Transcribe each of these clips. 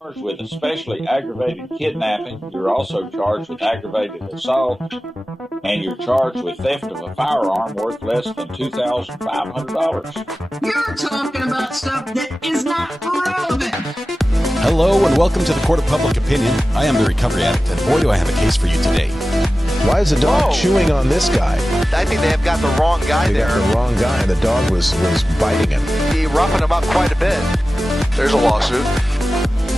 Charged with especially aggravated kidnapping. You're also charged with aggravated assault, and you're charged with theft of a firearm worth less than $2,500. You're talking about stuff that is not relevant. Hello and welcome to the Court of Public Opinion. I am the recovery addict, and boy do I have a case for you today. Why is the dog chewing on this guy? I think they have got the wrong guy there. Got the wrong guy, and the dog was biting him. He roughened him up quite a bit. There's a lawsuit.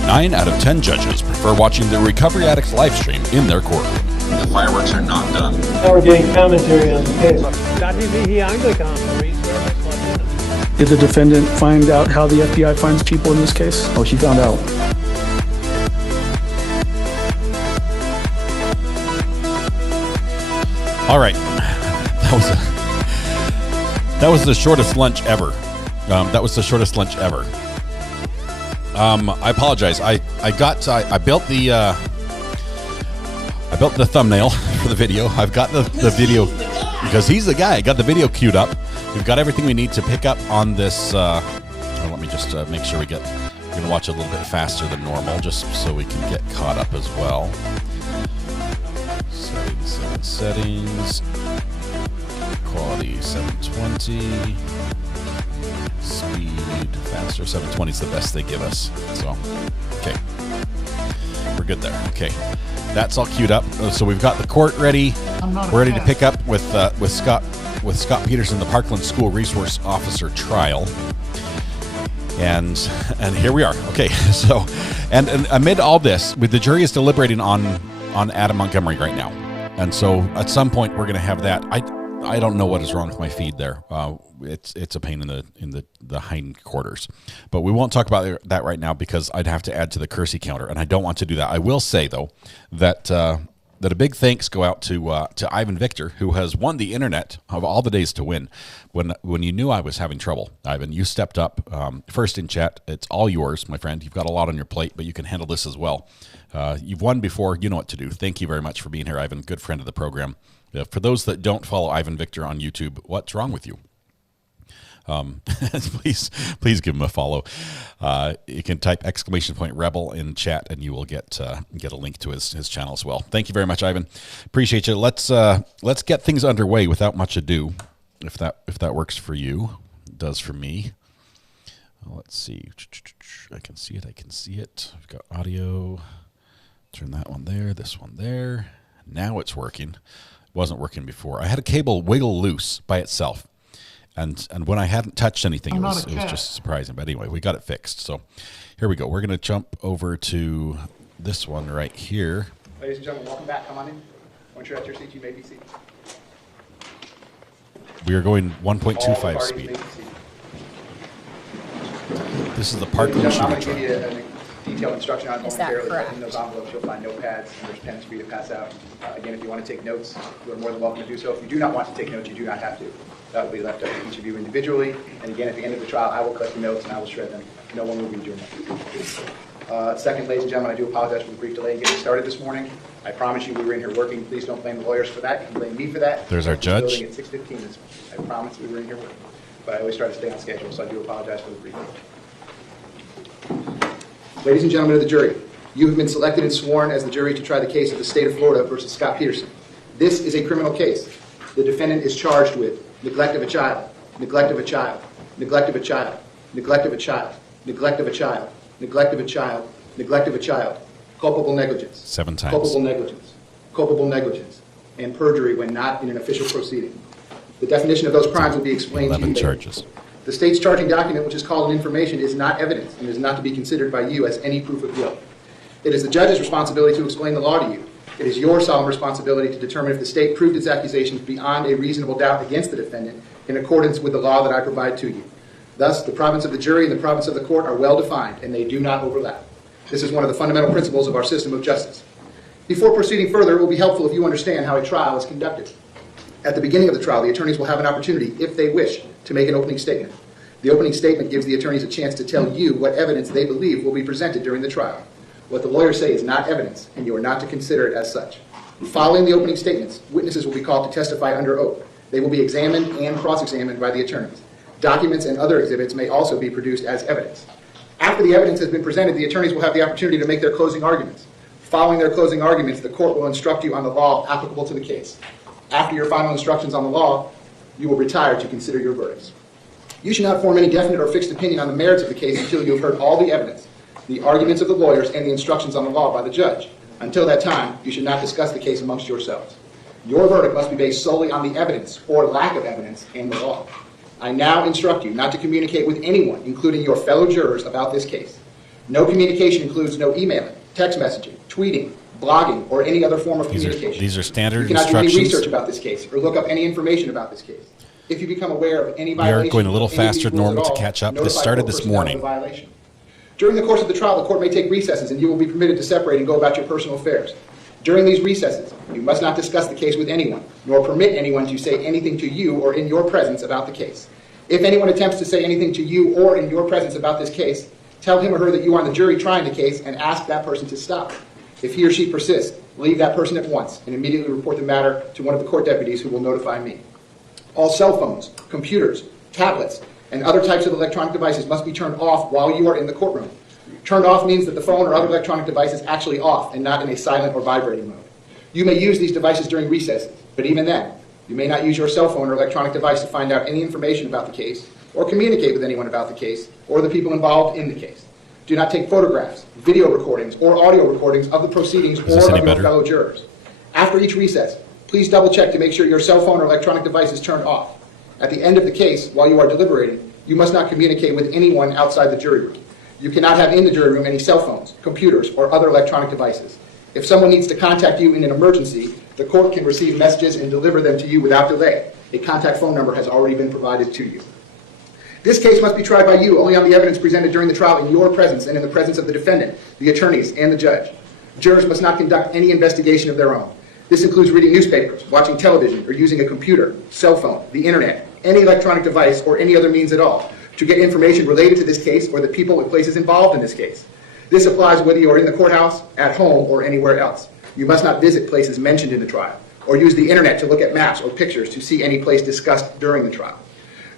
9 out of 10 judges prefer watching the Recovery Addicts live stream in their courtroom. The fireworks are not done. Now we're getting commentary on the case. Did the defendant find out how the FBI finds people in this case? Oh, she found out. All right, that was the shortest lunch ever. I apologize. I built the thumbnail for the video. I've got the video because he's the guy. I got the video queued up. We've got everything we need to pick up on this. Let me just make sure we're going to watch a little bit faster than normal, just so we can get caught up as well. Settings. Quality 720. Speed faster. 720 is the best they give us. So, okay. We're good there. Okay. That's all queued up. So we've got the court ready. We're ready to pick up with Scot Peterson, the Parkland School Resource Officer trial. And here we are. Okay. So, and amid all this, the jury is deliberating on Adam Montgomery right now. And so at some point we're going to have that. I don't know what is wrong with my feed there. It's a pain in the hindquarters. But we won't talk about that right now because I'd have to add to the Kersey counter, and I don't want to do that. I will say though that a big thanks go out to Ivan Victor, who has won the internet of all the days to win. When you knew I was having trouble, Ivan, you stepped up first in chat. It's all yours, my friend. You've got a lot on your plate, but you can handle this as well. You've won before. You know what to do. Thank you very much for being here, Ivan. Good friend of the program. For those that don't follow Ivan Victor on YouTube, what's wrong with you? Please give him a follow. You can type !Rebel in chat, and you will get a link to his channel as well. Thank you very much, Ivan. Appreciate you. Let's get things underway without much ado, if that works for you. It does for me. Let's see. I can see it. I've got audio. Turn that one there. This one there. Now it's working. It wasn't working before. I had a cable wiggle loose by itself. And when I hadn't touched anything, it was just surprising. But anyway, we got it fixed. So here we go. We're going to jump over to this one right here. Ladies and gentlemen, welcome back. Come on in. Once you're at your seat, you may be seated. We are going 1.25 speed. This is the Parkland shooting. I'm going to give you a detailed instruction on momentarily. But in those envelopes, you'll find notepads and there's pens for you to pass out. Again, if you want to take notes, you are more than welcome to do so. If you do not want to take notes, you do not have to. That will be left up to each of you individually. And again, at the end of the trial, I will collect the notes and I will shred them. No one will be doing that. Second, ladies and gentlemen, I do apologize for the brief delay in getting started this morning. I promise you we were in here working. Please don't blame the lawyers for that. You can blame me for that. There's our judge. At 6:15 this morning. I promise we were in here working. But I always try to stay on schedule, so I do apologize for the brief delay. Ladies and gentlemen of the jury, you have been selected and sworn as the jury to try the case of the state of Florida versus Scot Peterson. This is a criminal case. The defendant is charged with neglect of a child, neglect of a child, neglect of a child, neglect of a child, neglect of a child, neglect of a child, neglect of a child, culpable negligence. 7 times. Culpable negligence, and perjury when not in an official proceeding. The definition of those crimes will be explained to you 11 later. charges. The state's charging document, which is called an information, is not evidence and is not to be considered by you as any proof of guilt. It is the judge's responsibility to explain the law to you. It is your solemn responsibility to determine if the state proved its accusations beyond a reasonable doubt against the defendant in accordance with the law that I provide to you. Thus, the province of the jury and the province of the court are well defined, and they do not overlap. This is one of the fundamental principles of our system of justice. Before proceeding further, it will be helpful if you understand how a trial is conducted. At the beginning of the trial, the attorneys will have an opportunity, if they wish, to make an opening statement. The opening statement gives the attorneys a chance to tell you what evidence they believe will be presented during the trial. What the lawyers say is not evidence, and you are not to consider it as such. Following the opening statements, witnesses will be called to testify under oath. They will be examined and cross-examined by the attorneys. Documents and other exhibits may also be produced as evidence. After the evidence has been presented, the attorneys will have the opportunity to make their closing arguments. Following their closing arguments, the court will instruct you on the law applicable to the case. After your final instructions on the law, you will retire to consider your verdicts. You should not form any definite or fixed opinion on the merits of the case until you have heard all the evidence, the arguments of the lawyers, and the instructions on the law by the judge. Until that time, you should not discuss the case amongst yourselves. Your verdict must be based solely on the evidence or lack of evidence and the law. I now instruct you not to communicate with anyone, including your fellow jurors, about this case. No communication includes no emailing, text messaging, tweeting, blogging, or any other form of communication. These are standard instructions. You cannot do any instructions. research about this case or look up any information about this case. If you become aware of any We violation, are going a little of any of faster these than rules normal at to all, catch up. This notify started court this personnel of the morning. violation. During the course of the trial, the court may take recesses and you will be permitted to separate and go about your personal affairs. During these recesses, you must not discuss the case with anyone, nor permit anyone to say anything to you or in your presence about the case. If anyone attempts to say anything to you or in your presence about this case, tell him or her that you are on the jury trying the case and ask that person to stop. If he or she persists, leave that person at once and immediately report the matter to one of the court deputies who will notify me. All cell phones, computers, tablets, and other types of electronic devices must be turned off while you are in the courtroom. Turned off means that the phone or other electronic device is actually off and not in a silent or vibrating mode. You may use these devices during recesses, but even then, you may not use your cell phone or electronic device to find out any information about the case or communicate with anyone about the case or the people involved in the case. Do not take photographs, video recordings, or audio recordings of the proceedings or of your fellow jurors. After each recess, please double check to make sure your cell phone or electronic device is turned off. At the end of the case, while you are deliberating, you must not communicate with anyone outside the jury room. You cannot have in the jury room any cell phones, computers, or other electronic devices. If someone needs to contact you in an emergency, the court can receive messages and deliver them to you without delay. A contact phone number has already been provided to you. This case must be tried by you only on the evidence presented during the trial in your presence and in the presence of the defendant, the attorneys, and the judge. Jurors must not conduct any investigation of their own. This includes reading newspapers, watching television, or using a computer, cell phone, the internet, any electronic device, or any other means at all to get information related to this case or the people and places involved in this case. This applies whether you are in the courthouse, at home, or anywhere else. You must not visit places mentioned in the trial or use the internet to look at maps or pictures to see any place discussed during the trial.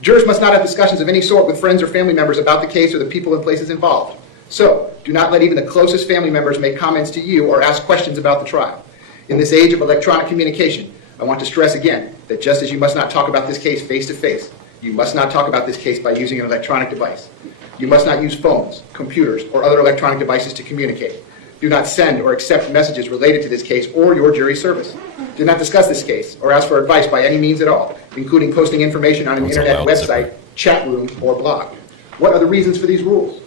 Jurors must not have discussions of any sort with friends or family members about the case or the people and places involved. So, do not let even the closest family members make comments to you or ask questions about the trial. In this age of electronic communication, I want to stress again that just as you must not talk about this case face-to-face, you must not talk about this case by using an electronic device. You must not use phones, computers, or other electronic devices to communicate. Do not send or accept messages related to this case or your jury service. Do not discuss this case or ask for advice by any means at all, including posting information on an internet website, chat room, or blog. What are the reasons for these rules?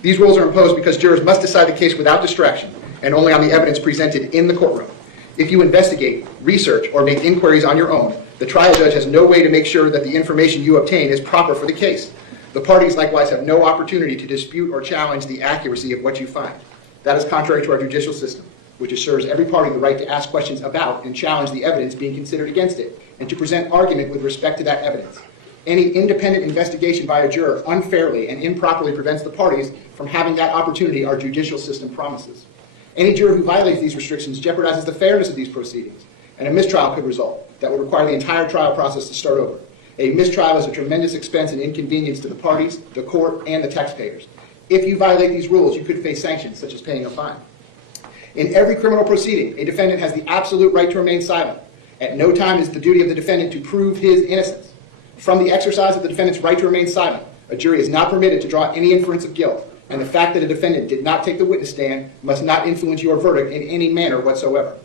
These rules are imposed because jurors must decide the case without distraction and only on the evidence presented in the courtroom. If you investigate, research, or make inquiries on your own, the trial judge has no way to make sure that the information you obtain is proper for the case. The parties likewise have no opportunity to dispute or challenge the accuracy of what you find. That is contrary to our judicial system, which assures every party the right to ask questions about and challenge the evidence being considered against it, and to present argument with respect to that evidence. Any independent investigation by a juror unfairly and improperly prevents the parties from having that opportunity our judicial system promises. Any juror who violates these restrictions jeopardizes the fairness of these proceedings, and a mistrial could result that would require the entire trial process to start over. A mistrial is a tremendous expense and inconvenience to the parties, the court, and the taxpayers. If you violate these rules, you could face sanctions, such as paying a fine. In every criminal proceeding, a defendant has the absolute right to remain silent. At no time is the duty of the defendant to prove his innocence. From the exercise of the defendant's right to remain silent, a jury is not permitted to draw any inference of guilt, and the fact that a defendant did not take the witness stand must not influence your verdict in any manner whatsoever.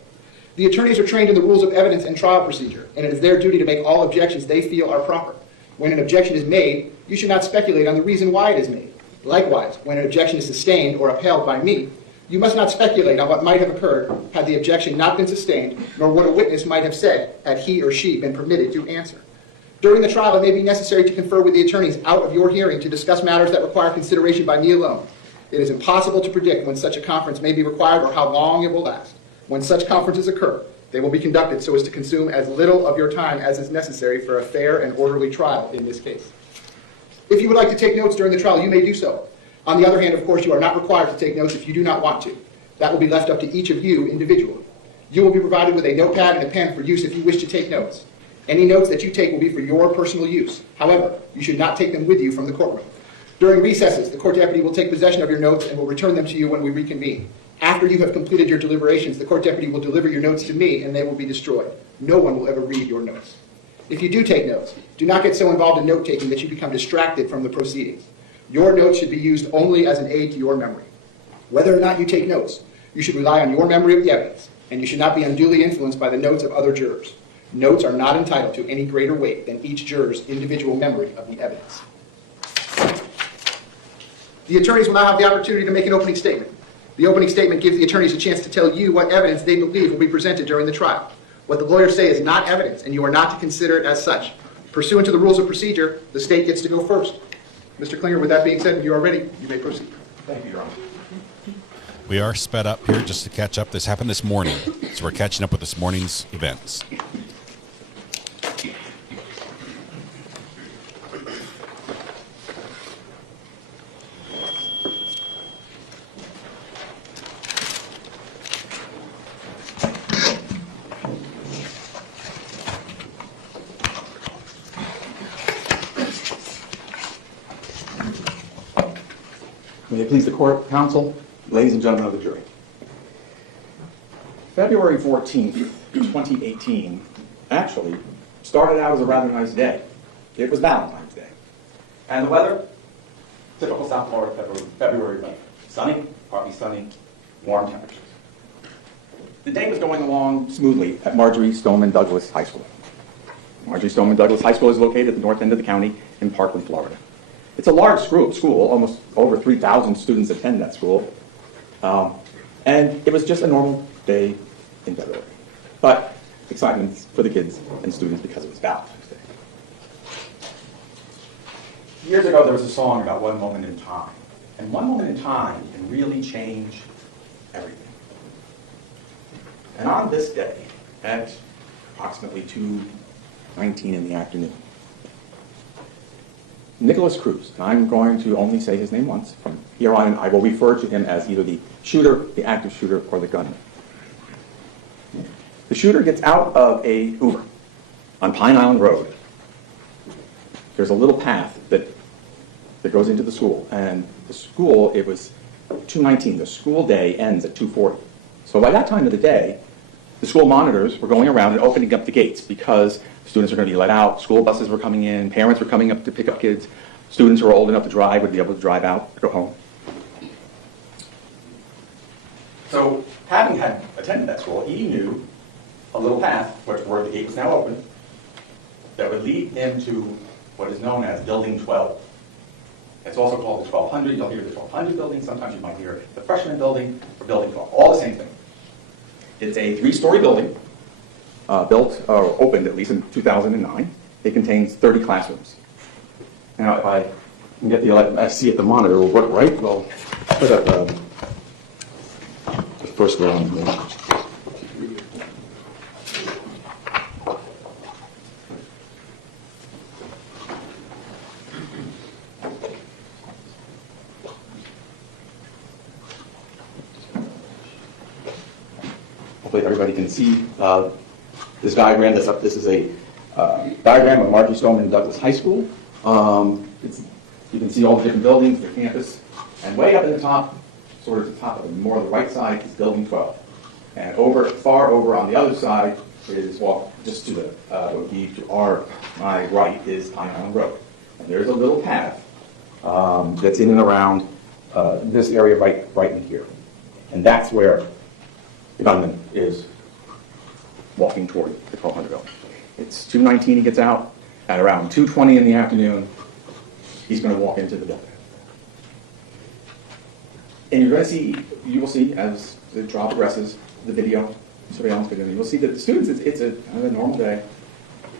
The attorneys are trained in the rules of evidence and trial procedure, and it is their duty to make all objections they feel are proper. When an objection is made, you should not speculate on the reason why it is made. Likewise, when an objection is sustained or upheld by me, you must not speculate on what might have occurred had the objection not been sustained, nor what a witness might have said had he or she been permitted to answer. During the trial, it may be necessary to confer with the attorneys out of your hearing to discuss matters that require consideration by me alone. It is impossible to predict when such a conference may be required or how long it will last. When such conferences occur, they will be conducted so as to consume as little of your time as is necessary for a fair and orderly trial in this case. If you would like to take notes during the trial, you may do so. On the other hand, of course, you are not required to take notes if you do not want to. That will be left up to each of you individually. You will be provided with a notepad and a pen for use if you wish to take notes. Any notes that you take will be for your personal use. However, you should not take them with you from the courtroom. During recesses, the court deputy will take possession of your notes and will return them to you when we reconvene. After you have completed your deliberations, the court deputy will deliver your notes to me and they will be destroyed. No one will ever read your notes. If you do take notes, do not get so involved in note-taking that you become distracted from the proceedings. Your notes should be used only as an aid to your memory. Whether or not you take notes, you should rely on your memory of the evidence, and you should not be unduly influenced by the notes of other jurors. Notes are not entitled to any greater weight than each juror's individual memory of the evidence. The attorneys will now have the opportunity to make an opening statement. The opening statement gives the attorneys a chance to tell you what evidence they believe will be presented during the trial. What the lawyers say is not evidence, and you are not to consider it as such. Pursuant to the rules of procedure, the state gets to go first. Mr. Klinger, with that being said, when you are ready, you may proceed. Thank you, Your Honor. We are sped up here just to catch up. This happened this morning, so we're catching up with this morning's events. May it please the court, counsel, ladies and gentlemen of the jury. February 14th, 2018, actually started out as a rather nice day. It was Valentine's Day. And the weather, typical South Florida February weather. Sunny, partly sunny, warm temperatures. The day was going along smoothly at Marjorie Stoneman Douglas High School. Marjorie Stoneman Douglas High School is located at the north end of the county in Parkland, Florida. It's a large school, almost over 3,000 students attend that school. And it was just a normal day in February. But excitement for the kids and students because it was Valentine's Day. Years ago, there was a song about one moment in time. And one moment in time can really change everything. And on this day, at approximately 2:19 in the afternoon, Nicholas Cruz, and I'm going to only say his name once. From here on, I will refer to him as either the shooter, the active shooter, or the gunman. The shooter gets out of a Uber on Pine Island Road. There's a little path that goes into the school, and the school, it was 2:19. The school day ends at 2:40. So by that time of the day, the school monitors were going around and opening up the gates because students are going to be let out, school buses were coming in, parents were coming up to pick up kids, students who are old enough to drive would be able to drive out, go home. So having had attended that school, he knew a little path where the gate was now open that would lead him to what is known as Building 12. It's also called the 1200. You'll hear the 1200 building. Sometimes you might hear the freshman building or Building 12. All the same thing. It's a 3-story building, opened at least in 2009. It contains 30 classrooms. Now, if I can get I see at the monitor, will work right. Well, put up the first round. Hopefully everybody can see this diagram that's up. This is a diagram of Marjorie Stoneman Douglas High School. You can see all the different buildings, the campus, and way up in the top, sort of the top of the more the right side, is Building 12. And far over on the other side is, well, just to the my right is Pine Island Road. And there's a little path that's in and around this area right in here. And that's where the gunman is walking toward the 1200 building. It's 2:19, he gets out. At around 2:20 in the afternoon, he's going to walk into the building. And you will see as the trial progresses, the surveillance video, you'll see that the students, it's a kind of a normal day.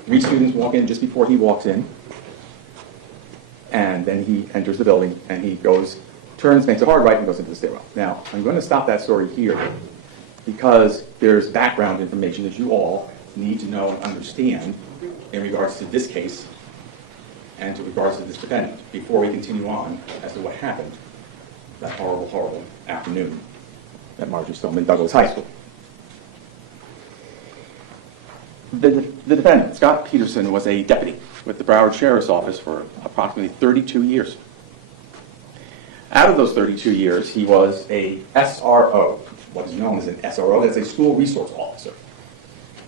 3 students walk in just before he walks in. And then he enters the building and he turns, makes a hard right and goes into the stairwell. Now, I'm going to stop that story here because there's background information that you all need to know and understand in regards to this case and to regards to this defendant before we continue on as to what happened that horrible, horrible afternoon at Marjorie Stoneman Douglas High School. The defendant, Scot Peterson, was a deputy with the Broward Sheriff's Office for approximately 32 years. Out of those 32 years, he was a SRO, what is known as an SRO. That's a school resource officer.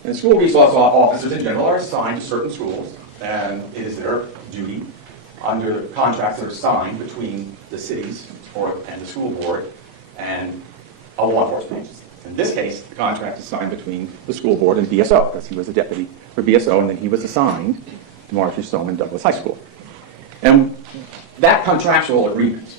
And school resource officers in general are assigned to certain schools, and it is their duty under contracts that are signed between the cities and the school board and a law enforcement agency. In this case, the contract is signed between the school board and BSO, because he was a deputy for BSO, and then he was assigned to Marjory Stoneman Douglas High School. And that contractual agreement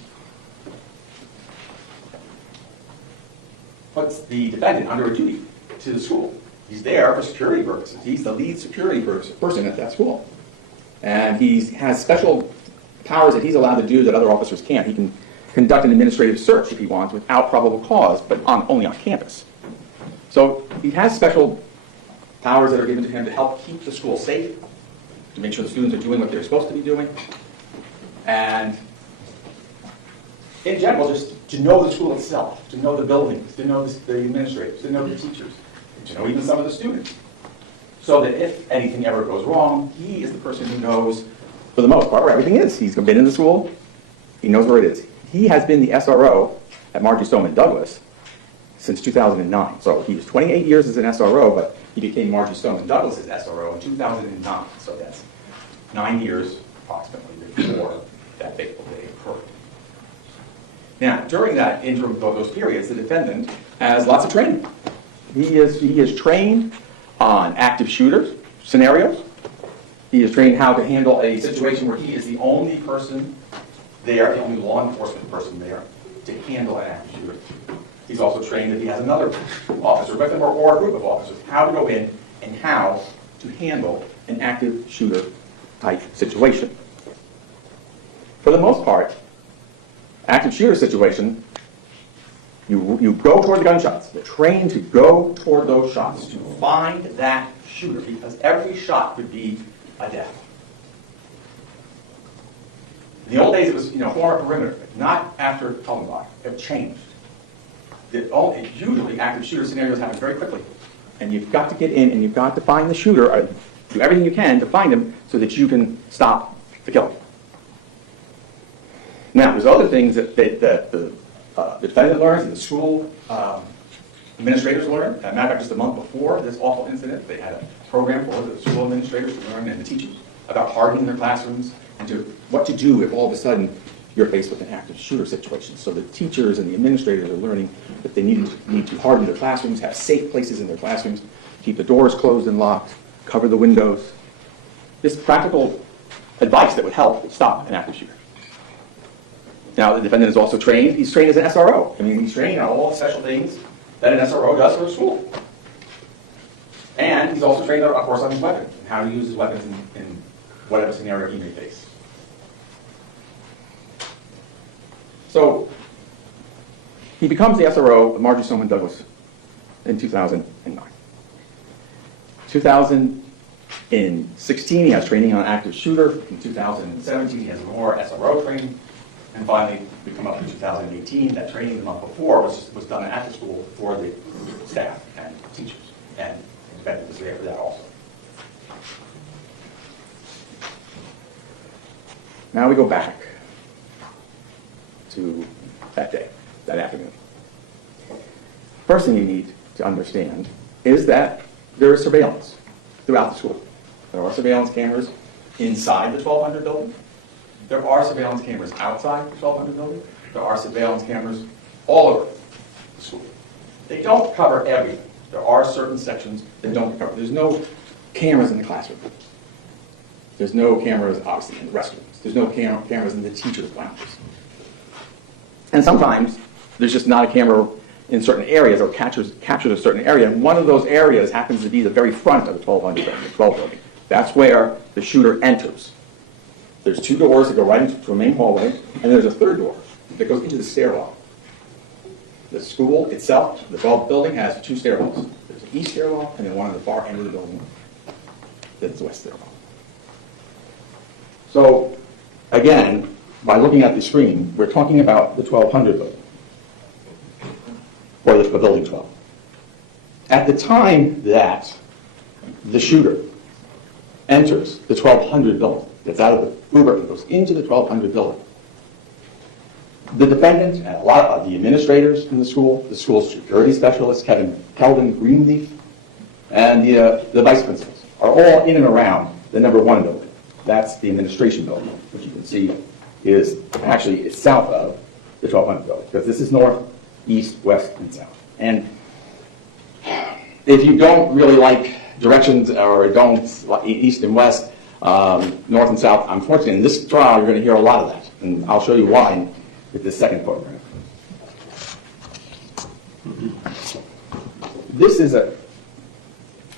puts the defendant under a duty to the school. He's there for security purposes. He's the lead security person at that school. And he has special powers that he's allowed to do that other officers can't. He can conduct an administrative search if he wants without probable cause, but only on campus. So he has special powers that are given to him to help keep the school safe, to make sure the students are doing what they're supposed to be doing, and in general, just to know the school itself, to know the buildings, to know the administrators, to know the teachers, to know even some of the students. So that if anything ever goes wrong, he is the person who knows, for the most part, where everything is. He's been in the school, he knows where it is. He has been the SRO at Marjory Stoneman Douglas since 2009. So he was 28 years as an SRO, but he became Marjory Stoneman Douglas' SRO in 2009. So that's 9 years, approximately, before that fateful day occurred. Now, during that interim of those periods, the defendant has lots of training. He is trained on active shooter scenarios. He is trained how to handle a situation where he is the only person there, the only law enforcement person there, to handle an active shooter. He's also trained if he has another officer with him or a group of officers, how to go in and how to handle an active shooter type situation. For the most part, active shooter situation, you go toward the gunshots. You're trained to go toward those shots, to find that shooter, because every shot could be a death. In the old days, it was form a perimeter, not after Columbine. It changed. Usually, active shooter scenarios happen very quickly, and you've got to get in and you've got to find the shooter, or do everything you can to find him so that you can stop the killing. Now, there's other things that the defendant learns and the school administrators learn. As a matter of fact, just a month before this awful incident, they had a program for the school administrators to learn and the teachers about hardening their classrooms and what to do if all of a sudden you're faced with an active shooter situation. So the teachers and the administrators are learning that they need to harden their classrooms, have safe places in their classrooms, keep the doors closed and locked, cover the windows. This practical advice that would help stop an active shooter. Now, the defendant is also trained. He's trained as an SRO. I mean, he's trained on all the special things that an SRO does for a school. And he's also trained, of course, on his weapons and how to use his weapons in whatever scenario he may face. So, he becomes the SRO of Marjory Stoneman Douglas in 2009. 2016, he has training on active shooter. In 2017, he has more SRO training. And finally, we come up in 2018. That training the month before was done at the school for the staff and teachers. And the defendant was there for that also. Now we go back to that day, that afternoon. First thing you need to understand is that there is surveillance throughout the school. There are surveillance cameras inside the 1200 building. There are surveillance cameras outside the 1200 building. There are surveillance cameras all over the school. They don't cover everything. There are certain sections that don't cover. There's no cameras in the classroom. There's no cameras, obviously, in the restrooms. There's no cameras in the teachers' lounges. And sometimes there's just not a camera in certain areas or captures a certain area. And one of those areas happens to be the very front of the 1200 building, the 12 building. That's where the shooter enters. There's two doors that go right into a main hallway, and there's a third door that goes into the stairwell. The school itself, the 12th building, has two stairwells. There's an east stairwell, and then one on the far end of the building that's the west stairwell. So, again, by looking at the screen, we're talking about the 1200 building, or the building 12. At the time that the shooter enters the 1200 building, gets out of the Uber and goes into the 1200 building, The defendant and a lot of the administrators in the school's security specialist, Kelvin Greenleaf, and the vice principals are all in and around the number 1 building. That's the administration building, which you can see is actually south of the 1200 building, because this is north, east, west, and south. And if you don't really like directions or don't like east and west, north and south, unfortunately, in this trial, you're going to hear a lot of that. And I'll show you why with this second photograph.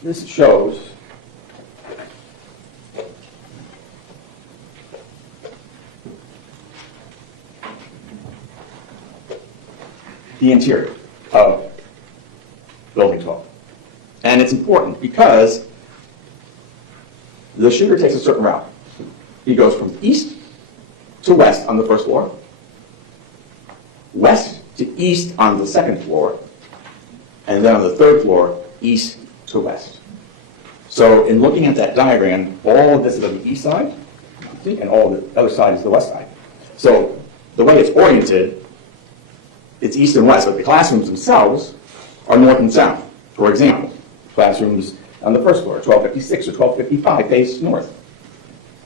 This shows the interior of Building 12. And it's important because the shooter takes a certain route. He goes from east to west on the first floor, west to east on the second floor, and then on the third floor, east to west. So in looking at that diagram, all of this is on the east side, and all the other side is the west side. So the way it's oriented, it's east and west, but the classrooms themselves are north and south. For example, classrooms on the first floor, 1256 or 1255 face north.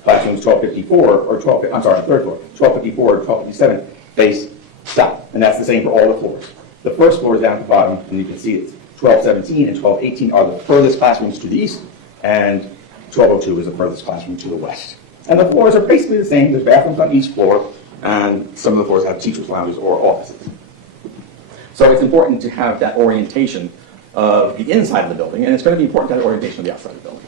Classrooms 1254 or third floor, 1254 or 1257 face south. And that's the same for all the floors. The first floor is down at the bottom, and you can see it's 1217 and 1218 are the furthest classrooms to the east, and 1202 is the furthest classroom to the west. And the floors are basically the same. There's bathrooms on each floor, and some of the floors have teachers' lounges or offices. So it's important to have that orientation of the inside of the building, and it's going to be important to have the orientation of the outside of the building.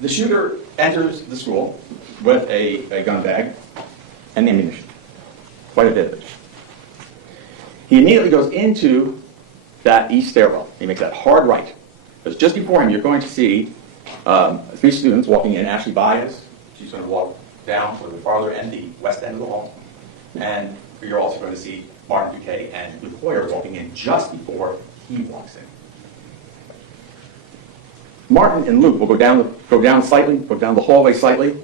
The shooter enters the school with a gun bag and ammunition, quite a bit of it. He immediately goes into that east stairwell. He makes that hard right. Because just before him, you're going to see 3 students walking in. Ashley Baez, she's going to walk down to the farther end, the west end of the hall. And you're also going to see Martin Duque and Luke Hoyer walking in just before he walks in. Martin and Luke will go down the hallway slightly,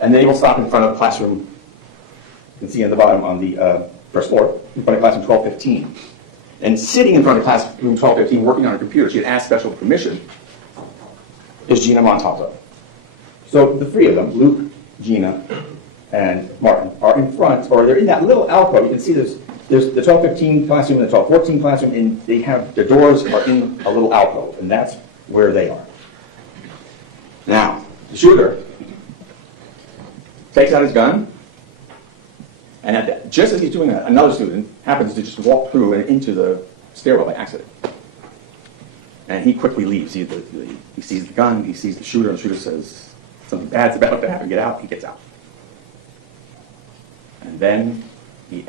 and they will stop in front of classroom. You can see at the bottom on the first floor, in front of classroom 1215. And sitting in front of classroom 1215, working on a computer, she had asked special permission, is Gina Montalto. So the 3 of them, Luke, Gina, and Martin, are in front, or they're in that little alcove. You can see there's the 1215 classroom and the 1214 classroom, and they have, the doors are in a little alcove, and that's where they are. Now, the shooter takes out his gun, and just as he's doing that, another student happens to just walk through and into the stairwell by accident. And he quickly leaves. He sees the gun, he sees the shooter, and the shooter says, something bad's about to happen, get out. He gets out. And then the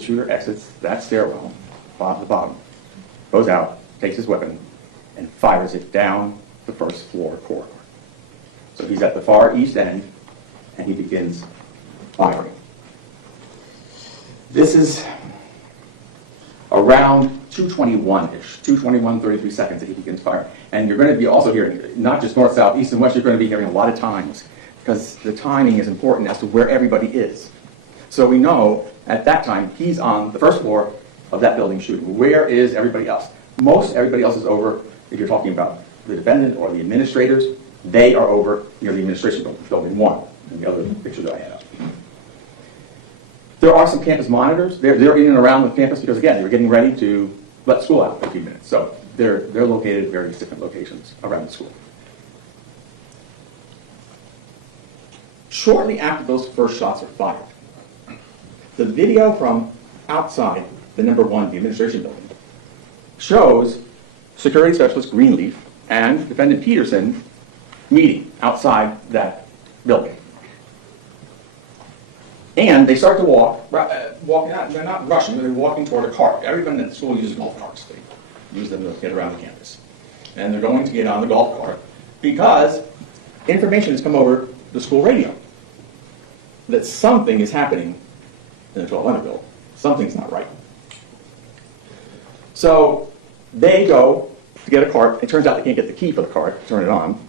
shooter exits that stairwell, bottom to bottom, goes out, takes his weapon, and fires it down the first floor corridor. So he's at the far east end, and he begins firing. This is around 2:21-ish, 2:21:33 seconds that he begins firing. And you're going to be also hearing, not just north, south, east, and west, you're going to be hearing a lot of times, because the timing is important as to where everybody is. So we know at that time he's on the first floor of that building shooting. Where is everybody else? Most everybody else is over, if you're talking about the defendant or the administrators, they are over near the administration building 1, and the other picture that I had up. There are some campus monitors. They're in and around the campus because, again, they're getting ready to let school out in a few minutes. So they're located at various different locations around the school. Shortly after those first shots are fired, the video from outside the number 1, the administration building, shows security specialist Greenleaf and defendant Peterson meeting outside that building. And they start to walking out. They're not rushing, they're walking toward a cart. Everyone at the school uses golf carts. They use them to get around the campus. And they're going to get on the golf cart because information has come over the school radio that something is happening in the 1200 building. Something's not right. So they go to get a cart. It turns out they can't get the key for the cart to turn it on.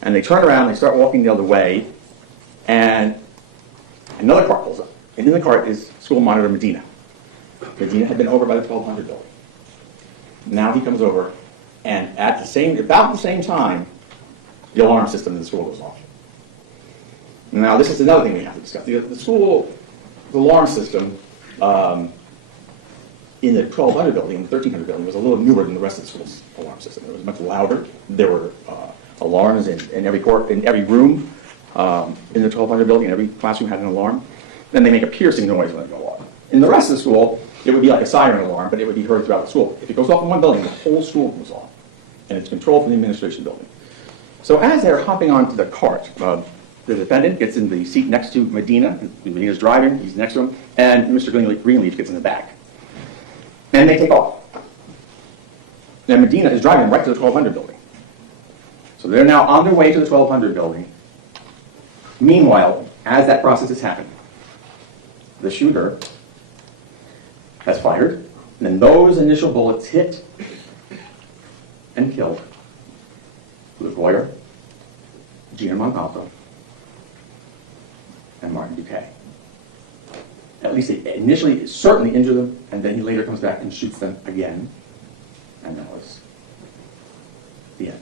And they turn around, they start walking the other way, and Another car pulls up, and in the car is school monitor Medina. Medina had been over by the 1200 building. Now he comes over, and about the same time, the alarm system in the school goes off. Now, this is another thing we have to discuss. The school, the alarm system in the 1200 building, in the 1300 building, was a little newer than the rest of the school's alarm system. It was much louder. There were alarms in every room in the 1200 building. Every classroom had an alarm. Then they make a piercing noise when it goes off. In the rest of the school, it would be like a siren alarm, but it would be heard throughout the school. If it goes off in one building, the whole school goes off, and it's controlled from the administration building. So as they're hopping onto the cart, the defendant gets in the seat next to Medina. Medina's driving, he's next to him, and Mr. Greenleaf gets in the back. And they take off. And Medina is driving right to the 1200 building. So they're now on their way to the 1200 building. Meanwhile, as that process is happening, the shooter has fired, and then those initial bullets hit and killed Luke Boyer, Gina Montalto, and Martin Duque. At least he initially certainly injured them, and then he later comes back and shoots them again, and that was the end.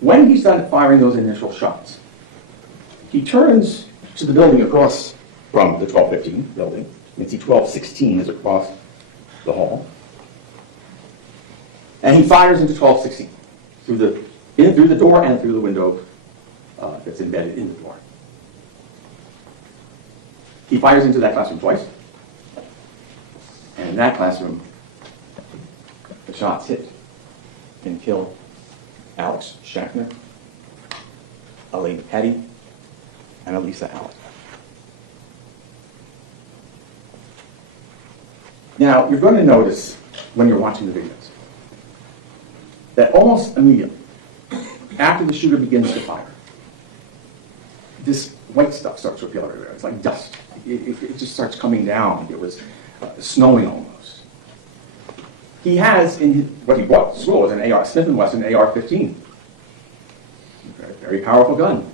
When he's done firing those initial shots, he turns to the building across from the 1215 building. You can see 1216 is across the hall. And he fires into 1216 through the door and through the window that's embedded in the door. He fires into that classroom twice. And in that classroom, the shots hit and kill Alex Shackner, Elaine Petty, and Elisa Allen. Now, you're going to notice when you're watching the videos that almost immediately after the shooter begins to fire, this white stuff starts to appear everywhere. It's like dust. It just starts coming down. It was snowing almost. He has what he brought to school was an AR, Smith & Wesson AR-15. Very, very powerful gun.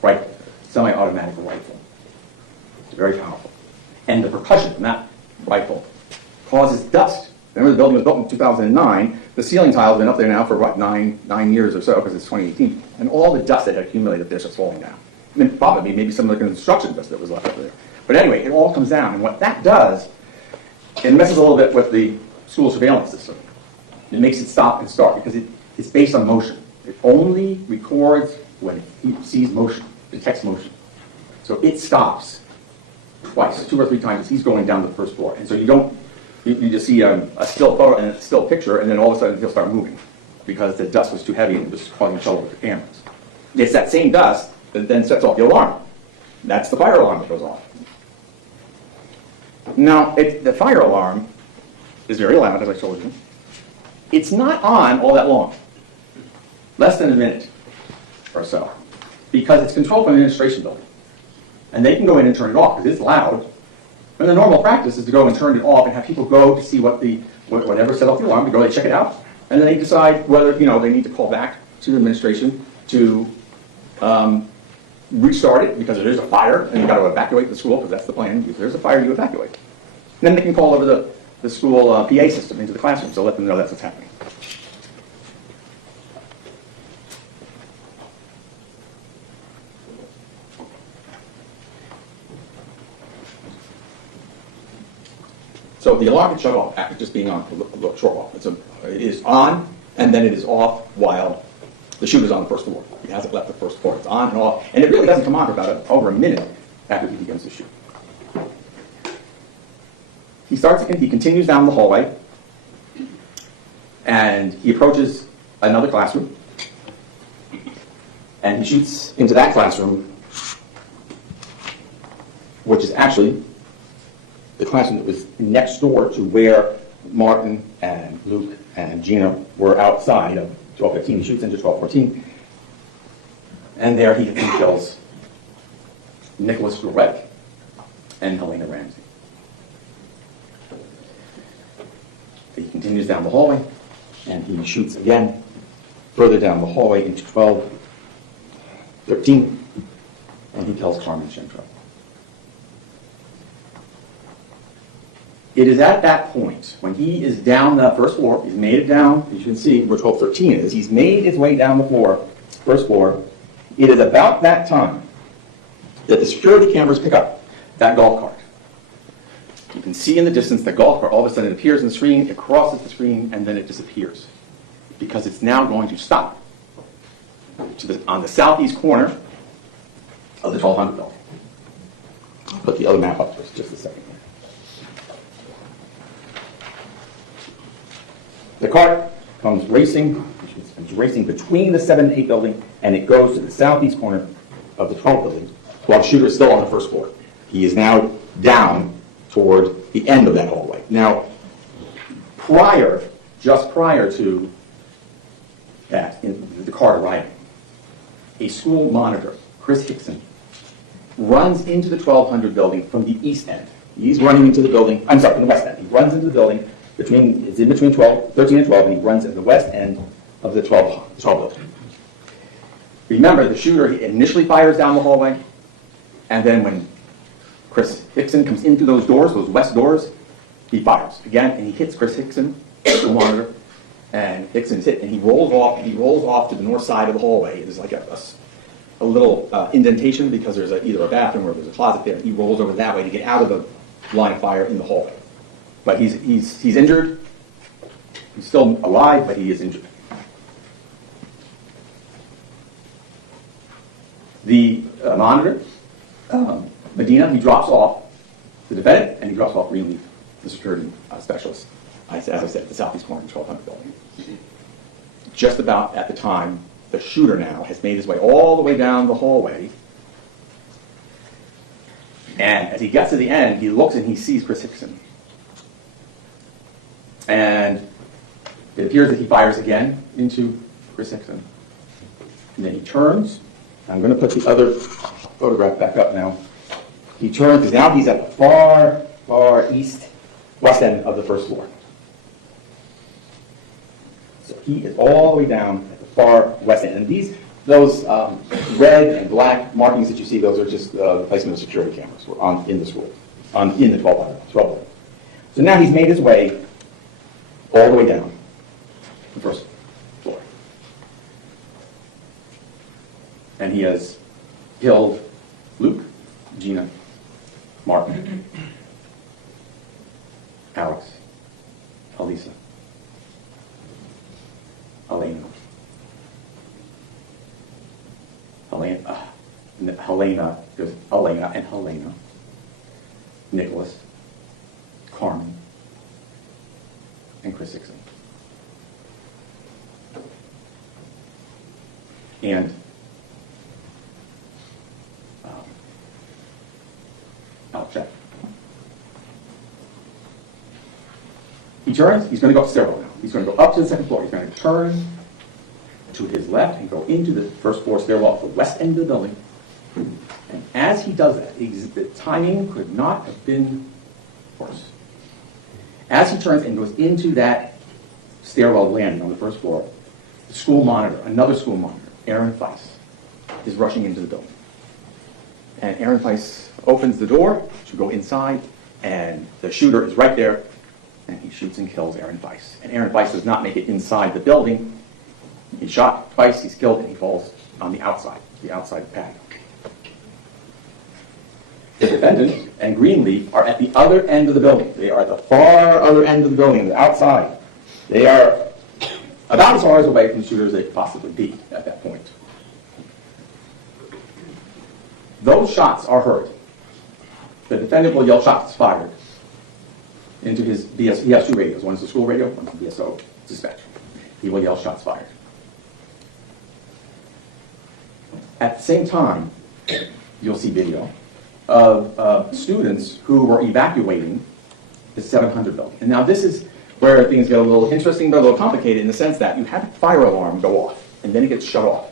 Right, semi-automatic rifle. It's very powerful. And the percussion from that rifle causes dust. Remember, the building was built in 2009. The ceiling tile has been up there now for, what, nine years or so, because it's 2018. And all the dust that had accumulated there starts falling down. I mean, probably maybe some of the construction dust that was left over there. But anyway, it all comes down. And what that does, it messes a little bit with the school surveillance system. It makes it stop and start, because it's based on motion. It only records when it sees motion, detects motion. So it stops twice, 2 or 3 times as he's going down the first floor. And so you just see a still photo and a still picture, and then all of a sudden he'll start moving because the dust was too heavy and it was causing trouble with the cameras. It's that same dust that then sets off the alarm. That's the fire alarm that goes off. Now, the fire alarm is very loud, as I told you. It's not on all that long, less than a minute or so, because it's controlled from the administration building. And they can go in and turn it off because it's loud. And the normal practice is to go and turn it off and have people go to see whatever set off the alarm, to go, they check it out, and then they decide whether they need to call back to the administration to restart it because there's a fire and you've got to evacuate the school, because that's the plan. If there's a fire, you evacuate. And then they can call over the school PA system into the classroom, so let them know that's what's happening. So the alarm can shut off after just being on a short while. It is on, and then it is off while the shooter's on the first floor. He hasn't left the first floor. It's on and off, and it really doesn't come on for about over a minute after he begins to shoot. He continues down the hallway, and he approaches another classroom, and he shoots into that classroom, which is actually the classroom that was next door to where Martin and Luke and Gina were outside of 1215. He shoots into 1214. And there he kills Nicholas Gregg and Helena Ramsey. He continues down the hallway, and he shoots again further down the hallway into 1213. and he kills Carmen Shintro. It is at that point, when he is down the first floor, he's made it down, as you can see where 1213 is, he's made his way down the floor, first floor. It is about that time that the security cameras pick up that golf cart. You can see in the distance the golf cart, all of a sudden it appears on the screen, it crosses the screen, and then it disappears. Because it's now going to stop on the southeast corner of the 1200 building. I'll put the other map up for just a second. The cart comes racing between the 7 and 8 building, and it goes to the southeast corner of the 12 building, while the shooter is still on the first floor. He is now down toward the end of that hallway. Now, just prior to that, in the cart arriving, a school monitor, Chris Hickson, runs into the 1200 building from the east end. He's running into the building, from the west end. He runs into the building, it's in between 13 and 12, and he runs at the west end of the 12 building. Remember, the shooter initially fires down the hallway, and then when Chris Hickson comes into those doors, those west doors, he fires again, and he hits Chris Hickson, the monitor, and Hickson's hit, and he rolls off to the north side of the hallway. There's like a little indentation because there's either a bathroom or there's a closet there. He rolls over that way to get out of the line of fire in the hallway. But he's injured. He's still alive, but he is injured. The monitor, Medina, he drops off the defendant, and he drops off Greenleaf, the security specialist, as I said, at the southeast corner of the 1200 building. Just about at the time, the shooter now has made his way all the way down the hallway, and as he gets to the end, he looks and he sees Chris Hickson. And it appears that he fires again into Chris Hickson. And then he turns. I'm going to put the other photograph back up now. He turns, because now he's at the far, far west end of the first floor. So he is all the way down at the far west end. And those red and black markings that you see, those are just the placement of security cameras in the school, in the 12. So now he's made his way all the way down the first floor. And he has killed Luke, Gina, Martin, Alex, Elisa, Helena, there's Elena and Helena, Nicholas, Carmen, and Chris Hickson. And Alex Jack. He turns, he's going to go up the stairwell now. He's going to go up to the second floor. He's going to turn to his left and go into the first floor stairwell at the west end of the building. And as he does that, the timing could not have been worse. As he turns and goes into that stairwell landing on the first floor, the school monitor, another school monitor, Aaron Feiss, is rushing into the building. And Aaron Feiss opens the door to go inside, and the shooter is right there, and he shoots and kills Aaron Feiss. And Aaron Feiss does not make it inside the building. He's shot twice, he's killed, and he falls on the outside patio. The defendant and Greenleaf are at the other end of the building. They are at the far other end of the building, the outside. They are about as far away from the shooter as they could possibly be at that point. Those shots are heard. The defendant will yell shots fired into his BS. He has two radios. One is the school radio, one is the BSO dispatch. He will yell shots fired. At the same time, you'll see video of students who were evacuating the 700 building. And now this is where things get a little interesting, but a little complicated in the sense that you have a fire alarm go off, and then it gets shut off.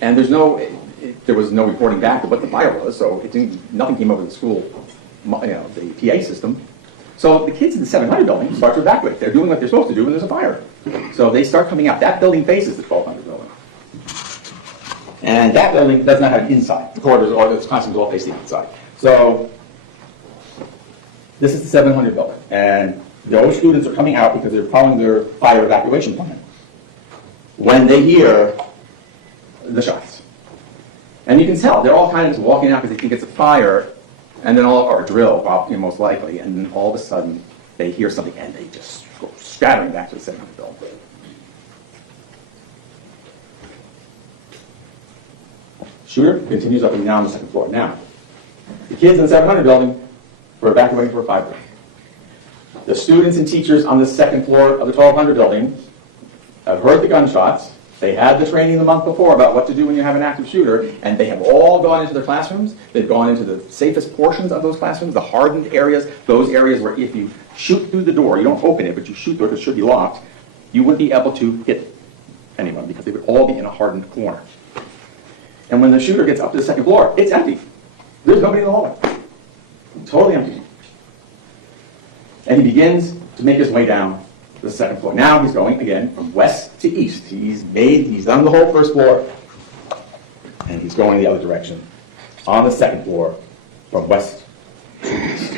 And there was no reporting back of what the fire was, so nothing came over the school, the PA system. So the kids in the 700 building start to evacuate. They're doing what they're supposed to do when there's a fire. So they start coming out. That building faces the 1200 building. And that building does not have an inside. The corridors or the classrooms all face the inside. So this is the 700 building, and those students are coming out because they're following their fire evacuation plan when they hear the shots. And you can tell they're all kind of just walking out because they think it's a fire, and then or a drill, probably most likely, and then all of a sudden they hear something and they just go scattering back to the 700 building. Shooter continues up and down the second floor. Now, the kids in the 700 building were evacuating for a fire break. The students and teachers on the second floor of the 1200 building have heard the gunshots. They had the training the month before about what to do when you have an active shooter, and they have all gone into their classrooms. They've gone into the safest portions of those classrooms, the hardened areas, those areas where if you shoot through the door, you don't open it, but you shoot through it because it should be locked, you wouldn't be able to hit anyone because they would all be in a hardened corner. And when the shooter gets up to the second floor, it's empty. There's nobody in the hallway. Totally empty. And he begins to make his way down the second floor. Now he's going again from west to east. He's done the whole first floor, and he's going the other direction on the second floor from west to east.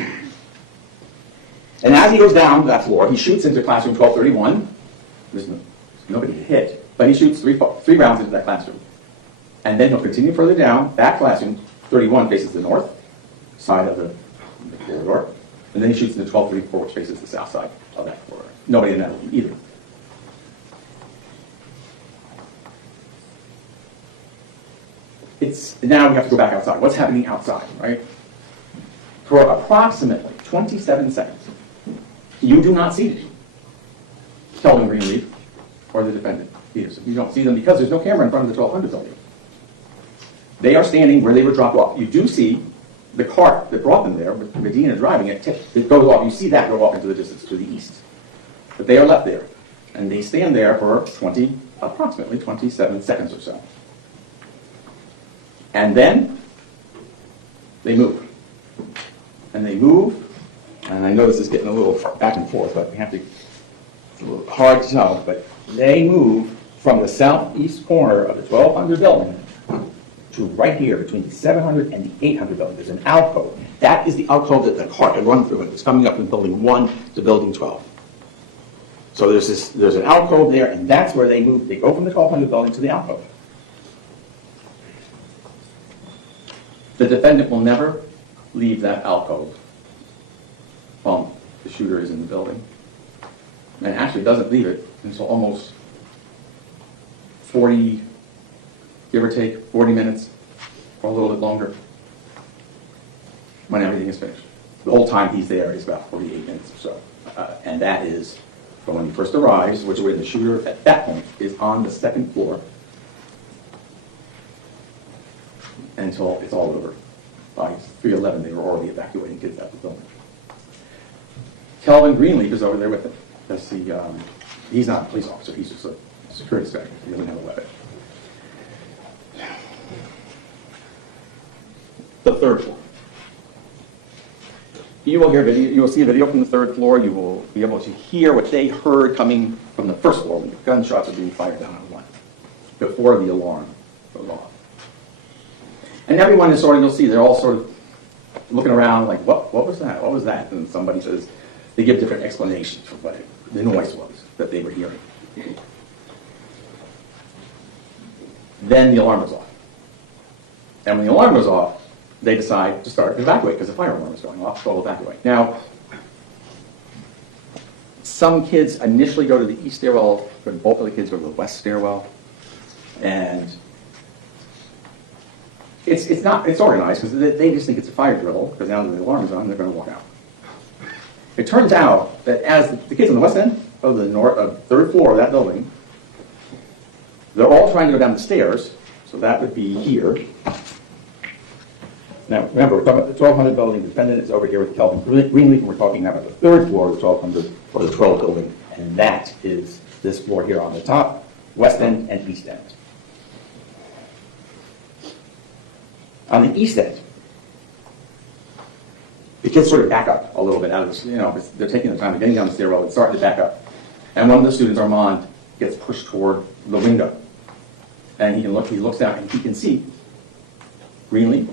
And as he goes down that floor, he shoots into classroom 1231. There's nobody to hit, but he shoots three rounds into that classroom. And then he'll continue further down. That classroom, 31, faces the north side of the corridor. And then he shoots into 1234, which faces the south side of that corridor. Nobody in that either. Now we have to go back outside. What's happening outside, right? For approximately 27 seconds, you do not see Kelvin Greenleaf or the defendant, Peterson. You don't see them because there's no camera in front of the 1200 building. They are standing where they were dropped off. You do see the cart that brought them there, with Medina driving it, it goes off. You see that go off into the distance to the east. But they are left there. And they stand there for approximately 27 seconds or so. And then they move. And they move, and I know this is getting a little back and forth, but we have to, it's a little hard to tell, but they move from the southeast corner of the 1200 building to right here between the 700 and the 800 building. There's an alcove. That is the alcove that the cart had run through. It's coming up from building 1 to building 12. So there's an alcove there, and that's where they move. They go from the 1200 building to the alcove. The defendant will never leave that alcove while the shooter is in the building, and actually doesn't leave it until almost 40, give or take, 40 minutes or a little bit longer when everything is finished. The whole time he's there is about 48 minutes or so. And that is from when he first arrives, which is where the shooter at that point is on the second floor, until it's all over. By 3:11, they were already evacuating kids out of the building. Kelvin Greenleaf is over there with them. He's not a police officer, he's just a security inspector. He doesn't have a weapon. The third floor. You will hear video. You will see a video from the third floor. You will be able to hear what they heard coming from the first floor when the gunshots are being fired down on one before the alarm goes off. And everyone is you'll see, they're all sort of looking around like, what was that? What was that? And somebody says, they give different explanations for what the noise was that they were hearing. Then the alarm goes off. And when the alarm goes off, they decide to start to evacuate because the fire alarm is going off, so they'll evacuate. Now, some kids initially go to the east stairwell, but both of the kids go to the west stairwell. And it's organized because they just think it's a fire drill because now that the alarm is on, they're going to walk out. It turns out that as the kids on the west end of the third floor of that building, they're all trying to go down the stairs, so that would be here. Now, remember, we're talking about the 1200 building. The defendant is over here with Kelvin Greenleaf, and we're talking about the third floor of the 1200 or the 12 building, and that is this floor here on the top, west end and east end. On the east end, the kids sort of back up a little bit out of this, they're taking the time, they're getting down the stairwell, and starting to back up. And one of the students, Armand, gets pushed toward the window. And he looks down and he can see Greenleaf,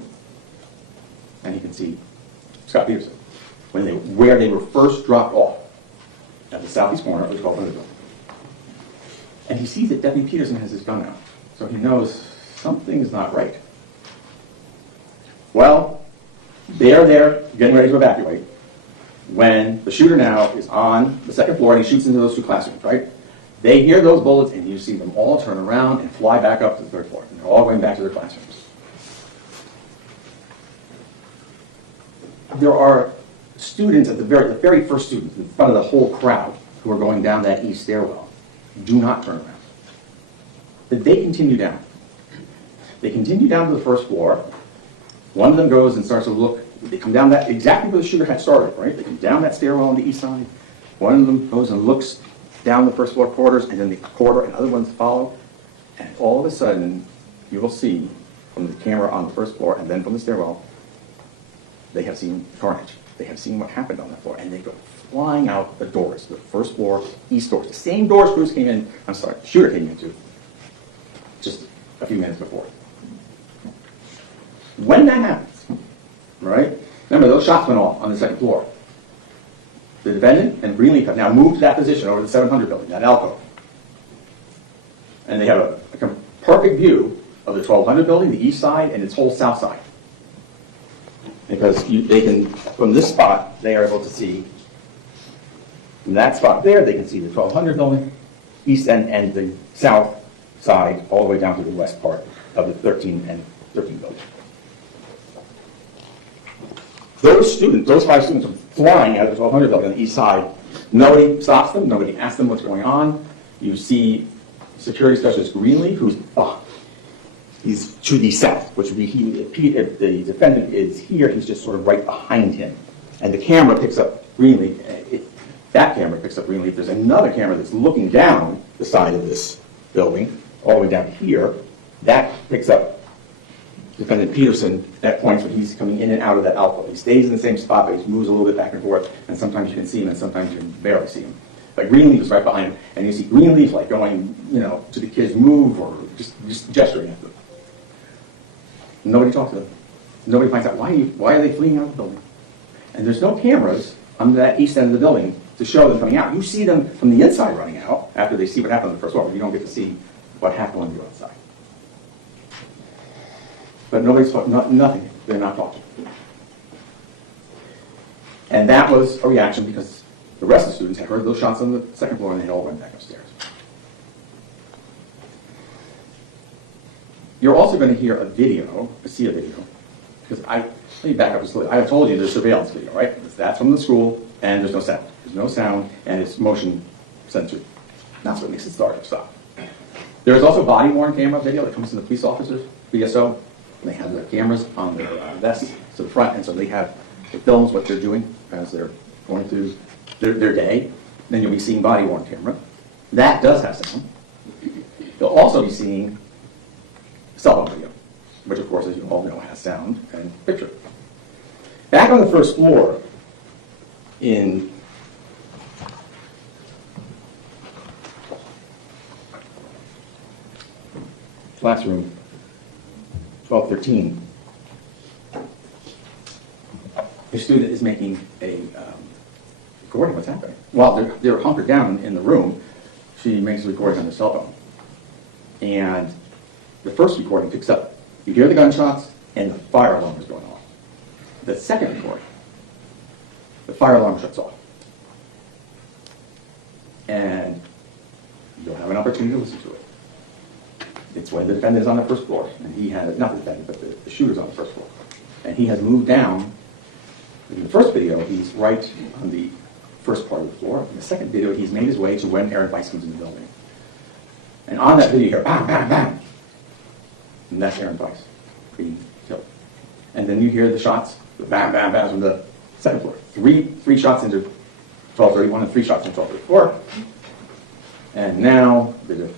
and he can see Scot Peterson where they were first dropped off at the southeast corner of the 1200 building. And he sees that Deputy Peterson has his gun out, so he knows something is not right. Well, they are there getting ready to evacuate when the shooter now is on the second floor and he shoots into those two classrooms, right? They hear those bullets and you see them all turn around and fly back up to the third floor. And they're all going back to their classrooms. There are students at the very first students in front of the whole crowd who are going down that east stairwell. Do not turn around. They continue down. They continue down to the first floor. One of them goes and starts to look. They come down that exactly where the shooter had started, right? They come down that stairwell on the east side. One of them goes and looks down the first floor corridors, and then the corridor and other ones follow. And all of a sudden, you will see from the camera on the first floor and then from the stairwell, they have seen carnage. They have seen what happened on that floor, and they go flying out the doors, the first floor, east doors, the same doors the shooter came into just a few minutes before. When that happens, right, remember those shots went off on the second floor. The defendant and Greenleaf have now moved to that position over the 700 building, that alcove. And they have a perfect view of the 1200 building, the east side, and its whole south side. Because they can, from this spot, they are able to see, from that spot there, they can see the 1200 building, east end, and the south side, all the way down to the west part of the 13 building. Those 5 students are flying out of the 1200 building on the east side. Nobody stops them. Nobody asks them what's going on. You see security specialist Greenleaf, he's to the south, which would be if the defendant is here, he's just sort of right behind him. And the camera picks up Greenleaf. That camera picks up Greenleaf. There's another camera that's looking down the side of this building, all the way down here. That picks up Defendant Peterson at points when he's coming in and out of that alcove. He stays in the same spot, but he moves a little bit back and forth, and sometimes you can see him, and sometimes you can barely see him. But Greenleaf is right behind him, and you see Greenleaf like going, to the kids' move or just gesturing at them. Nobody talks to them. Nobody finds out why are they fleeing out of the building. And there's no cameras on that east end of the building to show them coming out. You see them from the inside running out after they see what happened on the first floor, but you don't get to see what happened when you go outside. But nobody's talking, nothing. They're not talking. And that was a reaction because the rest of the students had heard those shots on the second floor and they all went back upstairs. You're also going to hear see a video, because let me back up just a little. I have told you there's surveillance video, right? That's from the school, and there's no sound. There's no sound, and it's motion censored. That's what makes it stop. There's also body-worn camera video that comes to the police officers, BSO. They have their cameras on their vests to the front, and so it films what they're doing as they're going through their day. Then you'll be seeing body-worn camera. That does have sound. You'll also be seeing cell phone video, which of course, as you all know, has sound and picture. Back on the first floor in classroom 1213, the student is making a recording what's happening. While they're hunkered down in the room, she makes a recording on her cell phone. And the first recording picks up, you hear the gunshots, and the fire alarm is going off. The second recording, the fire alarm shuts off. And you'll have an opportunity to listen to it. It's when the defendant is on the first floor, and he has, not the defendant, but the shooter's on the first floor. And he has moved down. In the first video, he's right on the first part of the floor. In the second video, he's made his way to when Aaron Weiss comes in the building. And on that video, you hear bam, bam, bam. And that's Aaron Weiss being killed. And then you hear the shots, the bam, bam, bam from the second floor. Three shots into 1231 and 3 shots into 1234. And now the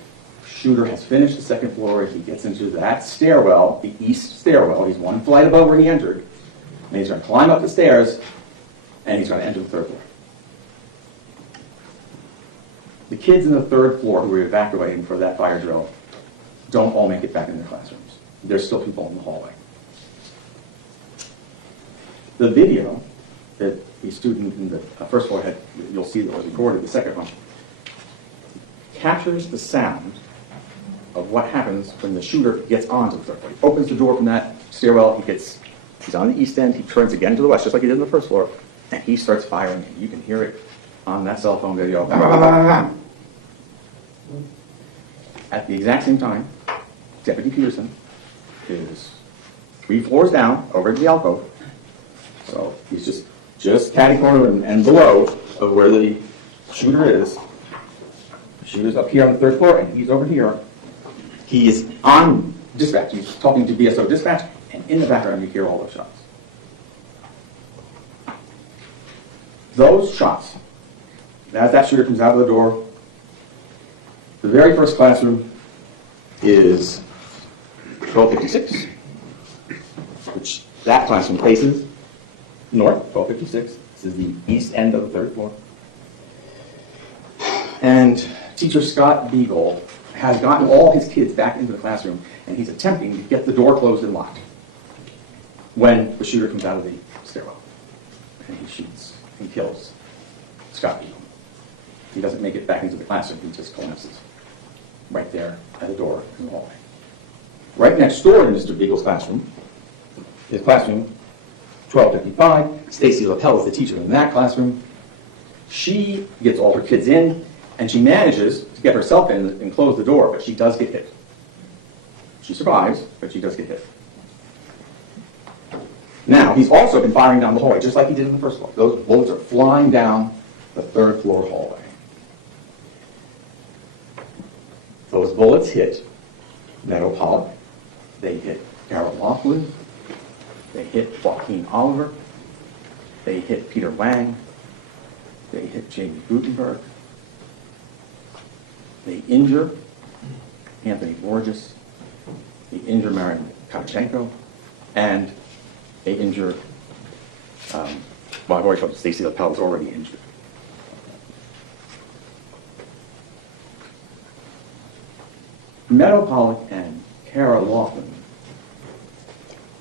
shooter has finished the second floor. He gets into that stairwell, the east stairwell. He's one flight above where he entered. And he's going to climb up the stairs, and he's going to enter the third floor. The kids in the third floor who were evacuating for that fire drill don't all make it back in their classrooms. There's still people in the hallway. The video that the student in the first floor had, you'll see that was recorded, the second one, captures the sound of what happens when the shooter gets onto the third floor. He opens the door from that stairwell, he's on the east end, he turns again to the west, just like he did on the first floor, and he starts firing, and you can hear it on that cell phone video. At the exact same time, Deputy Peterson is 3 floors down over at the alcove, so he's just catty-corner and below of where the shooter is. The shooter's up here on the 3rd floor, and he's over here. He is on dispatch. He's talking to BSO dispatch, and in the background you hear all those shots. Those shots, as that shooter comes out of the door, the very first classroom is 1256, which that classroom faces north, 1256. This is the east end of the 3rd floor. And teacher Scott Beagle has gotten all his kids back into the classroom, and he's attempting to get the door closed and locked when the shooter comes out of the stairwell. And he shoots and kills Scott Beagle. He doesn't make it back into the classroom, he just collapses right there at the door in the hallway. Right next door to Mr. Beagle's classroom, his classroom, 1255, Stacy Lapel is the teacher in that classroom. She gets all her kids in, and she manages to get herself in and close the door, but she does get hit. She survives, but she does get hit. Now, he's also been firing down the hallway, just like he did in the first floor. Those bullets are flying down the 3rd floor hallway. Those bullets hit Meadow Pollock, they hit Carol Laughlin, they hit Joaquin Oliver, they hit Peter Wang, they hit Jamie Gutenberg, they injure Anthony Borges, they injure Marian Kavchenko, and they injure, well, I've already told you, Stacy Lapel is already injured. Meadow Pollock and Kara Laughlin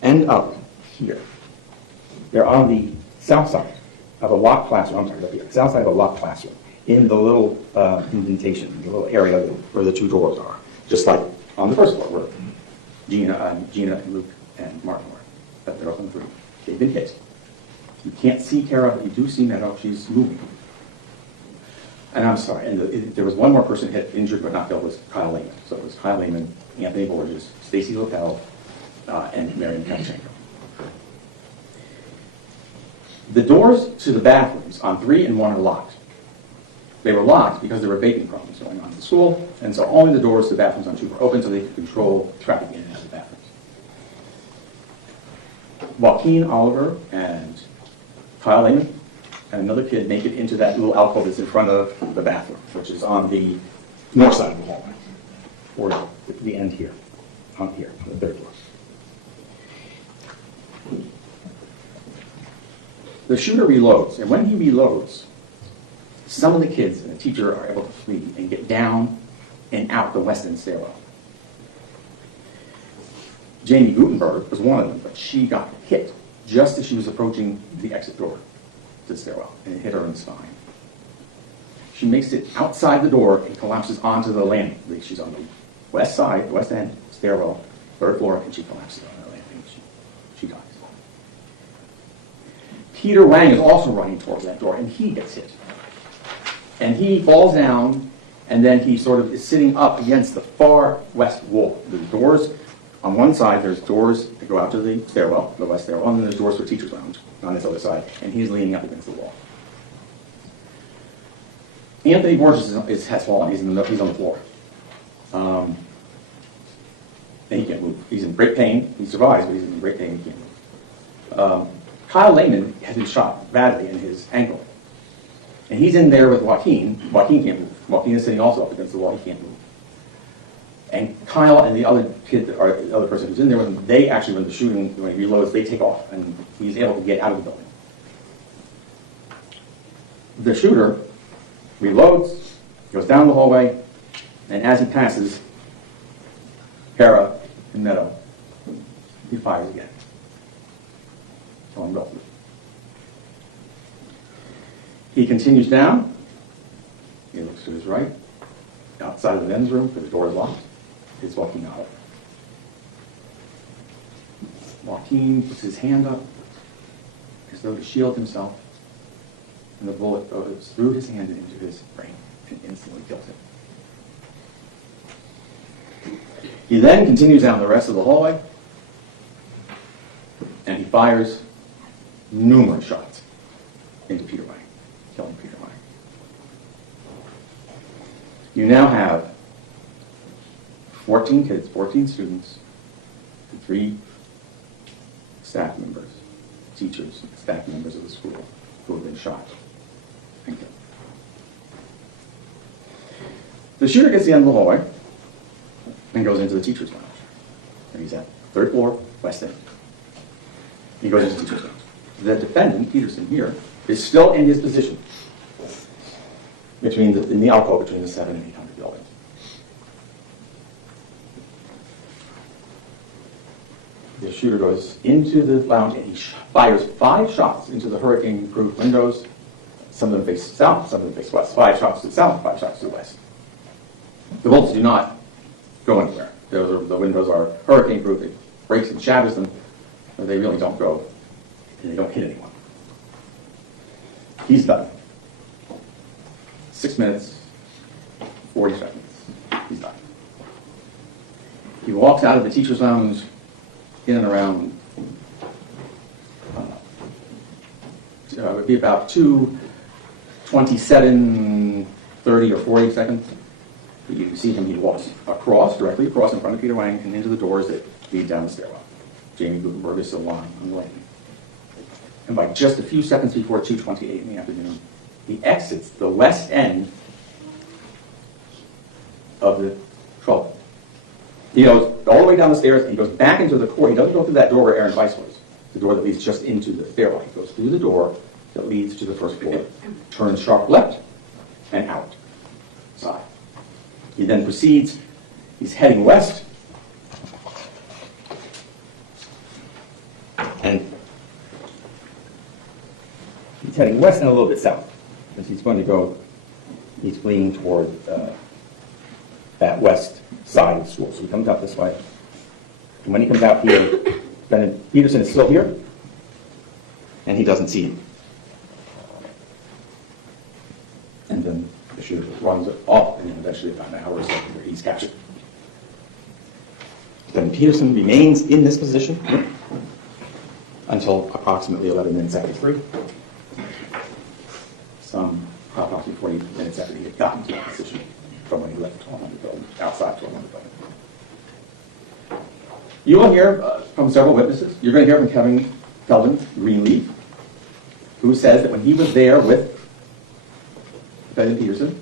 end up here. They're on the south side of a locked classroom, the south side of a locked classroom, in the little indentation, the little area where the 2 doors are, just like on the first floor where Gina and Luke and Martin were. But they're up on the 3. They've been hit. You can't see Kara, but you do see Meadow. She's moving. And I'm sorry, and there was one more person hit, injured but not killed, was Kyle Lehman. So it was Kyle Lehman, Anthony Borges, Stacy Lapel, and Marian Kavchenko. The doors to the bathrooms on 3 and 1 are locked. They were locked because there were vaping problems going on in the school, and so only the doors to the bathrooms on 2 were open so they could control traffic in and out of the bathrooms. Joaquin Oliver and Kyle Lehman and another kid make it into that little alcove that's in front of the bathroom, which is on the north side of the hallway, or the end here, on the 3rd floor. The shooter reloads, and when he reloads, some of the kids and the teacher are able to flee and get down and out the west end stairwell. Jamie Gutenberg was one of them, but she got hit just as she was approaching the exit door to the stairwell, and it hit her in the spine. She makes it outside the door and collapses onto the landing. She's on the west side, the west end stairwell, 3rd floor, and she collapses on the landing. She dies. Peter Wang is also running towards that door, and he gets hit. And he falls down, and then he sort of is sitting up against the far west wall. The doors, on one side, there's doors that go out to the stairwell, the west stairwell, and then there's doors for teacher's lounge on this other side, and he's leaning up against the wall. Anthony Borges has fallen. He's on the floor. And he can't move. He's in great pain. He survives, but he's in great pain. He can't move. Kyle Lehman has been shot badly in his ankle. And he's in there with Joaquin. Joaquin can't move. Joaquin is sitting also up against the wall. He can't move. And Kyle and the other kid, or the other person who's in there with him, they actually, when the shooting, when he reloads, they take off, and he's able to get out of the building. The shooter reloads, goes down the hallway, and as he passes Hera, and Meadow. He fires again. On Wilson. He continues down. He looks to his right, outside of the men's room, because the door is locked. It's Joaquin out. Joaquin puts his hand up as though to shield himself, and the bullet goes through his hand and into his brain and instantly kills him. He then continues down the rest of the hallway, and he fires numerous shots into Peter Wang, killing Peter Wang. You now have 14 kids, 14 students, and 3 staff members, teachers, staff members of the school who have been shot and killed. The shooter gets to the end of the hallway and goes into the teacher's lounge. And he's at 3rd floor, west end. He goes into the teacher's lounge. The defendant, Peterson here, is still in his position in the alcove between the 700 and 800 buildings. The shooter goes into the lounge and he fires 5 shots into the hurricane-proof windows. Some of them face south, some of them face west. 5 shots to the south, 5 shots to the west. The bullets do not go anywhere. The windows are hurricane-proof. It breaks and shatters them, but they really don't go, and they don't hit anyone. He's done. 6 minutes, 40 seconds. He's done. He walks out of the teacher's lounge in and around, it would be about 2:27, 30 or 40 seconds. You can see him, he walks directly across in front of Peter Wang and into the doors that lead down the stairwell. Jamie Gutenberg is still lying on the landing. And by just a few seconds before 2:28 in the afternoon, he exits the west end of the 12th. He goes all the way down the stairs and he goes back into the court. He doesn't go through that door where Aaron Weiss was, the door that leads just into the stairwell. He goes through the door that leads to the 1st floor, turns sharp left, and outside. He then proceeds, he's heading west, and he's heading west and a little bit south, because he's going to go, he's fleeing toward that west side of the school. So he comes out this way, and when he comes out here, Lieutenant Peterson is still here, and he doesn't see him. And then the shooter runs off, and eventually about an hour or so later, he's captured. Then Peterson remains in this position until approximately 11 minutes after 3. Some approximately 40 minutes after he had gotten to that position from when he left 1200 building, outside 1200 building. You will hear from several witnesses. You're going to hear from Kevin Kelvin Greenleaf, who says that when he was there with Lieutenant Peterson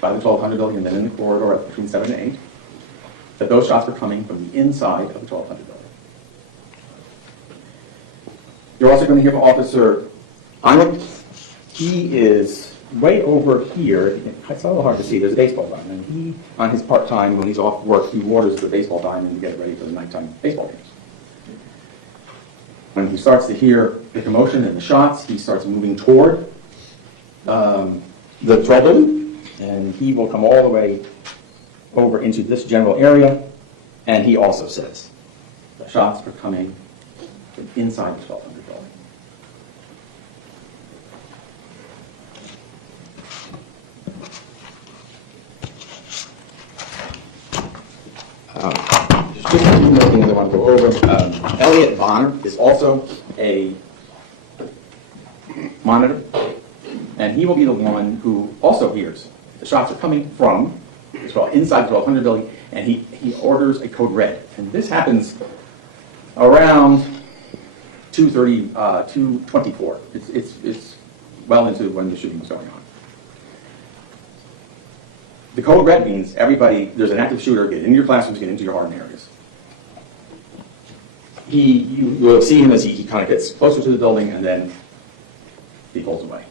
by the 1200 building and then in the corridor between 7 and 8, that those shots were coming from the inside of the 1200 building. You're also going to hear from Officer Arnold. He is way over here. It's a little hard to see. There's a baseball diamond. And he, on his part-time, when he's off work, he waters the baseball diamond to get ready for the nighttime baseball games. When he starts to hear the commotion and the shots, he starts moving toward the 12 building, and he will come all the way over into this general area, and he also says the shots are coming from inside the 1200 building. Just a few more things I want to go over. Elliot Bonner is also a monitor, and he will be the one who also hears the shots are coming from inside the 1200 building, and he orders a code red. And this happens around 2:30, 2:24. It's well into when the shooting was going on. The code red means everybody, there's an active shooter, get into your classrooms, get into your hardened areas. You will see him as he kind of gets closer to the building, and then he pulls away.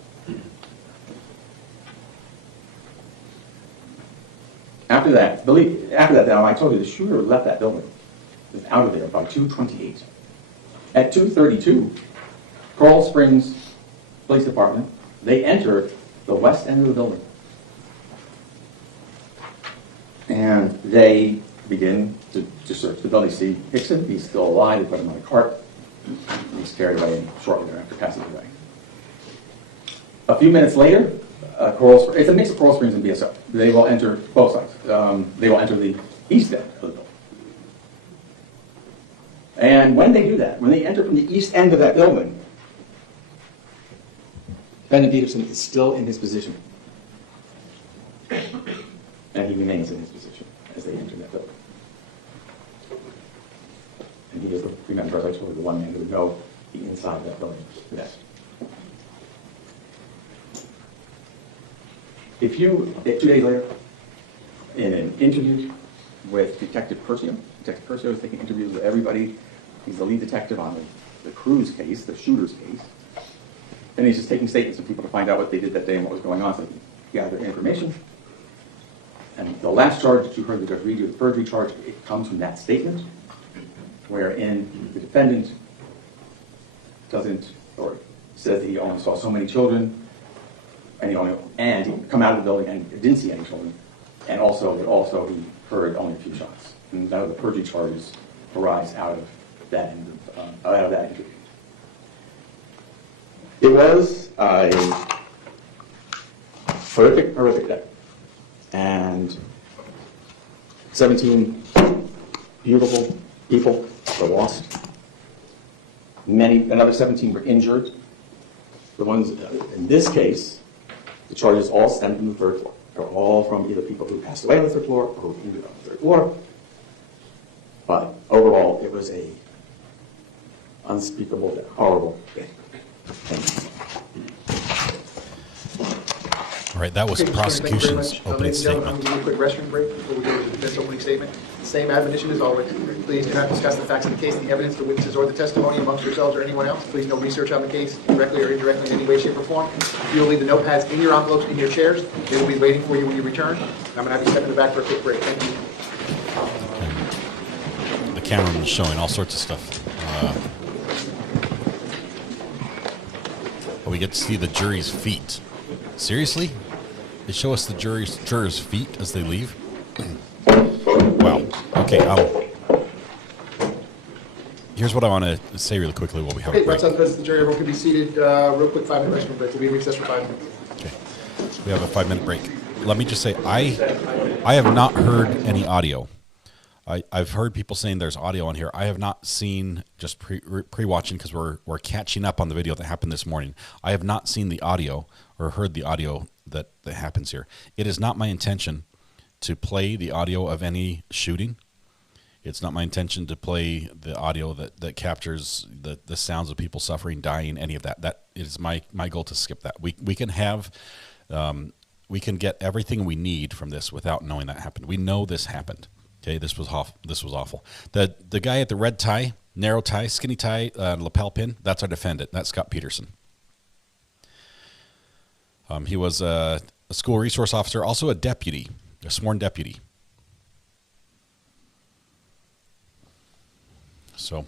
After that, now I told you the shooter left that building. Was out of there by 2:28. At 2:32, Coral Springs Police Department, they enter the west end of the building. And they begin to search the building. See Hickson, he's still alive. They put him on a cart. He's carried away shortly thereafter, passing away. A few minutes later, it's a mix of Coral Springs and BSO. They will enter both sides. They will enter the east end of the building. And when they do that, when they enter from the east end of that building, Defendant Peterson is still in his position. And he remains in his position as they enter that building. And he is, remember, as I told you, the one man who would know the inside of that building today. If you, 2 days later, in an interview with Detective Percio is taking interviews with everybody. He's the lead detective on the Cruz case, the shooter's case. And he's just taking statements of people to find out what they did that day and what was going on so he can gather information. And the last charge that you heard the judge read you, the perjury charge, it comes from that statement, wherein the defendant doesn't, or says that he only saw so many children, and he come out of the building and didn't see any children, and also he heard only a few shots. And none of the perjury charges arise out of that interview. It was a horrific day. And 17 beautiful people were lost. Another 17 were injured. The ones, in this case, the charges all stem from the third floor. They're all from either people who passed away on the third floor or who were injured on the third floor. But overall, it was a unspeakable, horrible day. All right, that was the prosecution's opening statement. I'm going to give you a quick restroom break before we go to the defense opening statement. Same admonition as always. Please do not discuss the facts of the case, the evidence, the witnesses, or the testimony amongst yourselves or anyone else. Please no research on the case, directly or indirectly in any way, shape, or form. You will leave the notepads in your envelopes in your chairs. They will be waiting for you when you return. I'm going to have you step in the back for a quick break. Thank you. The cameraman is showing all sorts of stuff. We get to see the jury's feet. Seriously? They show us the jurors' feet as they leave? Wow. Okay, here's what I want to say really quickly while we have a break. What's up, the jury? Everyone can be seated. Real quick 5-minute restroom break. We'll be recessed for 5 minutes. Okay. We have a 5-minute break. Let me just say, I have not heard any audio. I've heard people saying there's audio on here. I have not seen, just pre-watching because we're catching up on the video that happened this morning. I have not seen the audio or heard the audio that happens here. It is not my intention to play the audio of any shooting. It's not my intention to play the audio that captures the sounds of people suffering, dying, any of that. That is my goal to skip that. We can have, we can get everything we need from this without knowing that happened. We know this happened. Okay, this was awful. The guy at the red tie, narrow tie, skinny tie, lapel pin, that's our defendant. That's Scot Peterson. He was a school resource officer, also a deputy, a sworn deputy. So,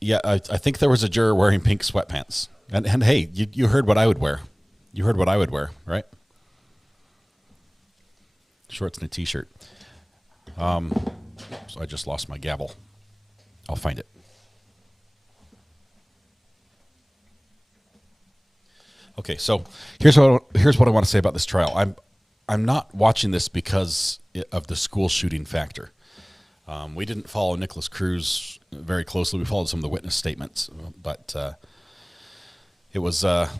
yeah, I think there was a juror wearing pink sweatpants. And hey, you heard what I would wear. You heard what I would wear, right? Shorts and a t-shirt. So I just lost my gavel. I'll find it. Okay, so here's what I want to say about this trial. I'm not watching this because of the school shooting factor. We didn't follow Nicholas Cruz very closely. We followed some of the witness statements, but it was the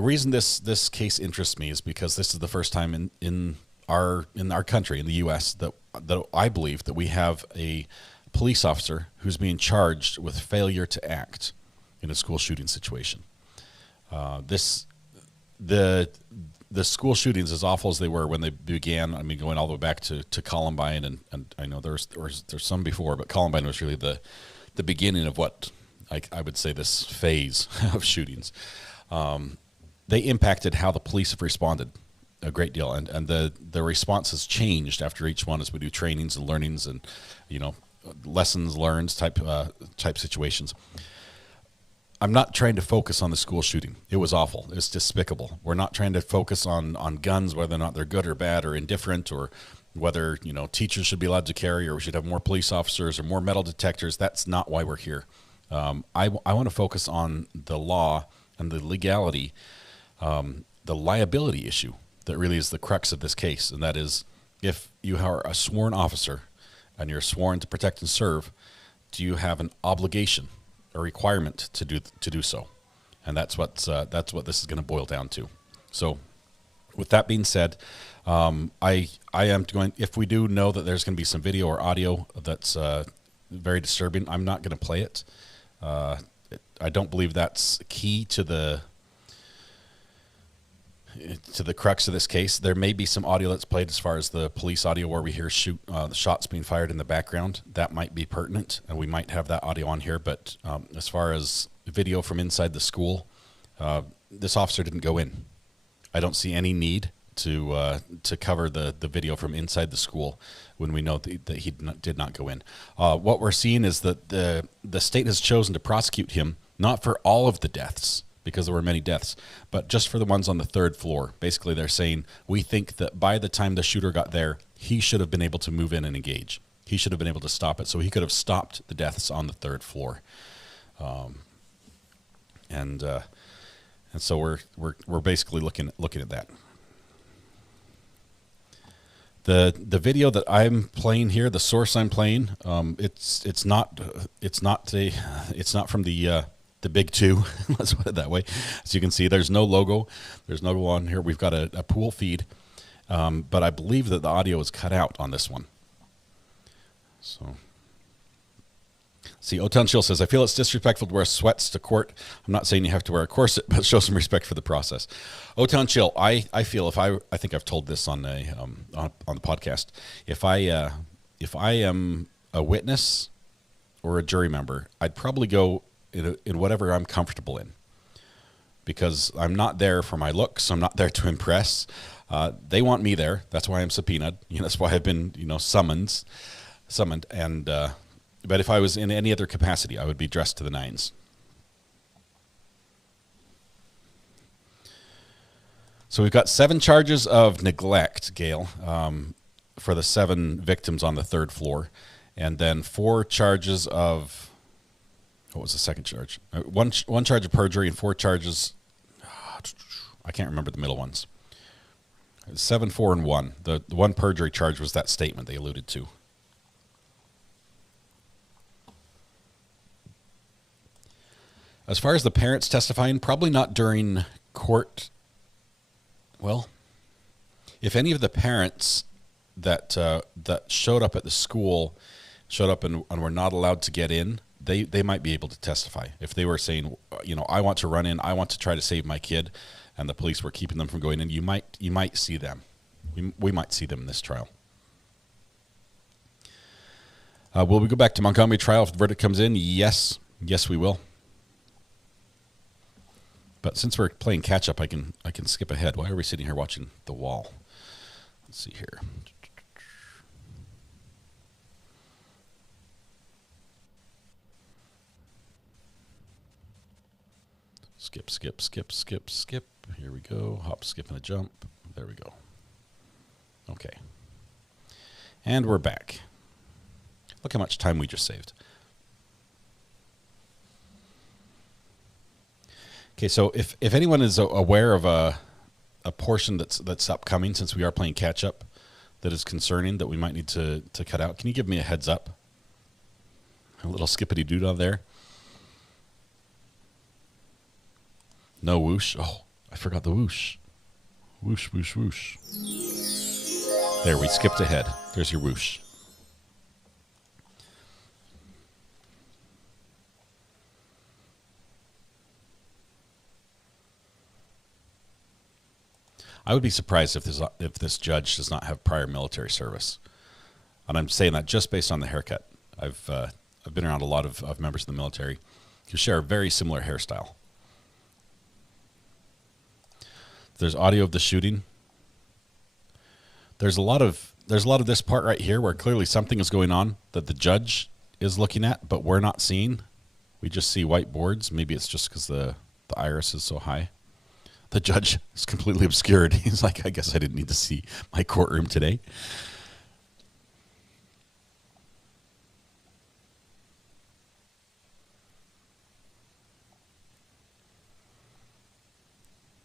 reason this case interests me is because this is the first time in our country, in the U.S., that I believe that we have a police officer who's being charged with failure to act in a school shooting situation. The school shootings, as awful as they were when they began, I mean, going all the way back to Columbine, and I know there's some before, but Columbine was really the beginning of what I would say this phase of shootings. They impacted how the police have responded a great deal, and the response has changed after each one as we do trainings and learnings and lessons learned type situations. I'm not trying to focus on the school shooting. It was awful. It's despicable. We're not trying to focus on guns, whether or not they're good or bad or indifferent, or whether teachers should be allowed to carry, or we should have more police officers or more metal detectors. That's not why we're here. I want to focus on the law and the legality, the liability issue that really is the crux of this case, and that is, if you are a sworn officer and you're sworn to protect and serve, do you have an obligation, a requirement to do so? And that's what this is going to boil down to. So, with that being said, I am going. If we do know that there's going to be some video or audio that's very disturbing, I'm not going to play it. I don't believe that's key to the crux of this case. There may be some audio that's played as far as the police audio where we hear the shots being fired in the background. That might be pertinent, and we might have that audio on here. But as far as video from inside the school, this officer didn't go in. I don't see any need to cover the video from inside the school when we know that he did not go in. What we're seeing is that the state has chosen to prosecute him not for all of the deaths, because there were many deaths, but just for the ones on the third floor. Basically, they're saying, we think that by the time the shooter got there, he should have been able to move in and engage. He should have been able to stop it, so he could have stopped the deaths on the third floor. And so we're basically looking at that. The video that I'm playing here, the source I'm playing, it's not from the big two. Let's put it that way. As you can see, there's no logo. There's no logo on here. We've got a pool feed, but I believe that the audio is cut out on this one. So, see, Otan Chill says, I feel it's disrespectful to wear sweats to court. I'm not saying you have to wear a corset, but show some respect for the process. Otan Chill, I feel I think I've told this on the podcast. If I am a witness or a jury member, I'd probably go in whatever I'm comfortable in, because I'm not there for my looks. I'm not there to impress. They want me there. That's why I'm subpoenaed. That's why I've been, summoned. And but if I was in any other capacity, I would be dressed to the nines. So we've got 7 charges of neglect, Gail, for the 7 victims on the third floor, and then 4 charges of. What was the second charge? One charge of perjury and 4 charges. I can't remember the middle ones. 7, 4, and 1. The one perjury charge was that statement they alluded to. As far as the parents testifying, probably not during court. Well, if any of the parents that showed up at the school showed up and were not allowed to get in, they might be able to testify. If they were saying, I want to run in, I want to try to save my kid, and the police were keeping them from going in, you might see them. We might see them in this trial. Will we go back to Montgomery trial if the verdict comes in? Yes, we will. But since we're playing catch up, I can skip ahead. Why are we sitting here watching the wall? Let's see here. Skip. Here we go. Hop, skip, and a jump. There we go. Okay. And we're back. Look how much time we just saved. Okay, so if anyone is aware of a portion that's upcoming, since we are playing catch up, that is concerning, that we might need to cut out, can you give me a heads up? A little skippity doo on there. No whoosh. Oh, I forgot the whoosh. Whoosh, whoosh, whoosh. There, we skipped ahead. There's your whoosh. I would be surprised if this judge does not have prior military service. And I'm saying that just based on the haircut. I've been around a lot of members of the military who share a very similar hairstyle. There's audio of the shooting. There's a lot of this part right here where clearly something is going on that the judge is looking at, but we're not seeing. We just see white boards. Maybe it's just because the iris is so high. The judge is completely obscured. He's like, I guess I didn't need to see my courtroom today.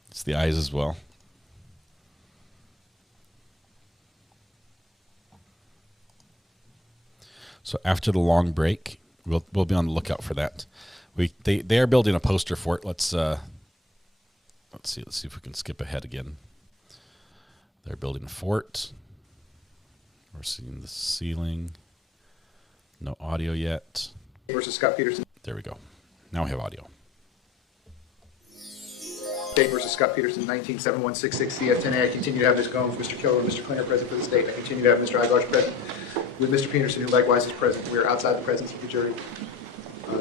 It's the eyes as well. So after the long break, we'll be on the lookout for that. They are building a poster for it. Let's see if we can skip ahead again. They're building a fort. We're seeing the ceiling. No audio yet. Versus Scot Peterson. There we go. Now we have audio. State versus Scot Peterson, 197166 CF10A. I continue to have Ms. Gomes, Mr. Killer, and Mr. Klinger present for the state. I continue to have Mr. Igosh present with Mr. Peterson, who likewise is present. We are outside the presence of the jury.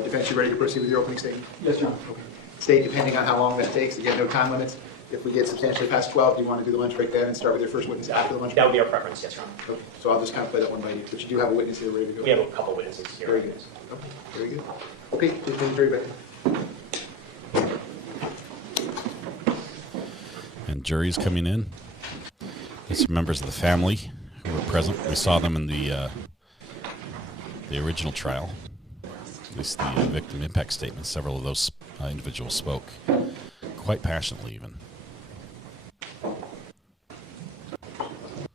Defense, you ready to proceed with your opening statement? Yes, Your Honor. Okay. State, depending on how long that takes, again, no time limits. If we get substantially past 12, do you want to do the lunch break then and start with your first witness after the lunch break? That would be our preference, yes, Your Honor. Okay. So I'll just kind of play that one by you. But you do have a witness here ready to go. We have a couple witnesses here. Very good. Okay, very good. Okay, please bring the jury back in. And jury's coming in. It's members of the family who were present. We saw them in the original trial. At least the victim impact statements. Several of those individuals spoke quite passionately, even.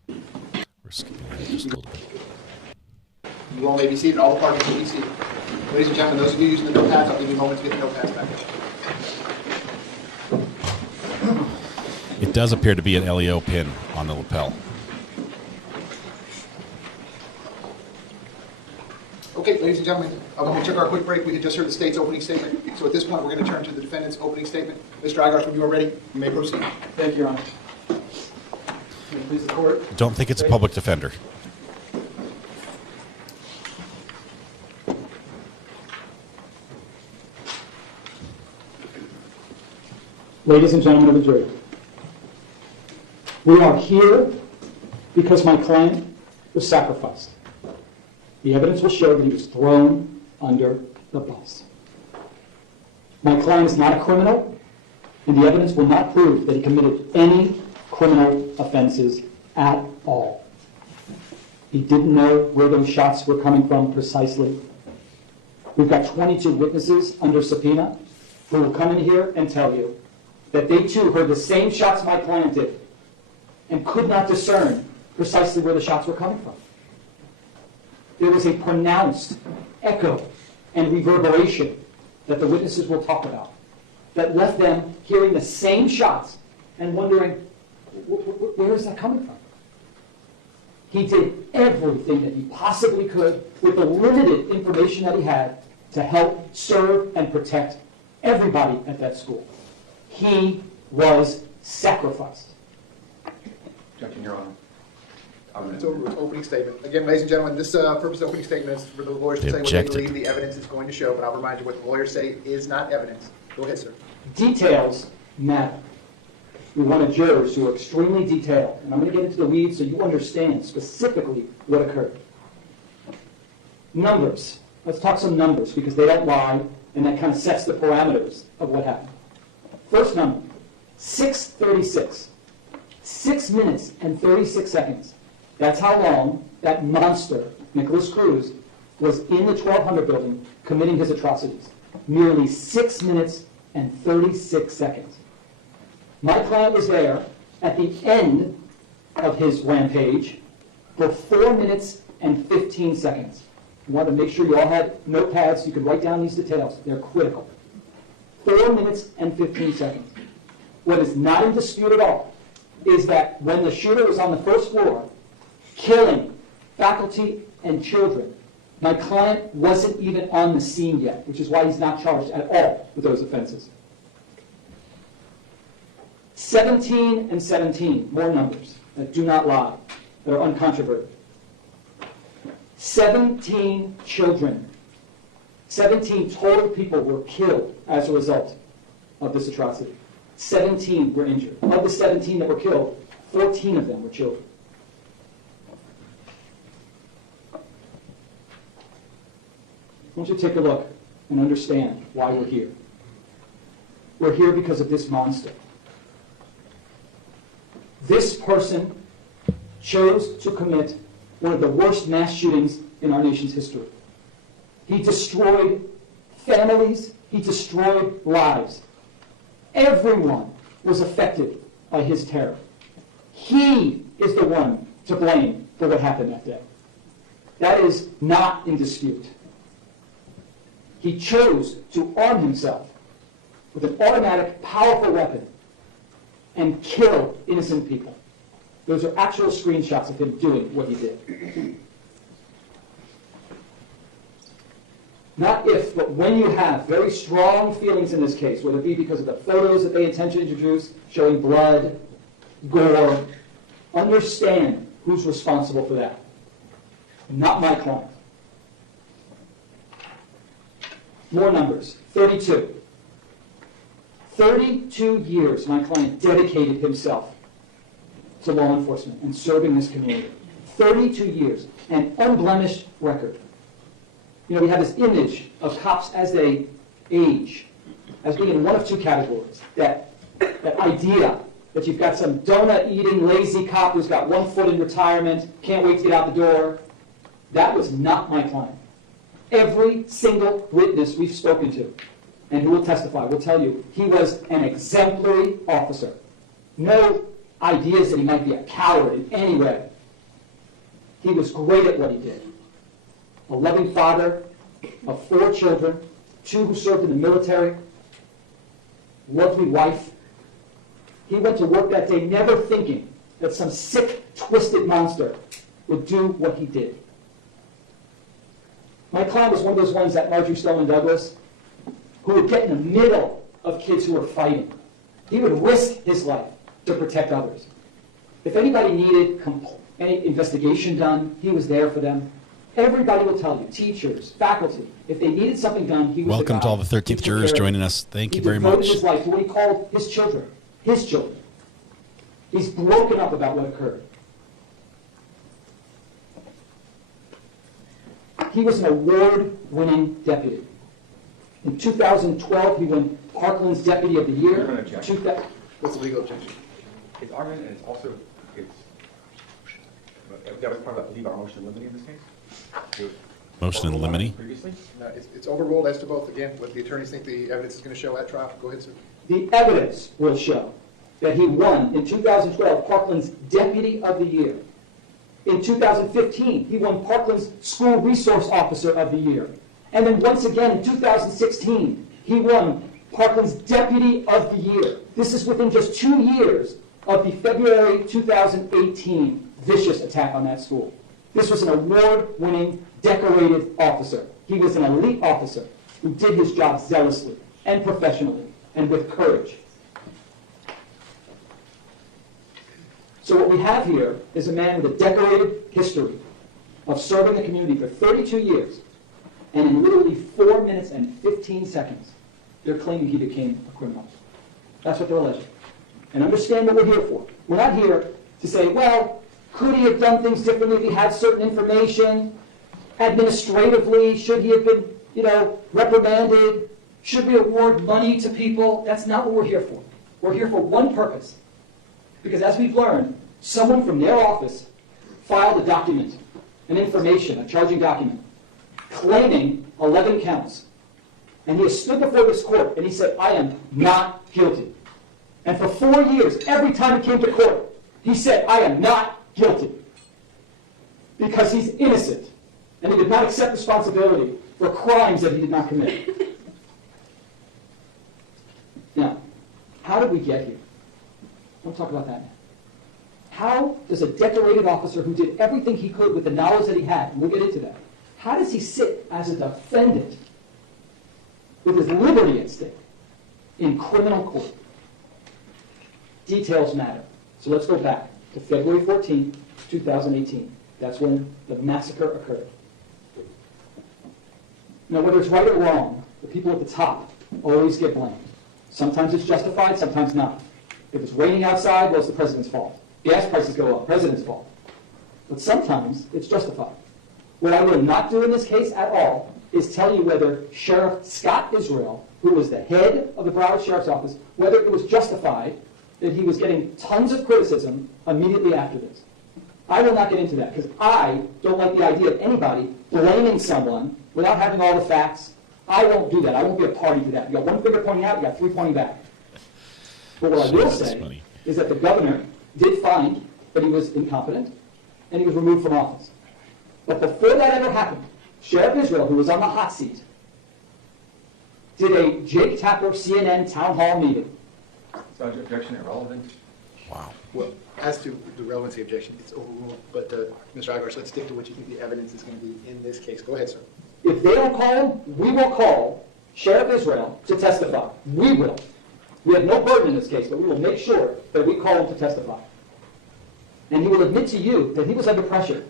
We're skipping ahead just a little bit. You all may be seated. All the parties may be seated. Ladies and gentlemen, those of you using the notepads, I'll give you a moment to get the notepads back up. It does appear to be an LEO pin on the lapel. Okay, ladies and gentlemen, when we took our quick break, we had just heard the state's opening statement. So at this point, we're going to turn to the defendant's opening statement. Mr. Igosh, when you are ready, you may proceed. Thank you, Your Honor. May it please the court. Don't think it's a public defender. Ladies and gentlemen of the jury, we are here because my client was sacrificed. The evidence will show that he was thrown under the bus. My client is not a criminal, and the evidence will not prove that he committed any criminal offenses at all. He didn't know where those shots were coming from precisely. We've got 22 witnesses under subpoena who will come in here and tell you that they too heard the same shots my client did and could not discern precisely where the shots were coming from. There was a pronounced echo and reverberation that the witnesses will talk about that left them hearing the same shots and wondering, where is that coming from? He did everything that he possibly could with the limited information that he had to help serve and protect everybody at that school. He was sacrificed. Objection, Your Honor. It's over with opening statement. Again, ladies and gentlemen, this purpose of opening statement is for the lawyers to say what they believe the evidence is going to show, but I'll remind you what the lawyers say is not evidence. Go ahead, sir. Details matter. We wanted jurors who are extremely detailed, and I'm going to get into the weeds so you understand specifically what occurred. Numbers. Let's talk some numbers because they don't lie, and that kind of sets the parameters of what happened. First number, 6:36. 6 minutes and 36 seconds. That's how long that monster, Nicholas Cruz, was in the 1200 building committing his atrocities. Merely 6 minutes and 36 seconds. My client was there at the end of his rampage for 4 minutes and 15 seconds. I want to make sure you all had notepads so you can write down these details. They're critical. 4 minutes and 15 seconds. What is not in dispute at all is that when the shooter was on the first floor, killing faculty and children, my client wasn't even on the scene yet, which is why he's not charged at all with those offenses. 17 and 17, more numbers that do not lie, that are uncontroverted. 17 children, 17 total people were killed as a result of this atrocity. 17 were injured. Of the 17 that were killed, 14 of them were children. want you to take a look and understand why we're here. We're here because of this monster. This person chose to commit one of the worst mass shootings in our nation's history. He destroyed families. He destroyed lives. Everyone was affected by his terror. He is the one to blame for what happened that day. That is not in dispute. He chose to arm himself with an automatic, powerful weapon and kill innocent people. Those are actual screenshots of him doing what he did. Not if, but when you have very strong feelings in this case, whether it be because of the photos that they intend to introduce showing blood, gore, understand who's responsible for that. Not my client. More numbers. 32. 32 years my client dedicated himself to law enforcement and serving this community. 32 years. An unblemished record. You know, we have this image of cops as they age, as being in one of two categories. That idea that you've got some donut-eating, lazy cop who's got 1 foot in retirement, can't wait to get out the door. That was not my client. Every single witness we've spoken to, and who will testify, will tell you he was an exemplary officer. No ideas that he might be a coward in any way. He was great at what he did. A loving father of 4 children, 2 who served in the military, lovely wife. He went to work that day never thinking that some sick, twisted monster would do what he did. My client was one of those ones that Marjorie Stoneman Douglas, who would get in the middle of kids who were fighting. He would risk his life to protect others. If anybody needed any investigation done, he was there for them. Everybody will tell you, teachers, faculty, if they needed something done, he was Welcome to all the 13th jurors joining us. Thank you very much. He devoted his life to what he called his children. His children. He's broken up about what occurred. He was an award-winning deputy. In 2012, he won Parkland's Deputy of the Year. What's the legal objection? It's argument, and it's also, that was part of, I believe, our motion to eliminate in this case. Motion in limine? Previously? No, it's overruled as to both. Again, what the attorneys think the evidence is going to show at trial. Go ahead, sir. The evidence will show that he won in 2012 Parkland's Deputy of the Year. In 2015, he won Parkland's School Resource Officer of the Year. And then once again in 2016, he won Parkland's Deputy of the Year. This is within just 2 years of the February 2018 vicious attack on that school. This was an award-winning, decorated officer. He was an elite officer who did his job zealously and professionally and with courage. So what we have here is a man with a decorated history of serving the community for 32 years, and in literally 4 minutes and 15 seconds, they're claiming he became a criminal. That's what they're alleging. And understand what we're here for. We're not here to say, well, could he have done things differently if he had certain information? Administratively, should he have been, reprimanded? Should we award money to people? That's not what we're here for. We're here for one purpose. Because as we've learned, someone from their office filed a document, an information, a charging document, claiming 11 counts. And he has stood before this court and he said, I am not guilty. And for 4 years, every time he came to court, he said, I am not guilty. Because he's innocent. And he did not accept responsibility for crimes that he did not commit. Now, how did we get here? We'll talk about that now. How does a decorated officer who did everything he could with the knowledge that he had, and we'll get into that, how does he sit as a defendant with his liberty at stake in criminal court? Details matter. So let's go back to February 14, 2018. That's when the massacre occurred. Now, whether it's right or wrong, the people at the top always get blamed. Sometimes it's justified, sometimes not. If it's raining outside, well, it's the president's fault. Gas prices go up, president's fault. But sometimes it's justified. What I will not do in this case at all is tell you whether Sheriff Scot Israel, who was the head of the Broward Sheriff's Office, whether it was justified that he was getting tons of criticism immediately after this. I will not get into that because I don't like the idea of anybody blaming someone without having all the facts. I won't do that. I won't be a party to that. You got one finger pointing out, you got three pointing back. But what I will say is that the governor did find that he was incompetent and he was removed from office. But before that ever happened, Sheriff Israel, who was on the hot seat, did a Jake Tapper CNN town hall meeting. So objection irrelevant. Wow. Well, as to the relevancy objection, it's overruled. But Mr. Igars, let's stick to what you think the evidence is going to be in this case. Go ahead, sir. If they don't call him, we will call Sheriff Israel to testify. We will. We have no burden in this case, but we will make sure that we call him to testify. And he will admit to you that he was under pressure.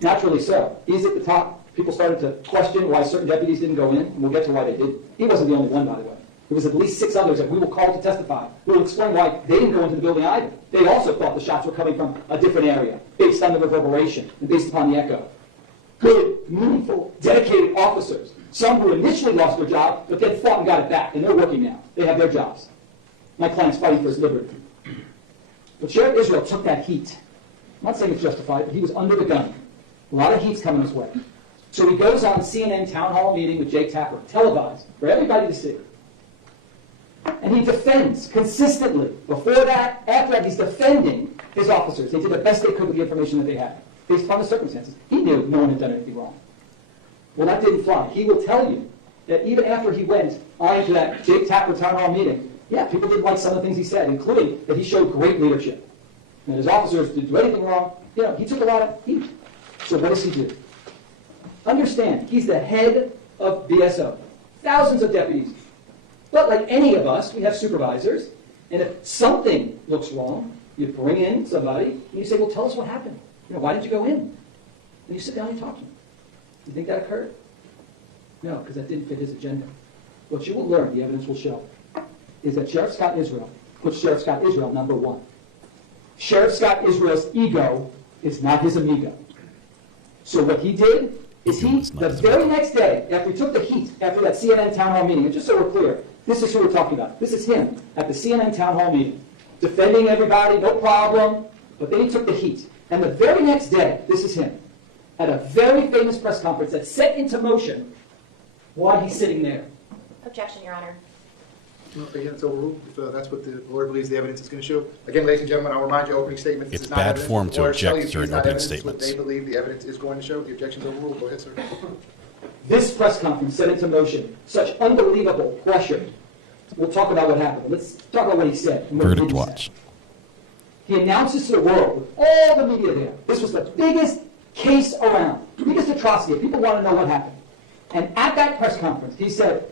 Naturally so. He's at the top. People started to question why certain deputies didn't go in, and we'll get to why they did. He wasn't the only one, by the way. There was at least 6 others that we will call to testify. We will explain why they didn't go into the building either. They also thought the shots were coming from a different area, based on the reverberation and based upon the echo. Good, meaningful, dedicated officers. Some who initially lost their job, but then fought and got it back, and they're working now. They have their jobs. My client's fighting for his liberty. But Sheriff Israel took that heat. I'm not saying it's justified, but he was under the gun. A lot of heat's coming his way. So he goes on CNN town hall meeting with Jake Tapper, televised, for everybody to see. And he defends consistently. Before that, after that, he's defending his officers. They did the best they could with the information that they had, based upon the circumstances. He knew no one had done anything wrong. Well, that didn't fly. He will tell you that even after he went on to that Jake Tapper town hall meeting, yeah, people didn't like some of the things he said, including that he showed great leadership. And his officers didn't do anything wrong. You know, he took a lot of heat. So what does he do? Understand, he's the head of BSO. Thousands of deputies. But like any of us, we have supervisors. And if something looks wrong, you bring in somebody and you say, well, tell us what happened. You know, why did you go in? And you sit down and you talk to them. You think that occurred? No, because that didn't fit his agenda. What you will learn, the evidence will show, is that Sheriff Scot Israel puts Sheriff Scot Israel number one. Sheriff Scot Israel's ego is not his amigo. So what he did is the very next day, after he took the heat, after that CNN town hall meeting, and just so we're clear, this is who we're talking about. This is him at the CNN town hall meeting, defending everybody, no problem, but then he took the heat. And the very next day, this is him, at a very famous press conference that set into motion why he's sitting there. Objection, Your Honor. Okay, yeah, it's overruled. If that's what the lawyer believes the evidence is going to show. Again, ladies and gentlemen, I'll remind you, opening statements. It's bad form to object during opening statements. What they believe the evidence is going to show. The objection's overruled. Go ahead, sir. This press conference set into motion such unbelievable pressure. We'll talk about what happened. Let's talk about what he said. Verdict watch. He announces to the world, with all the media there, this was the biggest case around, biggest atrocity. People want to know what happened. And at that press conference, he said,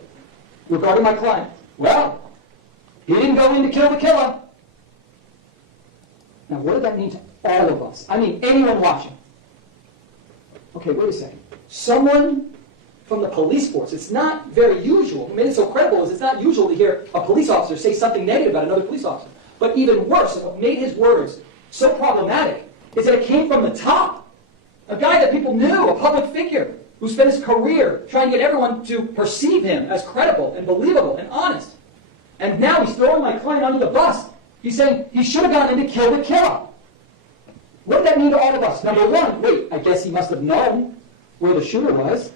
regarding my client, well, he didn't go in to kill the killer. Now, what did that mean to all of us? I mean, anyone watching. Okay, wait a second. Someone from the police force, it's not very usual. What made it so credible is it's not usual to hear a police officer say something negative about another police officer. But even worse, and what made his words so problematic, is that it came from the top. A guy that people knew, a public figure, who spent his career trying to get everyone to perceive him as credible and believable and honest. And now he's throwing my client under the bus. He's saying he should have gone in to kill the killer. What did that mean to all of us? Number one, wait, I guess he must have known where the shooter was.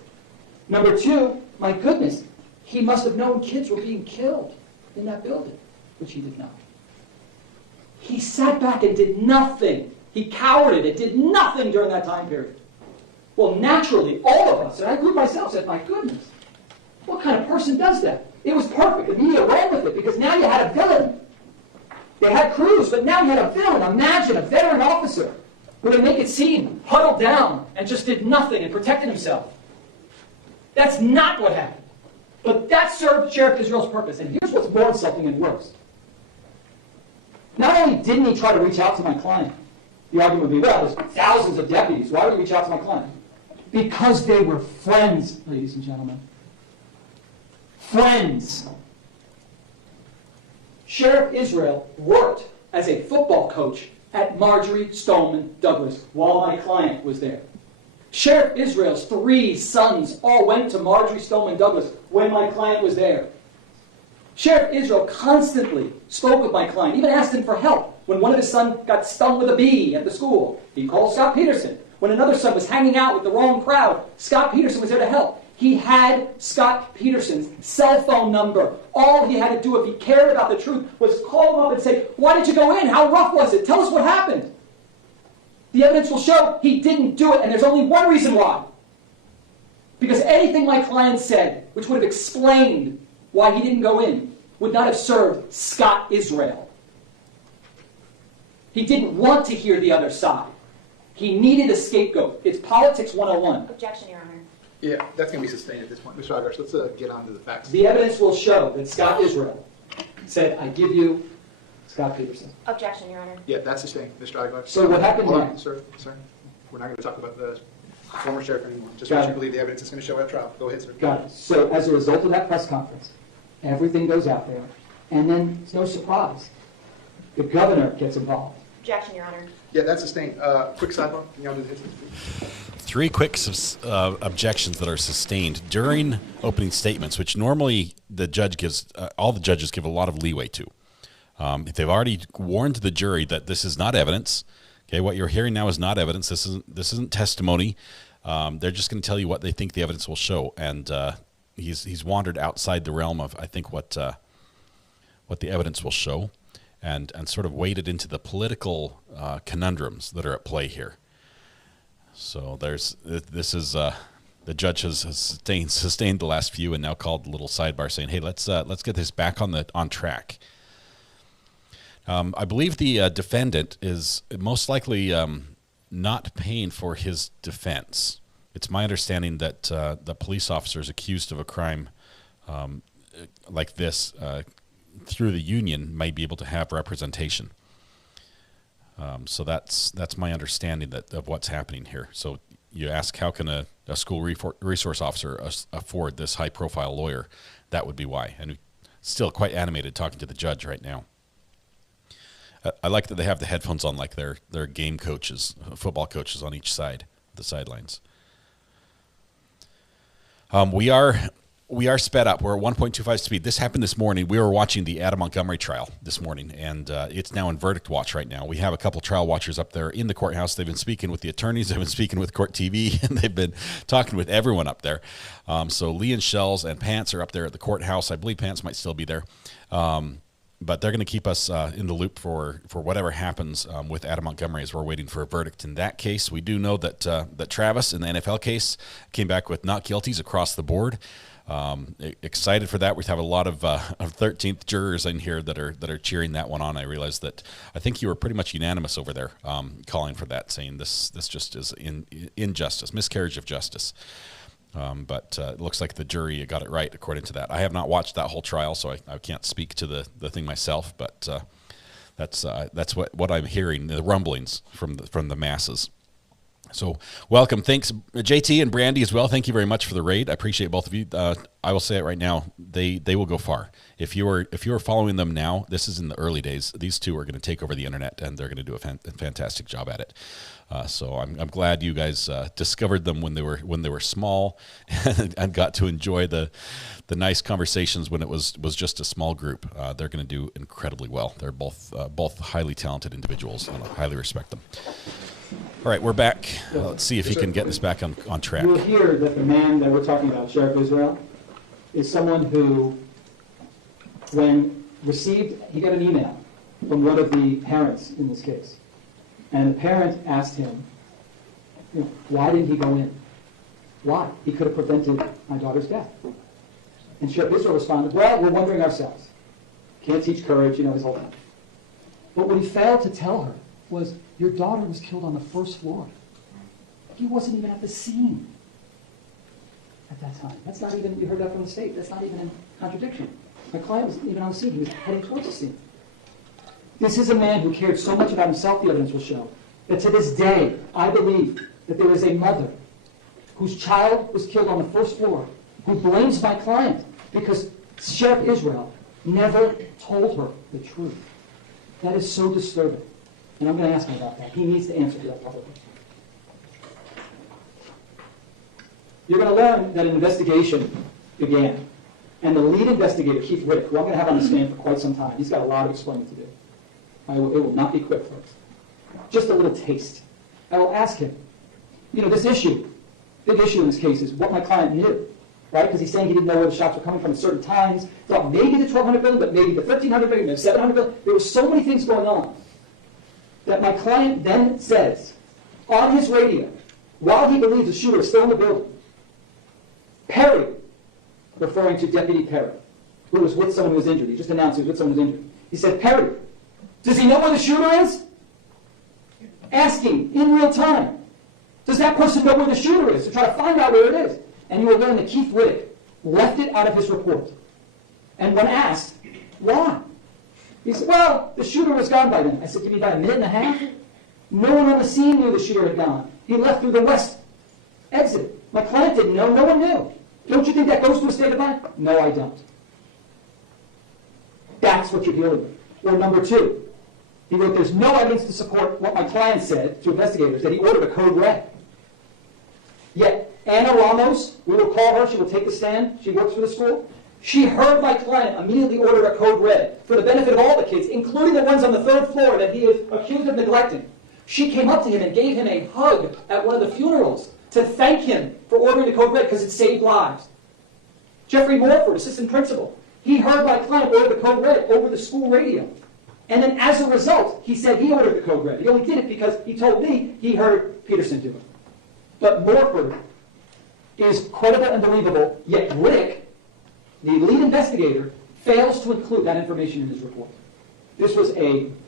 Number two, my goodness, he must have known kids were being killed in that building, which he did not. He sat back and did nothing. He cowered it, did nothing during that time period. Well, naturally, all of us, and I include myself, said, my goodness, what kind of person does that? It was perfect. The media ran with it because now you had a villain. They had crews, but now you had a villain. Imagine a veteran officer who they make it seem huddled down and just did nothing and protected himself. That's not what happened. But that served Sheriff Israel's purpose. And here's what's more insulting and worse. Not only didn't he try to reach out to my client, the argument would be, well, there's thousands of deputies. Why would he reach out to my client? Because they were friends, ladies and gentlemen. Friends. Sheriff Israel worked as a football coach at Marjorie Stoneman Douglas while my client was there. Sheriff Israel's 3 sons all went to Marjorie Stoneman Douglas when my client was there. Sheriff Israel constantly spoke with my client, even asked him for help. When one of his sons got stung with a bee at the school, he called Scot Peterson. When another son was hanging out with the wrong crowd, Scot Peterson was there to help. He had Scot Peterson's cell phone number. All he had to do if he cared about the truth was call him up and say, "Why did you go in? How rough was it? Tell us what happened." The evidence will show he didn't do it, and there's only one reason why. Because anything my client said, which would have explained why he didn't go in, would not have served Scot Israel. He didn't want to hear the other side. He needed a scapegoat. It's politics 101. Objection, Your Honor. Yeah, that's going to be sustained at this point. Mr. Agarsh, let's get on to the facts. The evidence will show that Scot Israel said, "I give you Scot Peterson." Objection, Your Honor. Yeah, that's sustained, Mr. Agarsh. So what happened Hold there? on, sir. We're not going to talk about the former sheriff anymore. Just Got what it. you believe the evidence is going to show at trial. Go ahead, sir. Got it. So as a result of that press conference, everything goes out there, and then it's no surprise. The governor gets involved. Objection, Your Honor. Yeah, that's sustained. Quick sidebar. Can y'all do the hits? 3 quick objections that are sustained during opening statements, which normally the judge gives, all the judges give a lot of leeway to. If they've already warned the jury that this is not evidence, okay, what you're hearing now is not evidence. This isn't testimony. They're just going to tell you what they think the evidence will show, and he's wandered outside the realm of, I think, what the evidence will show, and sort of waded into the political conundrums that are at play here. So this is the judge has sustained the last few, and now called a little sidebar saying, "Hey, let's get this back on track." I believe the defendant is most likely not paying for his defense. It's my understanding that the police officers accused of a crime like this through the union might be able to have representation. So that's my understanding of what's happening here. So you ask, how can a school resource officer afford this high-profile lawyer? That would be why. And still quite animated talking to the judge right now. I like that they have the headphones on like they're game coaches, football coaches on each side, the sidelines. We are sped up. We're at 1.25 speed. This happened this morning. We were watching the Adam Montgomery trial this morning, and it's now in verdict watch right now. We have a couple trial watchers up there in the courthouse. They've been speaking with the attorneys. They've been speaking with Court TV, and they've been talking with everyone up there. So Lee and Shells and Pants are up there at the courthouse. I believe Pants might still be there. But they're going to keep us in the loop for whatever happens with Adam Montgomery as we're waiting for a verdict in that case. We do know that Travis in the NFL case came back with not guilties across the board. Excited for that. We have a lot of 13th jurors in here that are cheering that one on. I realized that I think you were pretty much unanimous over there, calling for that, saying this just is injustice, miscarriage of justice. But it looks like the jury got it right according to that. I have not watched that whole trial, so I can't speak to the thing myself. But that's what I'm hearing, the rumblings from the masses. So welcome. Thanks, JT and Brandy as well. Thank you very much for the raid. I appreciate both of you. I will say it right now, they will go far. If you are following them now, this is in the early days. These two are going to take over the internet, and they're going to do a fantastic job at it. So I'm glad you guys discovered them when they were small, and got to enjoy the nice conversations when it was just a small group. They're going to do incredibly well. They're both highly talented individuals, and I highly respect them. All right, we're back. Let's see if he can get this back on track. You'll hear that the man that we're talking about, Sheriff Israel, is someone who, when he got an email from one of the parents in this case. And the parent asked him, why didn't he go in? Why? He could have prevented my daughter's death. And Sheriff Israel responded, well, we're wondering ourselves. Can't teach courage, his whole thing. But what he failed to tell her was, your daughter was killed on the first floor. He wasn't even at the scene at that time. That's not even, you heard that from the state, that's not even in contradiction. My client wasn't even on the scene. He was heading towards the scene. This is a man who cared so much about himself, the evidence will show, that to this day, I believe that there is a mother whose child was killed on the first floor who blames my client because Sheriff Israel never told her the truth. That is so disturbing. And I'm going to ask him about that. He needs to answer to that publicly. you're going to learn that an investigation began. And the lead investigator, Keith Riddick, who I'm going to have on the stand for quite some time, he's got a lot of explaining to do. It will not be quick, folks. Just a little taste. I will ask him, this issue, big issue in this case is what my client knew, right? Because he's saying he didn't know where the shots were coming from at certain times. Thought maybe the 1200 building, but maybe the 1300 building, maybe the 700 building. There were so many things going on that my client then says on his radio, while he believes the shooter is still in the building, Perry, referring to Deputy Perry, who was with someone who was injured. He just announced he was with someone who was injured. He said, Perry, does he know where the shooter is? Asking in real time. Does that person know where the shooter is? To try to find out where it is. And you will learn that Keith Riddick left it out of his report. And when asked, why? He said, well, the shooter was gone by then. I said, you mean by a minute and a half? No one on the scene knew the shooter had gone. He left through the west exit. My client didn't know. No one knew. Don't you think that goes to a state of mind? No, I don't. That's what you're dealing with. Or number two, he wrote, there's no evidence to support what my client said to investigators, that he ordered a code red. Yet, Anna Ramos, we will call her, she will take the stand, she works for the school. She heard my client immediately order a code red for the benefit of all the kids, including the ones on the 3rd floor that he is accused of neglecting. She came up to him and gave him a hug at one of the funerals to thank him for ordering the code red because it saved lives. Jeffrey Morford, assistant principal, he heard my client order the code red over the school radio. And then as a result, he said he ordered the code red. He only did it because he told me he heard Peterson do it. But Morford is credible and believable, yet Riddick, the lead investigator, fails to include that information in his report. This was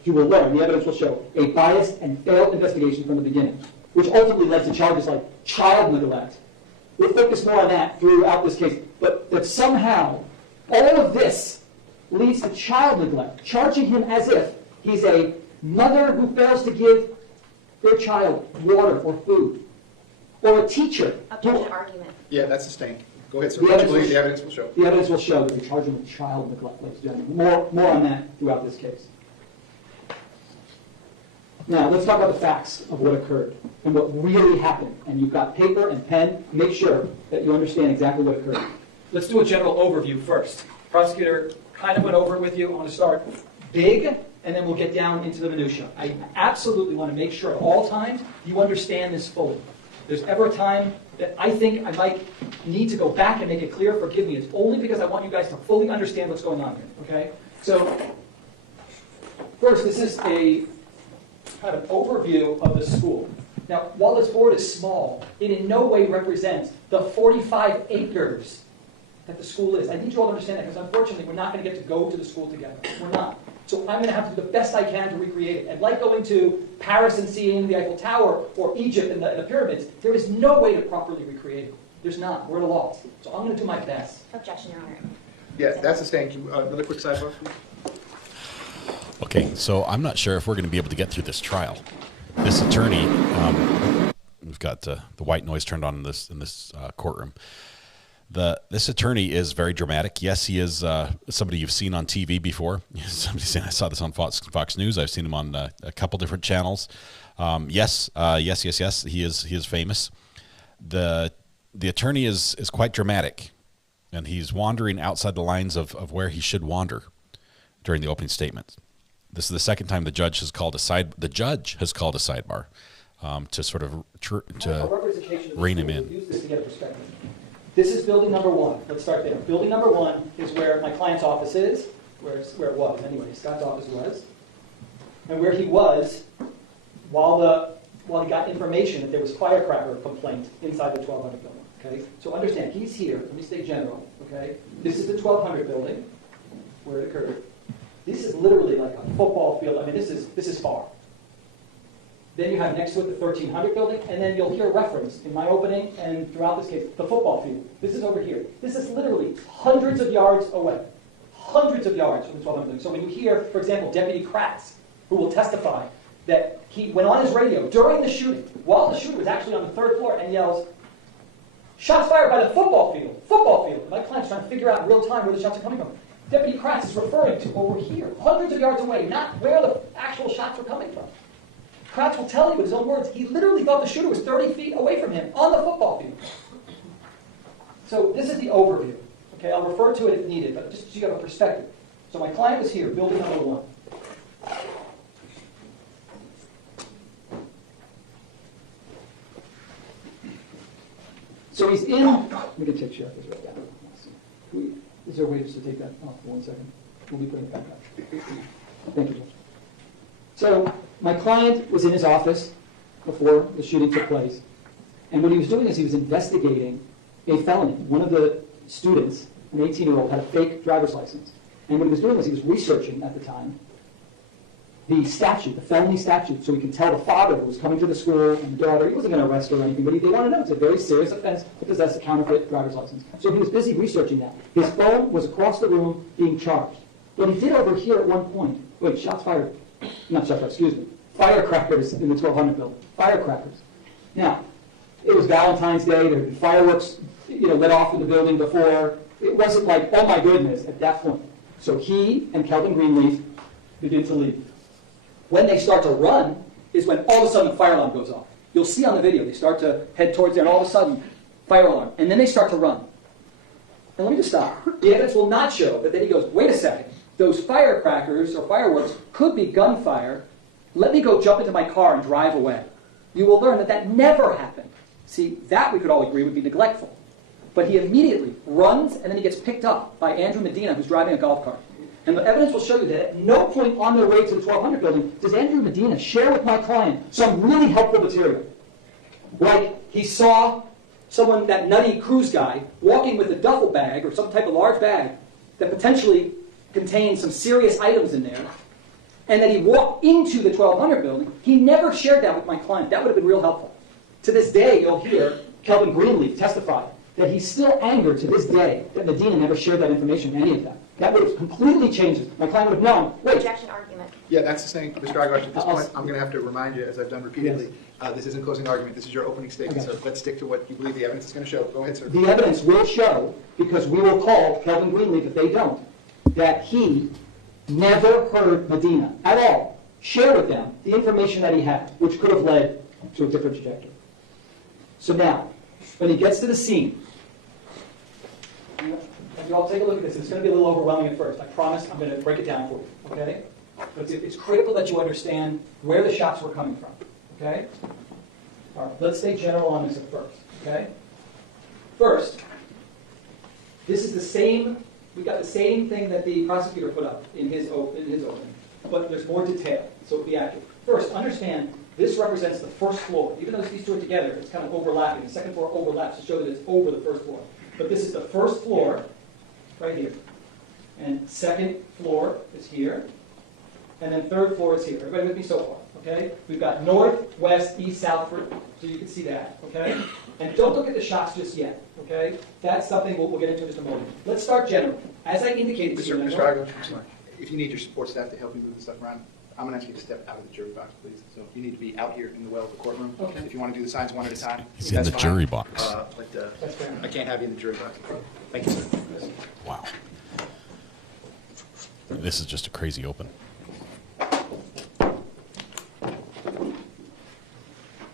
you will learn, the evidence will show, a biased and failed investigation from the beginning, which ultimately led to charges like child neglect. We'll focus more on that throughout this case, but that somehow all of this leads to child neglect, charging him as if he's a mother who fails to give their child water or food, or a teacher. Objection argument. Yeah, that's sustained. Go ahead, sir. What you believe the evidence will show. The evidence will show that we charge him with child neglect, ladies and gentlemen. More on that throughout this case. Now, let's talk about the facts of what occurred and what really happened. And you've got paper and pen. Make sure that you understand exactly what occurred. Let's do a general overview first. Prosecutor kind of went over it with you. I want to start big, and then we'll get down into the minutia. I absolutely want to make sure at all times you understand this fully. If there's ever a time that I think I might need to go back and make it clear, forgive me. It's only because I want you guys to fully understand what's going on here. Okay? So, first, this is a kind of overview of the school. Now, while this board is small, it in no way represents the 45 acres that the school is. I need you all to understand that because unfortunately we're not going to get to go to the school together. We're not. So I'm going to have to do the best I can to recreate it. And like going to Paris and seeing the Eiffel Tower or Egypt and the pyramids, there is no way to properly recreate it. There's not. We're at a loss. So I'm going to do my best. Objection, Your Honor. Yeah, that's sustained. Another quick sidebar, please. Okay, so I'm not sure if we're going to be able to get through this trial. This attorney, we've got the white noise turned on in this courtroom. This attorney is very dramatic. Yes, he is somebody you've seen on TV before. Somebody saying I saw this on Fox News. I've seen him on a couple different channels. Yes. He is famous. The attorney is quite dramatic, and he's wandering outside the lines of where he should wander during the opening statement. This is the second time the judge has called a sidebar to sort of to rein him in. Use this to get a perspective. This is building number one. Let's start there. Building number one is where my client's office is, where it was anyway. Scott's office was, and where he was while he got information that there was firecracker complaint inside the 1200 building. Okay, so understand he's here. Let me stay general. Okay, this is the 1200 building where it occurred. This is literally like a football field. I mean, this is far. Then you have next to it the 1300 building, and then you'll hear reference in my opening and throughout this case, the football field. This is over here. This is literally hundreds of yards away. Hundreds of yards from the 1200 building. So when you hear, for example, Deputy Kratz, who will testify that he went on his radio during the shooting, while the shooter was actually on the 3rd floor, and yells, "Shots fired by the football field, football field." And my client's trying to figure out in real time where the shots are coming from. Deputy Kratz is referring to over here, hundreds of yards away, not where the actual shots were coming from. Kratz will tell you in his own words, he literally thought the shooter was 30 feet away from him on the football field. So this is the overview. Okay, I'll refer to it if needed, but just so you have a perspective. So my client was here, building number 1. So he's in. Let me get take share this right down. Is there a way just to take that off for 1 second? We'll be putting it back up. Thank you, Judge. So my client was in his office before the shooting took place, and what he was doing is he was investigating a felony. One of the students, an 18-year-old, had a fake driver's license, and what he was doing was he was researching at the time the statute, the felony statute, so he could tell the father who was coming to the school and the daughter. He wasn't going to arrest her or anything, but they want to know it's a very serious offense to possess a counterfeit driver's license. So he was busy researching that. His phone was across the room being charged. What he did over here at one point, wait, shots fired, not shots fired, excuse me, firecrackers in the 1200 building, firecrackers. Now, it was Valentine's Day, there had been fireworks, lit off in the building before. It wasn't like, oh my goodness, at that point. So he and Kelvin Greenleaf begin to leave. When they start to run is when all of a sudden the fire alarm goes off. You'll see on the video, they start to head towards there, and all of a sudden, fire alarm. And then they start to run. And let me just stop. The evidence will not show, but then he goes, wait a second, those firecrackers or fireworks could be gunfire. Let me go jump into my car and drive away. You will learn that that never happened. See, that we could all agree would be neglectful. But he immediately runs, and then he gets picked up by Andrew Medina, who's driving a golf cart. And the evidence will show you that at no point on their way to the 1200 building does Andrew Medina share with my client some really helpful material. Like he saw someone, that nutty cruise guy, walking with a duffel bag or some type of large bag that potentially contained some serious items in there, and that he walked into the 1200 building. He never shared that with my client. That would have been real helpful. To this day, you'll hear Kelvin Greenleaf testify that he's still angered to this day that Medina never shared that information with any of them. That would have completely changed it. My client would have known, wait. Objection argument. Yeah, that's the same, Mr. Aguilar. At this point, I'm going to have to remind you, as I've done repeatedly, this isn't closing argument. This is your opening statement. Okay. So let's stick to what you believe the evidence is going to show. Go ahead, sir. The evidence will show, because we will call Kelvin Greenleaf if they don't, that he never heard Medina at all share with them the information that he had, which could have led to a different trajectory. So now, when he gets to the scene, you all take a look at this. It's going to be a little overwhelming at first. I promise I'm going to break it down for you, okay? But it's critical that you understand where the shots were coming from, okay? All right, let's stay general on this at first, okay? First, this is the same, we got the same thing that the prosecutor put up in his opening, but there's more detail, so it'll be accurate. First, understand this represents the first floor. Even though these two are together, it's kind of overlapping. The second floor overlaps to show that it's over the first floor. But this is the first floor, right here. And second floor is here. And then third floor is here. Everybody with me so far, okay? We've got north, west, east, south, so you can see that, okay? And don't look at the shots just yet, okay? That's something we'll get into in just a moment. Let's start generally. As I indicated to you, Mr. Aguilar, I'm sorry. If you need your support staff to help you move the stuff around, I'm going to ask you to step out of the jury box, please. So if you need to be out here in the well of the courtroom, okay. If you want to do the signs one at a time, He's in the jury box. That's fair. I can't have you in the jury box. Thank you, sir. Wow. This is just a crazy open.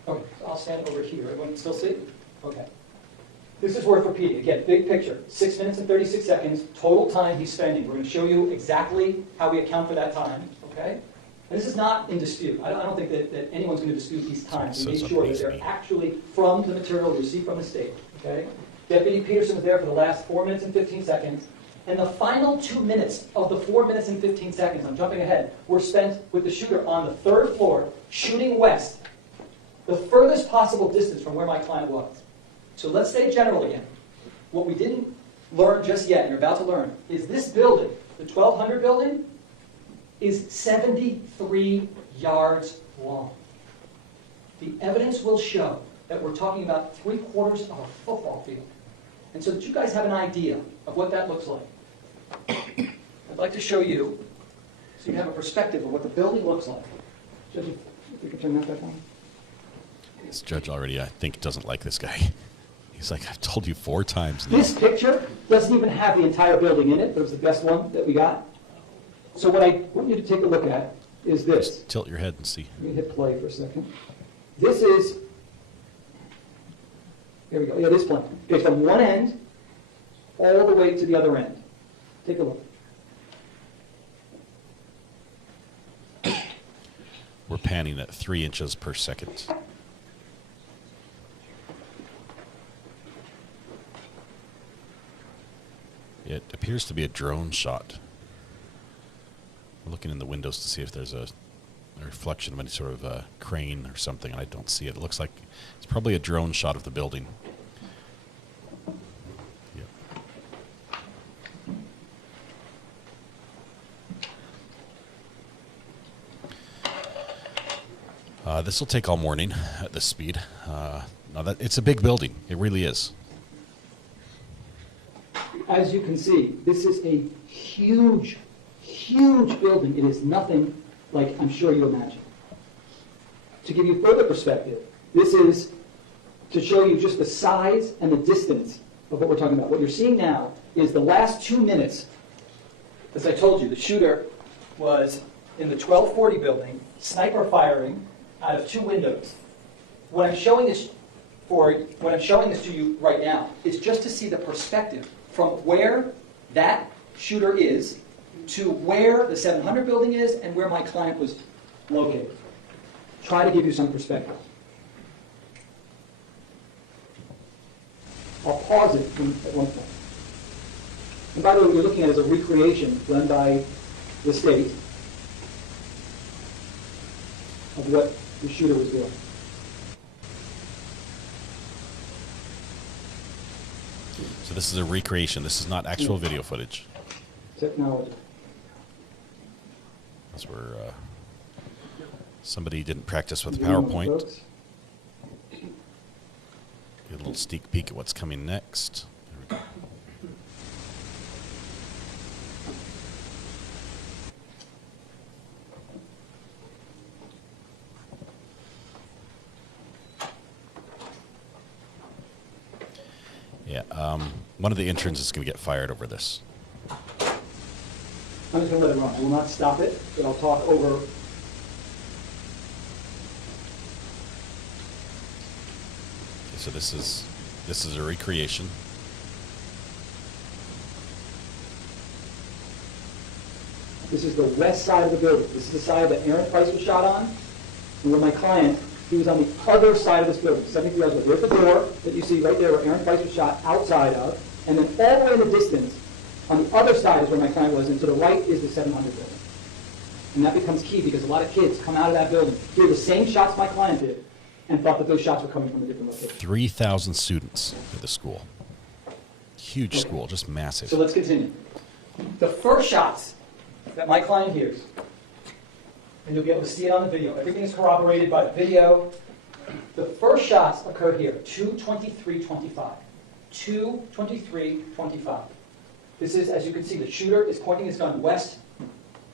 Okay, so I'll stand over here. Everyone can still see? Okay. This is worth repeating. Again, big picture. 6 minutes and 36 seconds, total time he's spending. We're going to show you exactly how we account for that time, okay? And this is not in dispute. I don't think that anyone's going to dispute these times. We made sure that they're actually from the material we received from the state, okay? Deputy Peterson was there for the last 4 minutes and 15 seconds. And the final 2 minutes of the 4 minutes and 15 seconds, I'm jumping ahead, were spent with the shooter on the third floor, shooting west, the furthest possible distance from where my client was. So let's stay general again. What we didn't learn just yet, and you're about to learn, is this building, the 1200 building, is 73 yards long. The evidence will show that we're talking about 3/4 of a football field. And so that you guys have an idea of what that looks like, I'd like to show you, so you have a perspective of what the building looks like. Judge, if you could turn that back on. This judge already, I think, doesn't like this guy. He's like, I've told you 4 times now. This picture doesn't even have the entire building in it, but it was the best one that we got. So what I want you to take a look at is this. Just tilt your head and see. Let me hit play for a second. This is, here we go, yeah, this plan. Okay, from one end, all the way to the other end. Take a look. We're panning at 3 inches per second. It appears to be a drone shot. I'm looking in the windows to see if there's a reflection of any sort of a crane or something, and I don't see it. It looks like it's probably a drone shot of the building. This will take all morning at this speed. It's a big building. It really is. As you can see, this is a huge, huge building. It is nothing like I'm sure you imagine. To give you further perspective, this is to show you just the size and the distance of what we're talking about. What you're seeing now is the last 2 minutes. As I told you, the shooter was in the 1240 building, sniper firing out of 2 windows. What I'm showing this to you right now is just to see the perspective from where that shooter is to where the 700 building is and where my client was located. Try to give you some perspective. I'll pause it at one point. And by the way, what you're looking at is a recreation done by the state of what the shooter was doing. So this is a recreation. This is not actual video footage. Technology. That's where somebody didn't practice with PowerPoint. Get a little sneak peek at what's coming next. There we go. Yeah, one of the interns is going to get fired over this. I'm just going to let it run. I will not stop it, but I'll talk over. Okay, so this is a recreation. This is the west side of the building. This is the side that Aaron Price was shot on. And where my client, he was on the other side of this building, 73 yards away. There's the door that you see right there where Aaron Price was shot outside of. And then all the way in the distance, on the other side is where my client was, and to the right is the 700 building. And that becomes key because a lot of kids come out of that building, hear the same shots my client did, and thought that those shots were coming from a different location. 3,000 students at the school. Huge school, just massive. So let's continue. The first shots that my client hears, and you'll be able to see it on the video. Everything is corroborated by the video. The first shots occurred here, 2:23:25. 2:23:25. This is, as you can see, the shooter is pointing his gun west,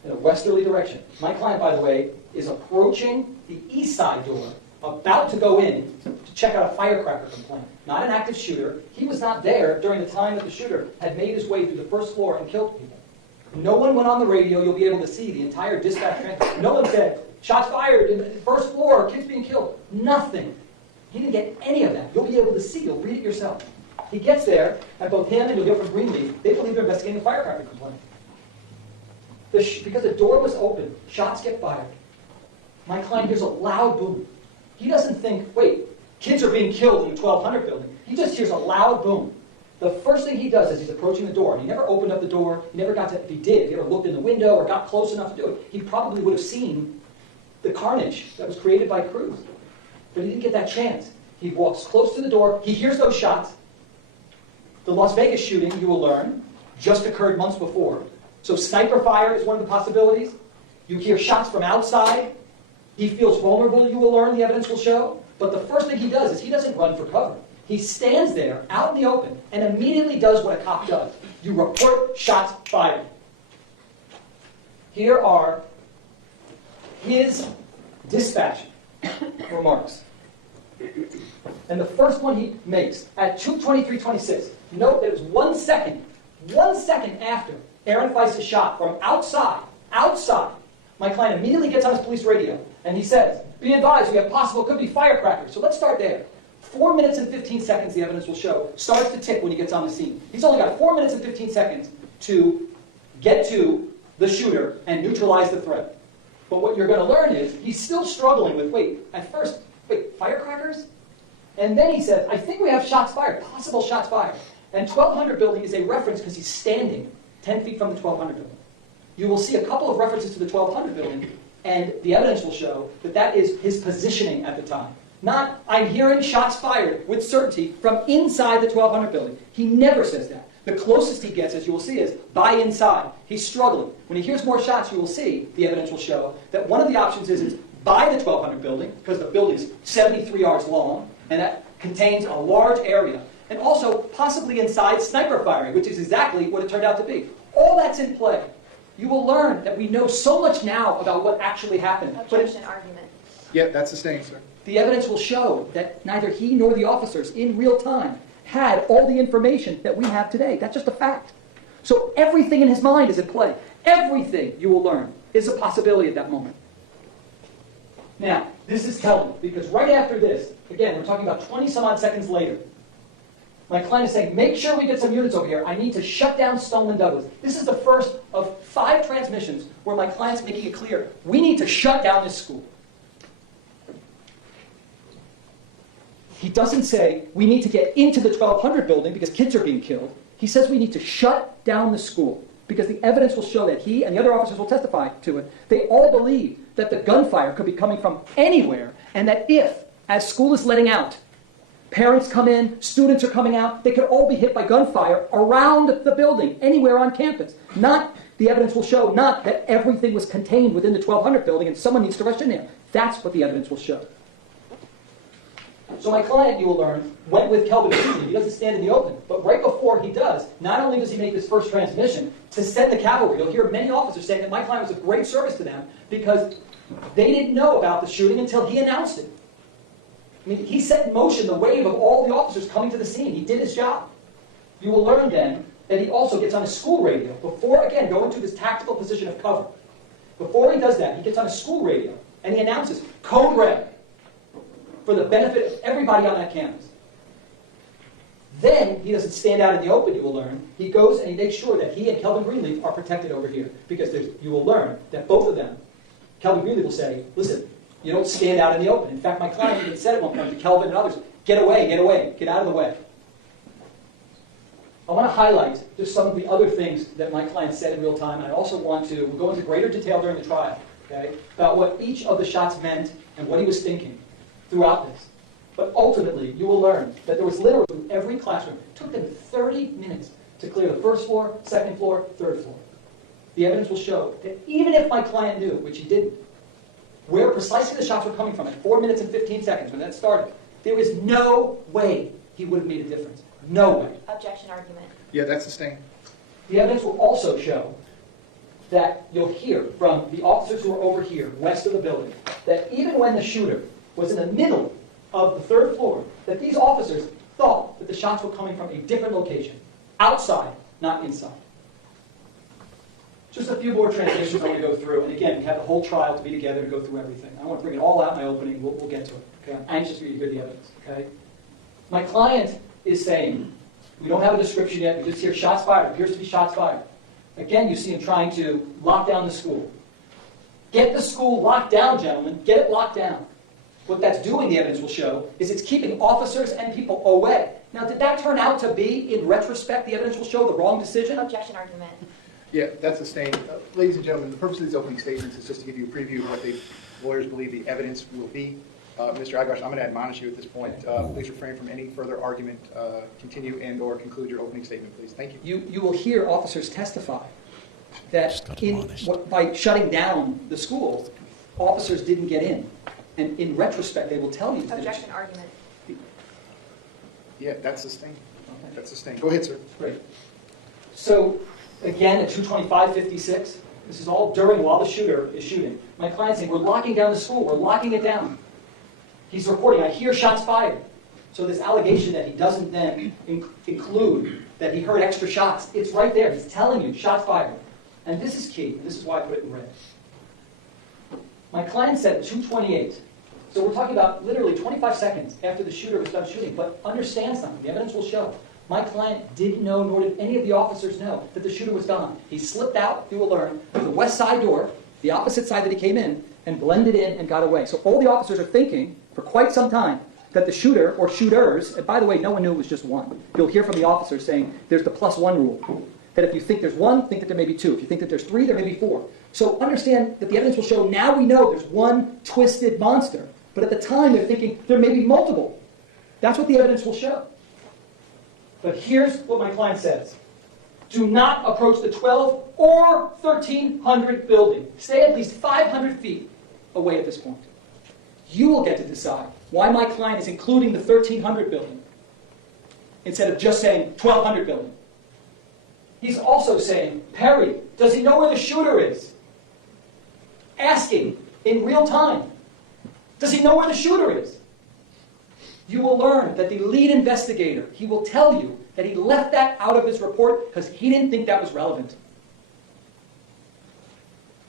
in a westerly direction. My client, by the way, is approaching the east side door, about to go in to check out a firecracker complaint. Not an active shooter. He was not there during the time that the shooter had made his way through the first floor and killed people. No one went on the radio. You'll be able to see the entire dispatch transcript. No one said, shots fired in the first floor, kids being killed. Nothing. He didn't get any of that. You'll be able to see. You'll read it yourself. He gets there, and both him and you'll hear from Greenleaf, they believe they're investigating a firecracker complaint. Because the door was open, shots get fired. My client hears a loud boom. He doesn't think, wait, kids are being killed in the 1200 building. He just hears a loud boom. The first thing he does is he's approaching the door, and he never opened up the door. He never got to, if he did, if he ever looked in the window or got close enough to do it, he probably would have seen the carnage that was created by Cruz. But he didn't get that chance. He walks close to the door. He hears those shots. The Las Vegas shooting, you will learn, just occurred months before. So sniper fire is one of the possibilities. You hear shots from outside. He feels vulnerable, you will learn, the evidence will show. But the first thing he does is he doesn't run for cover. He stands there out in the open and immediately does what a cop does. You report shots fired. Here are his dispatch remarks. And the first one he makes at 2:23:26. Note that it was 1 second after Aaron Feist is shot from outside. My client immediately gets on his police radio and he says, be advised, we have possible, could be firecrackers. So let's start there. 4 minutes and 15 seconds, the evidence will show, starts to tick when he gets on the scene. He's only got 4 minutes and 15 seconds to get to the shooter and neutralize the threat. But what you're going to learn is he's still struggling with, at first, firecrackers? And then he says, I think we have shots fired, possible shots fired. And 1200 building is a reference because he's standing 10 feet from the 1200 building. You will see a couple of references to the 1200 building, and the evidence will show that that is his positioning at the time. Not, I'm hearing shots fired with certainty from inside the 1200 building. He never says that. The closest he gets, as you will see, is by inside. He's struggling. When he hears more shots, you will see, the evidence will show, that one of the options is by the 1200 building, because the building is 73 yards long, and that contains a large area, and also possibly inside sniper firing, which is exactly what it turned out to be. All that's in play. You will learn that we know so much now about what actually happened. Objection argument. Yeah, that's sustained, sir. The evidence will show that neither he nor the officers in real time had all the information that we have today. That's just a fact. So everything in his mind is at play. Everything you will learn is a possibility at that moment. Now, this is telling, because right after this, again, we're talking about 20 some odd seconds later, my client is saying, make sure we get some units over here. I need to shut down Stoneman Douglas. This is the first of 5 transmissions where my client's making it clear, we need to shut down this school. He doesn't say, we need to get into the 1200 building because kids are being killed. He says we need to shut down the school because the evidence will show that he and the other officers will testify to it. They all believe that the gunfire could be coming from anywhere, and that if, as school is letting out, parents come in, students are coming out, they could all be hit by gunfire around the building, anywhere on campus. Not, the evidence will show, not that everything was contained within the 1200 building and someone needs to rush in there. That's what the evidence will show. So my client, you will learn, went with Kelvin Greenleaf. He doesn't stand in the open. But right before he does, not only does he make this first transmission to send the cavalry, you'll hear many officers saying that my client was a great service to them because they didn't know about the shooting until he announced it. I mean, he set in motion the wave of all the officers coming to the scene. He did his job. You will learn then that he also gets on a school radio before, again, going to this tactical position of cover. Before he does that, he gets on a school radio and he announces, Code Red, for the benefit of everybody on that campus. Then he doesn't stand out in the open, you will learn. He goes and he makes sure that he and Kelvin Greenleaf are protected over here. Because you will learn that both of them, Kelvin Greenleaf will say, listen, you don't stand out in the open. In fact, my client even said at one point to Kelvin and others, get away, get out of the way. I want to highlight just some of the other things that my client said in real time, and I also want to go into greater detail during the trial, okay, about what each of the shots meant and what he was thinking throughout this. But ultimately, you will learn that there was literally in every classroom. It took them 30 minutes to clear the first floor, second floor, third floor. The evidence will show that even if my client knew, which he didn't, where precisely the shots were coming from at 4 minutes and 15 seconds when that started, there is no way he would have made a difference. No way. Objection argument. Yeah, that's sustained. The evidence will also show that you'll hear from the officers who are over here, west of the building, that even when the shooter was in the middle of the third floor, that these officers thought that the shots were coming from a different location, outside, not inside. Just a few more translations I want to go through, and again, we have the whole trial to be together to go through everything. I want to bring it all out in my opening, we'll get to it. Okay? I'm anxious for you to hear the evidence. Okay? My client is saying, we don't have a description yet, we just hear shots fired, appears to be shots fired. Again, you see him trying to lock down the school. Get the school locked down, gentlemen, get it locked down. What that's doing, the evidence will show, is it's keeping officers and people away. Now, did that turn out to be, in retrospect, the evidence will show the wrong decision? Objection argument. Yeah, that's sustained. Ladies and gentlemen, the purpose of these opening statements is just to give you a preview of what the lawyers believe the evidence will be. Mr. Agash, I'm going to admonish you at this point. Please refrain from any further argument. Continue and or conclude your opening statement, please. Thank you. You will hear officers testify that by shutting down the school, officers didn't get in. And in retrospect, they will tell you. Objection argument. Yeah, that's sustained. Okay. That's sustained. Go ahead, sir. Great. So, again, at 2:25:56, this is all while the shooter is shooting. My client's saying, we're locking down the school, we're locking it down. He's reporting, I hear shots fired. So this allegation that he doesn't then include that he heard extra shots, it's right there. He's telling you, shots fired. And this is key, and this is why I put it in red. My client said at 2:28 So we're talking about literally 25 seconds after the shooter was done shooting. But understand something. The evidence will show. My client didn't know, nor did any of the officers know, that the shooter was gone. He slipped out, you will learn, through the west side door, the opposite side that he came in, and blended in and got away. So all the officers are thinking, for quite some time, that the shooter or shooters, and by the way, no one knew it was just one. You'll hear from the officers saying there's the +1 rule. That if you think there's one, think that there may be two. If you think that there's three, there may be four. So understand that the evidence will show now we know there's one twisted monster. But at the time, they're thinking there may be multiple. That's what the evidence will show. But here's what my client says. Do not approach the 12 or 1300 building. Stay at least 500 feet away at this point. You will get to decide why my client is including the 1300 building instead of just saying 1200 building. He's also saying, Perry, does he know where the shooter is? Asking in real time, does he know where the shooter is? You will learn that the lead investigator, he will tell you that he left that out of his report because he didn't think that was relevant.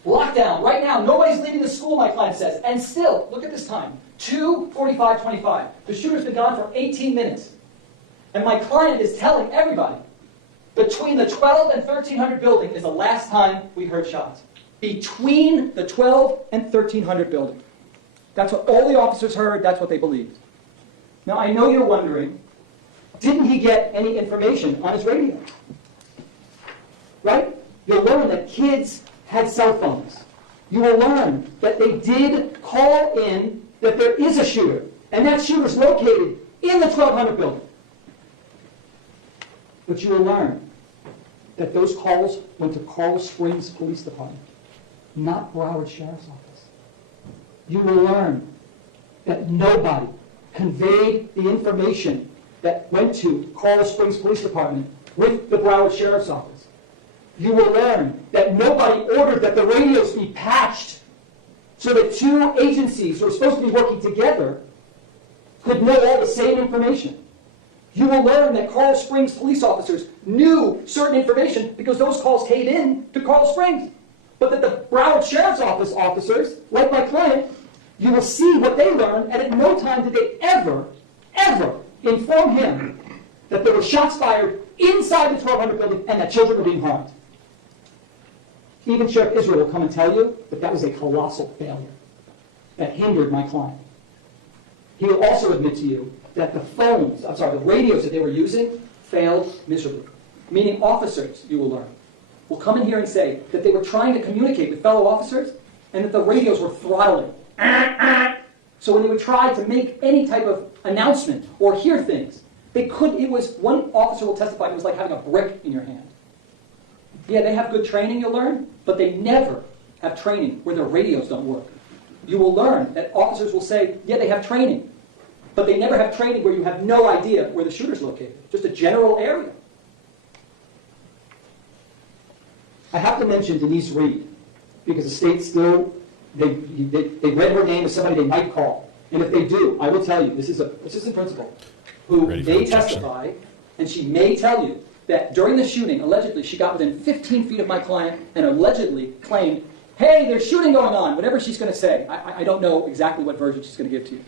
Lockdown, right now, nobody's leaving the school, my client says. And still, look at this time, 2:45:25. The shooter's been gone for 18 minutes. And my client is telling everybody, between the 12 and 1300 building is the last time we heard shots. Between the 12 and 1300 building. That's what all the officers heard, that's what they believed. Now, I know you're wondering, didn't he get any information on his radio? Right? You'll learn that kids had cell phones. You will learn that they did call in that there is a shooter, and that shooter's located in the 1200 building. But you will learn that those calls went to Coral Springs Police Department, not Broward Sheriff's Office. You will learn that nobody conveyed the information that went to Coral Springs Police Department with the Broward Sheriff's Office. You will learn that nobody ordered that the radios be patched so that two agencies who are supposed to be working together could know all the same information. You will learn that Coral Springs police officers knew certain information because those calls came in to Coral Springs. But that the Broward Sheriff's Office officers, like my client, you will see what they learned, and at no time did they ever inform him that there were shots fired inside the 1200 building and that children were being harmed. Even Sheriff Israel will come and tell you that that was a colossal failure that hindered my client. He will also admit to you that the radios that they were using failed miserably. Meaning officers, you will learn, will come in here and say that they were trying to communicate with fellow officers and that the radios were throttling. So when they would try to make any type of announcement or hear things, they couldn't. It was, one officer will testify, it was like having a brick in your hand. Yeah, they have good training, you'll learn, but they never have training where their radios don't work. You will learn that officers will say, yeah, they have training, but they never have training where you have no idea where the shooter's located, just a general area. I have to mention Denise Reed, because the state still, they read her name as somebody they might call. And if they do, I will tell you, this is a assistant principal who may testify, and she may tell you that during the shooting, allegedly, she got within 15 feet of my client and allegedly claimed, hey, there's shooting going on, whatever she's going to say. I don't know exactly what version she's going to give to you.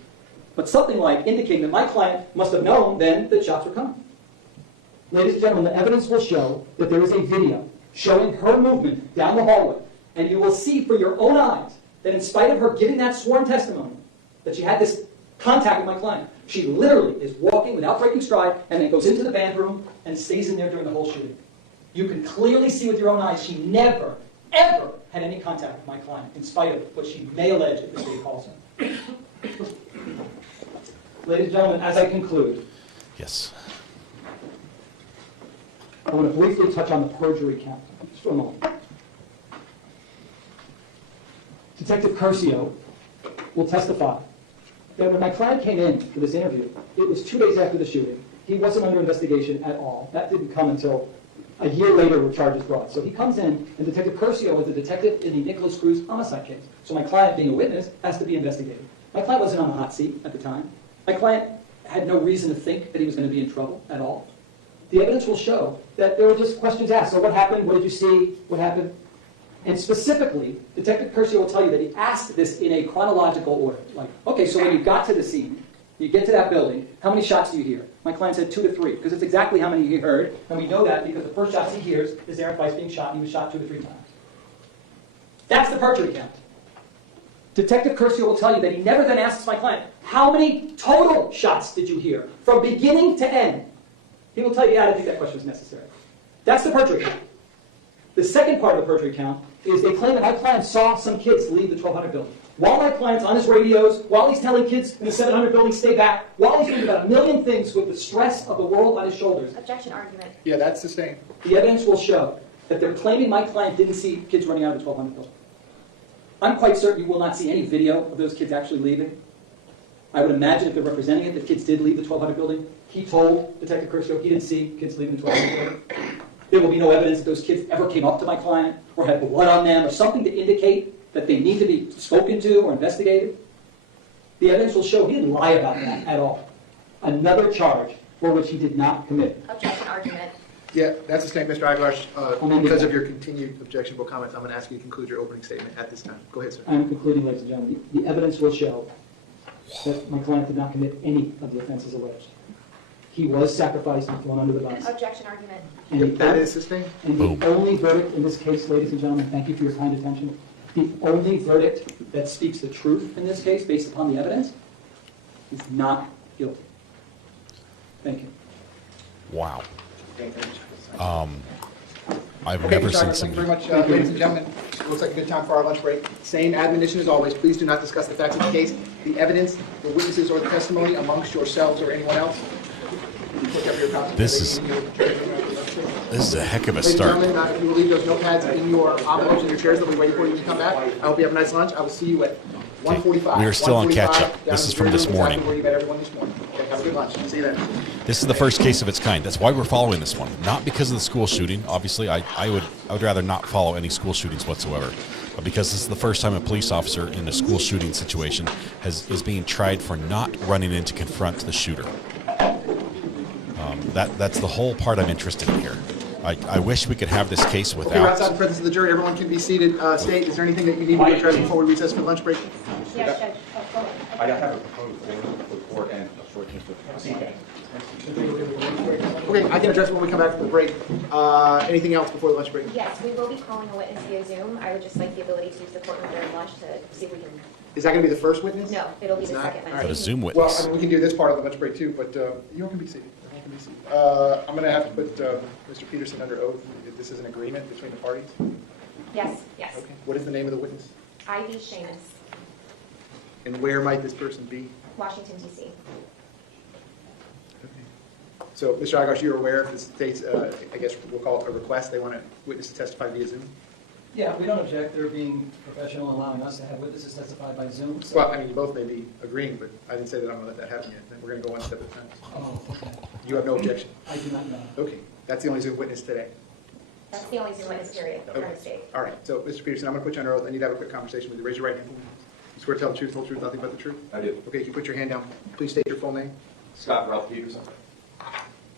But something like indicating that my client must have known then that shots were coming. Ladies and gentlemen, the evidence will show that there is a video showing her movement down the hallway. And you will see for your own eyes that in spite of her giving that sworn testimony, that she had this contact with my client, she literally is walking without breaking stride and then goes into the band room and stays in there during the whole shooting. You can clearly see with your own eyes she never, ever had any contact with my client, in spite of what she may allege if the state calls her. Ladies and gentlemen, as I conclude, yes, I want to briefly touch on the perjury count. Just for a moment. Detective Curcio will testify that when my client came in for this interview, it was 2 days after the shooting. He wasn't under investigation at all. That didn't come until a year later with charges brought. So he comes in, and Detective Curcio was the detective in the Nicholas Cruz homicide case. So my client, being a witness, has to be investigated. My client wasn't on the hot seat at the time. My client had no reason to think that he was going to be in trouble at all. The evidence will show that there were just questions asked. So what happened? What did you see? What happened? And specifically, Detective Curcio will tell you that he asked this in a chronological order. Like, okay, so when you got to the scene, you get to that building, how many shots do you hear? My client said 2 to 3, because it's exactly how many he heard, and we know that because the first shots he hears is Aaron Price being shot, and he was shot 2 to 3 times. That's the perjury count. Detective Curcio will tell you that he never then asks my client, how many total shots did you hear, from beginning to end? He will tell you, yeah, I didn't think that question was necessary. That's the perjury count. The second part of the perjury count is they claim that my client saw some kids leave the 1200 building. While my client's on his radios, while he's telling kids in the 700 building stay back, while he's doing about a million things with the stress of the world on his shoulders. Objection argument. Yeah, that's sustained. The evidence will show that they're claiming my client didn't see kids running out of the 1200 building. I'm quite certain you will not see any video of those kids actually leaving. I would imagine if they're representing it, that kids did leave the 1200 building. He told Detective Curcio he didn't see kids leaving the 1200 building. There will be no evidence that those kids ever came up to my client or had blood on them or something to indicate that they need to be spoken to or investigated. The evidence will show he didn't lie about that at all. Another charge for which he did not commit. Objection argument. Yeah, that's sustained, Mr. Aguilar. Because of your continued objectionable comments, I'm going to ask you to conclude your opening statement at this time. Go ahead, sir. I am concluding, ladies and gentlemen. The evidence will show that my client did not commit any of the offenses alleged. He was sacrificed and thrown under the bus. Objection argument. And That is sustained. And the only verdict in this case, ladies and gentlemen, thank you for your kind attention, the only verdict that speaks the truth in this case, based upon the evidence, is not guilty. Thank you. Wow. I've Okay, never Mr. seen Aguilar, some. thank you very much, ladies and gentlemen. Looks like a good time for our lunch break. Same admonition as always. Please do not discuss the facts of the case, the evidence, the witnesses, or the testimony amongst yourselves or anyone else. This is a heck of a Ladies and start. gentlemen, if you will leave those notepads in your envelopes in your chairs, they'll be waiting for you to come back. I hope you have a nice lunch. I will see you at 1:45. We are still on 1:45 catch-up. down This in is the from this jury room, exactly morning. where you met everyone this morning. Okay, have a good lunch. See you then. This is the first case of its kind. That's why we're following this one. Not because of the school shooting. Obviously, I would rather not follow any school shootings whatsoever. But because this is the first time a police officer in a school shooting situation is being tried for not running in to confront the shooter. That's the whole part I'm interested in here. I wish we could have this case Okay, we're outside without. the presence of the jury. Everyone can be seated. State, is there anything that you need to address before we recess for lunch break? Yes, Judge. Oh, go ahead. I got have a proposed order for the court and a short list of. Okay, I can address it when we come back from the break. Anything else before the lunch break? Yes, we will be calling a witness via Zoom. I would just like the ability to use the courtroom during lunch to see if we can. Is that going to be the first witness? No, it'll be It's the not? second All one. right. But a Zoom Well, witness. I mean, we can do this part of the lunch break too, but you all can be seated. Everyone can be seated. I'm going to have to put Mr. Peterson under oath. This is an agreement between the parties. Yes, yes. Okay. What is the name of the witness? Ivy Seamus, And where might this person be? Washington, D.C. So, Mr. Agash, you're aware of the state's, I guess we'll call it a request. They want a witness to testify via Zoom? Yeah, we don't object. They're being professional and allowing us to have witnesses testify by Zoom. So. Well, I mean, you both may be agreeing, but I didn't say that I'm going to let that happen yet. We're going to go one step at a time. Oh, okay. You have no objection? I do not know. Okay. That's the only Zoom witness today. That's the only Zoom witness period from the state. All right. So, Mr. Peterson, I'm going to put you under oath. I need to have a quick conversation with you. Raise your right hand for me. You swear to tell the truth, whole truth, nothing but the truth? I do. Okay, can you put your hand down? Please state your full name. Scott Ralph Peterson.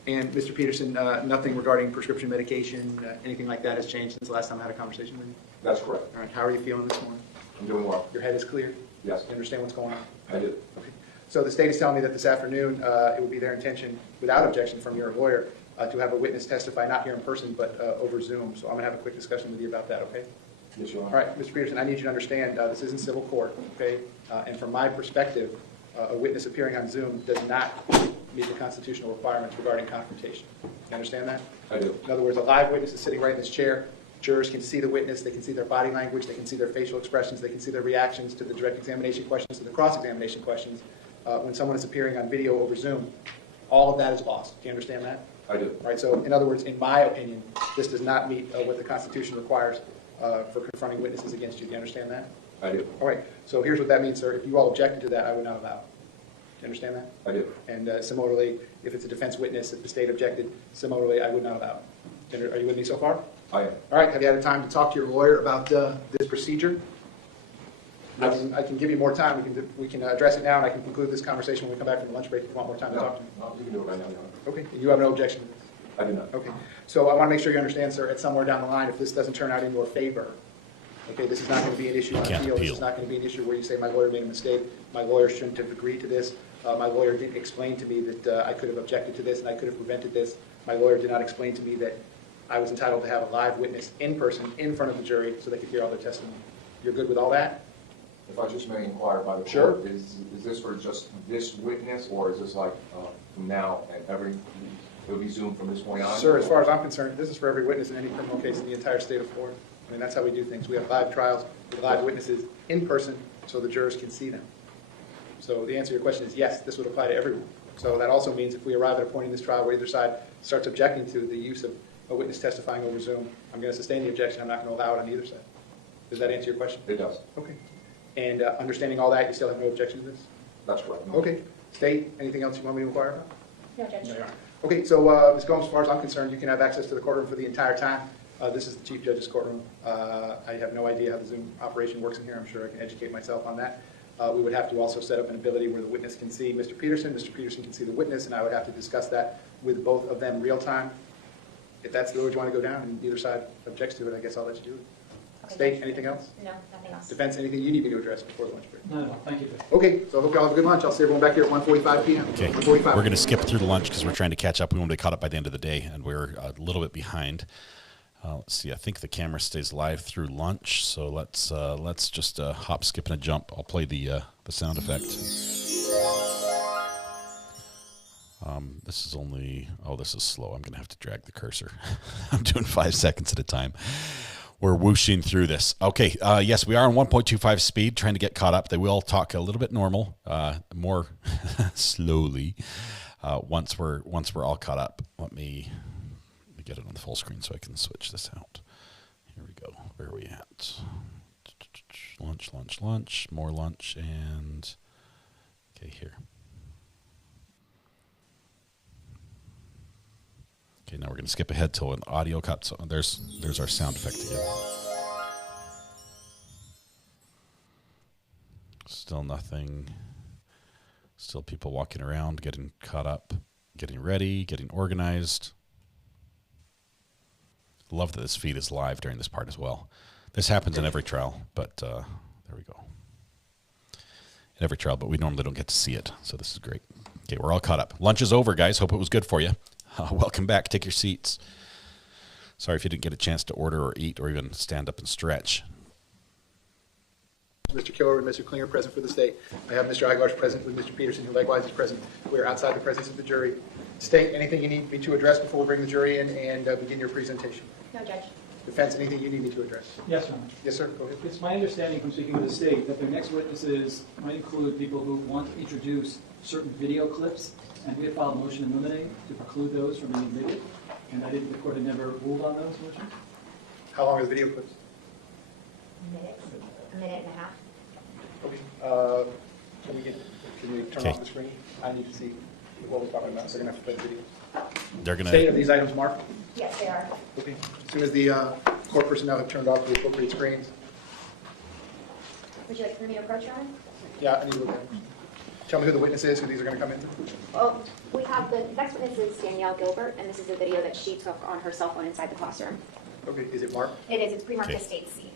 And Mr. Peterson, nothing regarding prescription medication, anything like that has changed since the last time I had a conversation with you? That's correct. All right. How are you feeling this morning? I'm doing well. Your head is clear? Yes. You understand what's going on? I do. Okay. So the state is telling me that this afternoon it will be their intention, without objection from your lawyer, to have a witness testify, not here in person, but over Zoom. So I'm going to have a quick discussion with you about that, okay? Yes, Your All Honor. right, Mr. Peterson, I need you to understand this isn't civil court, okay? And from my perspective, a witness appearing on Zoom does not meet the constitutional requirements regarding confrontation. You understand that? I do. In other words, a live witness is sitting right in this chair. Jurors can see the witness, they can see their body language, they can see their facial expressions, they can see their reactions to the direct examination questions, to the cross-examination questions. When someone is appearing on video over Zoom, all of that is lost. Do you understand that? I do. All right, so in other words, in my opinion, this does not meet what the Constitution requires for confronting witnesses against you. Do you understand that? I do. All right, so here's what that means, sir. If you all objected to that, I would not allow it. Do you understand that? I do. And similarly, if it's a defense witness, if the state objected, similarly, I would not allow it. Are you with me so far? I am. All right, have you had time to talk to your lawyer about this procedure? I can give you more time. We can address it now, and I can conclude this conversation when we come back from the lunch break if you want more time to talk to me. No, you can do it right now, Your Honor. Okay, you have no objection to this? I do not. Okay, so I want to make sure you understand, sir, at somewhere down the line, if this doesn't turn out in your favor, Okay, this is not going to be an issue on Can't appeal. This appeal. is not going to be an issue where you say my lawyer made a mistake. My lawyer shouldn't have agreed to this. My lawyer didn't explain to me that I could have objected to this and I could have prevented this. My lawyer did not explain to me that I was entitled to have a live witness in person in front of the jury so they could hear all their testimony. You're good with all that? If I just may inquire by the Sure. court, is this for just this witness, or is this like from now and it'll be Zoom from this point on? Sir, as far as I'm concerned, this is for every witness in any criminal case in the entire state of Florida. I mean, that's how we do things. We have live trials with live witnesses in person so the jurors can see them. So the answer to your question is yes, this would apply to everyone. So that also means if we arrive at a point in this trial where either side starts objecting to the use of a witness testifying over Zoom, I'm going to sustain the objection. I'm not going to allow it on either side. Does that answer your question? It does. Okay. And understanding all that, you still have no objection to this? That's correct. Okay. State, anything else you want me to inquire about? No, Judge. No, you aren't. Okay, so Ms. Gomes, as far as I'm concerned, you can have access to the courtroom for the entire time. This is the Chief Judge's courtroom. I have no idea how the Zoom operation works in here. I'm sure I can educate myself on that. We would have to also set up an ability where the witness can see Mr. Peterson can see the witness, and I would have to discuss that with both of them real time. If that's the road you want to go down and either side objects to it, I guess I'll let you do it. Okay, State, Judge. anything else? No, nothing else. Defense, anything you need me to address before the lunch break? No, thank you. Okay, so I hope you all have a good lunch. I'll see everyone back here at 1:45 p.m. Okay, 1:45. we're going to skip through the lunch because we're trying to catch up. We want to be caught up by the end of the day, and we're a little bit behind. Let's see. I think the camera stays live through lunch, so let's just hop, skip, and a jump. I'll play the sound effect. This is only. Oh, this is slow. I'm going to have to drag the cursor. I'm doing 5 seconds at a time. We're whooshing through this. Okay, yes, we are on 1.25 speed, trying to get caught up. They will talk a little bit normal, more slowly once we're all caught up. Let me get it on the full screen so I can switch this out. Here we go. Where are we at? Lunch, lunch, lunch, more lunch, and okay, here. Okay, now we're going to skip ahead till an audio cut. So there's our sound effect again. Still nothing. Still people walking around, getting caught up, getting ready, getting organized. Love that this feed is live during this part as well. This happens in every trial, but there we go. In every trial, but we normally don't get to see it, so this is great. Okay, we're all caught up. Lunch is over, guys. Hope it was good for you. Welcome back. Take your seats. Sorry if you didn't get a chance to order or eat or even stand up and stretch. Mr. Killer and Mr. Klinger present for the state. I have Mr. Igarsh present with Mr. Peterson, who likewise is present. We are outside the presence of the jury. State, anything you need me to address before we bring the jury in and begin your presentation? No, Judge. Defense, anything you need me to address? Yes, Your Honor. Yes, sir. Go ahead. It's my understanding from speaking with the state that their next witnesses might include people who want to introduce certain video clips, and we have filed a motion in limine to preclude those from being admitted, and the court had never ruled on those motions. How long are the video clips? A minute and a half. Okay. Can we turn off the screen? I need to see what we're talking about. So they're going to have to play the video. They're going State, are to. these items marked? Yes, they are. Okay. As soon as the court personnel have turned off the appropriate screens. Would you like for me to approach, Your Honor? Yeah, I need to look at them. Tell me who the witness is, who these are going to come into. Well, we have the next witness is Danielle Gilbert, and this is a video that she took on her cell phone inside the classroom. Okay, is it marked? It is. It's pre-marked Okay. as State C.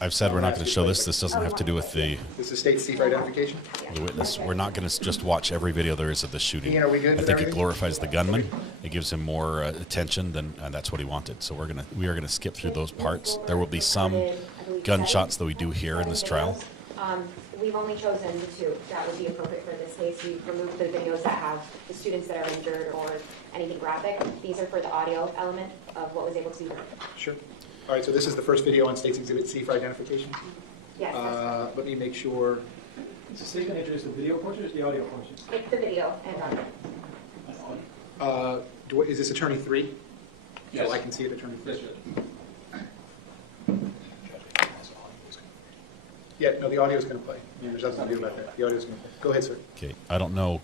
I've said we're not going to show this. This doesn't have to do with the This is state C for identification? witness. We're not going to just watch every video there is of the shooting. Ian, are we good I with think it everything? glorifies the gunman. It gives him more attention than, and that's what he wanted. So we are gonna skip through those parts. There will be some gunshots that we do hear in this trial. We've only chosen the two that would be appropriate for this case. We've removed the videos that have the students that are injured or anything graphic. These are for the audio element of what was able to be heard. Sure. All right, so this is the first video on State's Exhibit C for identification. Yes. Let me make sure. Is the state going to introduce the video portion or is the audio portion? It's the video and audio. Is this Attorney 3? Yes. So I can see it, Attorney 3? Yes, Judge. Yeah, no, the audio is going to play. I mean, there's nothing to do about that. The audio is going to play. Go ahead, sir. Okay, I don't know.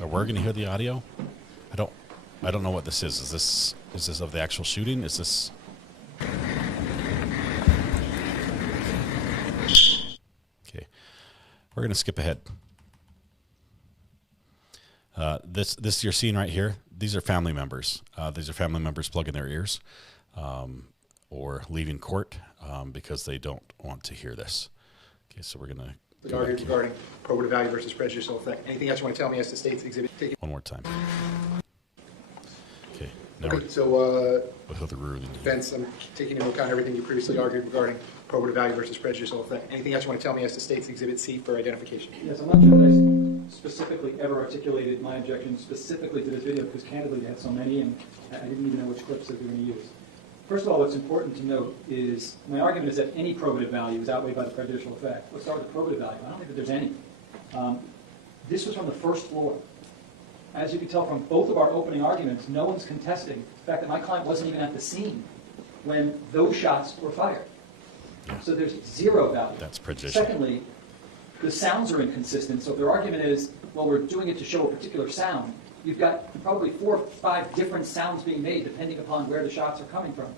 We're going to hear the audio. I don't know what this is. Is this of the actual shooting? Is this? Okay, we're going to skip ahead. This you're seeing right here. These are family members. These are family members plugging their ears or leaving court because they don't want to hear this. Okay, so we're going to go back regarding probative value versus prejudicial effect. Anything else you want to tell me as to state's exhibit? One more time. Okay. Now Okay, so with the ruling. defense, I'm taking into account everything you previously argued regarding probative value versus prejudicial effect. Anything else you want to tell me as to state's exhibit C for identification? Yes, I'm not sure that I specifically ever articulated my objection specifically to this video because candidly they had so many and I didn't even know which clips they were going to use. First of all, what's important to note is my argument is that any probative value is outweighed by the prejudicial effect. Let's start with the probative value. I don't think that there's any. This was from the first floor. As you can tell from both of our opening arguments, no one's contesting the fact that my client wasn't even at the scene when those shots were fired. So there's zero value. That's prejudicial. Secondly, the sounds are inconsistent. So if their argument is, well, we're doing it to show a particular sound, you've got probably 4 or 5 different sounds being made depending upon where the shots are coming from.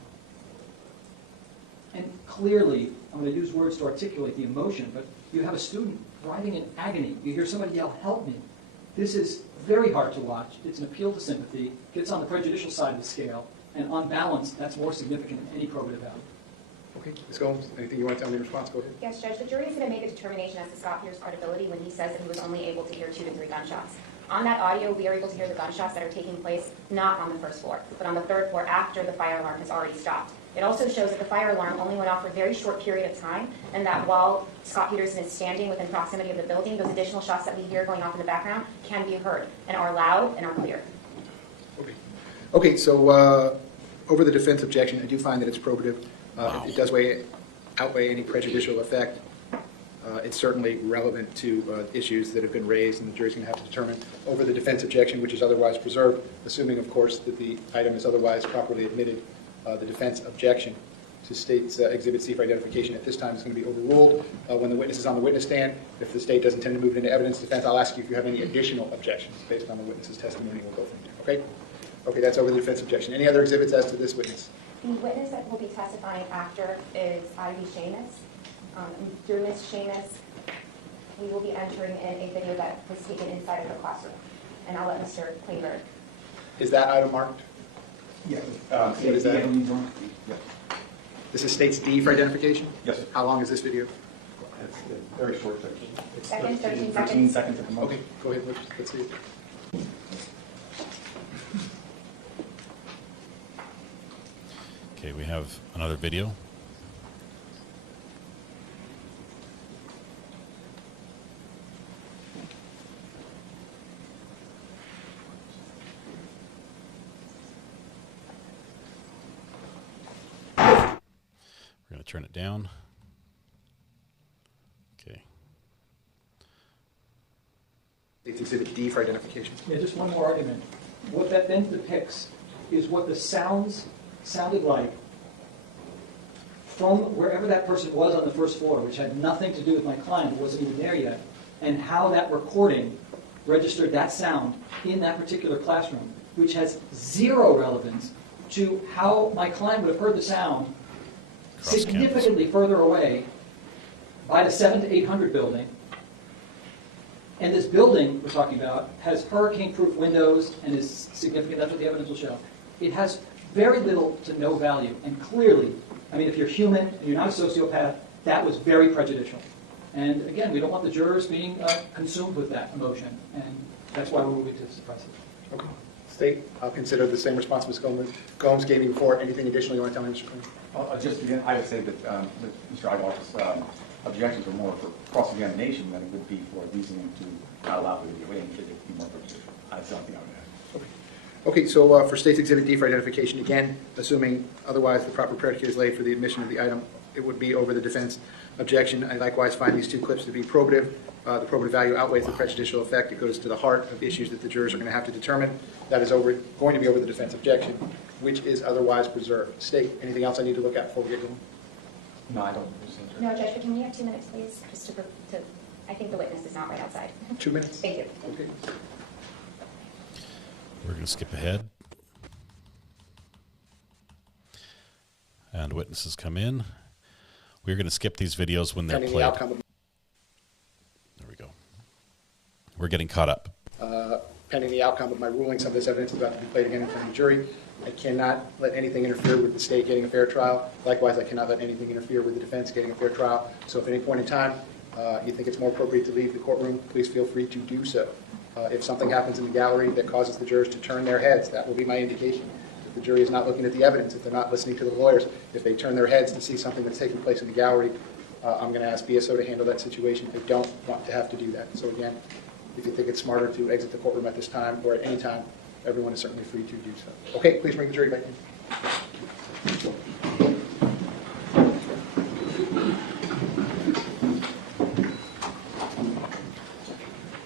And clearly, I'm going to use words to articulate the emotion, but you have a student writhing in agony. You hear somebody yell, "Help me." This is very hard to watch. It's an appeal to sympathy, gets on the prejudicial side of the scale, and on balance, that's more significant than any probative value. Okay, Ms. Gomes, anything you want to tell me in response? Go ahead. Yes, Judge, the jury is going to make a determination as to Scot Peterson's credibility when he says that he was only able to hear 2 to 3 gunshots. On that audio, we are able to hear the gunshots that are taking place not on the first floor, but on the 3rd floor after the fire alarm has already stopped. It also shows that the fire alarm only went off for a very short period of time, and that while Scot Peterson is standing within proximity of the building, those additional shots that we hear going off in the background can be heard and are loud and are clear. Okay, so over the defense objection, I do find that it's probative. It does outweigh any prejudicial effect. It's certainly relevant to issues that have been raised, and the jury's going to have to determine over the defense objection, which is otherwise preserved, assuming, of course, that the item is otherwise properly admitted. The defense objection to state's Exhibit C for identification at this time is going to be overruled when the witness is on the witness stand. If the state doesn't intend to move it into evidence defense, I'll ask you if you have any additional objections based on the witness's testimony. We'll go from there. Okay? Okay, that's over the defense objection. Any other exhibits as to this witness? The witness that will be testifying after is Ivy Seamus. Through Ms. Seamus, we will be entering in a video that was taken inside of the classroom. And I'll let Mr. Klingberg. Is that item marked? Yeah. What is that? This is state's D for identification? Yes. How long is this video? It's a very short section. It's 13 seconds. 13 seconds at the most. Okay, go ahead. Let's see it. Okay, we have another video. We're going to turn it down. Okay. It's exhibit D for identification. Yeah, just one more argument. What that then depicts is what the sounds sounded like from wherever that person was on the first floor, which had nothing to do with my client who wasn't even there yet, and how that recording registered that sound in that particular classroom, which has zero relevance to how my client would have heard the sound significantly further away by the 700 to 800 building. And this building we're talking about has hurricane-proof windows and is significant. That's what the evidence will show. It has very little to no value. And clearly, I mean, if you're human and you're not a sociopath, that was very prejudicial. And again, we don't want the jurors being consumed with that emotion. And that's why we're moving to suppress it. Okay. State, I'll consider the same response Ms. Gomes gave you before. Anything additional you want to tell me, Mr. Quinn? Just again, I would say that Mr. Igar's objections are more for cross-examination than it would be for using them to not allow the video in. It would be more prejudicial. That's something I would add. Okay, so for State's Exhibit D for identification, again, assuming otherwise the proper predicate is laid for the admission of the item, it would be over the defense objection. I likewise find these 2 clips to be probative. The probative value outweighs the prejudicial effect. It goes to the heart of issues that the jurors are going to have to determine. That is going to be over the defense objection, which is otherwise preserved. State, anything else I need to look at before we get going? No, I don't. No, Judge, but can we have 2 minutes, please? Just to I think the witness is not right outside. 2 minutes? Thank you. Okay. We're going to skip ahead. And witnesses come in. We're going to skip these videos when they're played. There we go. We're getting caught up. pending the outcome of my ruling, some of this evidence is about to be played again in front of the jury. I cannot let anything interfere with the state getting a fair trial. Likewise, I cannot let anything interfere with the defense getting a fair trial. So if at any point in time you think it's more appropriate to leave the courtroom, please feel free to do so. If something happens in the gallery that causes the jurors to turn their heads, that will be my indication. If the jury is not looking at the evidence, if they're not listening to the lawyers, if they turn their heads to see something that's taking place in the gallery, I'm going to ask BSO to handle that situation. I don't want to have to do that. So again, if you think it's smarter to exit the courtroom at this time or at any time, everyone is certainly free to do so. Okay, please bring the jury back in.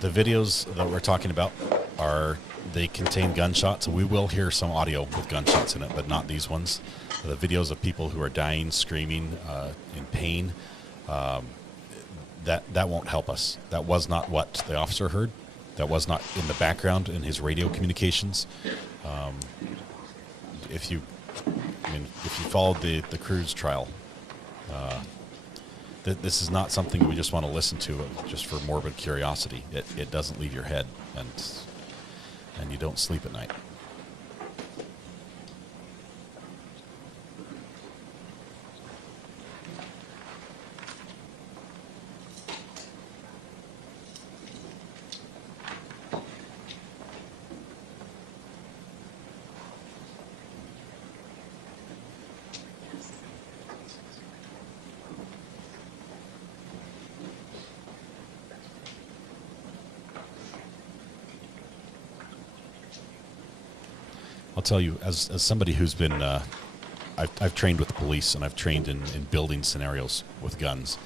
The videos that we're talking about they contain gunshots. We will hear some audio with gunshots in it, but not these ones. The videos of people who are dying, screaming, in pain, that won't help us. That was not what the officer heard. That was not in the background in his radio communications. If you followed the Cruz trial, this is not something we just want to listen to just for morbid curiosity. It doesn't leave your head, and you don't sleep at night. I'll tell you, as somebody who's been, I've trained with the police and I've trained in building scenarios with guns.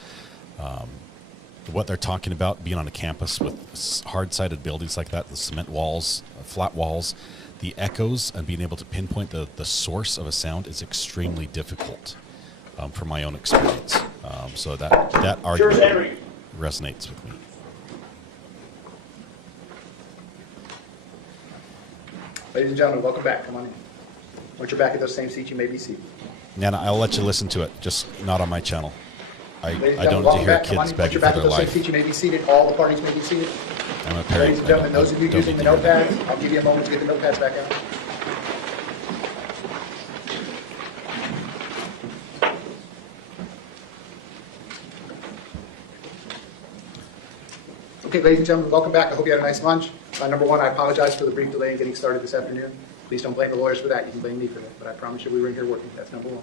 What they're talking about, being on a campus with hard-sided buildings like that, the cement walls, flat walls, the echoes, and being able to pinpoint the source of a sound is extremely difficult from my own experience. So that argument resonates with me. Ladies and gentlemen, welcome back. Come on in. Once you're back at those same seats, you may be seated. Nana, I'll let you listen to it, just not on my channel. I don't need to hear kids begging for their life. Once you're back at those same seats, you may be seated. All the parties may be seated. I'm a parent. Ladies and gentlemen, those of you using the notepads, I'll give you a moment to get the notepads back out. Okay, ladies and gentlemen, welcome back. I hope you had a nice lunch. Number one, I apologize for the brief delay in getting started this afternoon. Please don't blame the lawyers for that. You can blame me for that. But I promise you we were in here working. That's number one.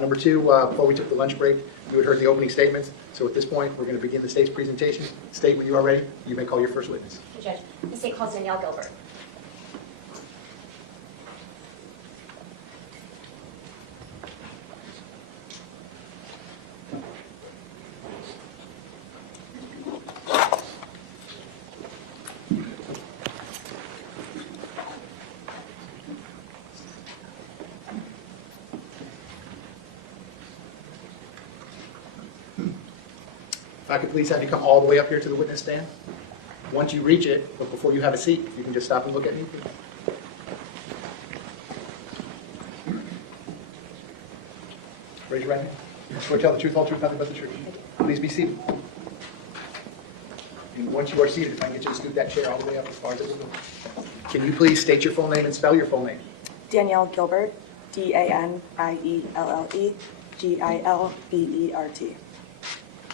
Number two, before we took the lunch break, you had heard the opening statements. So at this point, we're going to begin the state's presentation. State, when you are ready, you may call your first witness. Judge, the state calls Danielle Gilbert. If I could please have you come all the way up here to the witness stand. Once you reach it, but before you have a seat, you can just stop and look at me. Raise your right hand. You swear to tell the truth, all truth, nothing but the truth. Please be seated. And once you are seated, if I can get you to scoot that chair all the way up as far as it will go. Can you please state your full name and spell your full name? Danielle Gilbert, D-A-N-I-E-L-L-E, G-I-L-B-E-R-T.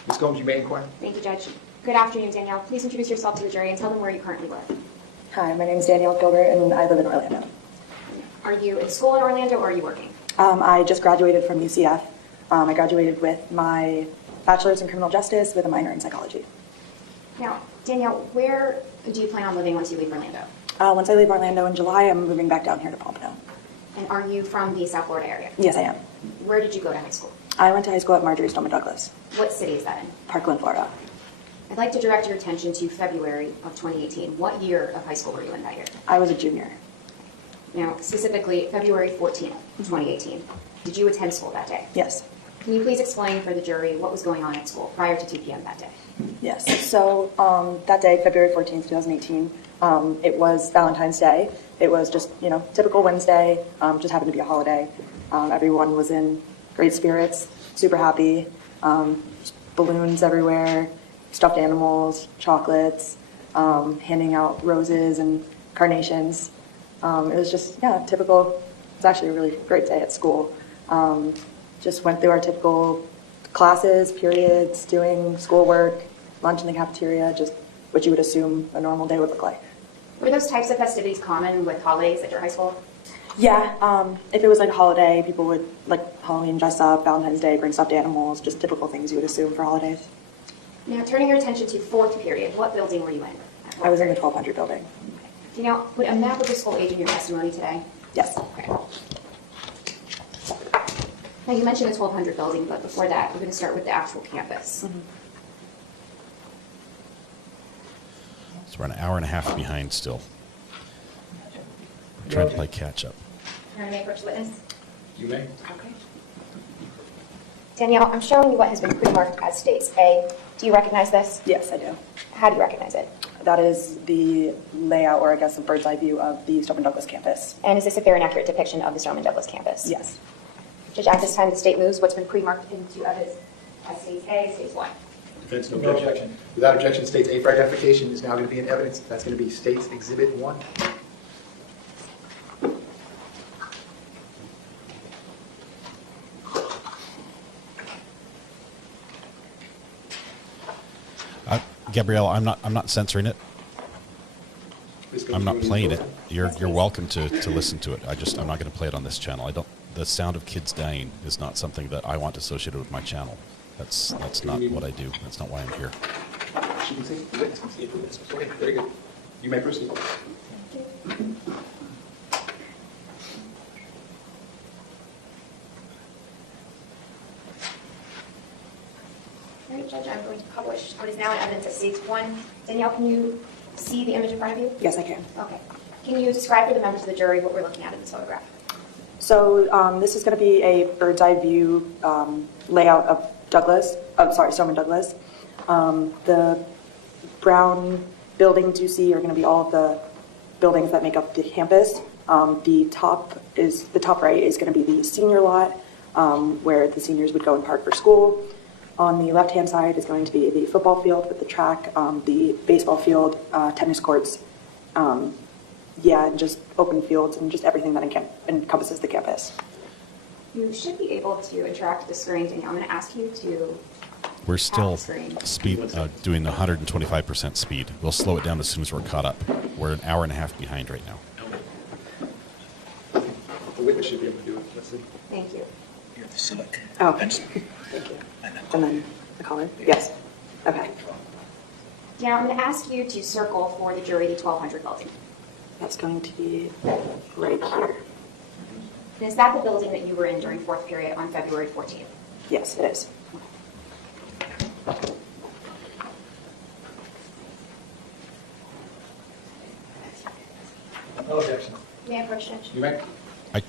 Ms. Gomes, you may inquire. Thank you, Judge. Good afternoon, Danielle. Please introduce yourself to the jury and tell them where you currently live. Hi, my name is Danielle Gilbert, and I live in Orlando. Are you in school in Orlando, or are you working? I just graduated from UCF. I graduated with my bachelor's in criminal justice with a minor in psychology. Now, Danielle, where do you plan on living once you leave Orlando? Once I leave Orlando in July, I'm moving back down here to Pompano. And are you from the South Florida area? Yes, I am. Where did you go to high school? I went to high school at Marjorie Stoneman Douglas. What city is that in? Parkland, Florida. I'd like to direct your attention to February of 2018. What year of high school were you in that year? I was a junior. Now, specifically, February 14th, 2018. Did you attend school that day? Yes. Can you please explain for the jury what was going on at school prior to 2 p.m. that day? Yes. So that day, February 14th, 2018, it was Valentine's Day. It was just, typical Wednesday, just happened to be a holiday. Everyone was in great spirits, super happy, balloons everywhere, stuffed animals, chocolates, handing out roses and carnations. It was just, yeah, typical. It was actually a really great day at school. Just went through our typical classes, periods, doing schoolwork, lunch in the cafeteria, just what you would assume a normal day would look like. Were those types of festivities common with holidays at your high school? Yeah, if it was like a holiday, people would like Halloween dress up, Valentine's Day, bring stuffed animals, just typical things you would assume for holidays. Now, turning your attention to fourth period, what building were you in? I was in the 1200 building. Do you know, would a map of the school aid in your testimony today? Yes. Okay. Now, you mentioned the 1200 building, but before that, we're going to start with the actual campus. Mm-hmm. So we're an hour and a half behind still. We're trying to play catch up. Can I approach the witness? You may. Okay. Danielle, I'm showing you what has been pre-marked as States A. Do you recognize this? Yes, I do. How do you recognize it? That is the layout, or I guess a bird's eye view of the Stoneman Douglas campus. And is this a fair and accurate depiction of the Stoneman Douglas campus? Yes. Judge, at this time, the state moves what's been pre-marked into evidence as States A, States 1. Defense, no objection. Without objection, States A for identification is now going to be in evidence. That's going to be States Exhibit 1. Gabrielle, I'm not censoring it. I'm not playing it. You're welcome to listen to it. I'm not going to play it on this channel. The sound of kids dying is not something that I want associated with my channel. That's not what I do. That's not why I'm here. Okay, very good. You may proceed. All right, Judge, I'm going to publish what is now in evidence as States 1. Danielle, can you see the image in front of you? Yes, I can. Okay. Can you describe for the members of the jury what we're looking at in this photograph? So this is going to be a bird's eye view layout of Stoneman Douglas. The brown buildings you see are going to be all of the buildings that make up the campus. The top right is going to be the senior lot, where the seniors would go and park for school. On the left-hand side is going to be the football field with the track, the baseball field, tennis courts, and just open fields and just everything that encompasses the campus. You should be able to interact with the screen, Danielle. I'm going to ask you to... We're still doing 125% speed. We'll slow it down as soon as we're caught up. We're an hour and a half behind right now. The witness should be able to do it. Let's see. Thank you. You have to select. Oh, thank you. And then the color? Yes. Okay. Now, I'm going to ask you to circle for the jury the 1200 building. That's going to be right here. And is that the building that you were in during fourth period on February 14th? Yes, it is. No objection. May I approach, Judge? You may.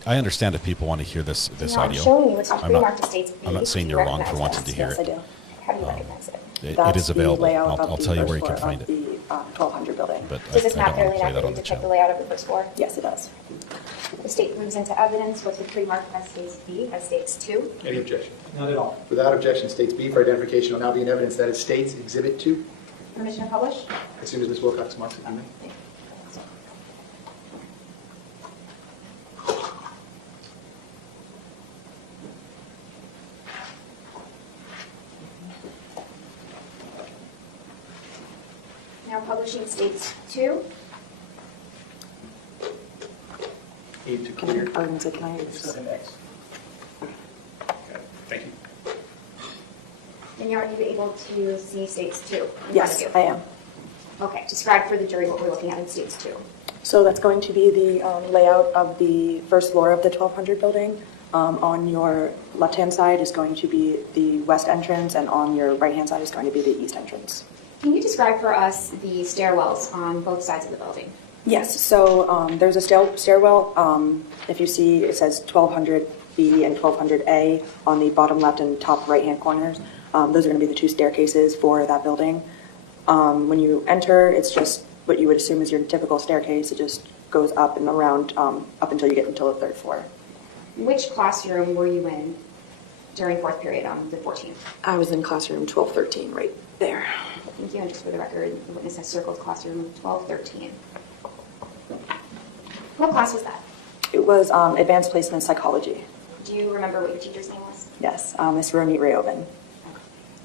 I understand if people want to hear this No, audio. I'm showing you what's pre-marked to States B. I'm not saying Do you you're wrong for recognize wanting that? to hear Yes, I it. do. How do you recognize it? It is available. I'll tell you where you can find it. The 1200 building. But Does this I map don't fairly want to play that on accurately the depict the channel. layout of the first floor? Yes, it does. The state moves into evidence what's been pre-marked as States B as States 2. Any objection? Not at all. Without objection, States B for identification will now be in evidence. That is States Exhibit 2. Permission to publish? As soon as Ms. Wilcox marks it, you may. Now publishing States 2. Aid to Can clear. I It's an X. Okay, thank you. Danielle, are you able to see States 2 in Yes, front of I you? am. Okay, describe for the jury what we're looking at in States 2. So that's going to be the layout of the first floor of the 1200 building. On your left-hand side is going to be the west entrance, and on your right-hand side is going to be the east entrance. Can you describe for us the stairwells on both sides of the building? Yes, so there's a stairwell. If you see, it says 1200B and 1200A on the bottom left and top right-hand corners. Those are going to be the two staircases for that building. When you enter, it's just what you would assume is your typical staircase. It just goes up and around up until you get into the third floor. Which classroom were you in during fourth period on the 14th? I was in classroom 1213 right there. Thank you, and just for the record, the witness has circled classroom 1213. What class was that? It was advanced placement psychology. Do you remember what your teacher's name was? Yes, Miss Ronit Rayovan.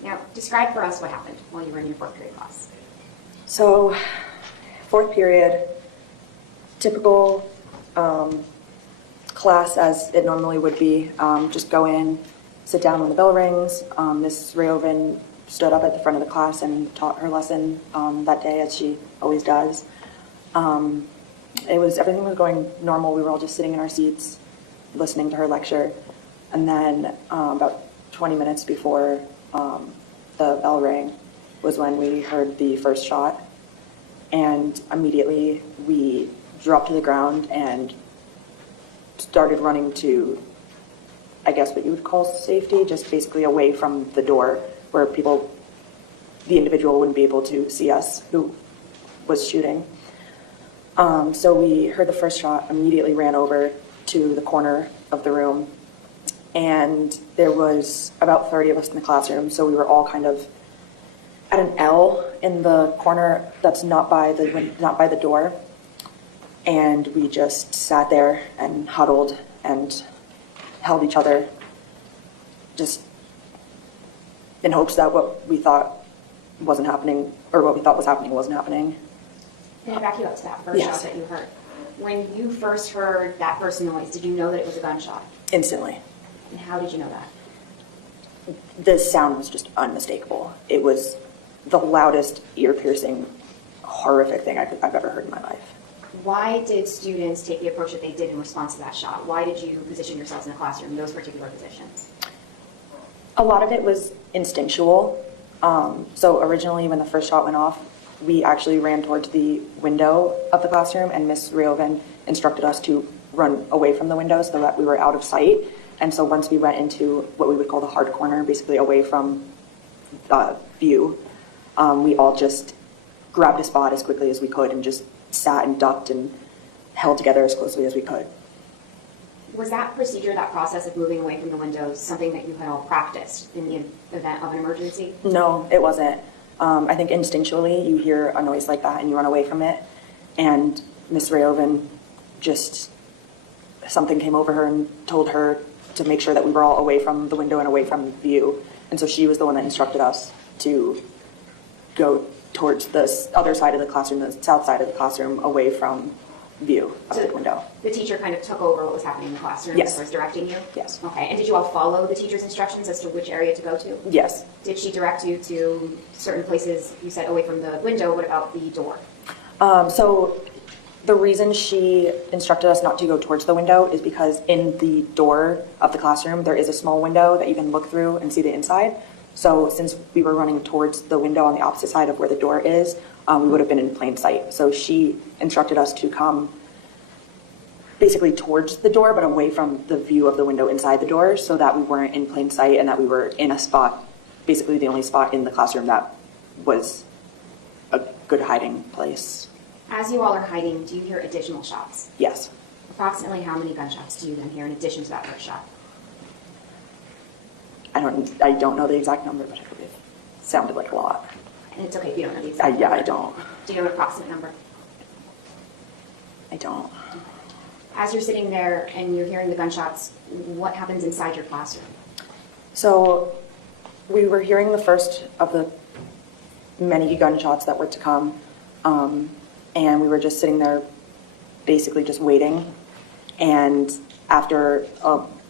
Now, describe for us what happened while you were in your fourth period class. So, fourth period, typical class as it normally would be. Just go in, sit down when the bell rings. Miss Rayovan stood up at the front of the class and taught her lesson that day, as she always does. Everything was going normal. We were all just sitting in our seats, listening to her lecture. And then about 20 minutes before the bell rang was when we heard the first shot. And immediately we dropped to the ground and started running to, I guess what you would call safety, just basically away from the door where the individual wouldn't be able to see us who was shooting. So we heard the first shot, immediately ran over to the corner of the room, and there was about 30 of us in the classroom, so we were all kind of at an L in the corner that's not by the door, and we just sat there and huddled and held each other, just in hopes that what we thought wasn't happening, or what we thought was happening wasn't happening. Can I back you up to that first shot that you heard? When you first heard that first noise, did you know that it was a gunshot? Instantly. And how did you know that? The sound was just unmistakable. It was the loudest, ear-piercing, horrific thing I've ever heard in my life. Why did students take the approach that they did in response to that shot? Why did you position yourselves in the classroom in those particular positions? A lot of it was instinctual. So originally when the first shot went off, we actually ran towards the window of the classroom, and Miss Rayovan instructed us to run away from the window so that we were out of sight. And so once we went into what we would call the hard corner, basically away from view, we all just grabbed a spot as quickly as we could and just sat and ducked and held together as closely as we could. Was that procedure, that process of moving away from the windows, something that you had all practiced in the event of an emergency? No, it wasn't. I think instinctually you hear a noise like that and you run away from it. And Miss Rayovan something came over her and told her to make sure that we were all away from the window and away from view. And so she was the one that instructed us to go towards the other side of the classroom, the south side of the classroom, away from view of the window. The teacher kind of took over what was happening in the classroom Yes. as far as directing you? Yes. Okay, and did you all follow the teacher's instructions as to which area to go to? Yes. Did she direct you to certain places, you said away from the window, what about the door? So the reason she instructed us not to go towards the window is because in the door of the classroom, there is a small window that you can look through and see the inside. So since we were running towards the window on the opposite side of where the door is, we would have been in plain sight. So she instructed us to come basically towards the door, but away from the view of the window inside the door, so that we weren't in plain sight and that we were in a spot, basically the only spot in the classroom that was a good hiding place. As you all are hiding, do you hear additional shots? Yes. Approximately how many gunshots do you then hear in addition to that first shot? I don't know the exact number, but it sounded like a lot. And it's okay if you don't know the exact Yeah, number. I don't. Do you know an approximate number? I don't. As you're sitting there and you're hearing the gunshots, what happens inside your classroom? So we were hearing the first of the many gunshots that were to come, and we were just sitting there basically just waiting. And after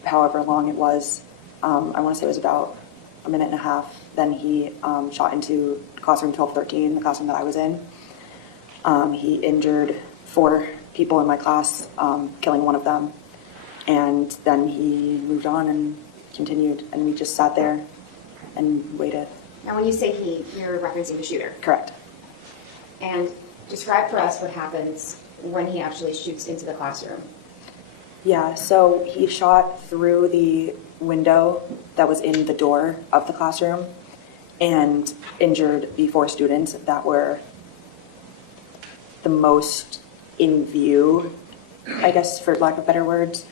however long it was, I want to say it was about a minute and a half, then he shot into classroom 1213, the classroom that I was in. He injured 4 people in my class, killing one of them. And then he moved on and continued, and we just sat there and waited. Now when you say he, you're referencing the shooter. Correct. And describe for us what happens when he actually shoots into the classroom. Yeah, so he shot through the window that was in the door of the classroom and injured the 4 students that were the most in view, I guess, for lack of better words.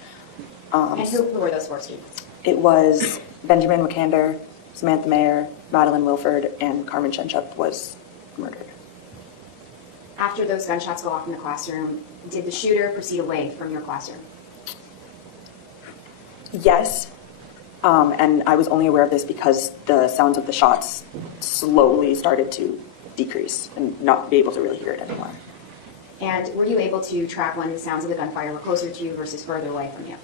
And who were those 4 students? It was Benjamin McCander, Samantha Mayer, Madeline Wilford, and Carmen Shenchup was murdered. After those gunshots go off in the classroom, did the shooter proceed away from your classroom? Yes. And I was only aware of this because the sounds of the shots slowly started to decrease and not be able to really hear it anymore. And were you able to track when the sounds of the gunfire were closer to you versus further away from you?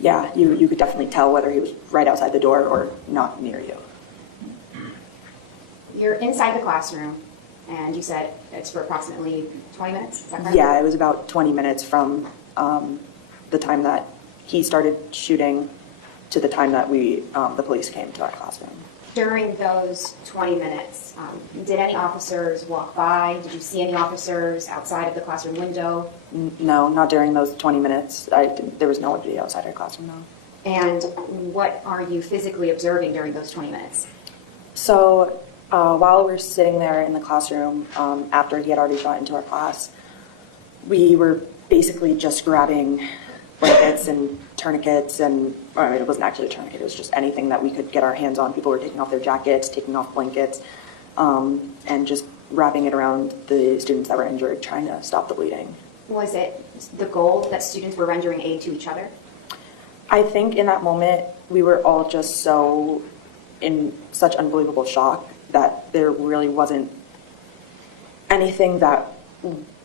Yeah, you could definitely tell whether he was right outside the door or not near you. You're inside the classroom, and you said it's for approximately 20 minutes, is that correct? Yeah, it was about 20 minutes from the time that he started shooting to the time that the police came to our classroom. During those 20 minutes, did any officers walk by? Did you see any officers outside of the classroom window? No, not during those 20 minutes. There was nobody outside our classroom, no. And what are you physically observing during those 20 minutes? So while we're sitting there in the classroom, after he had already shot into our class, we were basically just grabbing blankets and tourniquets, and it wasn't actually a tourniquet, it was just anything that we could get our hands on. People were taking off their jackets, taking off blankets, and just wrapping it around the students that were injured, trying to stop the bleeding. Was it the goal that students were rendering aid to each other? I think in that moment, we were all just so in such unbelievable shock that there really wasn't anything that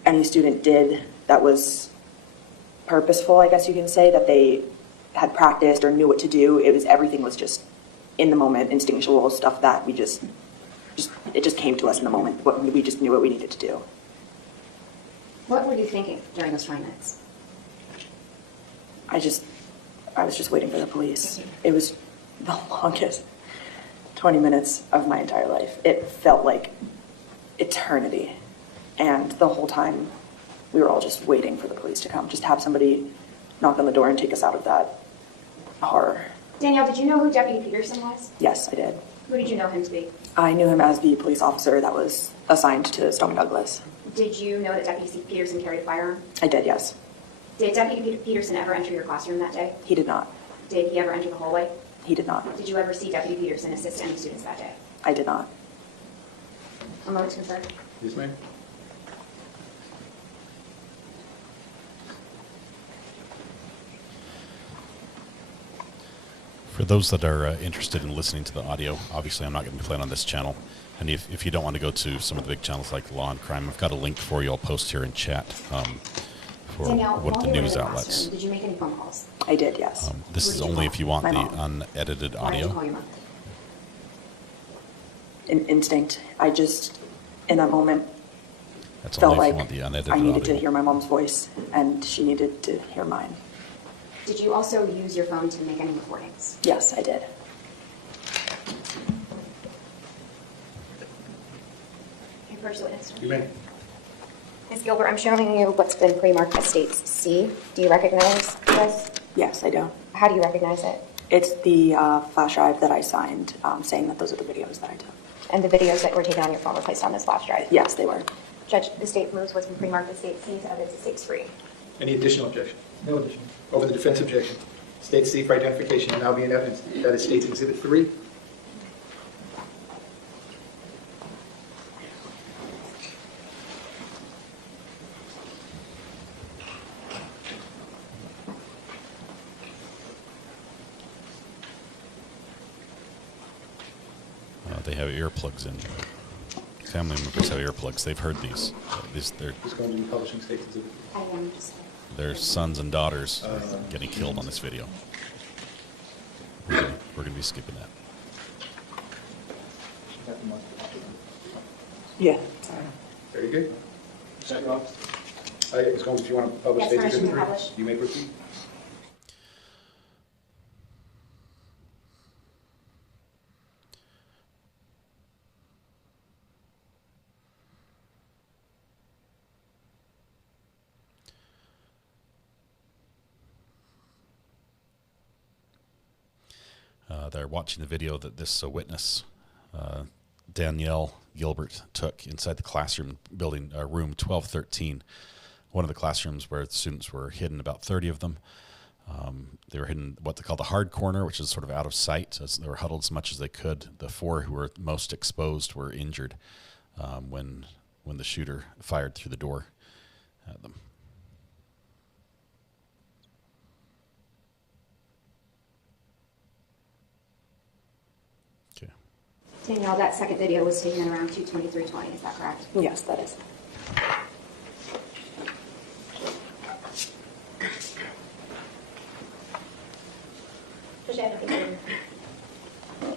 any student did that was purposeful, I guess you can say, that they had practiced or knew what to do. Everything was just in the moment, instinctual stuff that we it just came to us in the moment. We just knew what we needed to do. What were you thinking during those 20 minutes? I was just waiting for the police. It was the longest 20 minutes of my entire life. It felt like eternity. And the whole time, we were all just waiting for the police to come, just have somebody knock on the door and take us out of that horror. Danielle, did you know who Deputy Peterson was? Yes, I did. Who did you know him to be? I knew him as the police officer that was assigned to Stone Douglas. Did you know that Deputy Peterson carried a firearm? I did, yes. Did Deputy Peterson ever enter your classroom that day? He did not. Did he ever enter the hallway? He did not. Did you ever see Deputy Peterson assist any students that day? I did not. A moment to confirm. Yes, ma'am. For those that are interested in listening to the audio, obviously I'm not going to be playing on this channel. And if you don't want to go to some of the big channels like Law and Crime, I've got a link for you. I'll post here in chat for Danielle, one of the news classroom, outlets. did you make any phone calls? I did, yes. This is only if you want the unedited Why did you audio. call your mom? Instinct. I just, in that moment, That's felt only if like you want the unedited I needed audio. to hear my mom's voice, and she needed to hear mine. Did you also use your phone to make any recordings? Yes, I did. Okay, first witness. You may. Ms. Gilbert, I'm showing you what's been pre-marked as States C. Do you recognize this? Yes, I do. How do you recognize it? It's the flash drive that I signed saying that those are the videos that I took. And the videos that were taken on your phone were placed on this flash drive? Yes, they were. Judge, the state moves what's been pre-marked as State C, so evidence is States free. Any additional objection? No addition. Over the defense objection. State C for identification will now be in evidence. That is State's Exhibit 3. They have earplugs in. Family members have earplugs. They've heard these. They're It's going to be publishing State's Exhibit 3. I am just... their sons and daughters are getting killed on this video. We're going to be skipping that. Yeah. Very good. Ms. Gomes, if you want to publish Yes, State's permission Exhibit to 3, publish. you may proceed. They're watching the video that this witness, Danielle Gilbert, took inside the classroom building, room 1213, one of the classrooms where the students were hidden, about 30 of them. They were hidden what they call the hard corner, which is sort of out of sight. As they were huddled as much as they could. The 4 who were most exposed were injured when when the shooter fired through the door at them. Okay. Danielle, that second video was taken around 2:23:20. Is that correct? Yes, that is.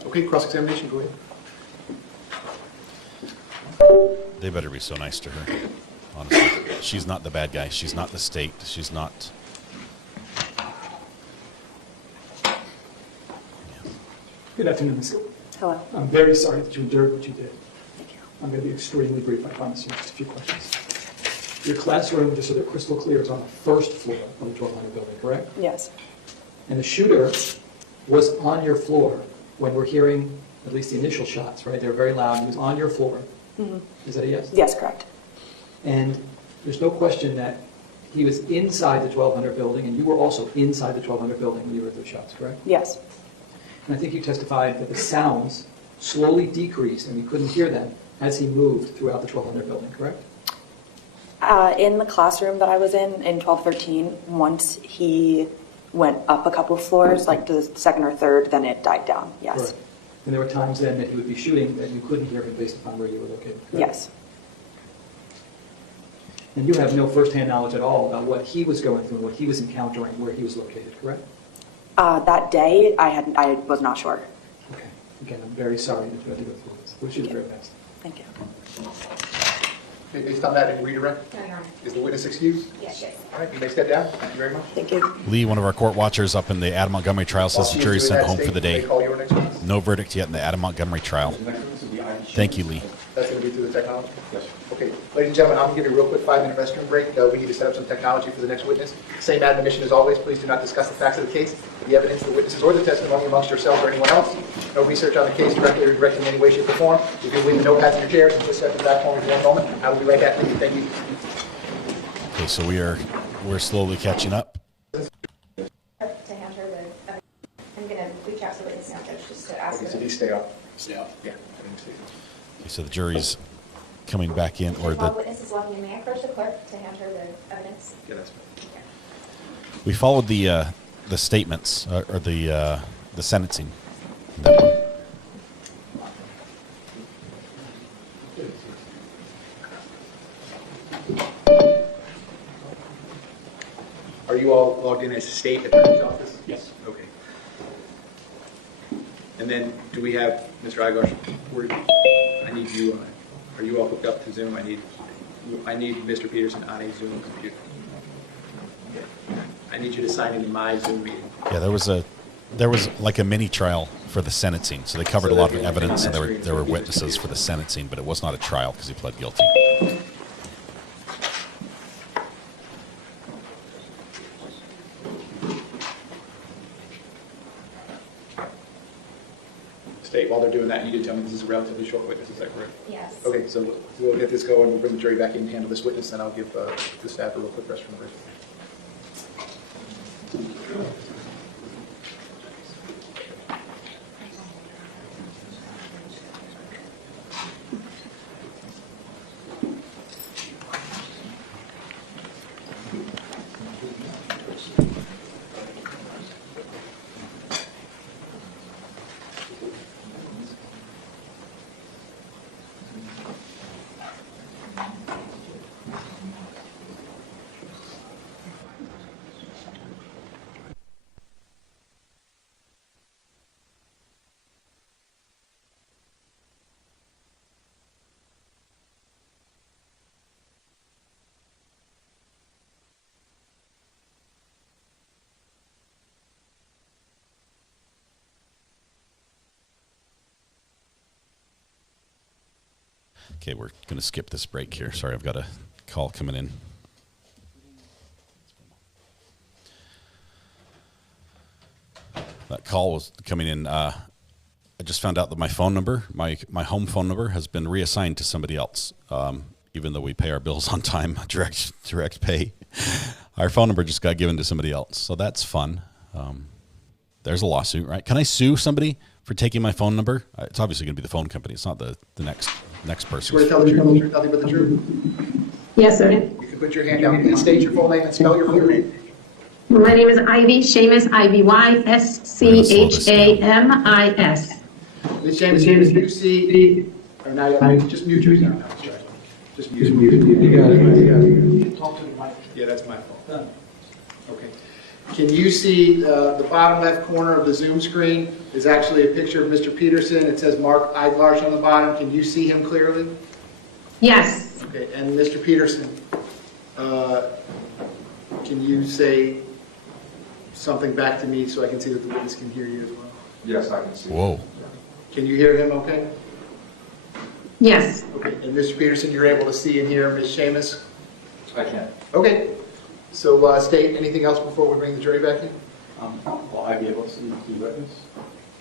Okay, cross-examination, go ahead. They better be so nice to her. Honestly, she's not the bad guy. She's not the state. She's not. Good afternoon, Ms. Hello. I'm very sorry that you endured what you did. Thank you. I'm going to be extremely brief, I promise you. Just a few questions. Your classroom, just so they're crystal clear, is on the first floor of the 1200 building, correct? Yes. And the shooter was on your floor when we're hearing at least the initial shots, right? They were very loud. He was on your floor. Mm-hmm. Is that a yes? Yes, correct. And there's no question that he was inside the 1200 building, and you were also inside the 1200 building when you heard those shots, correct? Yes. And I think you testified that the sounds slowly decreased and we couldn't hear them as he moved throughout the 1200 building, correct? In the classroom that I was in 1213, once he went up a couple of floors, like the second or third, then it died down, yes. Correct. And there were times then that he would be shooting that you couldn't hear him based upon where you were located, correct? Yes. And you have no firsthand knowledge at all about what he was going through, what he was encountering, where he was located, correct? That day, I was not sure. Okay. Again, I'm very sorry that you had to go through this. Wish you the very best. Thank you. Okay, based on that, any redirect? No, Your Honor. Is the witness excused? Yes, yes. All right, you may step down. Thank you very much. Thank you. Lee, one of our court watchers up in the Adam Montgomery trial, says the jury's sent home for the day. Call your next witness. No verdict yet in the Adam Montgomery trial. Thank you, Lee. That's going to be through the technology? Yes. Okay, ladies and gentlemen, I'm going to give you a real quick 5-minute restroom break. We need to set up some technology for the next witness. Same admonition as always, please do not discuss the facts of the case, the evidence, the witnesses, or the testimony amongst yourselves or anyone else. No research on the case directly or indirectly in any way, shape, or form. If you leave the notepads in your chairs and just step to the back corner for one moment, I will be right back. Thank you. Okay, so we're slowly catching up. To hand her the, I'm going to reach out to the witness now, Judge, just to ask Okay, her. so these stay up. Stay up. Yeah. Okay, so the jury's coming back in, or While the witness is logging in, may I approach the clerk to hand her the evidence? Yeah, that's fine. we followed the statements or the sentencing. That one. Are you all logged in as state attorney's office? Yes. Okay. And then, do we have, Mr. Igosh, I need you, are you all hooked up to Zoom? I need Mr. Peterson on a Zoom computer. I need you to sign into my Zoom meeting. Yeah, there was like a mini trial for the sentencing, so they covered a lot of evidence, and there were witnesses for the sentencing, but it was not a trial because he pled guilty. State, while they're doing that, you did tell me this is a relatively short witness, is that correct? Yes. Okay, so we'll get this going, we'll bring the jury back in and handle this witness, then I'll give the staff a real quick restroom break. Okay, we're going to skip this break here. Sorry, I've got a call coming in. That call was coming in. I just found out that my phone number, my home phone number, has been reassigned to somebody else. Even though we pay our bills on time, direct pay, our phone number just got given to somebody else. So that's fun. There's a lawsuit, right? Can I sue somebody for taking my phone number? It's obviously going to be the phone company. It's not the next Next person. Swear to tell the truth, the truth, nothing but the truth. Yes, sir. You can put your hand down. Please state your full name and spell your full name. My name is Ivy Shamus, Ivyschamis. Ms. James, you see, or now just mute yourself. Just mute. You got it. Talk to the mic. Yeah, that's my fault. Okay. Can you see the bottom left corner of the Zoom screen is actually a picture of Mr. Peterson. It says Mark Eidlarsch on the bottom. Can you see him clearly? Yes. Okay, and Mr. Peterson, can you say something back to me so I can see that the witness can hear you as well? Yes, I can see. Whoa. Can you hear him okay? Yes. Okay, and Mr. Peterson, you're able to see and hear Ms. Shamus? I can. Okay, so state anything else before we bring the jury back in? Will I be able to see the key witness?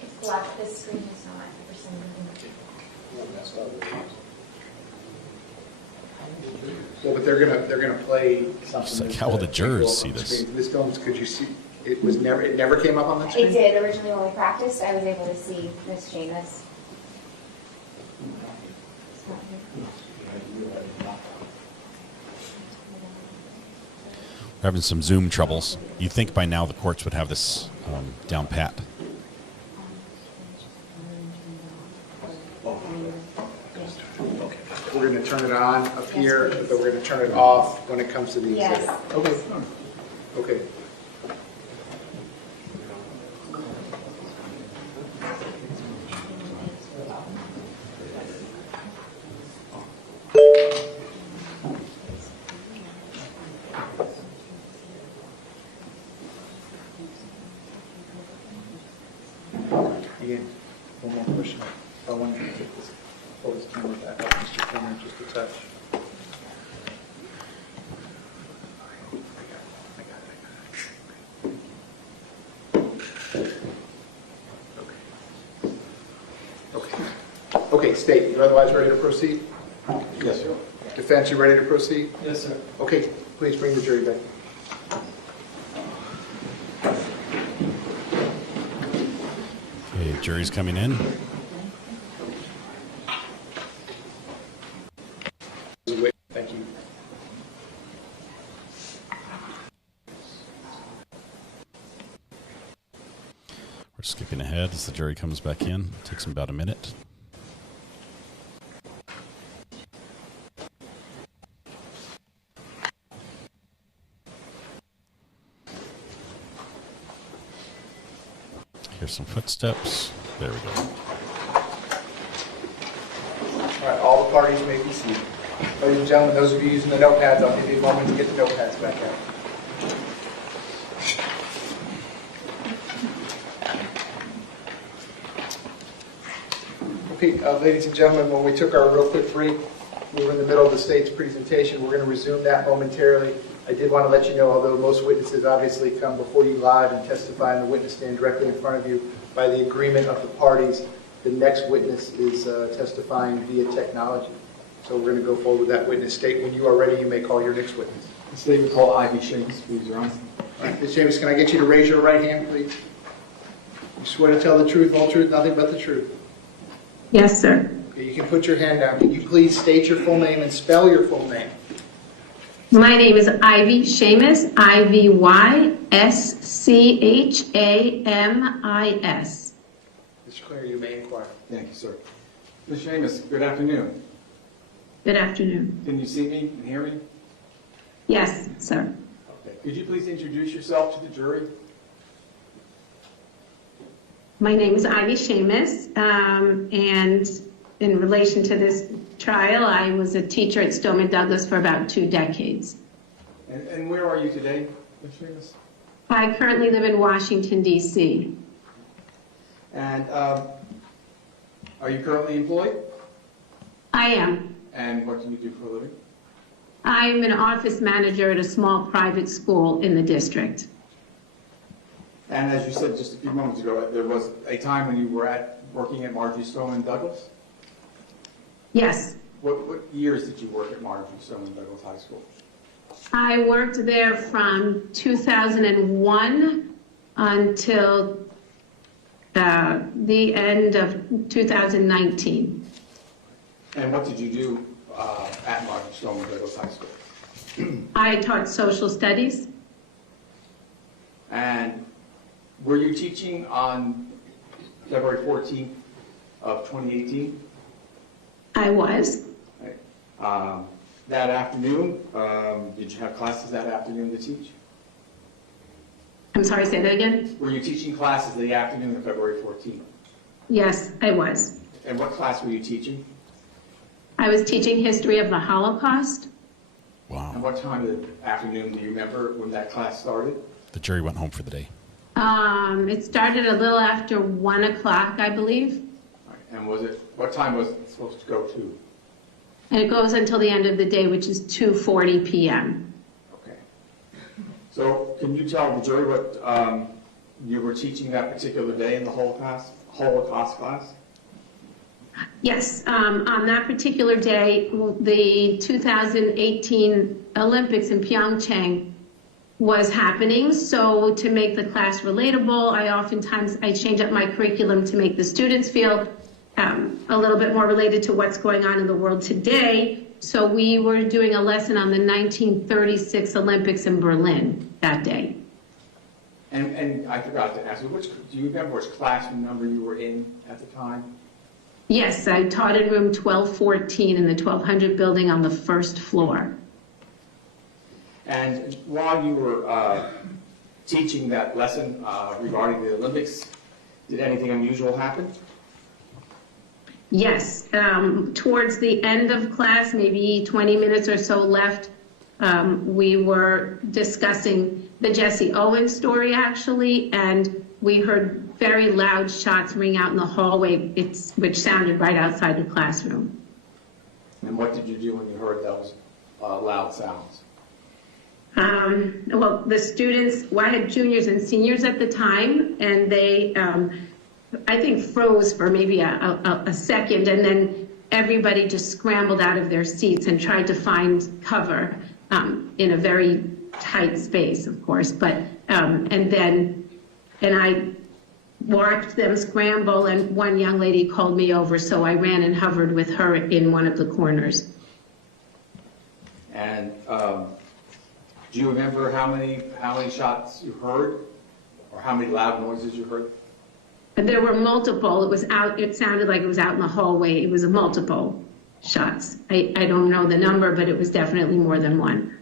It's black, this screen is not for some reason. Well, but they're gonna play something. It's like, how will the jurors see this? Ms. Gomes, could you see? It never came up on that screen? It did. Originally when we practiced, I was able to see Ms. Shamus. We're having some Zoom troubles. You'd think by now the courts would have this down pat. We're going to turn it on up here, but we're going to turn it off when it comes to the exhibit. Yes. Okay. Okay. Again, one more question. I want to take this, pull this camera back up, Mr. Turner, just a touch. Okay, state, you otherwise ready to proceed? Yes, sir. Defense, you ready to proceed? Yes, sir. Okay, please bring the jury back. Okay, jury's coming in. Thank you. We're skipping ahead as the jury comes back in. Takes them about a minute. Here's some footsteps. There we go. All right, all the parties may be seated. Ladies and gentlemen, those of you using the notepads, I'll give you a moment to get the notepads back out. Okay, ladies and gentlemen, when we took our real quick break, we were in the middle of the state's presentation. We're going to resume that momentarily. I did want to let you know, although most witnesses obviously come before you live and testify in the witness stand directly in front of you, by the agreement of the parties, the next witness is testifying via technology. So we're going to go forward with that witness. State, when you are ready, you may call your next witness. The state will call Ivy Shamus, please, Your Honor. All right, Ms. James, can I get you to raise your right hand, please? You swear to tell the truth, whole truth, nothing but the truth. Yes, sir. Okay, you can put your hand down. Can you please state your full name and spell your full name? My name is Ivy Shamus, Ivyschamis. Mr. Clear, you may inquire. Thank you, sir. Ms. Shamus, good afternoon. Good afternoon. Can you see me and hear me? Yes, sir. Okay. Could you please introduce yourself to the jury? My name is Ivy Shamus, and in relation to this trial, I was a teacher at Stoneman Douglas for about 2 decades. And where are you today, Ms. Shamus? I currently live in Washington, D.C. And are you currently employed? I am. And what do you do for a living? I'm an office manager at a small private school in the district. And as you said just a few moments ago, there was a time when you were working at Margie Stoneman Douglas? Yes. What years did you work at Margie Stoneman Douglas High School? I worked there from 2001 until the end of 2019. And what did you do at Martin Stoneman Douglas High School? I taught social studies. And were you teaching on February 14th of 2018? I was. Right. That afternoon, did you have classes that afternoon to teach? I'm sorry, say that again? Were you teaching classes the afternoon of February 14th? Yes, I was. And what class were you teaching? I was teaching history of the Holocaust. Wow. And what time of the afternoon do you remember when that class started? The jury went home for the day. It started a little after 1 o'clock, I believe. Right. And what time was it supposed to go to? And it goes until the end of the day, which is 2:40 p.m. Okay. So can you tell the jury what you were teaching that particular day in the Holocaust class? Yes, on that particular day, the 2018 Olympics in Pyeongchang was happening. So to make the class relatable, I change up my curriculum to make the students feel a little bit more related to what's going on in the world today. So we were doing a lesson on the 1936 Olympics in Berlin that day. And I forgot to ask you, do you remember which classroom number you were in at the time? Yes, I taught in room 1214 in the 1200 building on the first floor. And while you were teaching that lesson regarding the Olympics, did anything unusual happen? Yes, towards the end of class, maybe 20 minutes or so left, we were discussing the Jesse Owens story, actually, and we heard very loud shots ring out in the hallway, which sounded right outside the classroom. And what did you do when you heard those loud sounds? Well, the students, I had juniors and seniors at the time, and they, I think, froze for maybe a second, and then everybody just scrambled out of their seats and tried to find cover in a very tight space, of course. But and I watched them scramble, and one young lady called me over, so I ran and hovered with her in one of the corners. And do you remember how many shots you heard, or how many loud noises you heard? There were multiple. It sounded like it was out in the hallway. It was multiple shots. I don't know the number, but it was definitely more than one.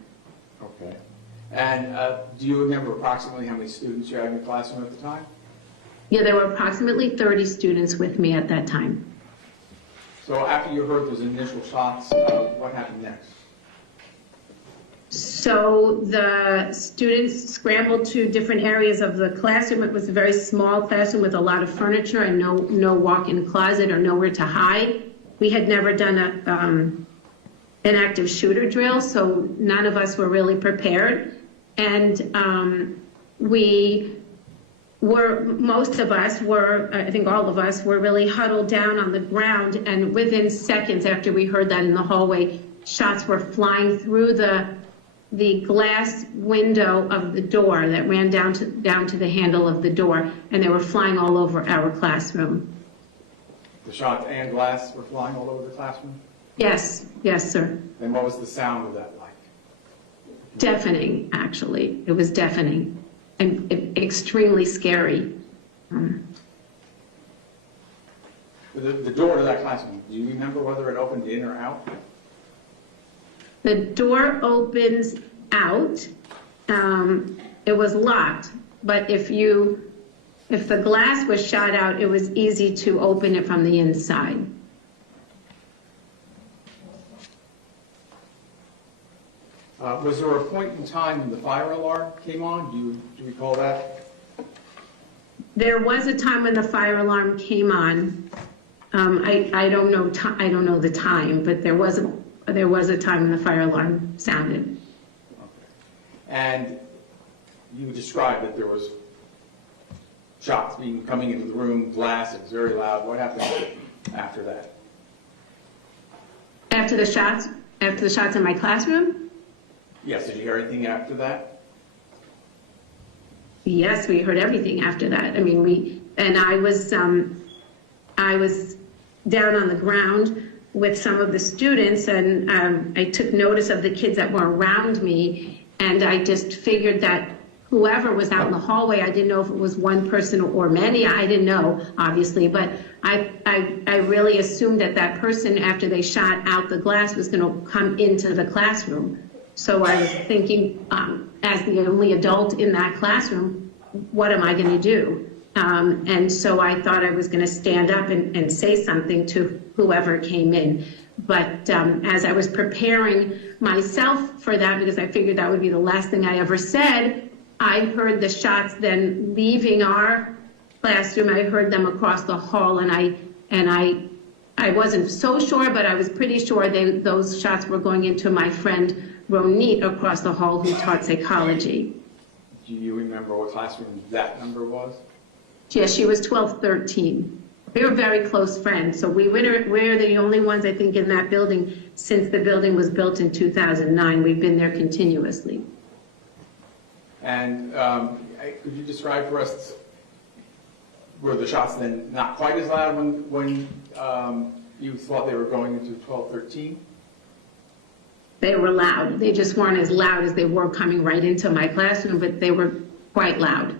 Okay. And do you remember approximately how many students you had in your classroom at the time? Yeah, there were approximately 30 students with me at that time. So after you heard those initial shots, what happened next? So the students scrambled to different areas of the classroom. It was a very small classroom with a lot of furniture and no walk-in closet or nowhere to hide. We had never done an active shooter drill, so none of us were really prepared. And most of us were, I think all of us, were really huddled down on the ground, and within seconds after we heard that in the hallway, shots were flying through the glass window of the door that ran down to the handle of the door, and they were flying all over our classroom. The shots and glass were flying all over the classroom? Yes, sir. And what was the sound of that like? Deafening, actually. It was deafening and extremely scary. The door to that classroom, do you remember whether it opened in or out? The door opens out. It was locked, but if the glass was shot out, it was easy to open it from the inside. Was there a point in time when the fire alarm came on? Do you recall that? There was a time when the fire alarm came on. I don't know the time, but there was a time when the fire alarm sounded. Okay. And you described that there was shots coming into the room, glass, it was very loud. What happened after that? After the shots in my classroom? Yes, did you hear anything after that? Yes, we heard everything after that. I mean, I was down on the ground. with some of the students, and I took notice of the kids that were around me, and I just figured that whoever was out in the hallway, I didn't know if it was one person or many, I didn't know, obviously, but I really assumed that that person, after they shot out the glass, was going to come into the classroom. So I was thinking, as the only adult in that classroom, what am I going to do? And so I thought I was going to stand up and say something to whoever came in. But as I was preparing myself for that, because I figured that would be the last thing I ever said, I heard the shots then leaving our classroom. I heard them across the hall, and I wasn't so sure, but I was pretty sure those shots were going into my friend Ronit across the hall, who taught psychology. Do you remember what classroom that number was? Yeah, she was 1213. We were very close friends, so we're the only ones, I think, in that building since the building was built in 2009. We've been there continuously. And could you describe for us, were the shots then not quite as loud when you thought they were going into 1213? They were loud. They just weren't as loud as they were coming right into my classroom, but they were quite loud.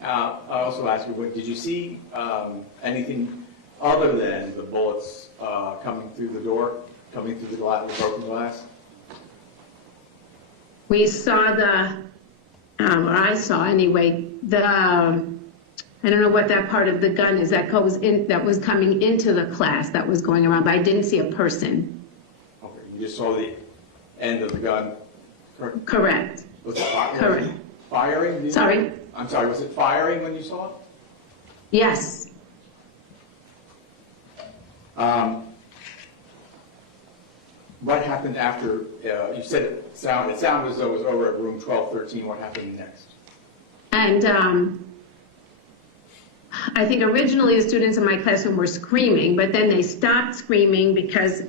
I also asked you, did you see anything other than the bullets coming through the door, coming through the broken glass? We saw or I saw anyway, I don't know what that part of the gun is that was coming into the class that was going around, but I didn't see a person. Okay, you just saw the end of the gun? Correct. Was it Correct. Firing? Sorry? I'm sorry, was it firing when you saw it? Yes. What happened after, you said it sounded as though it was over at room 1213. What happened next? And I think originally the students in my classroom were screaming, but then they stopped screaming because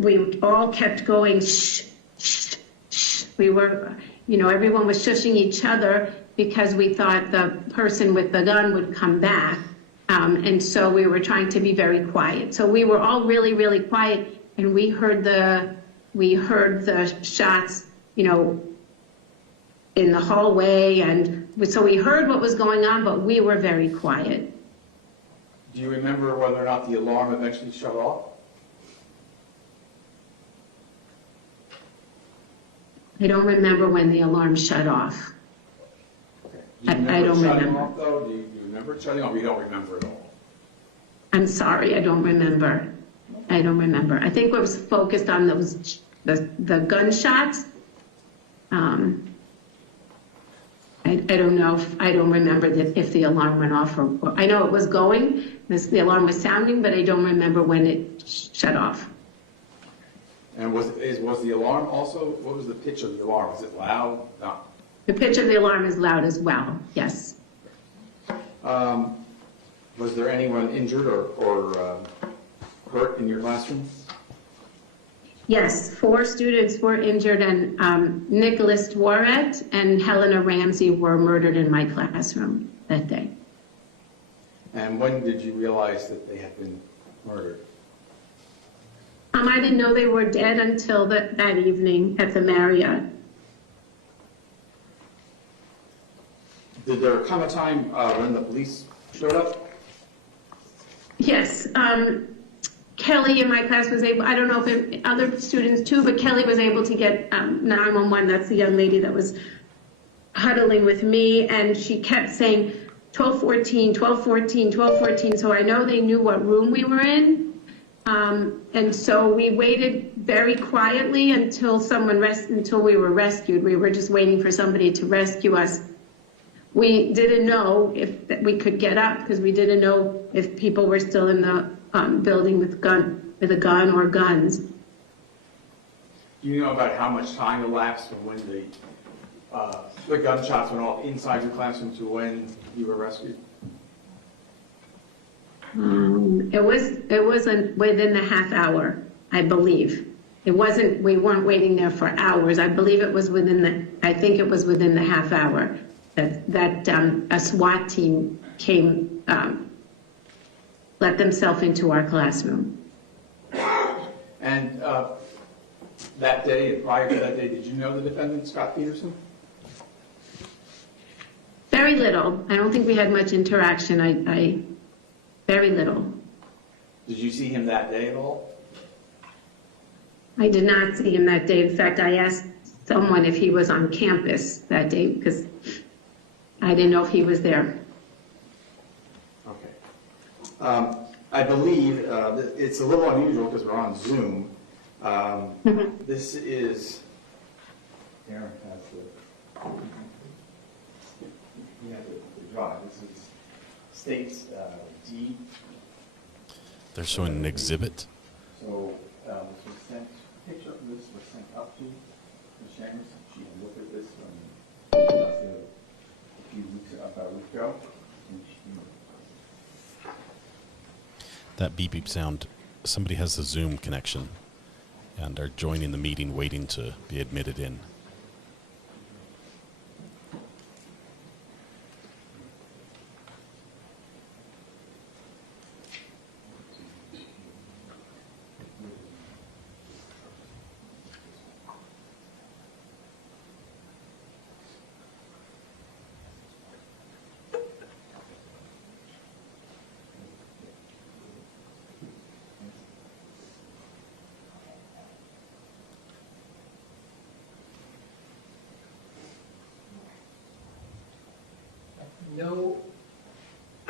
we all kept going, shh, shh, shh. We were, everyone was shushing each other because we thought the person with the gun would come back. And so we were trying to be very quiet. So we were all really, really quiet. And we heard the shots, in the hallway, and so we heard what was going on, but we were very quiet. Do you remember whether or not the alarm eventually shut off? I don't remember when the alarm shut off. Okay. I don't remember. Off, though? Do you remember it shutting off? You don't remember at all? I'm sorry, I don't remember. I don't remember. I think what was focused on the gunshots. I don't know I don't remember if the alarm went off or I know it was going. The alarm was sounding, but I don't remember when it shut off. And was the alarm also? What was the pitch of the alarm? Was it loud? No. The pitch of the alarm is loud as well. Yes. Was there anyone injured or hurt in your classroom? Yes, 4 students were injured, and Nicholas Dworet and Helena Ramsey were murdered in my classroom that day. And when did you realize that they had been murdered? I didn't know they were dead until that evening at the Marriott. Did there come a time when the police showed up? Yes. Kelly in my class was able, I don't know if other students too, but Kelly was able to get 911. That's the young lady that was huddling with me, and she kept saying 1214, 1214, 1214. So I know they knew what room we were in. And so we waited very quietly until we were rescued. We were just waiting for somebody to rescue us. We didn't know if we could get up because we didn't know if people were still in the building with a gun or guns. Do you know about how much time elapsed from when the gunshots went off inside your classroom to when you were rescued? It wasn't within the half hour, I believe. It wasn't. We weren't waiting there for hours. I believe it was I think it was within the half hour that a SWAT team came. Let themselves into our classroom. And that day and prior to that day, did you know the defendant, Scot Peterson? Very little. I don't think we had much interaction. Very little. Did you see him that day at all? I did not see him that day. In fact, I asked someone if he was on campus that day because I didn't know if he was there. Okay. I believe it's a little unusual because we're on Zoom. This is, Aaron has the drive. This is State's D. They're showing an exhibit. So this was sent, a picture of this was sent up to Ms. Chambers. She had looked at this a few weeks, about a week ago. That beep beep sound, somebody has a Zoom connection and are joining the meeting waiting to be admitted in.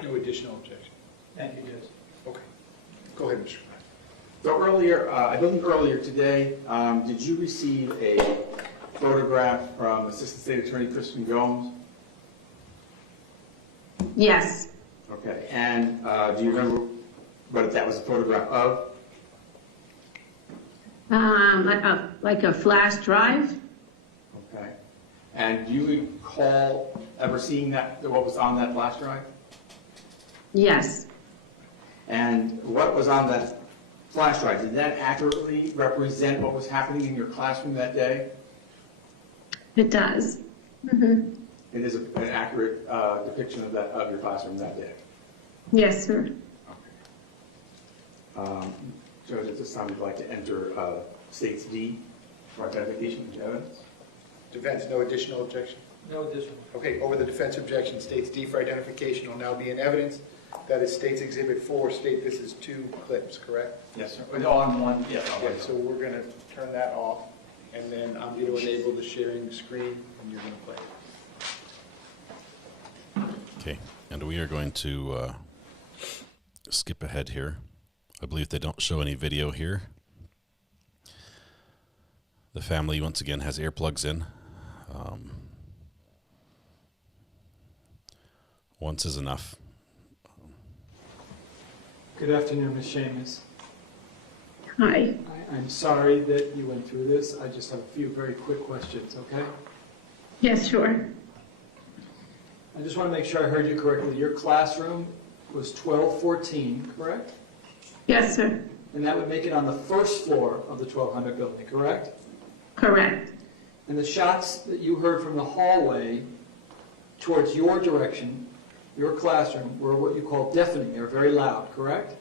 No additional objection. Thank you, Judge. Okay. Go ahead, Mr. So earlier, I believe earlier today, did you receive a photograph from Assistant State Attorney Kristen Gomes? Yes. Okay, and do you remember what that was a photograph of? Like a flash drive? Okay. And do you recall ever seeing that, what was on that flash drive? Yes. And what was on that flash drive, did that accurately represent what was happening in your classroom that day? It does. It is an accurate depiction of your classroom that day? Yes, sir. Judge, at this time, we'd like to enter State's D for identification of evidence. Defense, no additional objection? No additional. Okay, over the defense objection, State's D for identification will now be in evidence. That is State's Exhibit 4. State, this is 2 clips, correct? Yes, sir. On one, yes. Okay, so we're going to turn that off, and then I'm going to enable the sharing screen, and you're going to play. Okay, and we are going to skip ahead here. I believe they don't show any video here. The family, once again, has earplugs in. Once is enough. Good afternoon, Ms. Seamus. Hi. I'm sorry that you went through this. I just have a few very quick questions, okay? Yes, sure. I just want to make sure I heard you correctly. Your classroom was 1214, correct? Yes, sir. And that would make it on the first floor of the 1200 building, correct? Correct. And the shots that you heard from the hallway towards your direction, your classroom, were what you call deafening. They were very loud, correct?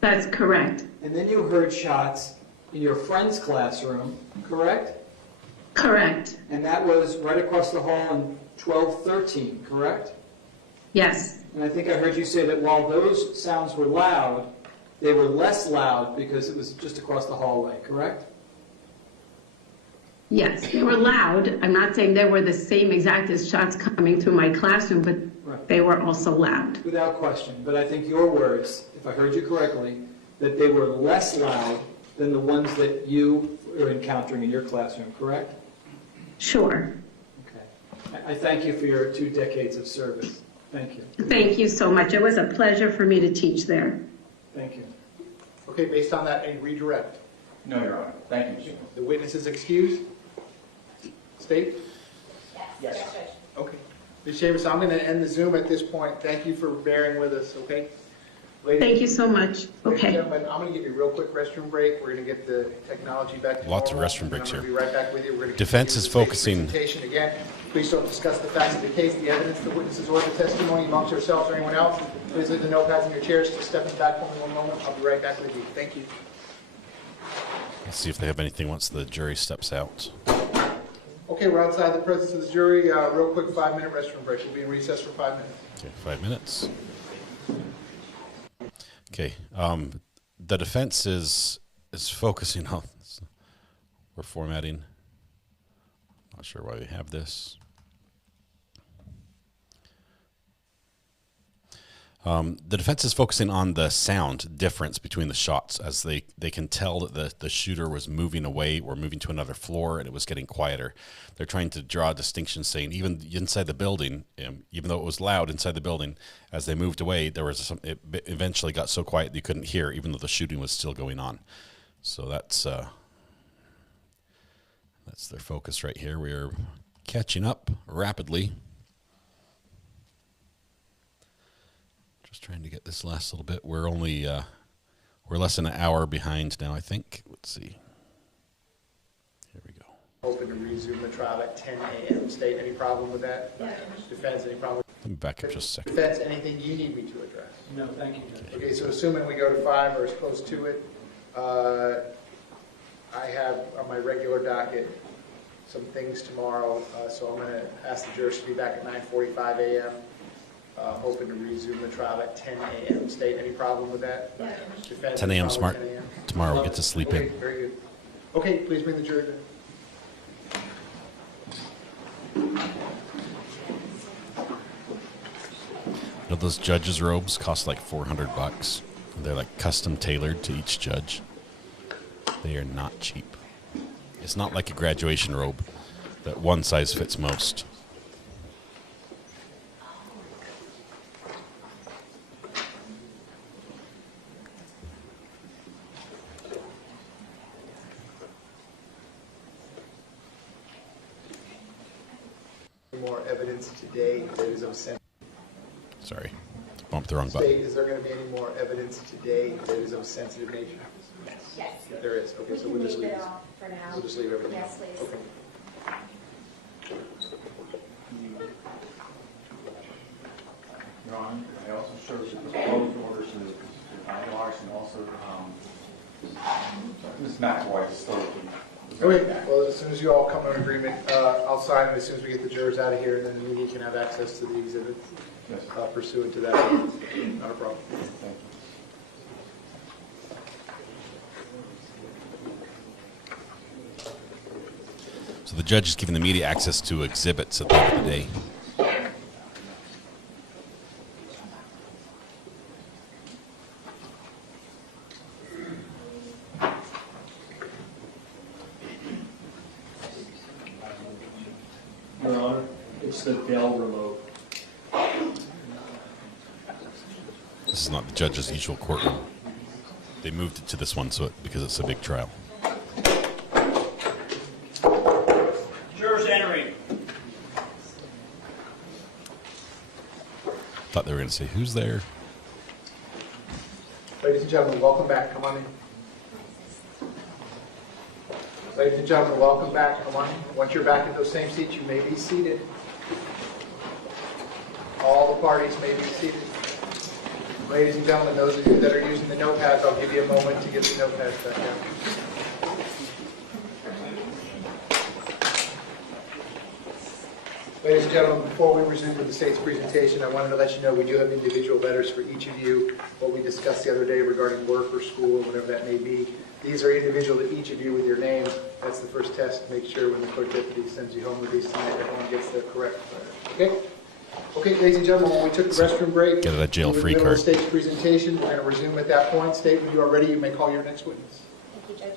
That's correct. And then you heard shots in your friend's classroom, correct? Correct. And that was right across the hall in 1213, correct? Yes. And I think I heard you say that while those sounds were loud, they were less loud because it was just across the hallway, correct? Yes, they were loud. I'm not saying they were the same exact as shots coming through my classroom, but they were also loud. Without question. But I think your words, if I heard you correctly, that they were less loud than the ones that you are encountering in your classroom, correct? Sure. Okay. I thank you for your 2 decades of service. Thank you. Thank you so much. It was a pleasure for me to teach there. Thank you. Okay, based on that, a redirect. No, Your Honor. Thank you. The witness is excused. State? Yes. Okay. Ms. Seamus, I'm going to end the Zoom at this point. Thank you for bearing with us, okay? Ladies, Thank you so much. Ladies and Okay. gentlemen, I'm going to give you a real quick restroom break. We're going to get the technology back to Lots of normal, restroom and then breaks I'm here. going to be right back with you. We're going to Defense continue is the state's focusing- presentation. Again, please don't discuss the facts of the case, the evidence, the witnesses, or the testimony amongst yourselves or anyone else. Please leave the notepads in your chairs. Just step in the back for me one moment. I'll be right back with you. Thank you. Let's see if they have anything once the jury steps out. Okay, we're outside the presence of the jury. Real quick 5-minute restroom break. We'll be in recess for 5 minutes. Okay, 5 minutes. Okay, the defense is focusing on. We're formatting. Not sure why we have this. The defense is focusing on the sound difference between the shots, as they can tell that the shooter was moving away or moving to another floor, and it was getting quieter. They're trying to draw a distinction, saying even inside the building, even though it was loud inside the building, as they moved away, it eventually got so quiet that you couldn't hear, even though the shooting was still going on. So that's their focus right here. We are catching up rapidly. Just trying to get this last little bit. We're only we're less than an hour behind now, I think. Let's see. Here we go. Open to resume the trial at 10 a.m. State, any problem with that? Yeah. Defense, any problem? Let me back up just a second. Defense, anything you need me to address? No, thank you, Judge. Okay, so assuming we go to 5 or as close to it, I have on my regular docket some things tomorrow, so I'm going to ask the jurors to be back at 9:45 a.m. Hoping to resume the trial at 10 a.m. State, any problem with that? Yeah. Defense, 10 a.m. smart. 10 a.m. Tomorrow we'll get to sleep okay, in. Very good. Okay, please bring the jury in. You know, those judges' robes cost like $400. They're like custom tailored to each judge. They are not cheap. It's not like a graduation robe that one size fits most. More evidence today that is of sense. Sorry, bumped the wrong button. State, is there going to be any more evidence today that is of sensitive nature? Yes. There is. Okay, so we'll just leave it off for now. We'll just leave everything. Yes, please. Okay. Your Honor, I also showed that the proposed orders to Larson also, Ms. McAvoy is still. Okay, well, as soon as you all come to an agreement, I'll sign it as soon as we get the jurors out of here, and then the media can have access to the exhibit pursuant to that. Not a problem. Thank you. So the judge is giving the media access to exhibits at the end of the day. Your Honor, it's the Dell remote. This is not the judge's usual courtroom. They moved it to this one because it's a big trial. Jurors entering. Thought they were going to say, who's there? Ladies and gentlemen, welcome back. Come on in. Ladies and gentlemen, welcome back. Come on in. Once you're back in those same seats, you may be seated. All the parties may be seated. Ladies and gentlemen, those of you that are using the notepads, I'll give you a moment to get the notepads back out. Ladies and gentlemen, before we resume with the state's presentation, I wanted to let you know we do have individual letters for each of you, what we discussed the other day regarding work or school or whatever that may be. These are individual to each of you with your name. That's the first test to make sure when the clerk deputy sends you home with these tonight, everyone gets the correct letter. Okay? Okay, ladies and gentlemen, when we took the restroom break, get a jail-free card. card. The state's presentation. We're going to resume at that point. State, when you are ready, you may call your next witness. Thank you, Judge.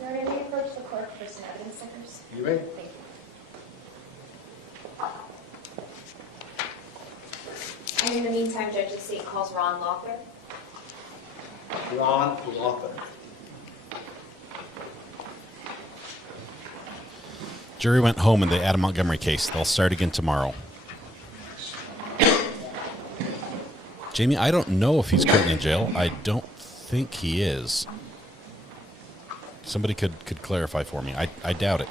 Your Honor, may I approach the clerk for some evidence stickers? You may. Thank you. And in the meantime, Judge, the state calls Ron Lothar. Ron Lothar. Jury went home in the Adam Montgomery case. They'll start again tomorrow. Jamie, I don't know if he's currently in jail. I don't think he is. Somebody could clarify for me. I doubt it.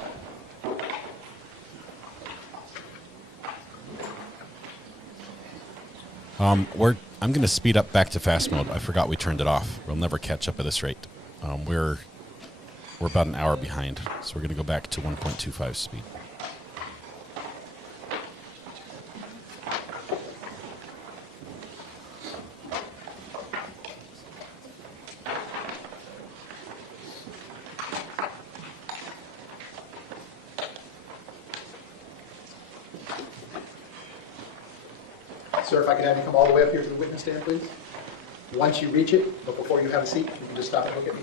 I'm going to speed up back to fast mode. I forgot we turned it off. We'll never catch up at this rate. We're about an hour behind, so we're going to go back to 1.25 speed. Sir, if I could have you come all the way up here to the witness stand, please. Once you reach it, but before you have a seat, you can just stop and look at me.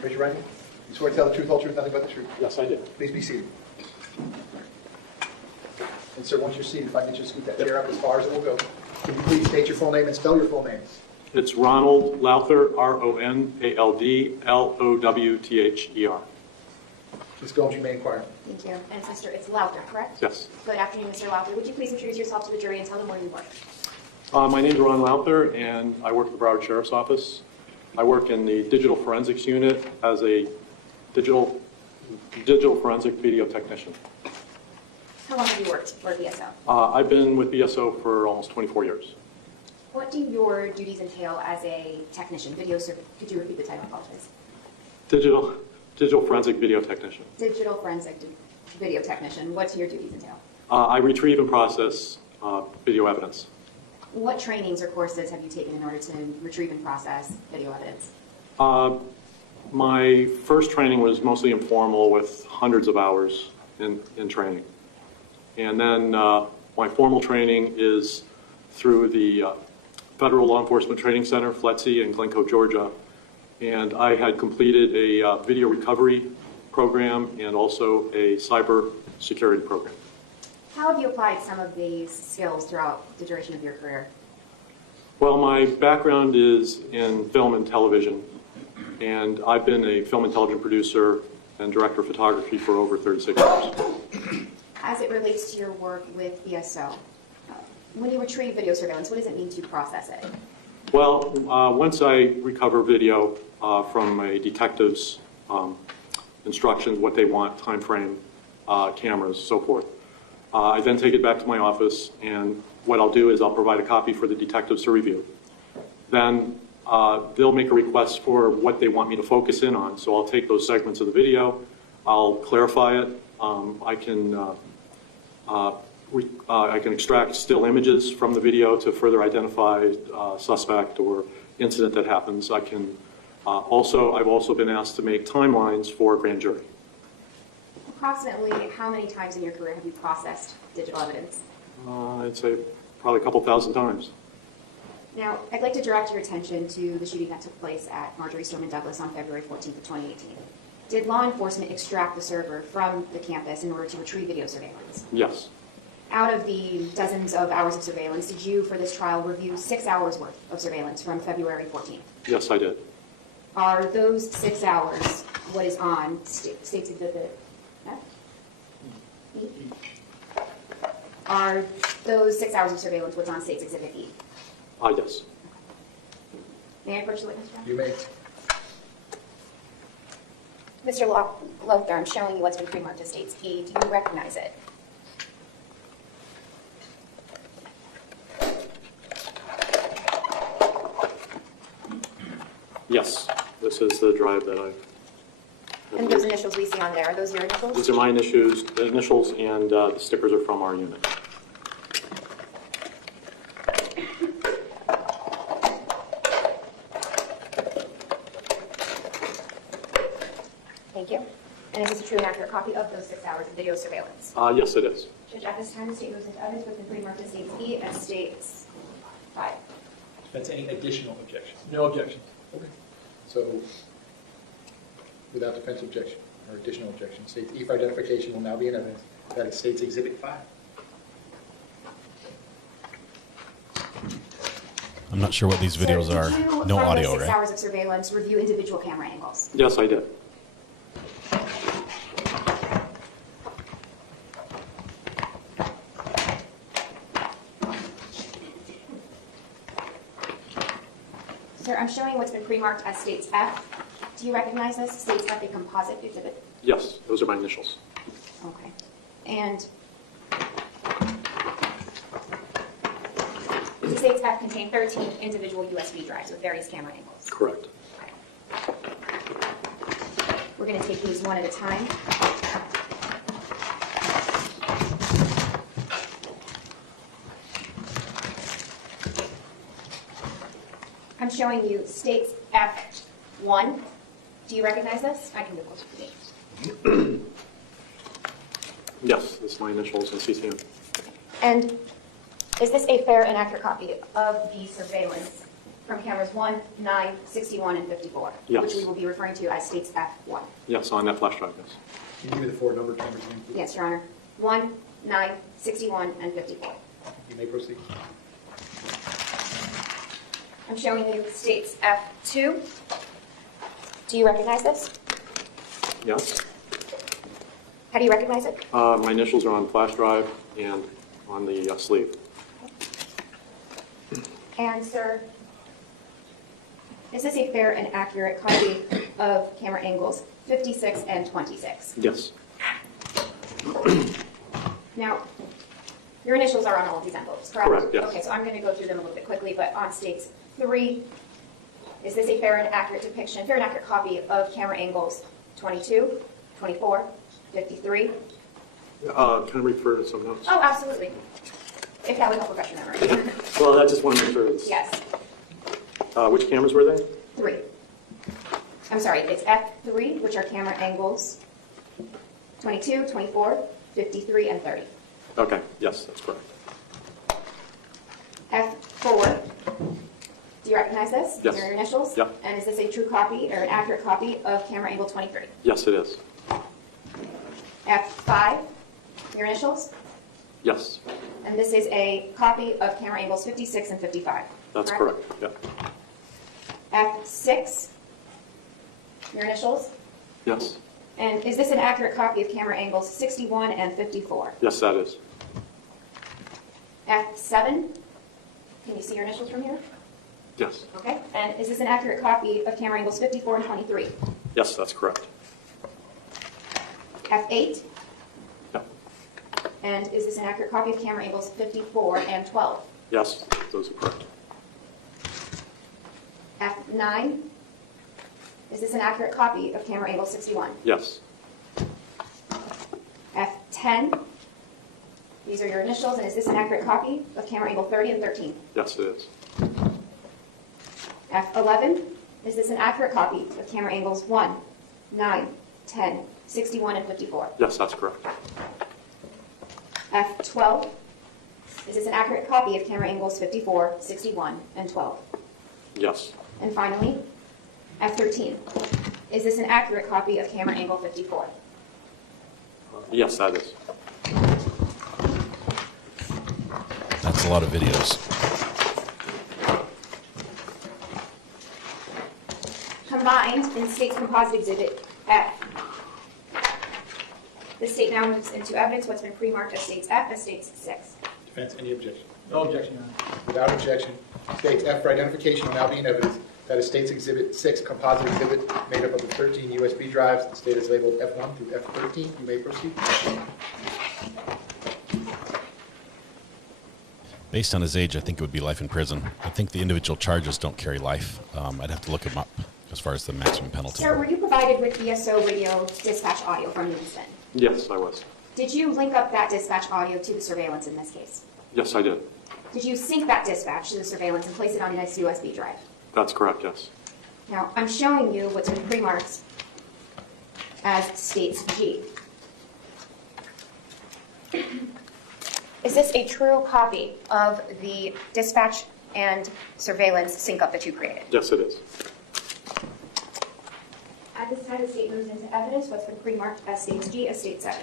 Raise your right hand. You swear to tell the truth, whole truth, nothing but the truth? Yes, I do. Please be seated. And sir, once you're seated, if I could just scoot that chair up as far as it will go. Can you please state your full name and spell your full name? It's Ronald Lowther, Ronaldlowther. Ms. Gomes, you may inquire. Thank you. And sister, it's Lowther, correct? Yes. Good afternoon, Mr. Lowther. Would you please introduce yourself to the jury and tell them where you work? My name is Ron Lowther, and I work at the Broward Sheriff's Office. I work in the digital forensics unit as a digital forensic video technician. How long have you worked for BSO? I've been with BSO for almost 24 years. What do your duties entail as a technician? Could you repeat the title? I apologize. Digital forensic video technician. Digital forensic video technician. What do your duties entail? I retrieve and process video evidence. What trainings or courses have you taken in order to retrieve and process video evidence? My first training was mostly informal with hundreds of hours in training. And then my formal training is through the Federal Law Enforcement Training Center, FLETC, in Glencoe, Georgia. And I had completed a video recovery program and also a cyber security program. How have you applied some of these skills throughout the duration of your career? Well, my background is in film and television, and I've been a film and television producer and director of photography for over 36 years. As it relates to your work with BSO, when you retrieve video surveillance, what does it mean to process it? Well, once I recover video from a detective's instructions, what they want, time frame, cameras, so forth, I then take it back to my office, and what I'll do is I'll provide a copy for the detectives to review. Then they'll make a request for what they want me to focus in on. So I'll take those segments of the video, I'll clarify it. I can extract still images from the video to further identify a suspect or incident that happens. I've also been asked to make timelines for a grand jury. Approximately how many times in your career have you processed digital evidence? I'd say probably a couple thousand times. Now, I'd like to direct your attention to the shooting that took place at Marjorie Stoneman Douglas on February 14th of 2018. Did law enforcement extract the server from the campus in order to retrieve video surveillance? Yes. Out of the dozens of hours of surveillance, did you, for this trial, review 6 hours worth of surveillance from February 14th? Yes, I did. Are those 6 hours what is on State's Exhibit F? E? Are those 6 hours of surveillance what's on State's Exhibit E? Yes. May I approach the witness, John? You may. Mr. Lowther, I'm showing you what's been pre-marked as State's E. Do you recognize it? Yes. This is the drive that I... And those initials we see on there, are those your initials? These are my initials, and the stickers are from our unit. Thank you. And is this a true and accurate copy of those 6 hours of video surveillance? Yes, it is. Judge, at this time, the state moves into evidence with the pre-marked as State's E and State's 5. That's any additional objection? No objection. Okay. So, without defense objection or additional objection, State's E for identification will now be in evidence. That is State's Exhibit 5. I'm not sure what these videos Sir, are. did you, No from audio, the 6 right? hours of surveillance, review individual camera angles? Yes, I did. Sir, I'm showing what's been pre-marked as State's F. Do you recognize this? State's F, a composite exhibit? Yes, those are my initials. Okay. And is this States F contain 13 individual USB drives with various camera angles. Correct. We're going to take these one at a time. I'm showing you States F1. Do you recognize this? I can do closer to me. Yes, it's my initials and CCM. And is this a fair and accurate copy of the surveillance from cameras 1, 9, 61, and 54? Yes. Which we will be referring to as States F1. Yes, on that flash drive, yes. Can you give me the 4 numbered cameras again, please? Yes, Your Honor. 1, 9, 61, and 54. You may proceed. I'm showing you States F2. Do you recognize this? Yes. How do you recognize it? My initials are on flash drive and on the sleeve. And, sir, is this a fair and accurate copy of camera angles 56 and 26? Yes. Now, your initials are on all of these envelopes, correct? Correct, yes. Okay, so I'm going to go through them a little bit quickly, but on States 3, is this a fair and accurate depiction, fair and accurate copy of camera angles 22, 24, 53? Can I refer to some notes? Oh, absolutely. If that would help refresh your memory. Well, I just want to make sure it's... Yes. Which cameras were they? 3. I'm sorry, it's F3, which are camera angles 22, 24, 53, and 30. Okay, yes, that's correct. F4, do you recognize this? Yes. These are your initials? Yep. And is this a true copy or an accurate copy of camera angle 23? Yes, it is. F5, your initials? Yes, And this is a copy of camera angles 56 and 55. that's correct. Yeah. F6, your initials? Yes. And is this an accurate copy of camera angles 61 and 54? Yes, that is. F7, can you see your initials from here? Yes. Okay. And is this an accurate copy of camera angles 54 and 23? Yes, that's correct. F8, Yeah. and is this an accurate copy of camera angles 54 and 12? Yes, those are correct. F9, is this an accurate copy of camera angle 61? Yes. F10, these are your initials, and is this an accurate copy of camera angle 30 and 13? Yes, it is. F11, is this an accurate copy of camera angles 1, 9, 10, 61, and 54? Yes, that's correct. F12, is this an accurate copy of camera angles 54, 61, and 12? Yes. And finally, F13, is this an accurate copy of camera angle 54? Yes, that is. That's a lot of videos. Combined in State's Composite Exhibit F. The State now moves into evidence what's been pre-marked as States F as States 6. Defense, any objection? No objection, Your Honor. Without objection, States F for identification will now be in evidence. That is States Exhibit 6, composite exhibit made up of the 13 USB drives. The state is labeled F1 through F13. You may proceed. Based on his age, I think it would be life in prison. I think the individual charges don't carry life. I'd have to look him up as far as the maximum penalty. Sir, were you provided with BSO radio dispatch audio from the incident? Yes, I was. Did you link up that dispatch audio to the surveillance in this case? Yes, I did. Did you sync that dispatch to the surveillance and place it on this USB drive? That's correct, yes. Now, I'm showing you what's been pre-marked as States G. Is this a true copy of the dispatch and surveillance sync-up that you created? Yes, it is. At this time, the state moves into evidence what's been pre-marked as States G as State 7.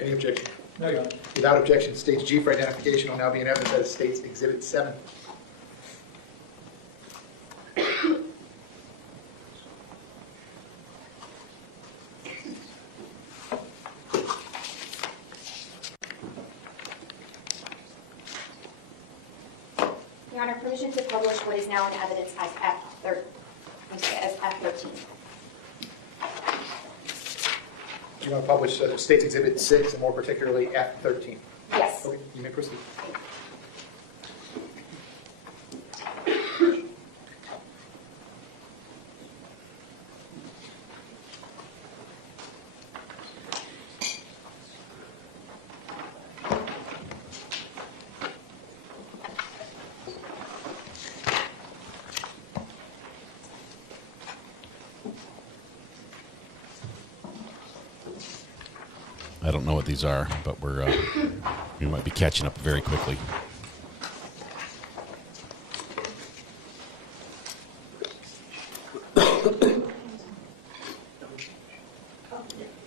Any objection? No, Your Honor. Without objection, States G for identification will now be in evidence. That is States Exhibit 7. Your Honor, permission to publish what is now in evidence as F13. You want to publish States Exhibit 6 and more particularly F13? Yes. Okay, you may proceed. I don't know what these are, but we might be catching up very quickly.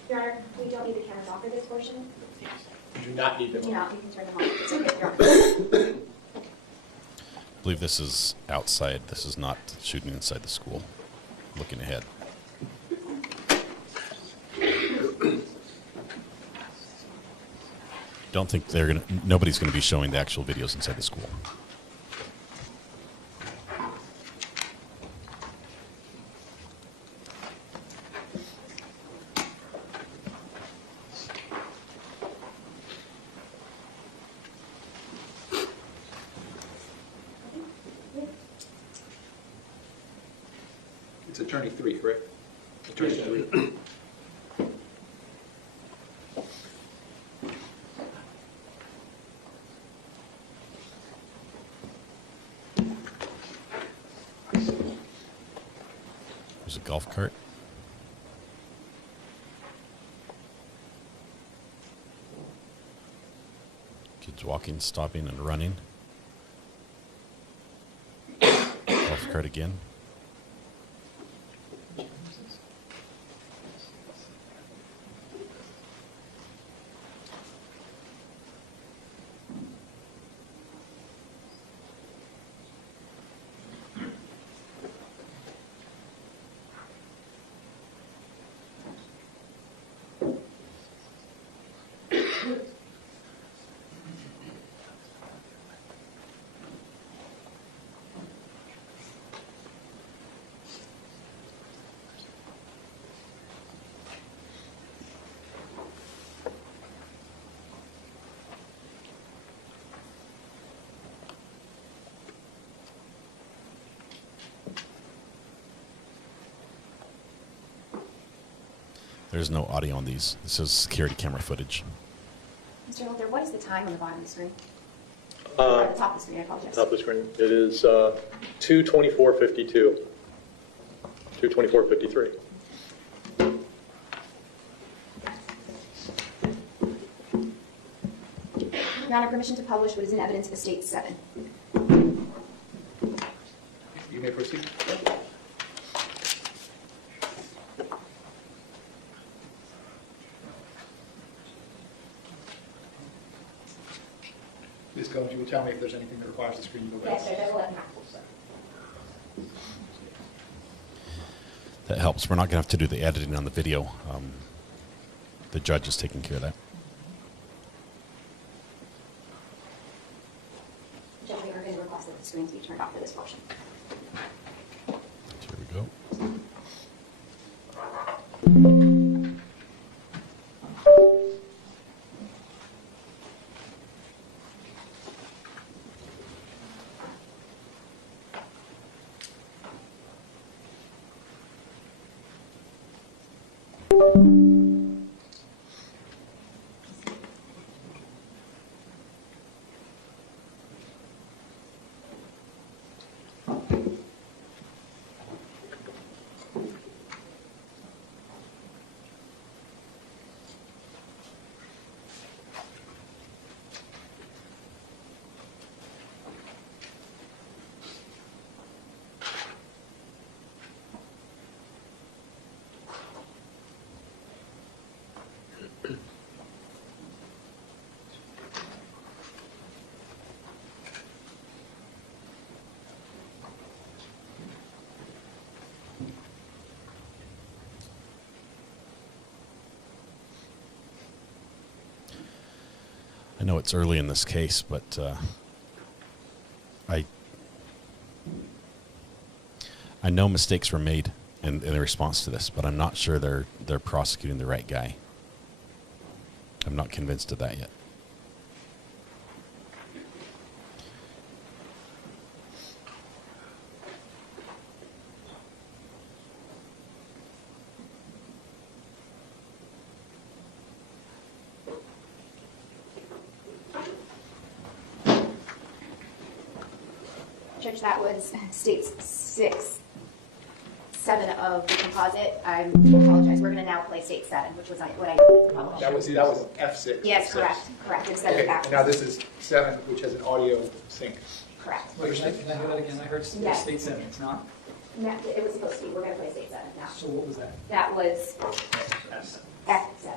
Your Honor, we don't need the cameras off for this portion. You do not need them. Do not, you can turn them off. It's okay, Your Honor. I believe this is outside. This is not shooting inside the school. Looking ahead. Don't think nobody's gonna be showing the actual videos inside the school. It's attorney 3, correct? Attorney 3. There's a golf cart. Kids walking, stopping, and running. Golf cart again. There's no audio on these. This is security camera footage. Mr. Holder, what is the time on the bottom of the screen? Uh, At the top of the screen, I apologize. Top of the screen. It is 2:24:52. 2:24:53. Your Honor, permission to publish what is in evidence of State 7. You may proceed. Ms. Combs, you will tell me if there's anything that requires the screen to go back. Yes, sir, there's 11. That helps. We're not going to have to do the editing on the video. The judge is taking care of that. Judge, we are going to request that the screens be turned off for this portion. Here we go. I know it's early in this case, but I know mistakes were made in the response to this, but I'm not sure they're prosecuting the right guy. I'm not convinced of that yet. Judge, that was States 6, 7 of the composite. I apologize. We're going to now play state 7, which was what I published. That was F6. Yes, correct. Instead Okay, of backwards. now this is 7, which has an audio sync. Correct. Wait, can I hear that again? I heard Yes. state 7, it's not? No, it was supposed to be. We're going to play state 7 now. So what was that? That was F7.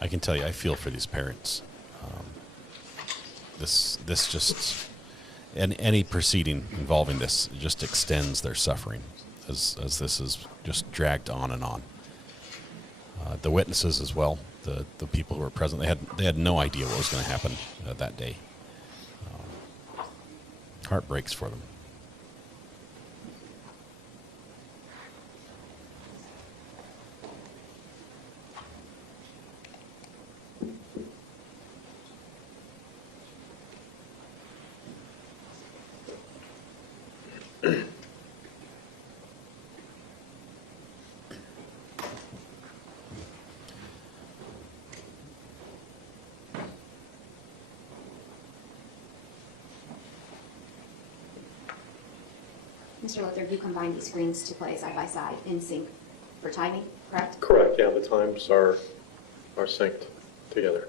I can tell you, I feel for these parents. This just, and any proceeding involving this just extends their suffering as this is just dragged on and on. The witnesses as well, the people who were present, they had no idea what was going to happen that day. Heart breaks for them. Mr. Luther, you combine these screens to play side by side in sync for timing, correct? Correct, yeah, the times are synced together.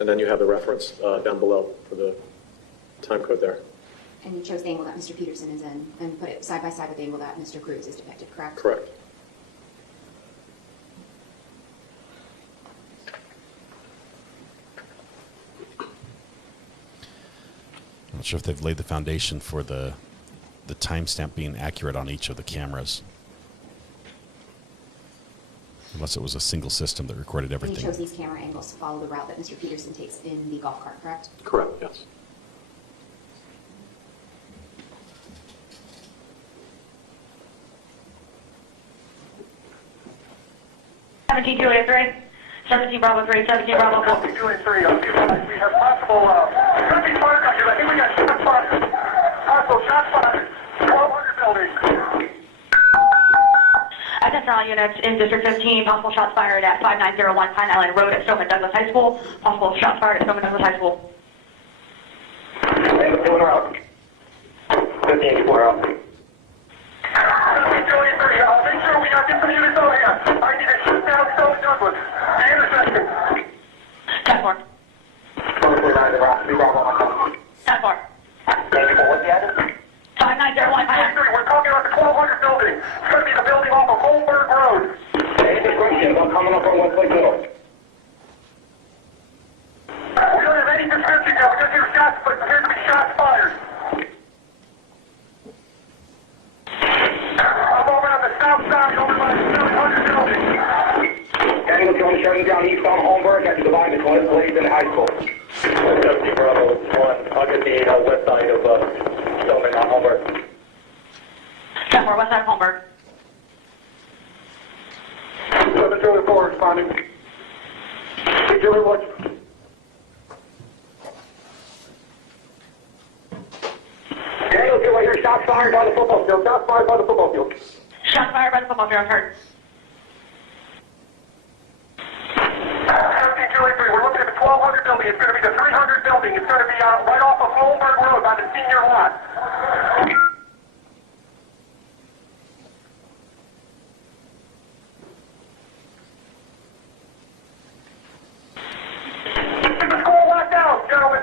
And then you have the reference down below for the time code there. And you chose the angle that Mr. Peterson is in and put it side by side with the angle that Mr. Cruz is depicted, correct? Correct. I'm not sure if they've laid the foundation for the timestamp being accurate on each of the cameras. Unless it was a single system that recorded And everything. you chose these camera angles to follow the route that Mr. Peterson takes in the golf cart, correct? Correct, yes. Seventeen Juliet 3, 17 Bravo 3, 17 Bravo 4. 2 and 3. We have possible, could be fire guys. I think we got shot fired. Possible shot fired. 1200 building. Attention all units in District 15, possible shots fired at 5901 Pine Island Road at Stoneman Douglas High School. Possible shots fired at Stoneman Douglas High School. 15 out. 15 out. Juliet 3, make sure we got different units over here. I need to shoot down Stoneman Douglas. The intersection. 10-4. 10-4. What's the address? 5901 Pine Island. We're talking about the 1200 building. It's going to be the building off of Goldberg Road. I'm coming up on Westlake Middle. We don't have any description yet. We just hear shots, but there appears to be shots fired. I'm over on the south side, over by the 700 building. Daniel Jones shutting down east on Holmberg at the divide between Blades and High School. 70 Bravo 1. I'll get the west side of Stoneman on Holmberg. 10-4, west side of Holmberg. 704 responding. Hey, Julie, what? Daniel, do I hear shots fired by the football field? Shots fired by the football field. Shots fired by the football field, heard. 17 Julie 3, we're looking at the 1200 building. It's going to be the 300 building. It's going to be right off of Holmberg Road by the senior lot. Keep the school locked down, gentlemen.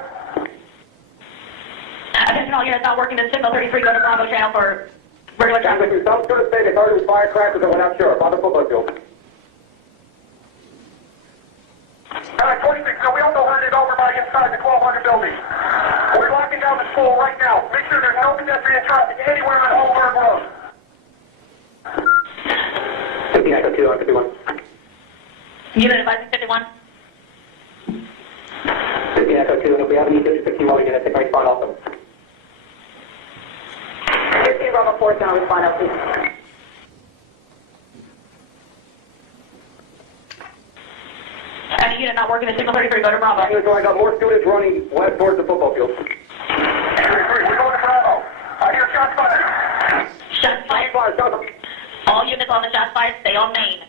Attention all units not working to signal 33, go to Bravo channel for regular traffic. Sounds good to say they thought it was firecrackers, and we're not sure. By the football field. 26, so we don't know how it is over by inside the 1200 building. We're locking down the school right now. Make sure there's no pedestrian traffic anywhere on Holmberg Road. 50 Echo 2 on 51. Unit advising 51. 50 Echo 2, and if we have any District 15 while we get it, take right spot also. 15 Bravo 4, now respond out, please. unit not working at signal 33, go to Bravo. So I got more students running west towards the football field. 33, we're going to Bravo. I hear shots fired. Shots fired. All units on the shots fired, stay on main.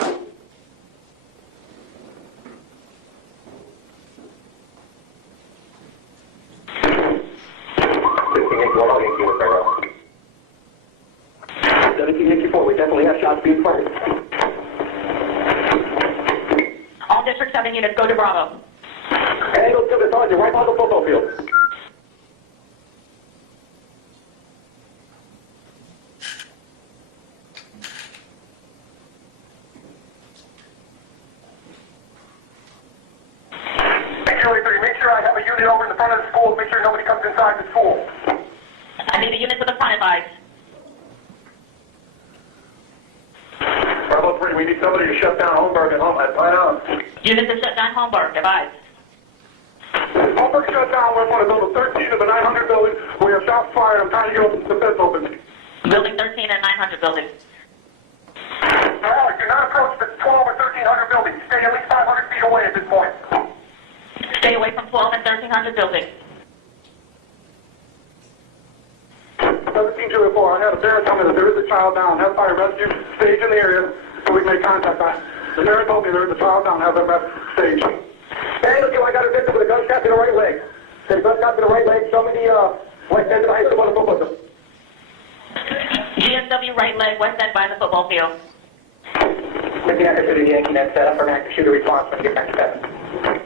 We definitely have shots being fired. All District 7 units, go to Bravo. Angle to the sergeant, right by the football field. Make sure I have a unit over in the front of the school. Make sure nobody comes inside the school. I need a unit to the front, advise. Bravo 3, we need somebody to shut down Holmberg and Unit to shut down Holmberg, advise. Holmberg shut down. We're going to build 13 of the 900 buildings. We have shots fired. I'm trying to get the fence open. Building 13 and 900 buildings. Alex, do not approach the 12 or 1300 buildings. Stay at least 500 feet away at this point. Stay away from 12 and 1300 buildings. 1704, I had a parent tell me that there is a child down. Have fire rescue stage in the area so we can make contact. The parent told me there is a child down. Have them stage. Daniel, I got a victim with a gunshot to the right leg. Say gunshot to the right leg. Show me the west end of the high school on the football field. GSW right leg, west end by the football field. Looking at the Yankee net set up for an active shooter response when you get back to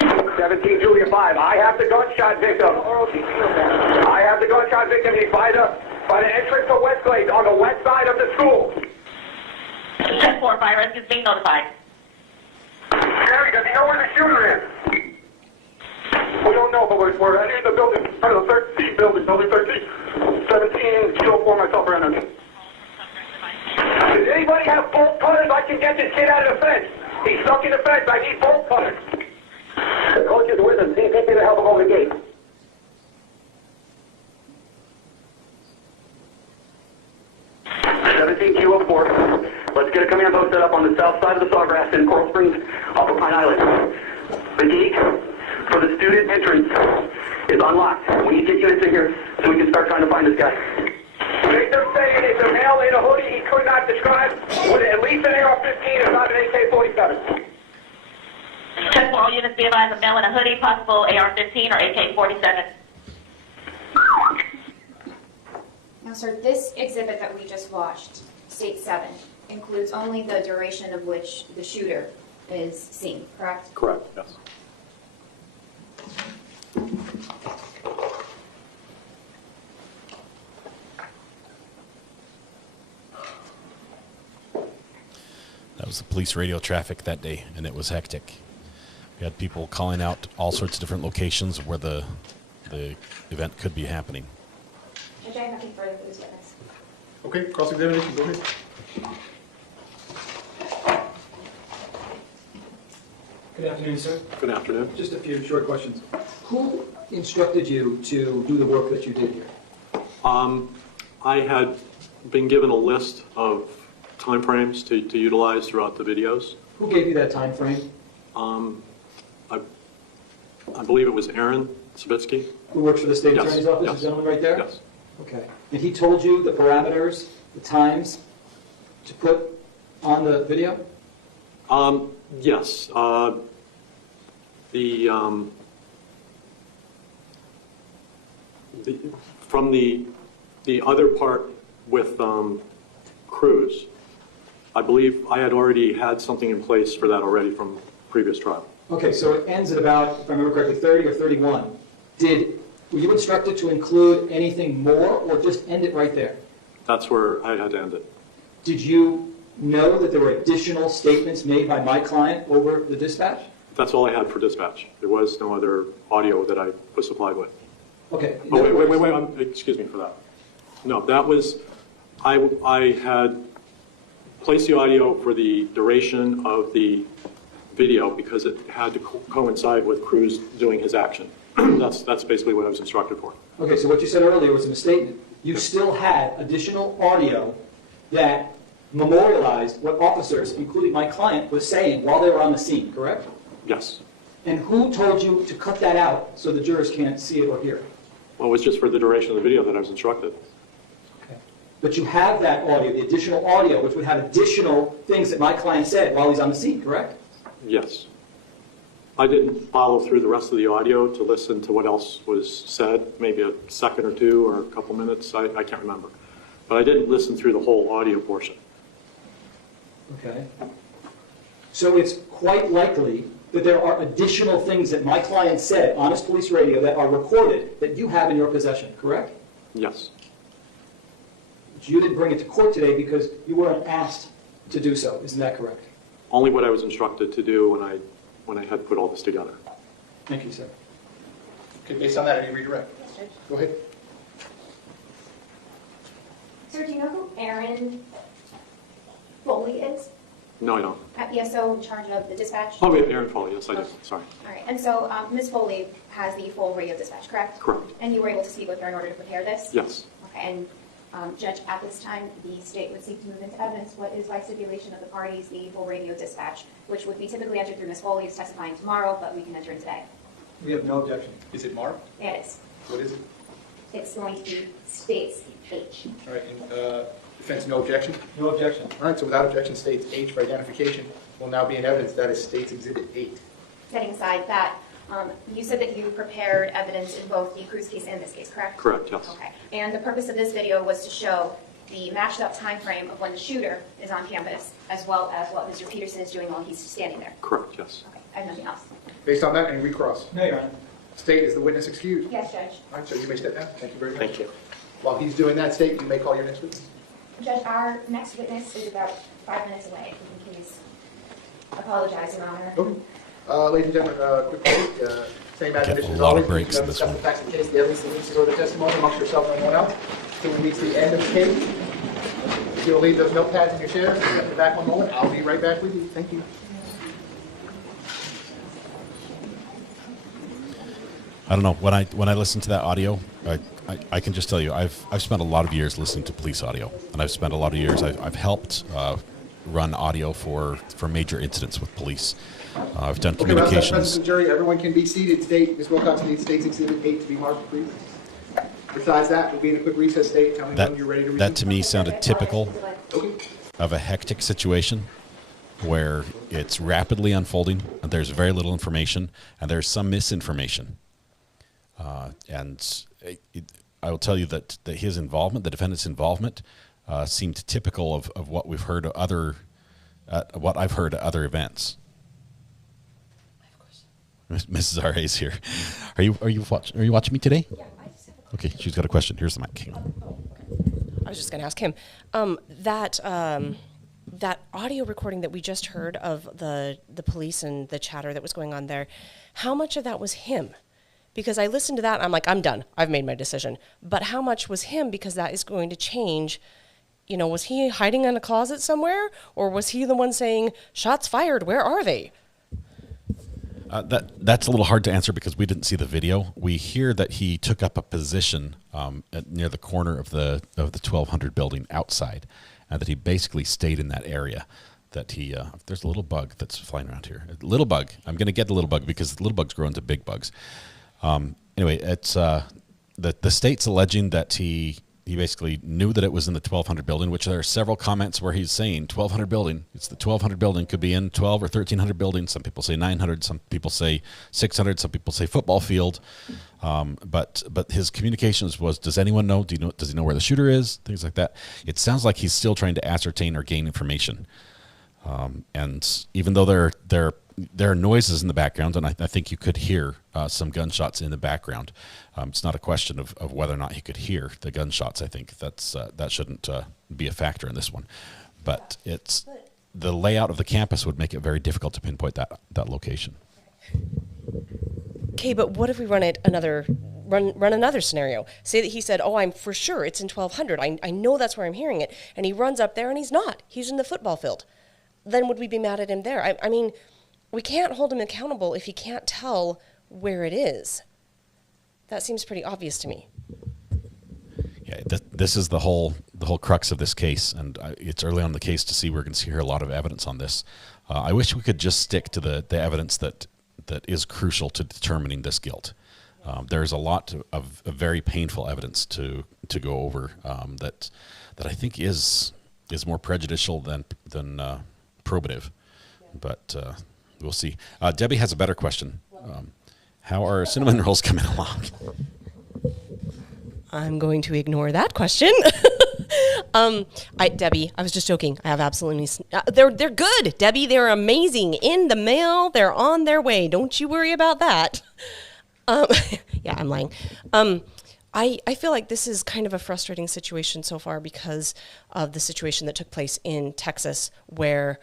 17 Julia 5. I have the gunshot victim. I have the gunshot victim. He's by the entrance to Westglade on the west side of the school. 10-4, fire rescue is being notified. Gary, does he know where the shooter is? We don't know, but we're entering the building, part of the 13 building, building 13. 17 Kilo 4, myself, Brandon. Does anybody have bolt cutters? I can get this kid out of the fence. He's stuck in the fence. I need bolt cutters. The coach is with him. See if he can help him over the gate. Kilo 4. Let's get a commando set up on the south side of the Sawgrass in Coral Springs, off of Pine Island. The gate for the student entrance is unlocked. We need to get units in here so we can start trying to find this guy. Victim saying it's a male in a hoodie he could not describe with at least an AR-15, if not an AK-47. 10-4, all units be advised, a male in a hoodie, possible AR-15 or AK-47. Now, sir, this exhibit that we just watched, State 7, includes only the duration of which the shooter is seen, correct? Correct, yes. That was the police radio traffic that day, and it was hectic. We had people calling out all sorts of different locations where the event could be happening. Judge, I have nothing further for this witness. Okay, cross-examination, go ahead. Good afternoon, sir. Good afternoon. Just a few short questions. Who instructed you to do the work that you did here? I had been given a list of timeframes to utilize throughout the videos. Who gave you that time frame? I believe it was Aaron Savitsky. Who works for the state Yes. attorney's office, Yes. the gentleman right there? Yes. Okay. And he told you the parameters, the times to put on the video? Yes. From the other part with Cruz, I believe I had already had something in place for that already from previous trial. Okay, so it ends at about, if I remember correctly, 30 or 31. Were you instructed to include anything more or just end it right there? That's where I had to end it. Did you know that there were additional statements made by my client over the dispatch? That's all I had for dispatch. There was no other audio that I was supplied with. Okay. Oh, wait, excuse me for that. No, that was, I had placed the audio for the duration of the video because it had to coincide with Cruz doing his action. That's basically what I was instructed for. Okay, so what you said earlier was a misstatement. You still had additional audio that memorialized what officers, including my client, was saying while they were on the scene, correct? Yes. And who told you to cut that out so the jurors can't see it or hear it? Well, it was just for the duration of the video that I was instructed. But you have that audio, the additional audio, which would have additional things that my client said while he's on the scene, correct? Yes. I didn't follow through the rest of the audio to listen to what else was said, maybe a second or two or a couple minutes, I can't remember. But I didn't listen through the whole audio portion. Okay. So it's quite likely that there are additional things that my client said on his police radio that are recorded that you have in your possession, correct? Yes. But you didn't bring it to court today because you weren't asked to do so, isn't that correct? Only what I was instructed to do when I had put all this together. Thank you, sir. Okay, based on that, any redirect? Yes, Judge. Go ahead. Sir, do you know who Aaron Foley is? No, I don't. At ESO in charge of the dispatch? Oh, yeah, Aaron Foley, yes, I do. Sorry. All right, and so Ms. Foley has the full radio dispatch, correct? Correct. And you were able to speak with her in order to prepare this? Yes. Okay, and Judge, at this time, the state would seek to move into evidence what is by stipulation of the parties the full radio dispatch, which would be typically entered through Ms. Foley, who's testifying tomorrow, but we can enter in today. We have no objection. Is it marked? Yeah, it is. What is it? It's going to be states H. All right, and, defense, no objection? No objection. All right, so without objection, states H for identification will now be in evidence. That is State's Exhibit 8. Setting aside that, you said that you prepared evidence in both the Cruz case and this case, correct? Correct, yes. Okay. And the purpose of this video was to show the matched up time frame of when the shooter is on campus, as well as what Mr. Peterson is doing while he's standing there. Correct, yes. Okay, I have nothing else. Based on that, any recross? No, Your Honor. State, is the witness excused? Yes, Judge. All right, so you may step down. Thank you very much. Thank you. While he's doing that, State, you may call your next witness. Judge, our next witness is about 5 minutes away. If you can please apologize, Your Honor. Okay. Ladies and gentlemen, quick break. Same admonition as a lot always. of breaks in this Discuss one. the facts of the case, the evidence, the witnesses, or the testimony amongst yourself and anyone else. Till we reach the end of the case. If you'll leave those notepads in your chair, step in the back one moment. I'll be right back with you. Thank you. I don't know. When I listen to that audio, I can just tell you I've spent a lot of years listening to police audio, and I've spent a lot of years. I've helped run audio for major incidents with police. I've done communications. Presence of jury, everyone can be seated. State, Ms. Wilcox needs State's Exhibit 8 to be marked, please. Besides that, we'll be in a quick recess. State, tell me when you're ready to resume. That to me sounded typical of a hectic situation where it's rapidly unfolding and there's very little information and there's some misinformation. I will tell you that his involvement, the defendant's involvement, seemed typical of what we've heard what I've heard at other events. Mrs. R.A. is here. Are you watching me today? Yeah, I just have a question. Okay, she's got a question. Here's the mic. I was just going to ask him. That audio recording that we just heard of the police and the chatter that was going on there, how much of that was him? Because I listened to that, and I'm like, I'm done. I've made my decision. But how much was him? Because that is going to change. You know, was he hiding in a closet somewhere? Or was he the one saying, shots fired, where are they? That's a little hard to answer because we didn't see the video. We hear that he took up a position near the corner of the 1200 building outside, and that he basically stayed in that area. That he there's a little bug that's flying around here. A little bug. I'm going to get the little bug because the little bugs grow into big bugs. Anyway, it's the state's alleging that he basically knew that it was in the 1200 building, which there are several comments where he's saying 1200 building. It's the 1200 building. Could be in 12 or 1300 buildings. Some people say 900. Some people say 600. Some people say football field. But his communications was, does anyone know? Does he know where the shooter is? Things like that. It sounds like he's still trying to ascertain or gain information. And even though there are noises in the background, and I think you could hear some gunshots in the background. It's not a question of whether or not he could hear the gunshots. I think that shouldn't be a factor in this one. But it's the layout of the campus would make it very difficult to pinpoint that location. Okay, but what if we run another scenario? Say that he said, oh, I'm for sure it's in 1200. I know that's where I'm hearing it. And he runs up there and he's not. He's in the football field. Then would we be mad at him there? I mean, we can't hold him accountable if he can't tell where it is. That seems pretty obvious to me. Yeah, this is the whole whole crux of this case, and it's early on in the case to see. We're going to hear a lot of evidence on this. I wish we could just stick to the evidence that is crucial to determining this guilt. There's a lot of very painful evidence to go over that I think is more prejudicial than probative, but we'll see. Debbie has a better question. How are cinnamon rolls coming along? I'm going to ignore that question. Debbie, I was just joking. I have absolutely they're good, Debbie. They're amazing. In the mail. They're on their way. Don't you worry about that. Yeah, I'm lying. I feel like this is kind of a frustrating situation so far because of the situation that took place in Texas, where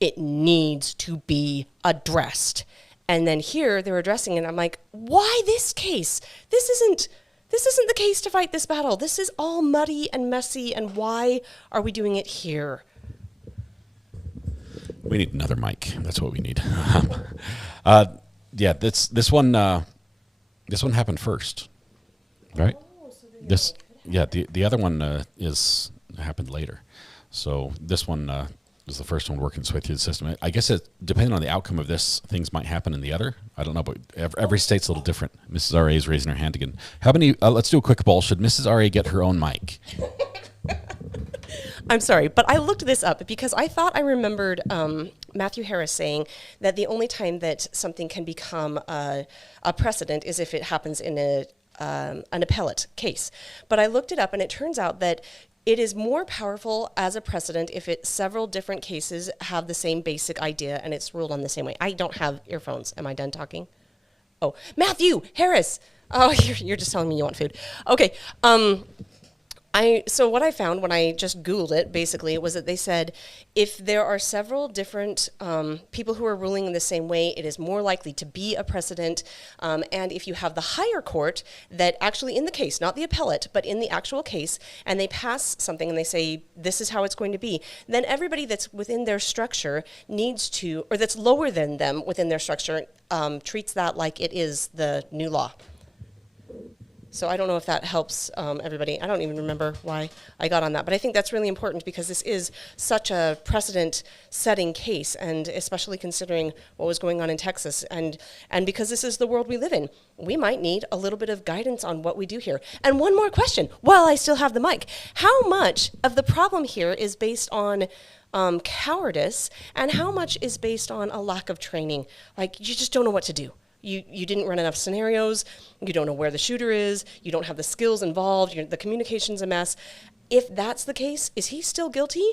it needs to be addressed. And then here they're addressing it. And I'm like, why this case? This isn't the case to fight this battle. This is all muddy and messy. And why are we doing it here? We need another mic. That's what we need. Yeah, this one happened first, right? The other one happened later. So this one was the first one working its way through the system. I guess depending on the outcome of this, things might happen in the other. I don't know, but every state's a little different. Mrs. R.A. is raising her hand again. How many? Let's do a quick poll. Should Mrs. R.A. get her own mic? I'm sorry, but I looked this up because I thought I remembered Matthew Harris saying that the only time that something can become a precedent is if it happens in an appellate case. But I looked it up, and it turns out that it is more powerful as a precedent if several different cases have the same basic idea and it's ruled on the same way. I don't have earphones. Am I done talking? Oh, Matthew Harris. Oh, you're just telling me you want food. Okay. So what I found when I just Googled it, basically, was that they said if there are several different people who are ruling in the same way, it is more likely to be a precedent. And if you have the higher court that actually in the case, not the appellate, but in the actual case, and they pass something and they say, this is how it's going to be, then everybody that's within their structure needs to, or that's lower than them within their structure, treats that like it is the new law. So I don't know if that helps everybody. I don't even remember why I got on that. But I think that's really important because this is such a precedent-setting case, and especially considering what was going on in Texas. And because this is the world we live in, we might need a little bit of guidance on what we do here. And one more question, while I still have the mic. How much of the problem here is based on cowardice, and how much is based on a lack of training? Like, you just don't know what to do. You didn't run enough scenarios, you don't know where the shooter is, you don't have the skills involved, the communication's a mess. If that's the case, is he still guilty?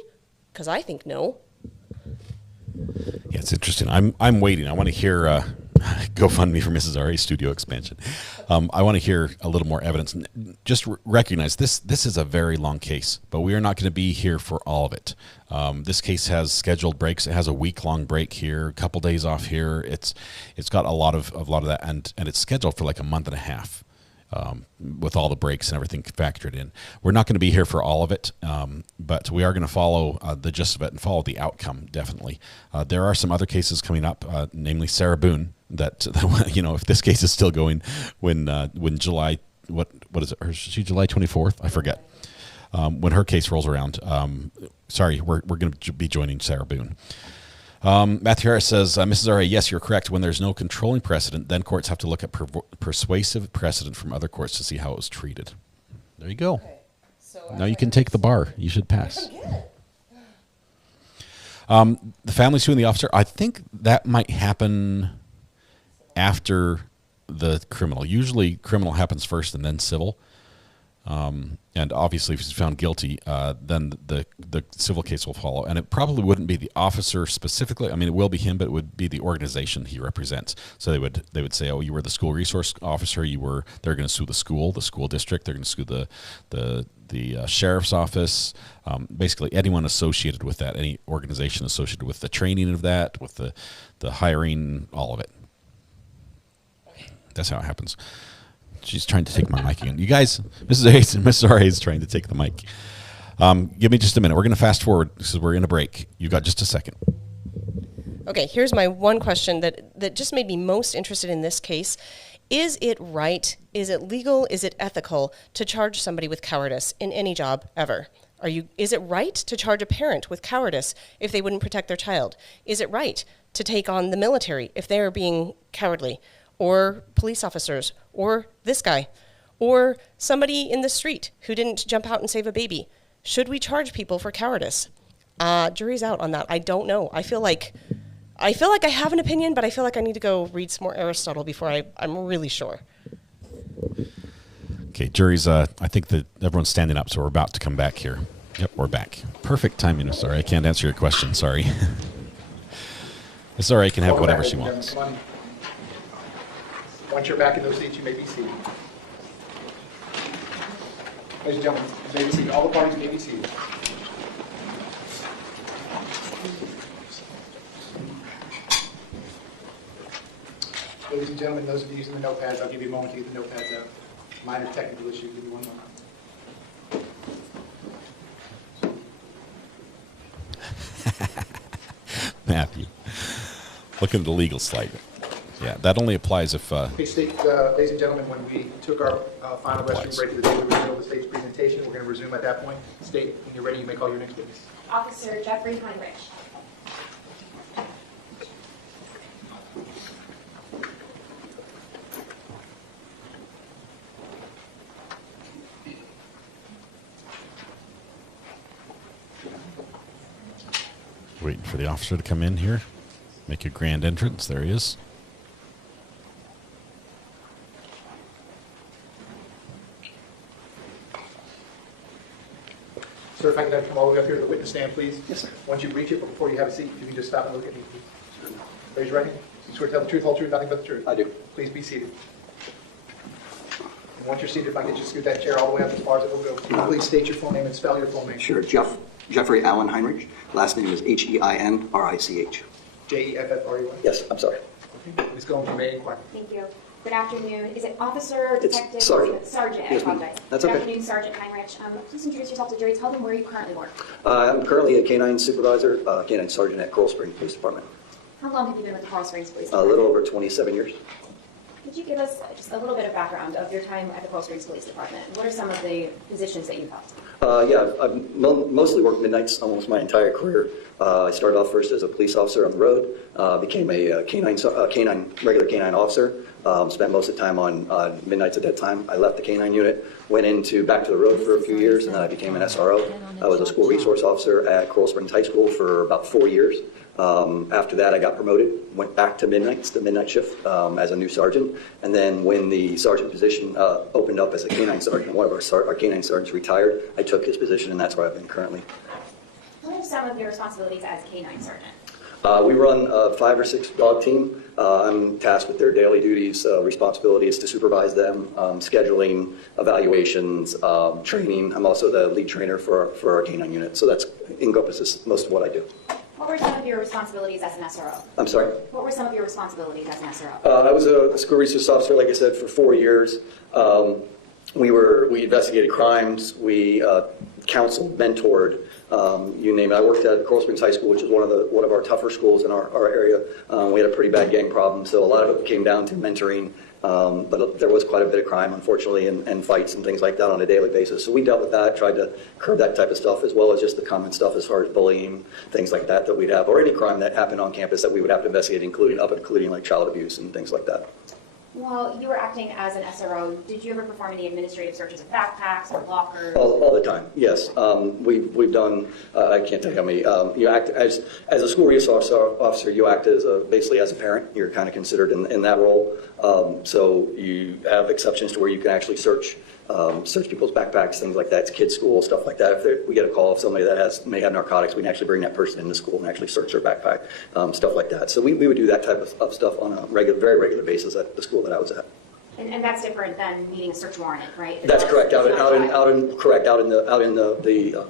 Because I think no. Yeah, it's interesting. I'm waiting. I want to hear GoFundMe for Mrs. R.A. studio expansion. I want to hear a little more evidence. Just recognize this is a very long case, but we are not going to be here for all of it. This case has scheduled breaks. It has a week-long break here, a couple days off here. It's got a lot of that, and it's scheduled for like a month and a half. With all the breaks and everything factored in. We're not going to be here for all of it, but we are going to follow the gist of it and follow the outcome, definitely. There are some other cases coming up, namely Sarah Boone, that if this case is still going when July, what is it, or is she July 24th? I forget. When her case rolls around. We're going to be joining Sarah Boone. Matthew Harris says, Mrs. R.A., yes, you're correct. When there's no controlling precedent, then courts have to look at persuasive precedent from other courts to see how it was treated. There you go. Okay. So now you can take the bar. You should pass. The family suing the officer, I think that might happen after the criminal. Usually criminal happens first and then civil. And obviously, if he's found guilty, then the civil case will follow. And it probably wouldn't be the officer specifically. I mean, it will be him, but it would be the organization he represents. So they would say, oh, you were the school resource officer. They're going to sue the school district. They're going to sue the sheriff's office. Basically, anyone associated with that, any organization associated with the training of that, with the hiring, all of it. That's how it happens. She's trying to take my mic again. You guys, Mrs. R.A. is trying to take the mic. Give me just a minute. We're going to fast forward because we're in a break. You got just a second. Okay, here's my one question that just made me most interested in this case Is it right? Is it legal? Is it ethical to charge somebody with cowardice in any job ever? Is it right to charge a parent with cowardice if they wouldn't protect their child? Is it right to take on the military if they are being cowardly, or police officers, or this guy, or somebody in the street who didn't jump out and save a baby? Should we charge people for cowardice? Jury's out on that. I don't know. I feel like I have an opinion, but I feel like I need to go read some more Aristotle before I'm really sure. Okay, jury's, I think that everyone's standing up, so we're about to come back here. Yep, we're back. Perfect timing. Sorry, I can't answer your question. Sorry. It's all right. You can have whatever she wants. Once you're back in those seats, you may be seated. Ladies and gentlemen, you may be seated. All the parties may be seated. Ladies and gentlemen, those of you using the notepads, I'll give you a moment to get the notepads out. Minor technical issue. Give me 1 moment. Matthew, look at the legal slide. Yeah, that only applies if... Okay, ladies and gentlemen, when we took our final restroom break of the day, we resumed the state's presentation. We're going to resume at that point. State, when you're ready, you may call your next witness. Officer Jeffrey Heinrich. Waiting for the officer to come in here. Make a grand entrance. There he is. Sir, if I could have you come all the way up here to the witness stand, please. Yes, sir. Once you reach it, but before you have a seat, if you can just stop and look at me, please. Raise your right hand. You swear to tell the truth, whole truth, nothing but the truth. I do. Please be seated. And once you're seated, if I could just scoot that chair all the way up as far as it will go. Please state your full name and spell your full name. Sure. Jeffrey Allen Heinrich. Last name is Heinrich. Jeffrey? Yes, I'm sorry. Okay. Please go and you may inquire. Thank you. Good afternoon. Is it officer, detective? It's sergeant. Sergeant, Yes, I apologize. That's Good okay. afternoon, Sergeant Heinrich. Please introduce yourself to jury. Tell them where you currently work. I'm currently a canine supervisor, canine sergeant at Coral Springs Police Department. How long have you been with the Coral Springs Police A Department? little over 27 years. Could you give us just a little bit of background of your time at the Coral Springs Police Department? What are some of the positions that you've held? Yeah, I've mostly worked midnights almost my entire career. I started off first as a police officer on the road, became a regular canine officer, spent most of the time on midnights at that time. I left the canine unit, went back to the road for a few years, and then I became an SRO. I was a school resource officer at Coral Springs High School for about 4 years. After that, I got promoted, went back to midnights, the midnight shift, as a new sergeant. And then when the sergeant position opened up as a canine sergeant, one of our canine sergeants retired, I took his position, and that's where I've been currently. What are some of your responsibilities as canine sergeant? We run a 5 or 6 dog team. I'm tasked with their daily duties. Responsibility is to supervise them, scheduling, evaluations, training. I'm also the lead trainer for our canine unit, so that encompasses most of what I do. What were some of your responsibilities as an SRO? I'm sorry? What were some of your responsibilities as an SRO? I was a school resource officer, like I said, for 4 years. We investigated crimes. We counseled, mentored, you name it. I worked at Coral Springs High School, which is one of our tougher schools in our area. We had a pretty bad gang problem, so a lot of it came down to mentoring. But there was quite a bit of crime, unfortunately, and fights and things like that on a daily basis. So we dealt with that, tried to curb that type of stuff, as well as just the common stuff as far as bullying, things like that we'd have, or any crime that happened on campus that we would have to investigate, including like child abuse and things like that. While you were acting as an SRO, did you ever perform any administrative searches of backpacks or lockers? All the time, yes. We've done, I can't tell you how many, you act as a school resource officer, you act as basically as a parent. You're kind of considered in that role. So you have exceptions to where you can actually search people's backpacks, things like that. It's kids' school, stuff like that. If we get a call of somebody that may have narcotics, we can actually bring that person into school and actually search their backpack, stuff like that. So we would do that type of stuff on a very regular basis at the school that I was at. And that's different than needing a search warrant, right? That's correct. Out in the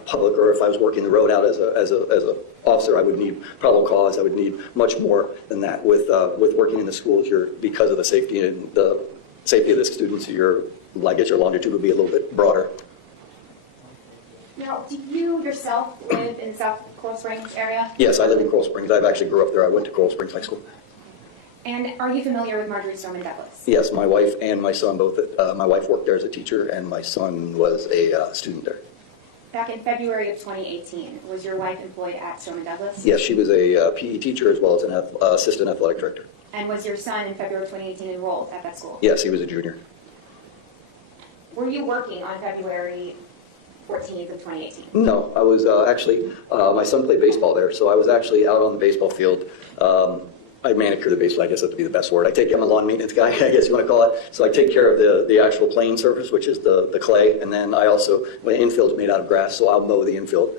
public, or if I was working the road out as a officer, I would need probable cause. I would need much more than that. With working in the schools, because of the safety of the students, your longitude would be a little bit broader. Now, do you yourself live in the South Coral Springs area? Yes, I live in Coral Springs. I've actually grew up there. I went to Coral Springs High School. And are you familiar with Marjorie Stoneman Douglas? Yes, my wife and my son both. My wife worked there as a teacher, and my son was a student there. Back in February of 2018, was your wife employed at Stoneman Douglas? Yes, she was a PE teacher as well as an assistant athletic director. And was your son in February of 2018 enrolled at that school? Yes, he was a junior. Were you working on February 14th of 2018? No, I was actually, my son played baseball there, so I was actually out on the baseball field. I manicure the baseball, I guess that would be the best word. I'm a lawn maintenance guy, I guess you want to call it. So I take care of the actual playing surface, which is the clay, and then I also, my infield's made out of grass, so I'll mow the infield.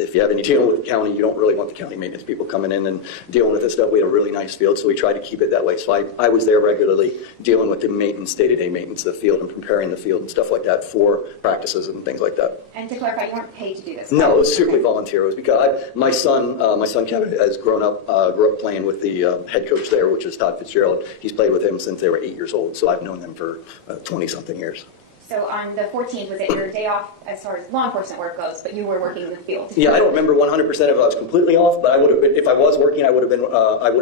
If you have any dealing with the county, you don't really want the county maintenance people coming in and dealing with this stuff. We had a really nice field, so we try to keep it that way. So I was there regularly dealing with the maintenance, day-to-day maintenance of the field and preparing the field and stuff like that for practices and things like that. And to clarify, you weren't paid to do this? No, it was strictly volunteer. It was because my son Kevin has grew up playing with the head coach there, which is Todd Fitzgerald. He's played with him since they were 8 years old, so I've known them for 20-something years. So on the 14th, was it your day off as far as law enforcement work goes, but you were working in the field? Yeah, I don't remember 100% if I was completely off, but I would have been, if I was working, I would have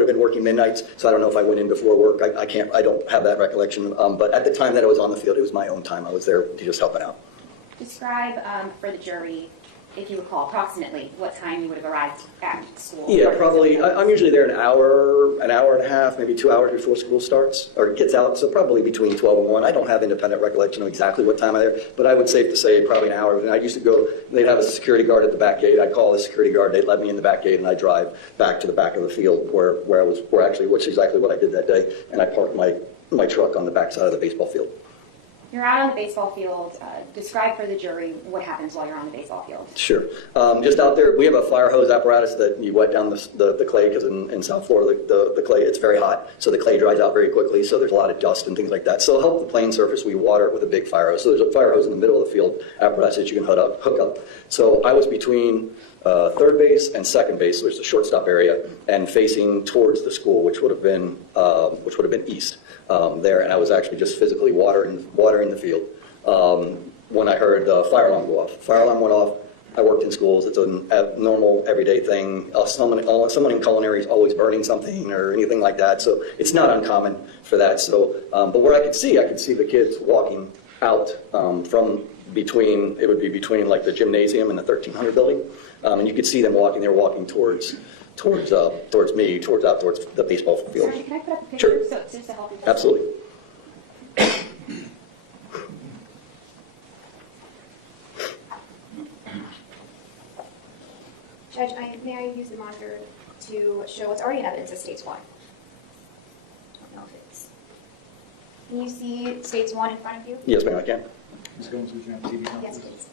been working midnights, so I don't know if I went in before work. I don't have that recollection, but at the time that I was on the field, it was my own time. I was there just helping out. Describe for the jury, if you recall, approximately what time you would have arrived at school. Yeah, probably. I'm usually there an hour and a half, maybe 2 hours before school starts or gets out. So probably between 12 and 1. I don't have independent recollection of exactly what time I'm there, but I would safe to say probably an hour. And I used to go, they'd have a security guard at the back gate. I'd call the security guard. They'd let me in the back gate, and I'd drive back to the back of the field where actually, which is exactly what I did that day. And I parked my truck on the back side of the baseball field. You're out on the baseball field. Describe for the jury what happens while you're on the baseball field. Sure. Just out there, we have a fire hose apparatus that you wet down the clay, because in South Florida, the clay, it's very hot, so the clay dries out very quickly, so there's a lot of dust and things like that. So to help the playing surface, we water it with a big fire hose. So there's a fire hose in the middle of the field apparatus that you can hook up. So I was between third base and second base, so there's a shortstop area, and facing towards the school, which would have been east. There, and I was actually just physically watering the field when I heard the fire alarm go off. Fire alarm went off. I worked in schools. It's a normal, everyday thing. Someone in culinary is always burning something or anything like that, so it's not uncommon for that. So, but where I could see the kids walking out from between, it would be between like the gymnasium and the 1300 building, and you could see them walking. They were walking towards me, towards the baseball field. Sorry, can I put up a picture? Sure. So it's just to help you. Absolutely. Judge, may I use the monitor to show what's already in evidence as States 1? I don't know if it's... Can you see States 1 in front of you? Yes, ma'am, I can. Ms. Gomes, would you have TV on? Yes, please.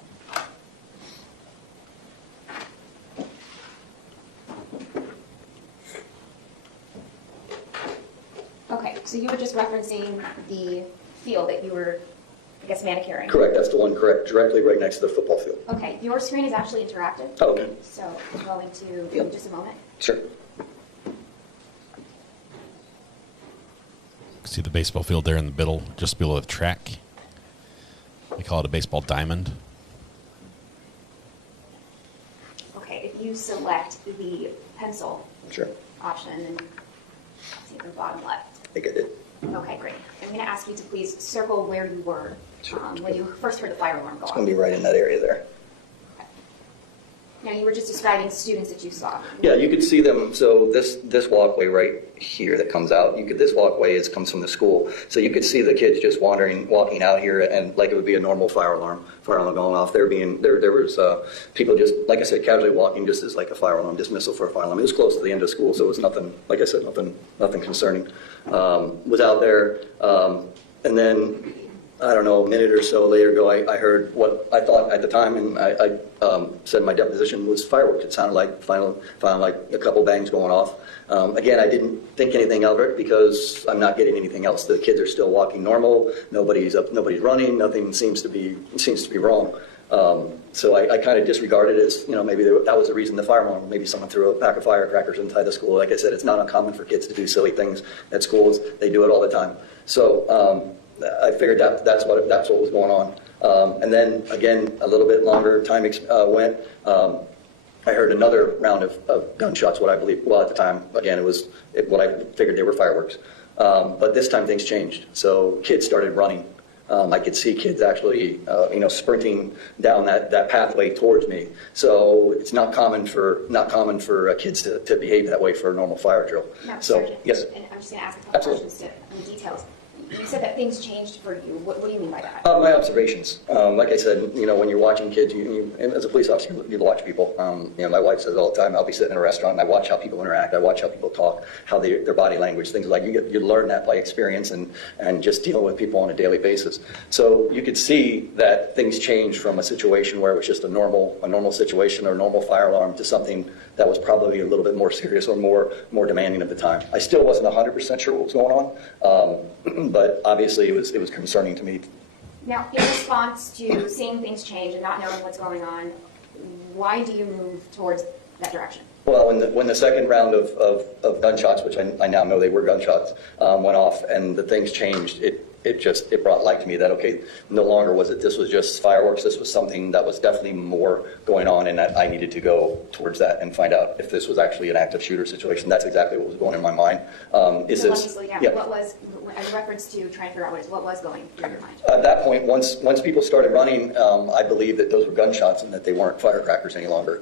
Okay, so you were just referencing the field that you were, I guess, manicuring. Correct, that's the one, correct, directly right next to the football field. Okay, your screen is actually interactive. Oh, okay. So I'm going to, in just a moment. Sure. See the baseball field there in the middle, just below the track. We call it a baseball diamond. Okay, if you select the pencil Sure. option, and see at the bottom left. I think I did. Okay, great. I'm going to ask you to please circle where you were when you first heard the fire alarm go It's off. going to be right in that area there. Now, you were just describing students that you saw. Yeah, you could see them. So this walkway right here that comes out, this walkway comes from the school. So you could see the kids just walking out here, and like it would be a normal fire alarm going off. There was people just, like I said, casually walking just as like a fire alarm dismissal for a fire alarm. It was close to the end of school, so it was nothing, like I said, nothing concerning. Was out there, and then I don't know, a minute or so later ago, I heard what I thought at the time, and I said my deposition was fireworks. It sounded like like a couple bangs going off. Again, I didn't think anything of it because I'm not getting anything else. The kids are still walking normal. Nobody's running. Nothing seems to be wrong. So I kind of disregarded it as, maybe that was the reason the fire alarm. Maybe someone threw a pack of firecrackers inside the school. Like I said, it's not uncommon for kids to do silly things at schools. They do it all the time. So I figured that's what was going on. And then again, a little bit longer time went. I heard another round of gunshots, what I believe, well, at the time, again, it was what I figured they were fireworks. But this time things changed. So kids started running. I could see kids actually, sprinting down that pathway towards me. So it's not common for kids to behave that way for a normal fire drill. Now, So, Sergeant, yes. and I'm just going to ask a couple questions to the details. You said that things changed for you. What do you mean by that? My observations. Like I said, when you're watching kids, and as a police officer, you watch people. My wife says all the time, I'll be sitting in a restaurant and I watch how people interact. I watch how people talk, how their body language, things like you learn that by experience and just dealing with people on a daily basis. So you could see that things changed from a situation where it was just a normal situation or a normal fire alarm to something that was probably a little bit more serious or more demanding at the time. I still wasn't 100% sure what was going on, but obviously it was concerning to me. Now, in response to seeing things change and not knowing what's going on, why do you move towards that direction? Well, when the second round of gunshots, which I now know they were gunshots, went off and the things changed, it brought light to me that, okay, no longer was it, this was just fireworks, this was something that was definitely more going on, and that I needed to go towards that and find out if this was actually an active shooter situation. That's exactly what was going in my mind. What was, as reference to trying to figure out what was going through your mind? At that point, once people started running, I believed that those were gunshots and that they weren't firecrackers any longer,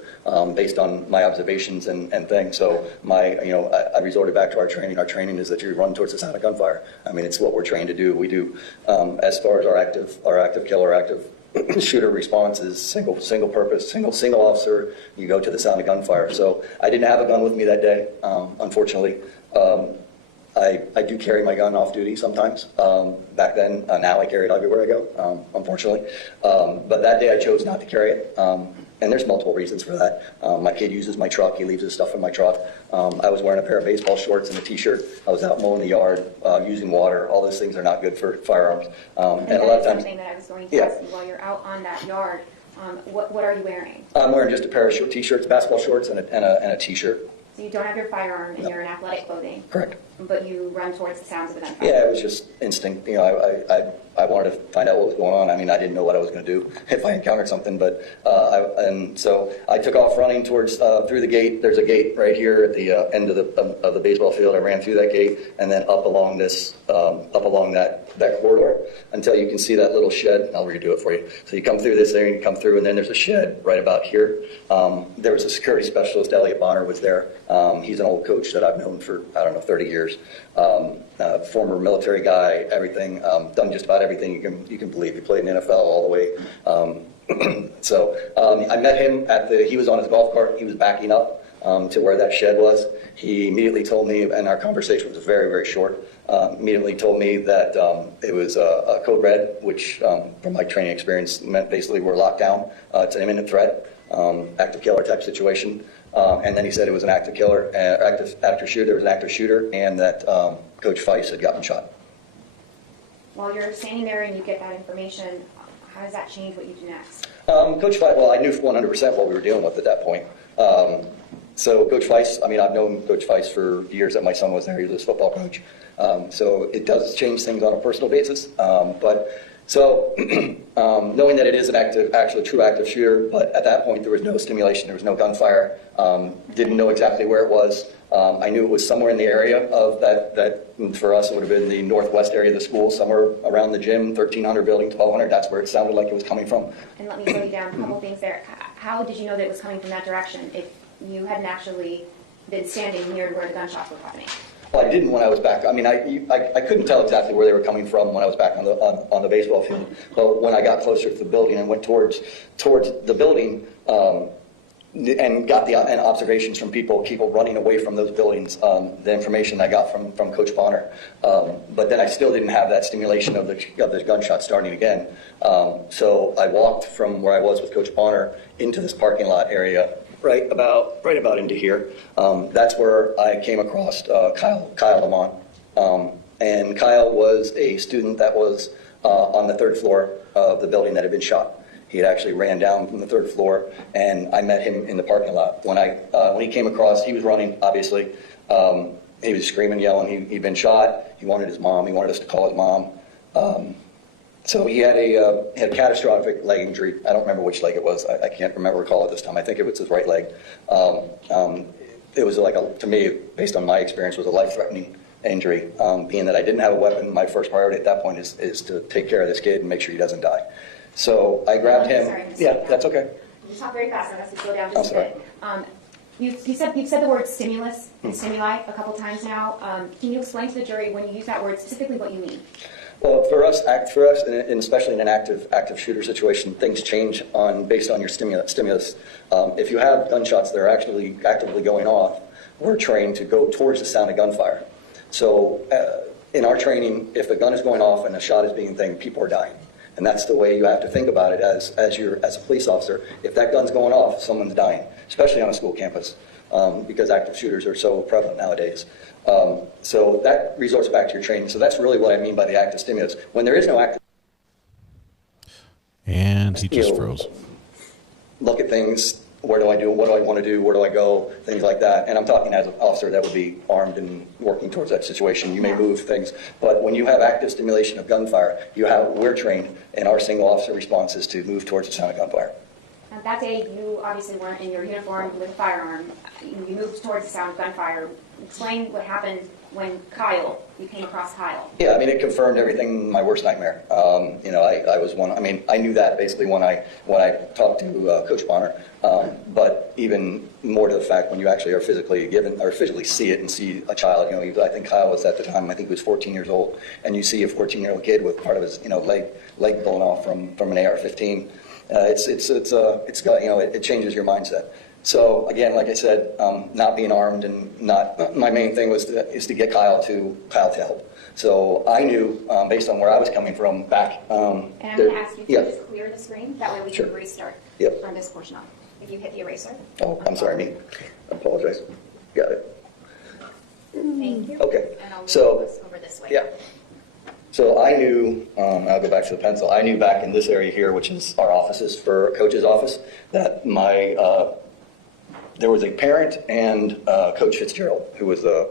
based on my observations and things. So I resorted back to our training. Our training is that you run towards the sound of gunfire. I mean, it's what we're trained to do. We do, as far as our active killer, active shooter response is single purpose, single officer. You go to the sound of gunfire. So I didn't have a gun with me that day, unfortunately. I do carry my gun off duty sometimes. Back then, now I carry it everywhere I go, unfortunately. But that day I chose not to carry it. And there's multiple reasons for that. My kid uses my truck. He leaves his stuff in my truck. I was wearing a pair of baseball shorts and a T-shirt. I was out mowing the yard, using water. All those things are not good for firearms. And a lot of times, something that I was going to ask you while you're out on that yard. What are you wearing? I'm wearing just a pair of T-shirts, basketball shorts, and a T-shirt. So you don't have your firearm and you're in athletic clothing. Correct. But you run towards the sounds of the gunfire. Yeah, it was just instinct. I wanted to find out what was going on. I mean, I didn't know what I was going to do if I encountered something, but so I took off running towards through the gate. There's a gate right here at the end of the baseball field. I ran through that gate and then up along that corridor until you can see that little shed. I'll redo it for you. So you come through this area, you come through, and then there's a shed right about here. There was a security specialist, Elliot Bonner, was there. He's an old coach that I've known for 30 years. Former military guy, everything, done just about everything you can believe. He played in the NFL all the way. So I met him he was on his golf cart. He was backing up to where that shed was. He immediately told me, and our conversation was very, very short, immediately told me that it was a code red, which from my training experience meant basically we're locked down. It's an imminent threat, active killer type situation. And then he said it was an active killer, active shooter. There was an active shooter, and that Coach Feist had gotten shot. While you're standing there and you get that information, how does that change what you do next? Coach Feist, well, I knew 100% what we were dealing with at that point. So Coach Feist, I've known Coach Feist for years that my son was there. He was his football coach. So it does change things on a personal basis. So knowing that it is an actually true active shooter, but at that point there was no stimulation, there was no gunfire, didn't know exactly where it was. I knew it was somewhere in the area of that for us it would have been the northwest area of the school, somewhere around the gym, 1300 building, 1200, that's where it sounded like it was coming from. And let me slow you down a couple things there. How did you know that it was coming from that direction if you hadn't actually been standing near where the gunshots were happening? Well, I didn't when I was back. I couldn't tell exactly where they were coming from when I was back on the baseball field. But when I got closer to the building and went towards the building and got the observations from people running away from those buildings, the information I got from Coach Bonner. But then I still didn't have that stimulation of the gunshot starting again. So I walked from where I was with Coach Bonner into this parking lot area. Right about into here. That's where I came across Kyle Lamont. And Kyle was a student that was on the third floor of the building that had been shot. He had actually ran down from the third floor, and I met him in the parking lot. When he came across, he was running, obviously. He was screaming, yelling. He'd been shot. He wanted his mom. He wanted us to call his mom. So he had a catastrophic leg injury. I don't remember which leg it was. I can't recall it this time. I think it was his right leg. It was like, to me, based on my experience, was a life-threatening injury. Being that I didn't have a weapon, my first priority at that point is to take care of this kid and make sure he doesn't die. So I grabbed him. Sorry, Yeah, that's okay. You talk very fast, so I have to slow down just a bit. You've said the word stimulus and stimuli a couple times now. Can you explain to the jury, when you use that word, specifically what you mean? Well, for us, and especially in an active shooter situation, things change based on your stimulus. If you have gunshots that are actually actively going off, we're trained to go towards the sound of gunfire. So in our training, if a gun is going off and a shot is being thinged, people are dying. And that's the way you have to think about it as a police officer. If that gun's going off, someone's dying, especially on a school campus, because active shooters are so prevalent nowadays. So that resorts back to your training. So that's really what I mean by the active stimulus. When there is no active... And he just froze. Look at things. Where do I do? What do I want to do? Where do I go? Things like that. And I'm talking as an officer that would be armed and working towards that situation. You may move things. But when you have active stimulation of gunfire, we're trained, and our single officer response is to move towards the sound of gunfire. That day, you obviously weren't in your uniform with a firearm. You moved towards the sound of gunfire. Explain what happened when you came across Kyle. Yeah, I mean, it confirmed everything, my worst nightmare. I was one, I knew that basically when I talked to Coach Bonner, but even more to the fact when you actually are physically see it and see a child, I think Kyle was at the time, I think he was 14 years old, and you see a 14-year-old kid with part of his, leg blown off from an AR-15. It changes your mindset. So again, like I said, not being armed and my main thing is to get Kyle to help. So I knew, based on where I was coming from back. And I'm going to ask you to just clear the screen. That way we can restart from this portion on. If you hit the eraser. Oh, I'm sorry, me. I apologize. Got it. Thank you. Okay. And I'll move this over this way. Yeah. So I knew, I'll go back to the pencil, I knew back in this area here, which is our offices for Coach's office, that there was a parent and Coach Fitzgerald, who was the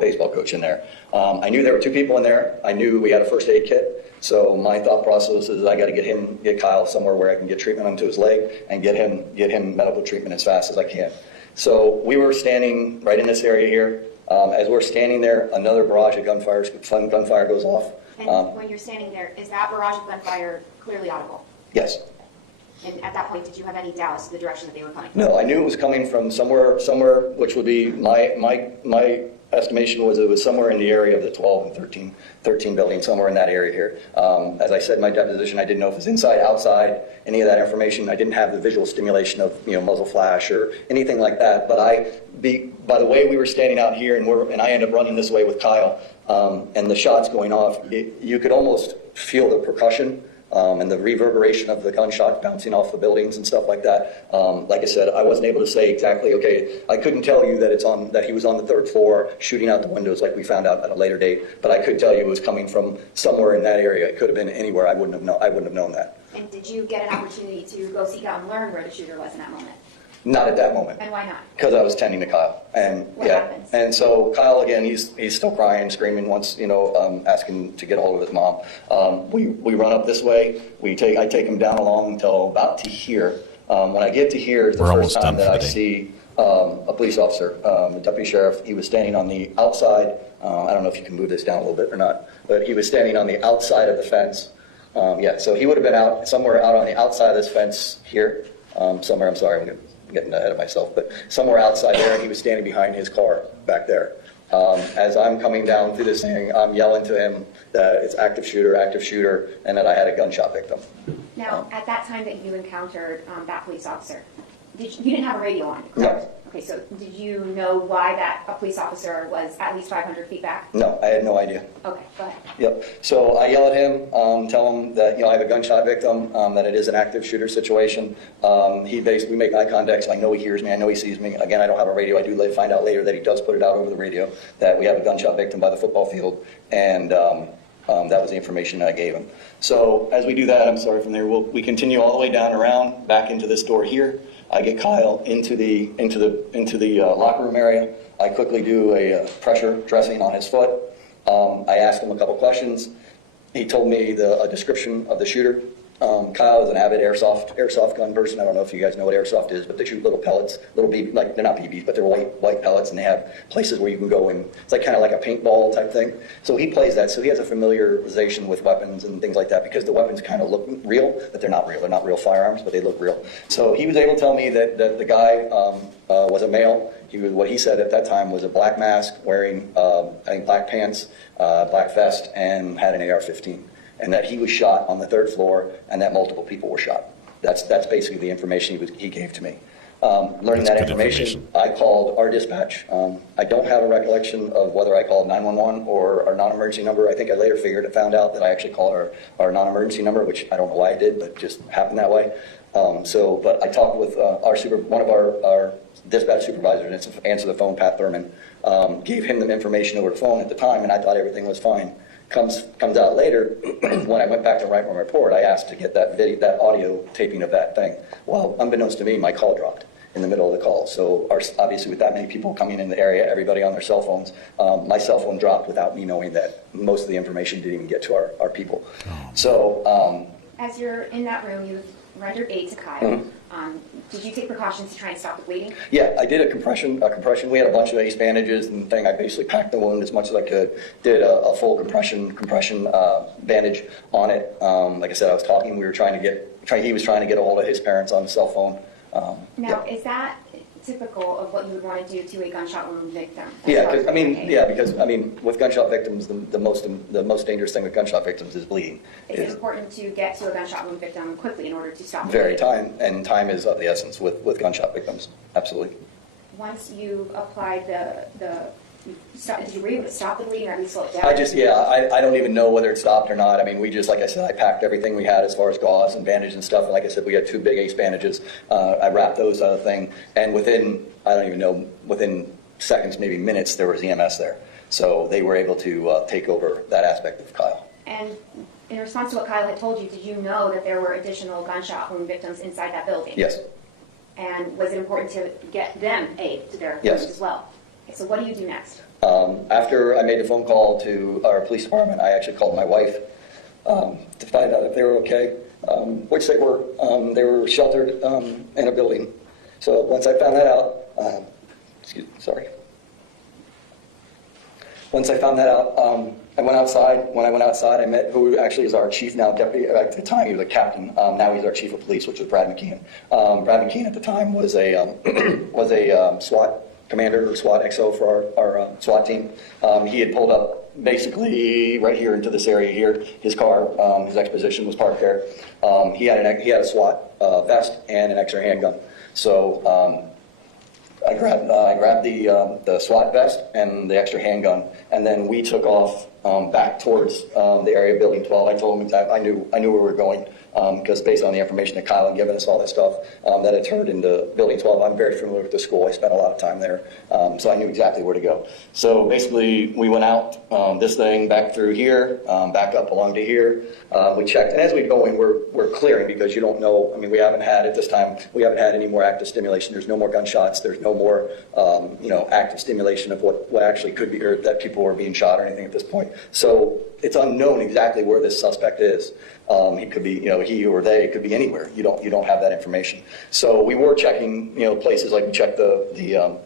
baseball coach in there. I knew there were two people in there. I knew we had a first aid kit. So my thought process is I got to get Kyle somewhere where I can get treatment onto his leg and get him medical treatment as fast as I can. So we were standing right in this area here. As we're standing there, another barrage of gunfire goes off. And when you're standing there, is that barrage of gunfire clearly audible? Yes. And at that point, did you have any doubts to the direction that they were coming from? No, I knew it was coming from somewhere, which would be my estimation was it was somewhere in the area of the 12 and 13 building, somewhere in that area here. As I said in my deposition, I didn't know if it was inside, outside, any of that information. I didn't have the visual stimulation of muzzle flash or anything like that. But by the way we were standing out here, and I ended up running this way with Kyle, and the shots going off, you could almost feel the percussion. And the reverberation of the gunshot bouncing off the buildings and stuff like that. Like I said, I wasn't able to say exactly, okay, I couldn't tell you that he was on the third floor shooting out the windows like we found out at a later date, but I could tell you it was coming from somewhere in that area. It could have been anywhere. I wouldn't have known that. And did you get an opportunity to go seek out and learn where the shooter was in that moment? Not at that moment. And why not? Because I was tending to Kyle, and what happens? And so Kyle again, he's still crying, screaming, once asking to get a hold of his mom. We run up this way. I take him down along until about to here. When I get to here, it's the first time that I see a police officer, a deputy sheriff. He was standing on the outside. I don't know if you can move this down a little bit or not, but he was standing on the outside of the fence. So he would have been somewhere out on the outside of this fence here, somewhere. I'm sorry, I'm getting ahead of myself, but somewhere outside there, and he was standing behind his car back there. As I'm coming down through this thing, I'm yelling to him that it's active shooter, and that I had a gunshot victim. Now, at that time that you encountered that police officer, you didn't have a radio on, correct? No. Okay, so did you know why a police officer was at least 500 feet back? No, I had no idea. Okay, go ahead. Yep. So I yell at him, tell him that I have a gunshot victim, that it is an active shooter situation. We make eye contact, so I know he hears me, I know he sees me. Again, I don't have a radio. I do find out later that he does put it out over the radio that we have a gunshot victim by the football field, and that was the information that I gave him. So as we do that, I'm sorry, from there we continue all the way down around back into this door here. I get Kyle into the locker room area. I quickly do a pressure dressing on his foot. I ask him a couple questions. He told me a description of the shooter. Kyle is an avid airsoft gun person. I don't know if you guys know what airsoft is, but they shoot little pellets, little BB, like they're not BBs, but they're white pellets, and they have places where you can go and it's like kind of like a paintball type thing. So he plays that, so he has a familiarization with weapons and things like that because the weapons kind of look real, but they're not real. They're not real firearms, but they look real. So he was able to tell me that the guy was a male. What he said at that time was a black mask, wearing I think black pants, black vest, and had an AR-15. And that he was shot on the 3rd floor, and that multiple people were shot. That's basically the information he gave to me. Learning that information, I called our dispatch. I don't have a recollection of whether I called 911 or our non-emergency number. I think I later found out that I actually called our non-emergency number, which I don't know why I did, but it just happened that way. But I talked with one of our dispatch supervisors, answered the phone, Pat Thurman, gave him the information over the phone at the time, and I thought everything was fine. Comes out later, when I went back to write my report, I asked to get that audio taping of that thing. Well, unbeknownst to me, my call dropped in the middle of the call. So obviously with that many people coming in the area, everybody on their cell phones, my cell phone dropped without me knowing that most of the information didn't even get to our people. So as you're in that room, you rendered aid to Kyle. Mm-hmm. Did you take precautions to try and stop the bleeding? Yeah, I did a compression. We had a bunch of ace bandages and thing. I basically packed the wound as much as I could. Did a full compression bandage on it. Like I said, I was talking. He was trying to get a hold of his parents on the cell phone. Is that typical of what you would want to do to a gunshot wound victim? Because with gunshot victims, the most dangerous thing with gunshot victims is bleeding. It's important to get to a gunshot wound victim quickly in order to stop bleeding. Time is of the essence with gunshot victims. Absolutely. Once you applied did you were able to stop the bleeding or at least slow it down? I don't even know whether it stopped or not. I mean, like I said, I packed everything we had as far as gauze and bandages and stuff. And like I said, we had 2 big ace bandages. I wrapped those thing, and within seconds, maybe minutes, there was EMS there. So they were able to take over that aspect of Kyle. And in response to what Kyle had told you, did you know that there were additional gunshot wound victims inside that building? Yes. And was it important to get them aid to their wounds as well? Okay, so what do you do next? After I made the phone call to our police department, I actually called my wife to find out if they were okay, which they were. They were sheltered in a building. So once I found that out, I went outside. When I went outside, I met who actually is our chief now, deputy. At the time, he was a captain. Now he's our chief of police, which was Brad McKeon. Brad McKeon at the time was a SWAT commander or SWAT XO for our SWAT team. He had pulled up basically right here into this area here. His car, his exposition was parked there. He had a SWAT vest and an extra handgun. So I grabbed the SWAT vest and the extra handgun, and then we took off back towards the area of Building 12. I told him exactly. I knew where we were going. Because based on the information that Kyle had given us, all that stuff, that had turned into Building 12. I'm very familiar with the school. I spent a lot of time there, so I knew exactly where to go. So basically, we went out this thing back through here, back up along to here. We checked, and as we go in, we're clearing because you don't know. I mean, we haven't had at this time. We haven't had any more active stimulation. There's no more gunshots. There's no more active stimulation of what actually could be, or that people were being shot or anything at this point. So it's unknown exactly where this suspect is. It could be, he or they. It could be anywhere. You don't have that information. So we were checking, places like we checked the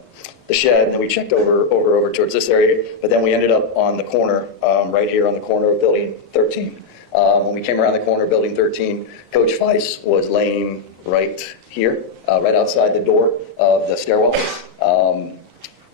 shed, and we checked over towards this area. But then we ended up on the corner, right here on the corner of Building 13. When we came around the corner of Building 13, Coach Weiss was laying right here, right outside the door of the stairwell.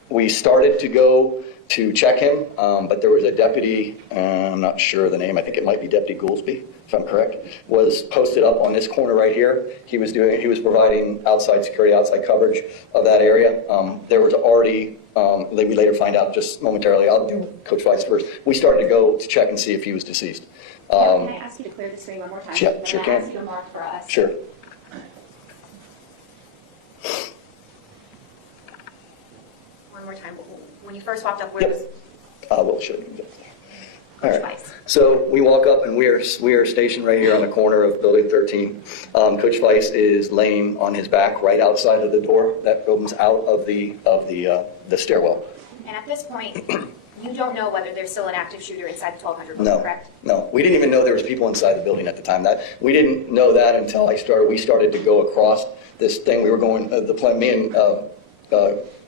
We started to go to check him, but there was a deputy, I'm not sure the name, I think it might be Deputy Goolsby, if I'm correct, was posted up on this corner right here. He was providing outside security, outside coverage of that area. There was already, we later find out just momentarily, I'll do Coach Weiss first. We started to go to check and see if he was deceased. Can I ask you to clear the screen one more time? Yeah, sure can. Ask you to mark for us. Sure. One more time. When you first walked up, where was? We'll show you. All right. So we walk up, and we are stationed right here on the corner of Building 13. Coach Weiss is laying on his back right outside of the door that opens out of the stairwell. And at this point, You don't know whether there's still an active shooter inside the 1200 building, No, correct? no. We didn't even know there was people inside the building at the time. We didn't know that until we started to go across this thing. We were going, the plan, me and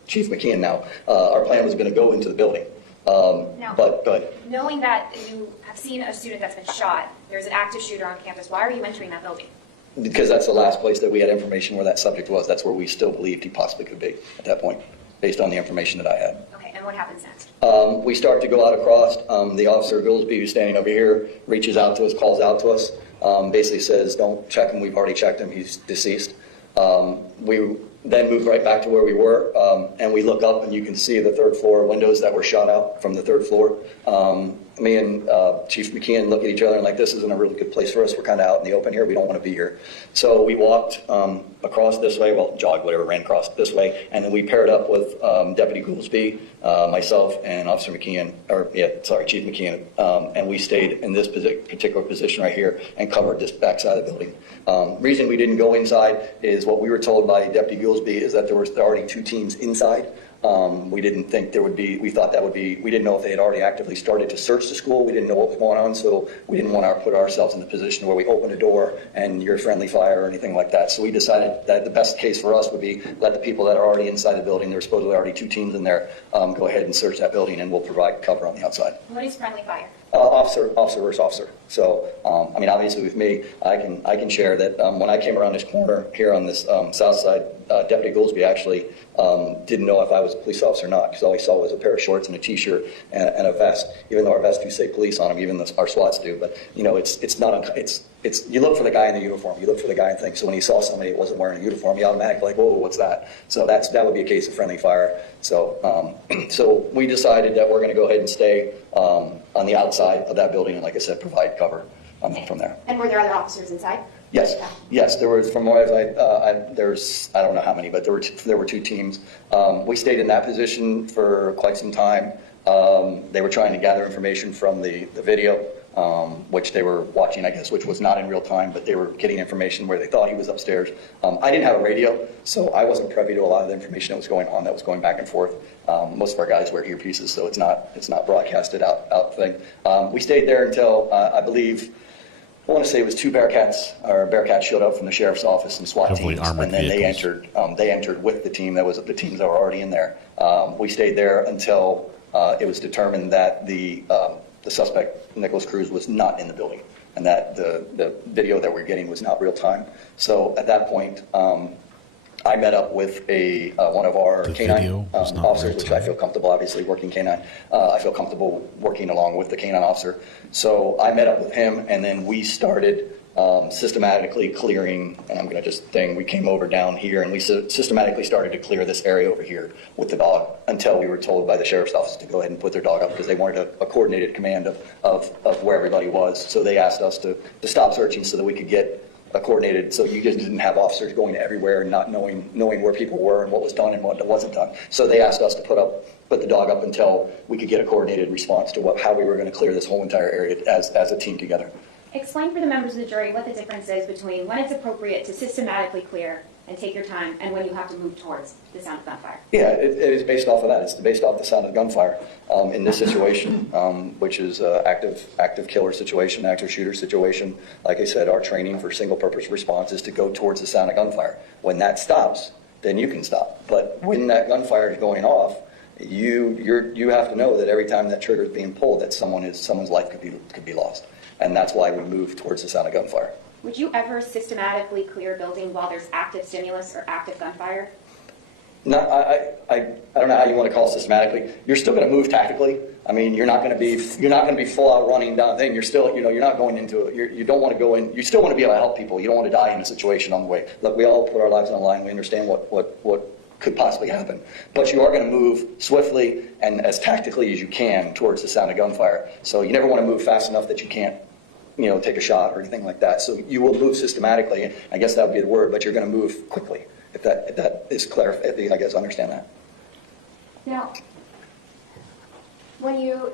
Chief McKeon now, our plan was going to go into the building. Now, But go ahead. knowing that you have seen a student that's been shot, there's an active shooter on campus, why are you entering that building? Because that's the last place that we had information where that subject was. That's where we still believed he possibly could be at that point, based on the information that I had. Okay, and what happens next? We start to go out across. The officer, Goolsby, who's standing over here, reaches out to us, calls out to us, basically says, don't check him. We've already checked him. He's deceased. We then move right back to where we were, and we look up, and you can see the third floor windows that were shot out from the third floor. Me and Chief McKeon look at each other and like, this isn't a really good place for us. We're kind of out in the open here. We don't want to be here. So we walked across this way, well, jogged, whatever, ran across this way, and then we paired up with Deputy Goolsby, myself, and Officer McKeon, Chief McKeon, and we stayed in this particular position right here and covered this backside of the building. Reason we didn't go inside is what we were told by Deputy Goolsby is that there were already 2 teams inside. We didn't think there would be, we thought that would be, we didn't know if they had already actively started to search the school. We didn't know what was going on, so we didn't want to put ourselves in the position where we open a door and you're friendly fire or anything like that. So we decided that the best case for us would be let the people that are already inside the building, there's supposedly already 2 teams in there, go ahead and search that building and we'll provide cover on the outside. What is friendly fire? Officer versus officer. So, I mean, obviously with me, I can share that when I came around this corner here on this south side, Deputy Goolsby actually didn't know if I was a police officer or not, because all he saw was a pair of shorts and a T-shirt and a vest. Even though our vests do say police on them, even our SWATs do. But you know, it's not. It's you look for the guy in the uniform. You look for the guy in things. So when he saw somebody that wasn't wearing a uniform, he automatically like, whoa, what's that? So that would be a case of friendly fire. So so we decided that we're going to go ahead and stay on the outside of that building, and like I said, provide cover from there. And were there other officers inside? Yes, yes. There was, from what there's, I don't know how many, but there were 2 teams. We stayed in that position for quite some time. They were trying to gather information from the video, which they were watching, I guess, which was not in real time, but they were getting information where they thought he was upstairs. I didn't have a radio, so I wasn't privy to a lot of the information that was going on, that was going back and forth. Most of our guys wear earpieces, so it's not broadcasted out thing. We stayed there until I believe, I want to say it was 2 Bearcats showed up from the sheriff's office and SWAT teams, and then they entered with the teams that were already in there. We stayed there until it was determined that the suspect, Nicholas Cruz, was not in the building, and that the video that we're getting was not real time. So at that point, I met up with one of our canine officers, which I feel comfortable, obviously, working canine. I feel comfortable working along with the canine officer. So I met up with him, and then we started systematically clearing, and I'm going to just we came over down here, and we systematically started to clear this area over here with the dog until we were told by the sheriff's office to go ahead and put their dog up, because they wanted a coordinated command of where everybody was. So they asked us to stop searching so that we could get coordinated, so you just didn't have officers going everywhere and not knowing where people were and what was done and what wasn't done. So they asked us to put the dog up until we could get a coordinated response to how we were going to clear this whole entire area as a team together. Explain for the members of the jury what the difference is between when it's appropriate to systematically clear and take your time, and when you have to move towards the sound of gunfire. Yeah, it is based off of that. It's based off the sound of gunfire in this situation, which is active killer situation, active shooter situation. Like I said, our training for single purpose response is to go towards the sound of gunfire. When that stops, then you can stop. But when that gunfire is going off, you have to know that every time that trigger is being pulled, that someone's life could be lost. And that's why we move towards the sound of gunfire. Would you ever systematically clear a building while there's active stimulus or active gunfire? No, I don't know how you want to call it systematically. You're still going to move tactically. I mean, you're not going to be full out running down a thing. You're still, you're not going into it. You don't want to go in. You still want to be able to help people. You don't want to die in a situation on the way. Look, we all put our lives on the line. We understand what could possibly happen. But you are going to move swiftly and as tactically as you can towards the sound of gunfire. So you never want to move fast enough that you can't, take a shot or anything like that. So you will move systematically. I guess that would be the word, but you're going to move quickly. If that is clear, I guess understand that. Now, when you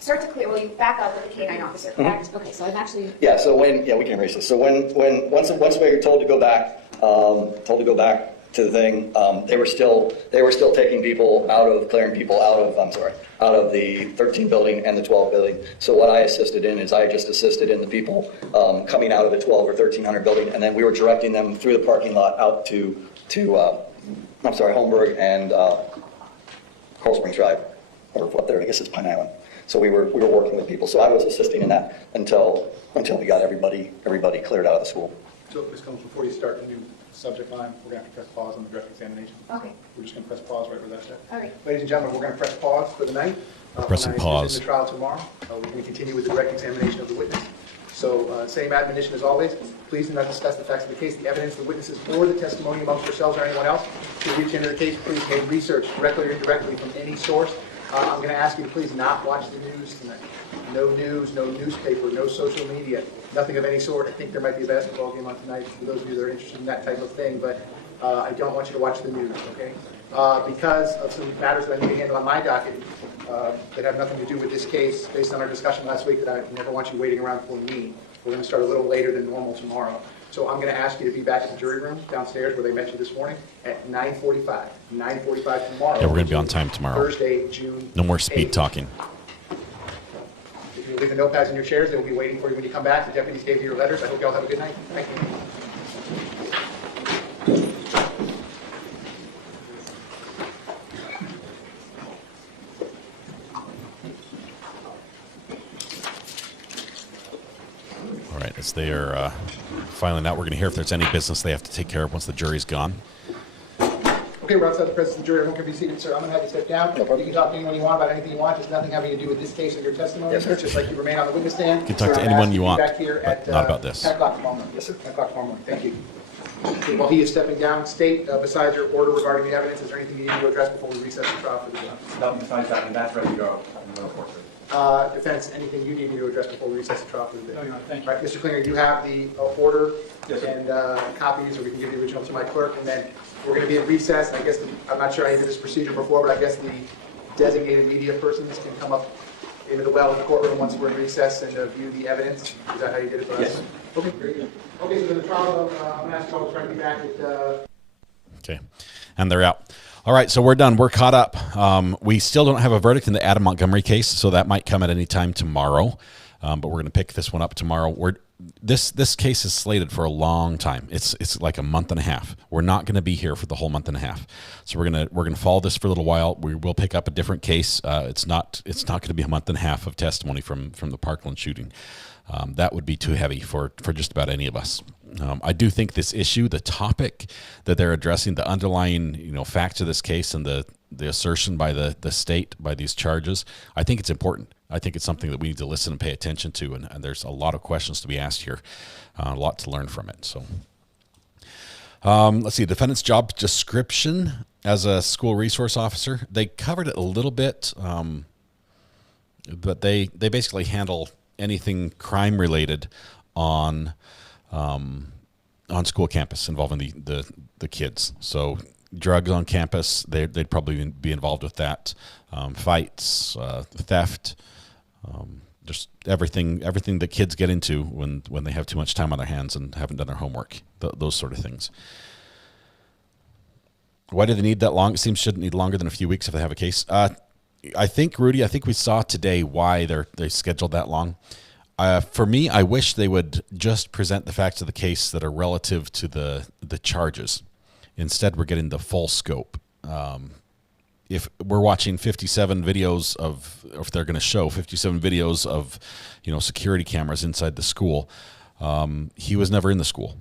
start to clear, you back up with the canine officer, correct? Mm-hmm. Okay, so I'm actually... Yeah, so we can erase this. So once we were told to go back to the thing, they were still taking people out of, clearing people out of the 13 building and the 12 building. So what I assisted in is I just assisted in the people coming out of the 12 or 1300 building, and then we were directing them through the parking lot out to Holmberg and Coral Springs Drive, or up there, I guess it's Pine Island. So we were working with people. So I was assisting in that until we got everybody cleared out of the school. So, Ms. Combs, before you start the new subject line, we're going to have to press pause on the direct examination. Okay. We're just going to press pause right where that's at. All right. Ladies and gentlemen, we're going to press pause for the night. Pressing pause. In the trial tomorrow, we're going to continue with the direct examination of the witness. So, same admonition as always. Please do not discuss the facts of the case, the evidence, the witnesses, or the testimony amongst yourselves or anyone else. To reach into the case, please make research directly or indirectly from any source. I'm going to ask you to please not watch the news tonight. No news, no newspaper, no social media, nothing of any sort. I think there might be a basketball game on tonight for those of you that are interested in that type of thing, but I don't want you to watch the news, okay? Because of some matters that I need to handle on my docket that have nothing to do with this case, based on our discussion last week, that I never want you waiting around for me. We're going to start a little later than normal tomorrow. So I'm going to ask you to be back at the jury room downstairs where they met you this morning at 9:45. 9:45 tomorrow. Yeah, we're going to be on time tomorrow. Thursday, June No more speed 8th. talking. If you leave the notepads in your chairs, they will be waiting for you when you come back. The deputies gave you your letters. I hope you all have a good night. Thank you. All right, as they are filing out, we're going to hear if there's any business they have to take care of once the jury's gone. Okay, we're outside the presence of the jury. Everyone can be seated, sir. I'm going to have you step down. You can talk to anyone you want about anything you want. There's nothing having to do with this case or your testimony. Yes, sir. Just like you remain on the witness stand. You can talk Sir, to I'm anyone asking you want, back here but at, not about this. 10 o'clock tomorrow morning. Yes, sir. 10 o'clock tomorrow morning. Thank you. Okay, while he is stepping down, state, besides your order regarding the evidence, is there anything you need to address before we recess the trial for the trial? Nothing besides that, and that's ready to go. Defense, anything you need me to address before we recess the trial for the day? No, Your Honor, thank you. All right, Mr. Klinger, you have the order Yes, sir. and copies, or we can give the original to my clerk, and then we're going to be in recess. And I guess I'm not sure I did this procedure before, but I guess the designated media persons can come up into the well in the courtroom once we're in recess and view the evidence. Is that how you did it for us? Yes. Okay, very good. Okay, so then the trial, I'm going to ask you all to try to be back at... Okay, and they're out. All right, so we're done. We're caught up. We still don't have a verdict in the Adam Montgomery case, so that might come at any time tomorrow. But we're going to pick this one up tomorrow. This case is slated for a long time. It's like a month and a half. We're not going to be here for the whole month and a half. So we're gonna follow this for a little while. We will pick up a different case. It's not going to be a month and a half of testimony from the Parkland shooting. That would be too heavy for just about any of us. I do think this issue, the topic that they're addressing, the underlying facts of this case, and the assertion by the state by these charges, I think it's important. I think it's something that we need to listen and pay attention to, and there's a lot of questions to be asked here, a lot to learn from it. So, let's see, defendant's job description as a school resource officer. They covered it a little bit, but they basically handle anything crime related on school campus involving the kids. So drugs on campus, they'd probably be involved with that. Fights, theft, just everything that kids get into when they have too much time on their hands and haven't done their homework, those sort of things. Why do they need that long? It seems shouldn't need longer than a few weeks if they have a case. I think, Rudy, we saw today why they scheduled that long. For me, I wish they would just present the facts of the case that are relative to the charges. Instead, we're getting the full scope. If we're watching 57 videos or if they're going to show 57 videos of, security cameras inside the school, he was never in the school.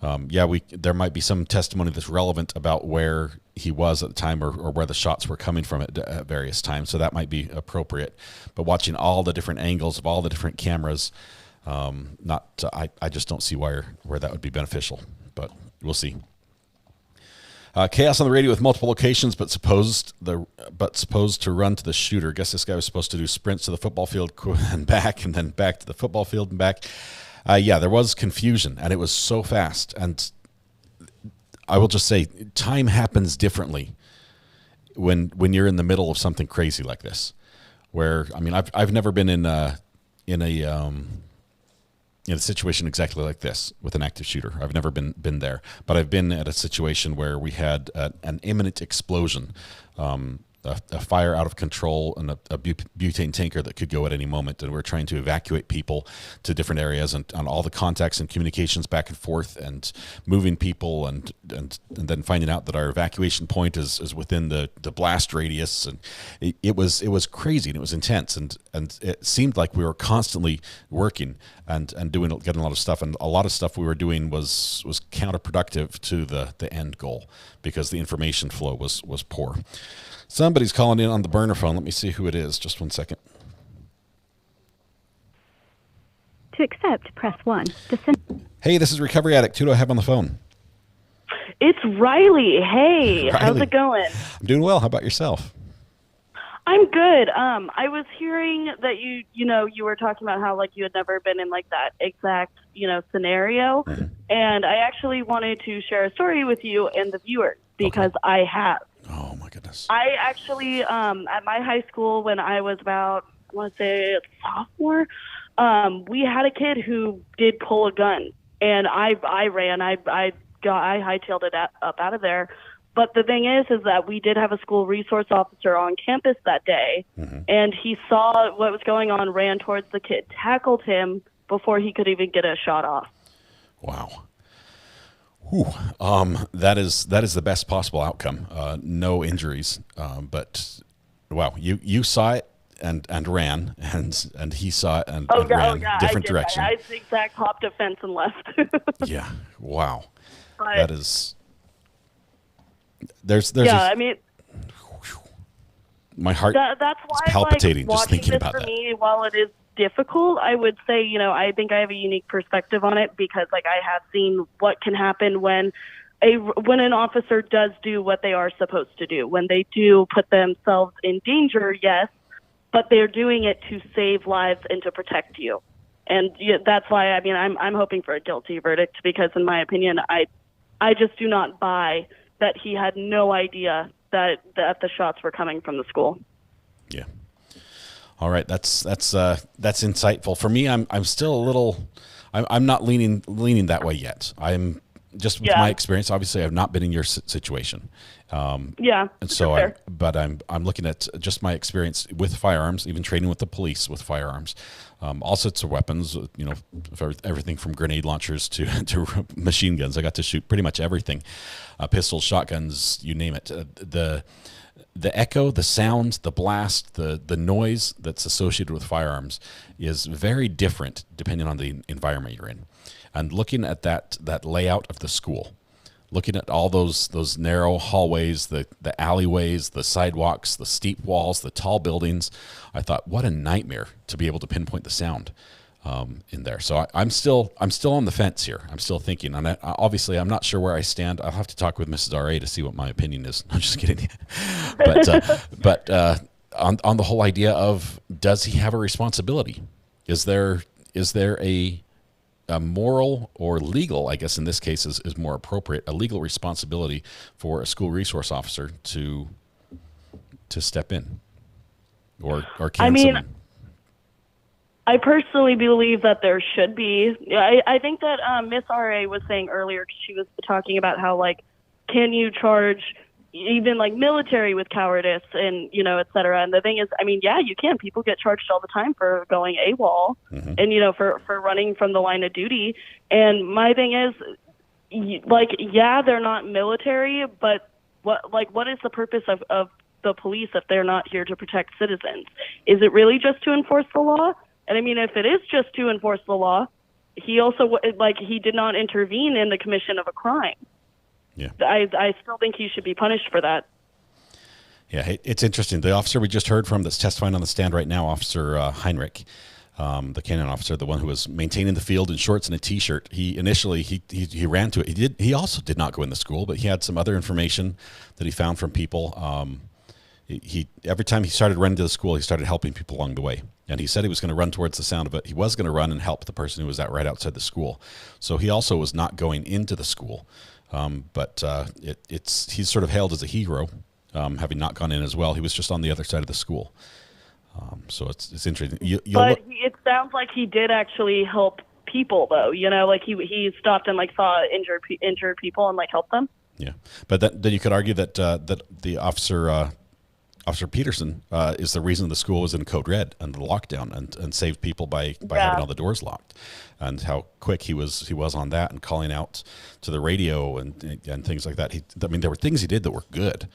There might be some testimony that's relevant about where he was at the time or where the shots were coming from at various times, so that might be appropriate. But watching all the different angles of all the different cameras, I just don't see where that would be beneficial, but we'll see. Chaos on the radio with multiple locations, but supposed to run to the shooter. I guess this guy was supposed to do sprints to the football field and back, and then back to the football field and back. There was confusion, and it was so fast. And I will just say, time happens differently when you're in the middle of something crazy like this. Where I've never been in a in a situation exactly like this with an active shooter. I've never been there, but I've been at a situation where we had an imminent explosion, a fire out of control, and a butane tanker that could go at any moment, and we're trying to evacuate people to different areas, and on all the contacts and communications back and forth, and moving people, and then finding out that our evacuation point is within the blast radius, and it was crazy, and it was intense, and it seemed like we were constantly working and getting a lot of stuff, and a lot of stuff we were doing was counterproductive to the end goal because the information flow was poor. Somebody's calling in on the burner phone. Let me see who it is. Just one second. To accept, press 1. Hey, this is Recovery Addict. Who do I have on the phone? It's Riley. Hey, Riley. How's it going? I'm doing well. How about yourself? I'm good. I was hearing that you were talking about how like you had never been in like that exact, scenario. Mm-hmm. And I actually wanted to share a story with you and the viewers because I have. Oh my goodness. I actually, at my high school when I was about, I want to say a sophomore, we had a kid who did pull a gun, and I ran. I hightailed it up out of there. But the thing is that we did have a school resource officer on campus that day, and he saw what was going on, ran towards the kid, tackled him before he could even get a shot off. Wow. Whew. That is the best possible outcome. No injuries, but wow, you saw it and ran, and he saw it and ran different direction. I zigzag hopped a fence and left. Yeah. Wow. But that is. There's. Yeah, I mean. My heart that's why, is palpitating just watching thinking this about for that. me, while it is difficult, I would say, I think I have a unique perspective on it because, I have seen what can happen when an officer does do what they are supposed to do. When they do put themselves in danger, yes, but they're doing it to save lives and to protect you. And that's why, I'm hoping for a guilty verdict because, in my opinion, I just do not buy that he had no idea that the shots were coming from the school. Yeah. All right, that's insightful. For me, I'm still a little. I'm not leaning that way yet. I'm just with my experience. Obviously, I've not been in your situation. And so, I'm looking at just my experience with firearms, even training with the police with firearms, all sorts of weapons. Everything from grenade launchers to machine guns. I got to shoot pretty much everything, pistols, shotguns, you name it. The echo, the sound, the blast, the noise that's associated with firearms is very different depending on the environment you're in. And looking at that layout of the school, looking at all those narrow hallways, the alleyways, the sidewalks, the steep walls, the tall buildings, I thought, what a nightmare to be able to pinpoint the sound in there. So I'm still on the fence here. I'm still thinking, and obviously I'm not sure where I stand. I'll have to talk with Mrs. RA to see what my opinion is. I'm just kidding. But on the whole idea of, does he have a responsibility? Is there a moral or legal, I guess in this case is more appropriate, a legal responsibility for a school resource officer to step in or can someone? I personally believe that there should be. I think that Miss RA was saying earlier, she was talking about how, can you charge even, military with cowardice and, et cetera. And the thing is, you can. People get charged all the time for going AWOL and, for running from the line of duty. And my thing is, they're not military, but what is the purpose of the police if they're not here to protect citizens? Is it really just to enforce the law? And if it is just to enforce the law, he also, he did not intervene in the commission of a crime. Yeah. I still think he should be punished for that. Yeah, it's interesting. The officer we just heard from that's testifying on the stand right now, Officer Heinrich, the canine officer, the one who was maintaining the field in shorts and a T-shirt, he initially ran to it. He also did not go in the school, but he had some other information that he found from people. Every time he started running to the school, he started helping people along the way. And he said he was going to run towards the sound of it. He was going to run and help the person who was right outside the school. So he also was not going into the school. But he's sort of hailed as a hero, having not gone in as well. He was just on the other side of the school. So it's interesting. It sounds like he did actually help people though, like he stopped and like saw injured people and like helped them. Yeah, but then you could argue that that the officer Peterson is the reason the school was in code red and the lockdown and saved people by having all the doors locked, and how quick he was on that and calling out to the radio and things like that. There were things he did that were good.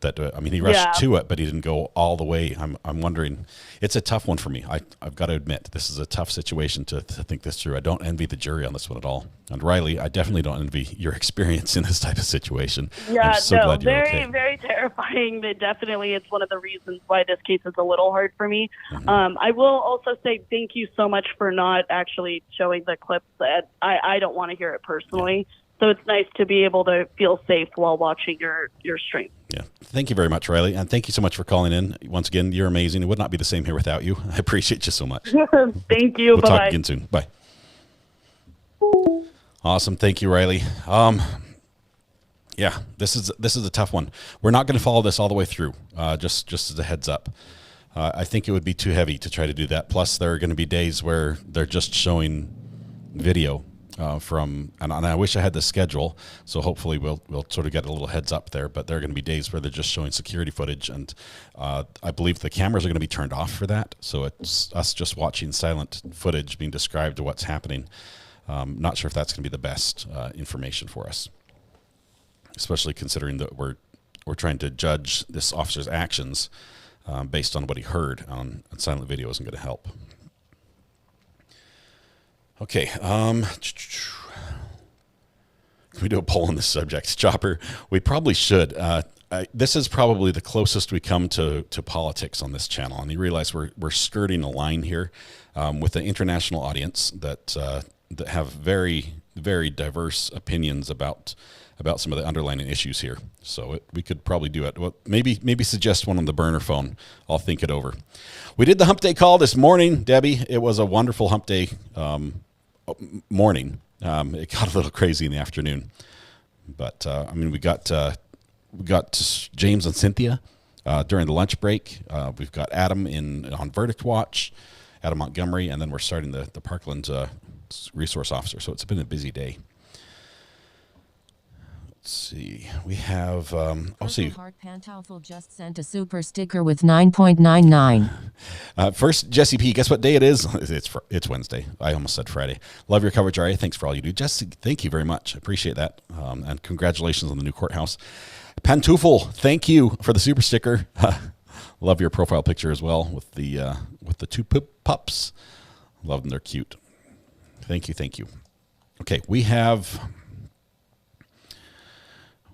That he rushed to it, but he didn't go all the way. I'm wondering. It's a tough one for me. I've got to admit, this is a tough situation to think this through. I don't envy the jury on this one at all. And Riley, I definitely don't envy your experience in this type of situation. Yeah, I'm so glad you're very, okay. very terrifying. But definitely, it's one of the reasons why this case is a little hard for me. Mm-hmm. I will also say thank you so much for not actually showing the clips. That I don't want to hear it personally. So it's nice to be able to feel safe while watching your stream. Yeah. Thank you very much, Riley. And thank you so much for calling in. Once again, you're amazing. It would not be the same here without you. I appreciate you so much. Thank you. We'll Bye-bye. talk again soon. Bye. Awesome. Thank you, Riley. Yeah, this is a tough one. We're not going to follow this all the way through, just as a heads up. I think it would be too heavy to try to do that. Plus, there are going to be days where they're just showing video and I wish I had the schedule, so hopefully we'll sort of get a little heads up there, but there are going to be days where they're just showing security footage, and I believe the cameras are going to be turned off for that, so it's us just watching silent footage being described to what's happening. Not sure if that's going to be the best information for us, especially considering that we're trying to judge this officer's actions based on what he heard on silent video isn't going to help. Okay, can we do a poll on this subject? Chopper, we probably should. This is probably the closest we come to politics on this channel, and you realize we're skirting a line here with an international audience that have very, very diverse opinions about some of the underlying issues here. So we could probably do it. Well, maybe suggest one on the burner phone. I'll think it over. We did the hump day call this morning, Debbie. It was a wonderful hump day morning. It got a little crazy in the afternoon, but we got James and Cynthia during the lunch break. We've got Adam on Verdict Watch, Adam Montgomery, and then we're starting the Parkland resource officer. So it's been a busy day. Let's see. We have. Heart Pantoffel just sent a super sticker with 9.99. First, Jesse P. Guess what day it is? It's Wednesday. I almost said Friday. Love your coverage, Ari. Thanks for all you do, Jesse. Thank you very much. I appreciate that. And congratulations on the new courthouse. Pantoffel, thank you for the super sticker. Love your profile picture as well with the two pups. Love them. They're cute. Thank you. Okay, we have.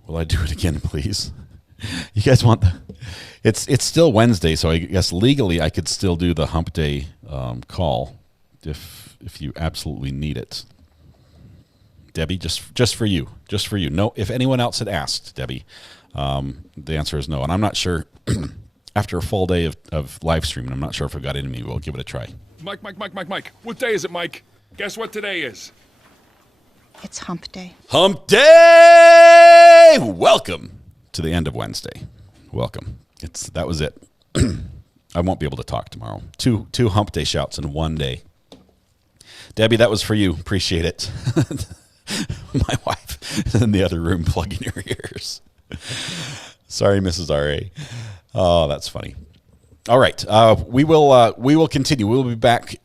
Will I do it again, please? You guys want it's still Wednesday, so I guess legally I could still do the hump day call if you absolutely need it. Debbie, just for you. No, if anyone else had asked, Debbie, the answer is no. And I'm not sure, after a full day of live streaming, I'm not sure if I've got it in me. We'll give it a try. Mike. What day is it, Mike? Guess what today is? It's hump day. Hump day! Welcome to the end of Wednesday. Welcome. That was it. I won't be able to talk tomorrow. Two hump day shouts in one day. Debbie, that was for you. Appreciate it. My wife is in the other room plugging her ears. Sorry, Mrs. R.A. Oh, that's funny. All right, we will continue. We'll be back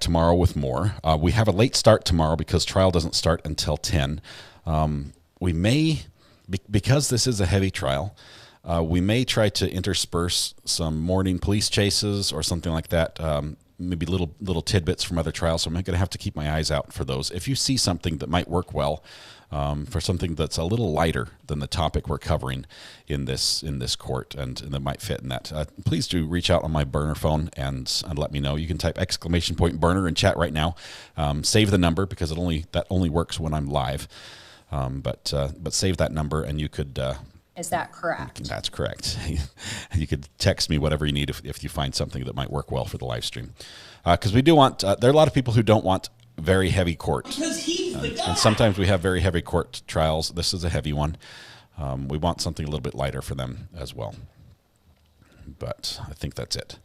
tomorrow with more. We have a late start tomorrow because trial doesn't start until 10. We may, because this is a heavy trial, we may try to intersperse some morning police chases or something like that. Maybe little tidbits from other trials. So I'm going to have to keep my eyes out for those. If you see something that might work well, for something that's a little lighter than the topic we're covering in this court and that might fit in that, please do reach out on my burner phone and let me know. You can type !burner in chat right now. Save the number because that only works when I'm live. But save that number and you could. Is that correct? That's correct. You could text me whatever you need if you find something that might work well for the live stream. Because we do want. There are a lot of people who don't want very heavy court. Because he's the guy. And sometimes we have very heavy court trials. This is a heavy one. We want something a little bit lighter for them as well. but I think that's it.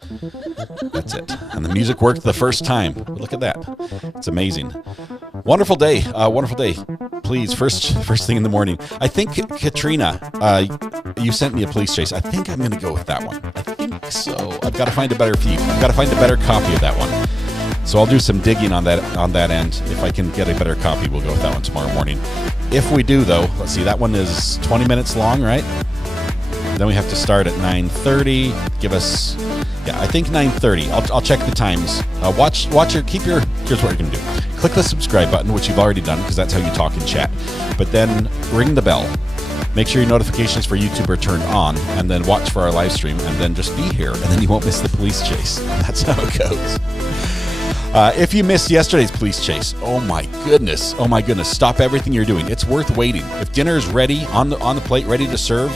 That's it. And the music worked the first time. Look at that. It's amazing. Wonderful day. Wonderful day. Please, first thing in the morning. I think, Katrina, you sent me a police chase. I think I'm going to go with that one. I think so. I've got to find a better feed. I've got to find a better copy of that one. So I'll do some digging on that end. If I can get a better copy, we'll go with that one tomorrow morning. If we do, though, let's see, that one is 20 minutes long, right? Then we have to start at 9:30. Give us, I think 9:30. I'll check the times. Here's what you're going to do. Click the subscribe button, which you've already done, because that's how you talk and chat. But then ring the bell. Make sure your notifications for YouTube are turned on, and then watch for our live stream, and then just be here, and then you won't miss the police chase. That's how it goes. If you missed yesterday's police chase, oh my goodness, stop everything you're doing. It's worth waiting. If dinner is ready on the plate, ready to serve,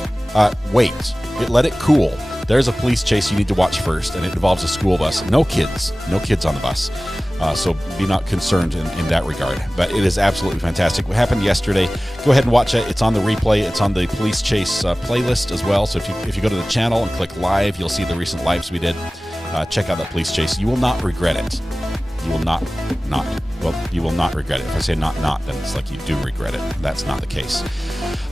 wait. Let it cool. There's a police chase you need to watch first, and it involves a school bus. No kids on the bus. So be not concerned in that regard. But it is absolutely fantastic. What happened yesterday, go ahead and watch it. It's on the replay. It's on the police chase playlist as well. So if you go to the channel and click live, you'll see the recent lives we did. Check out that police chase. You will not regret it. You will not regret it. If I say not, then it's like you do regret it. That's not the case.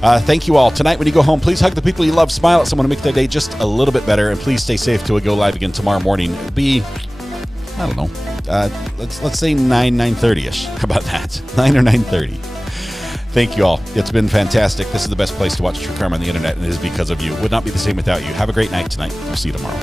Thank you all. Tonight when you go home, please hug the people you love, smile at someone to make their day just a little bit better, and please stay safe till we go live again tomorrow morning. It'll be, I don't know, let's say 9:30ish. How about that? 9 or 9:30. Thank you all. It's been fantastic. This is the best place to watch true crime on the internet, and it is because of you. It would not be the same without you. Have a great night tonight. We'll see you tomorrow.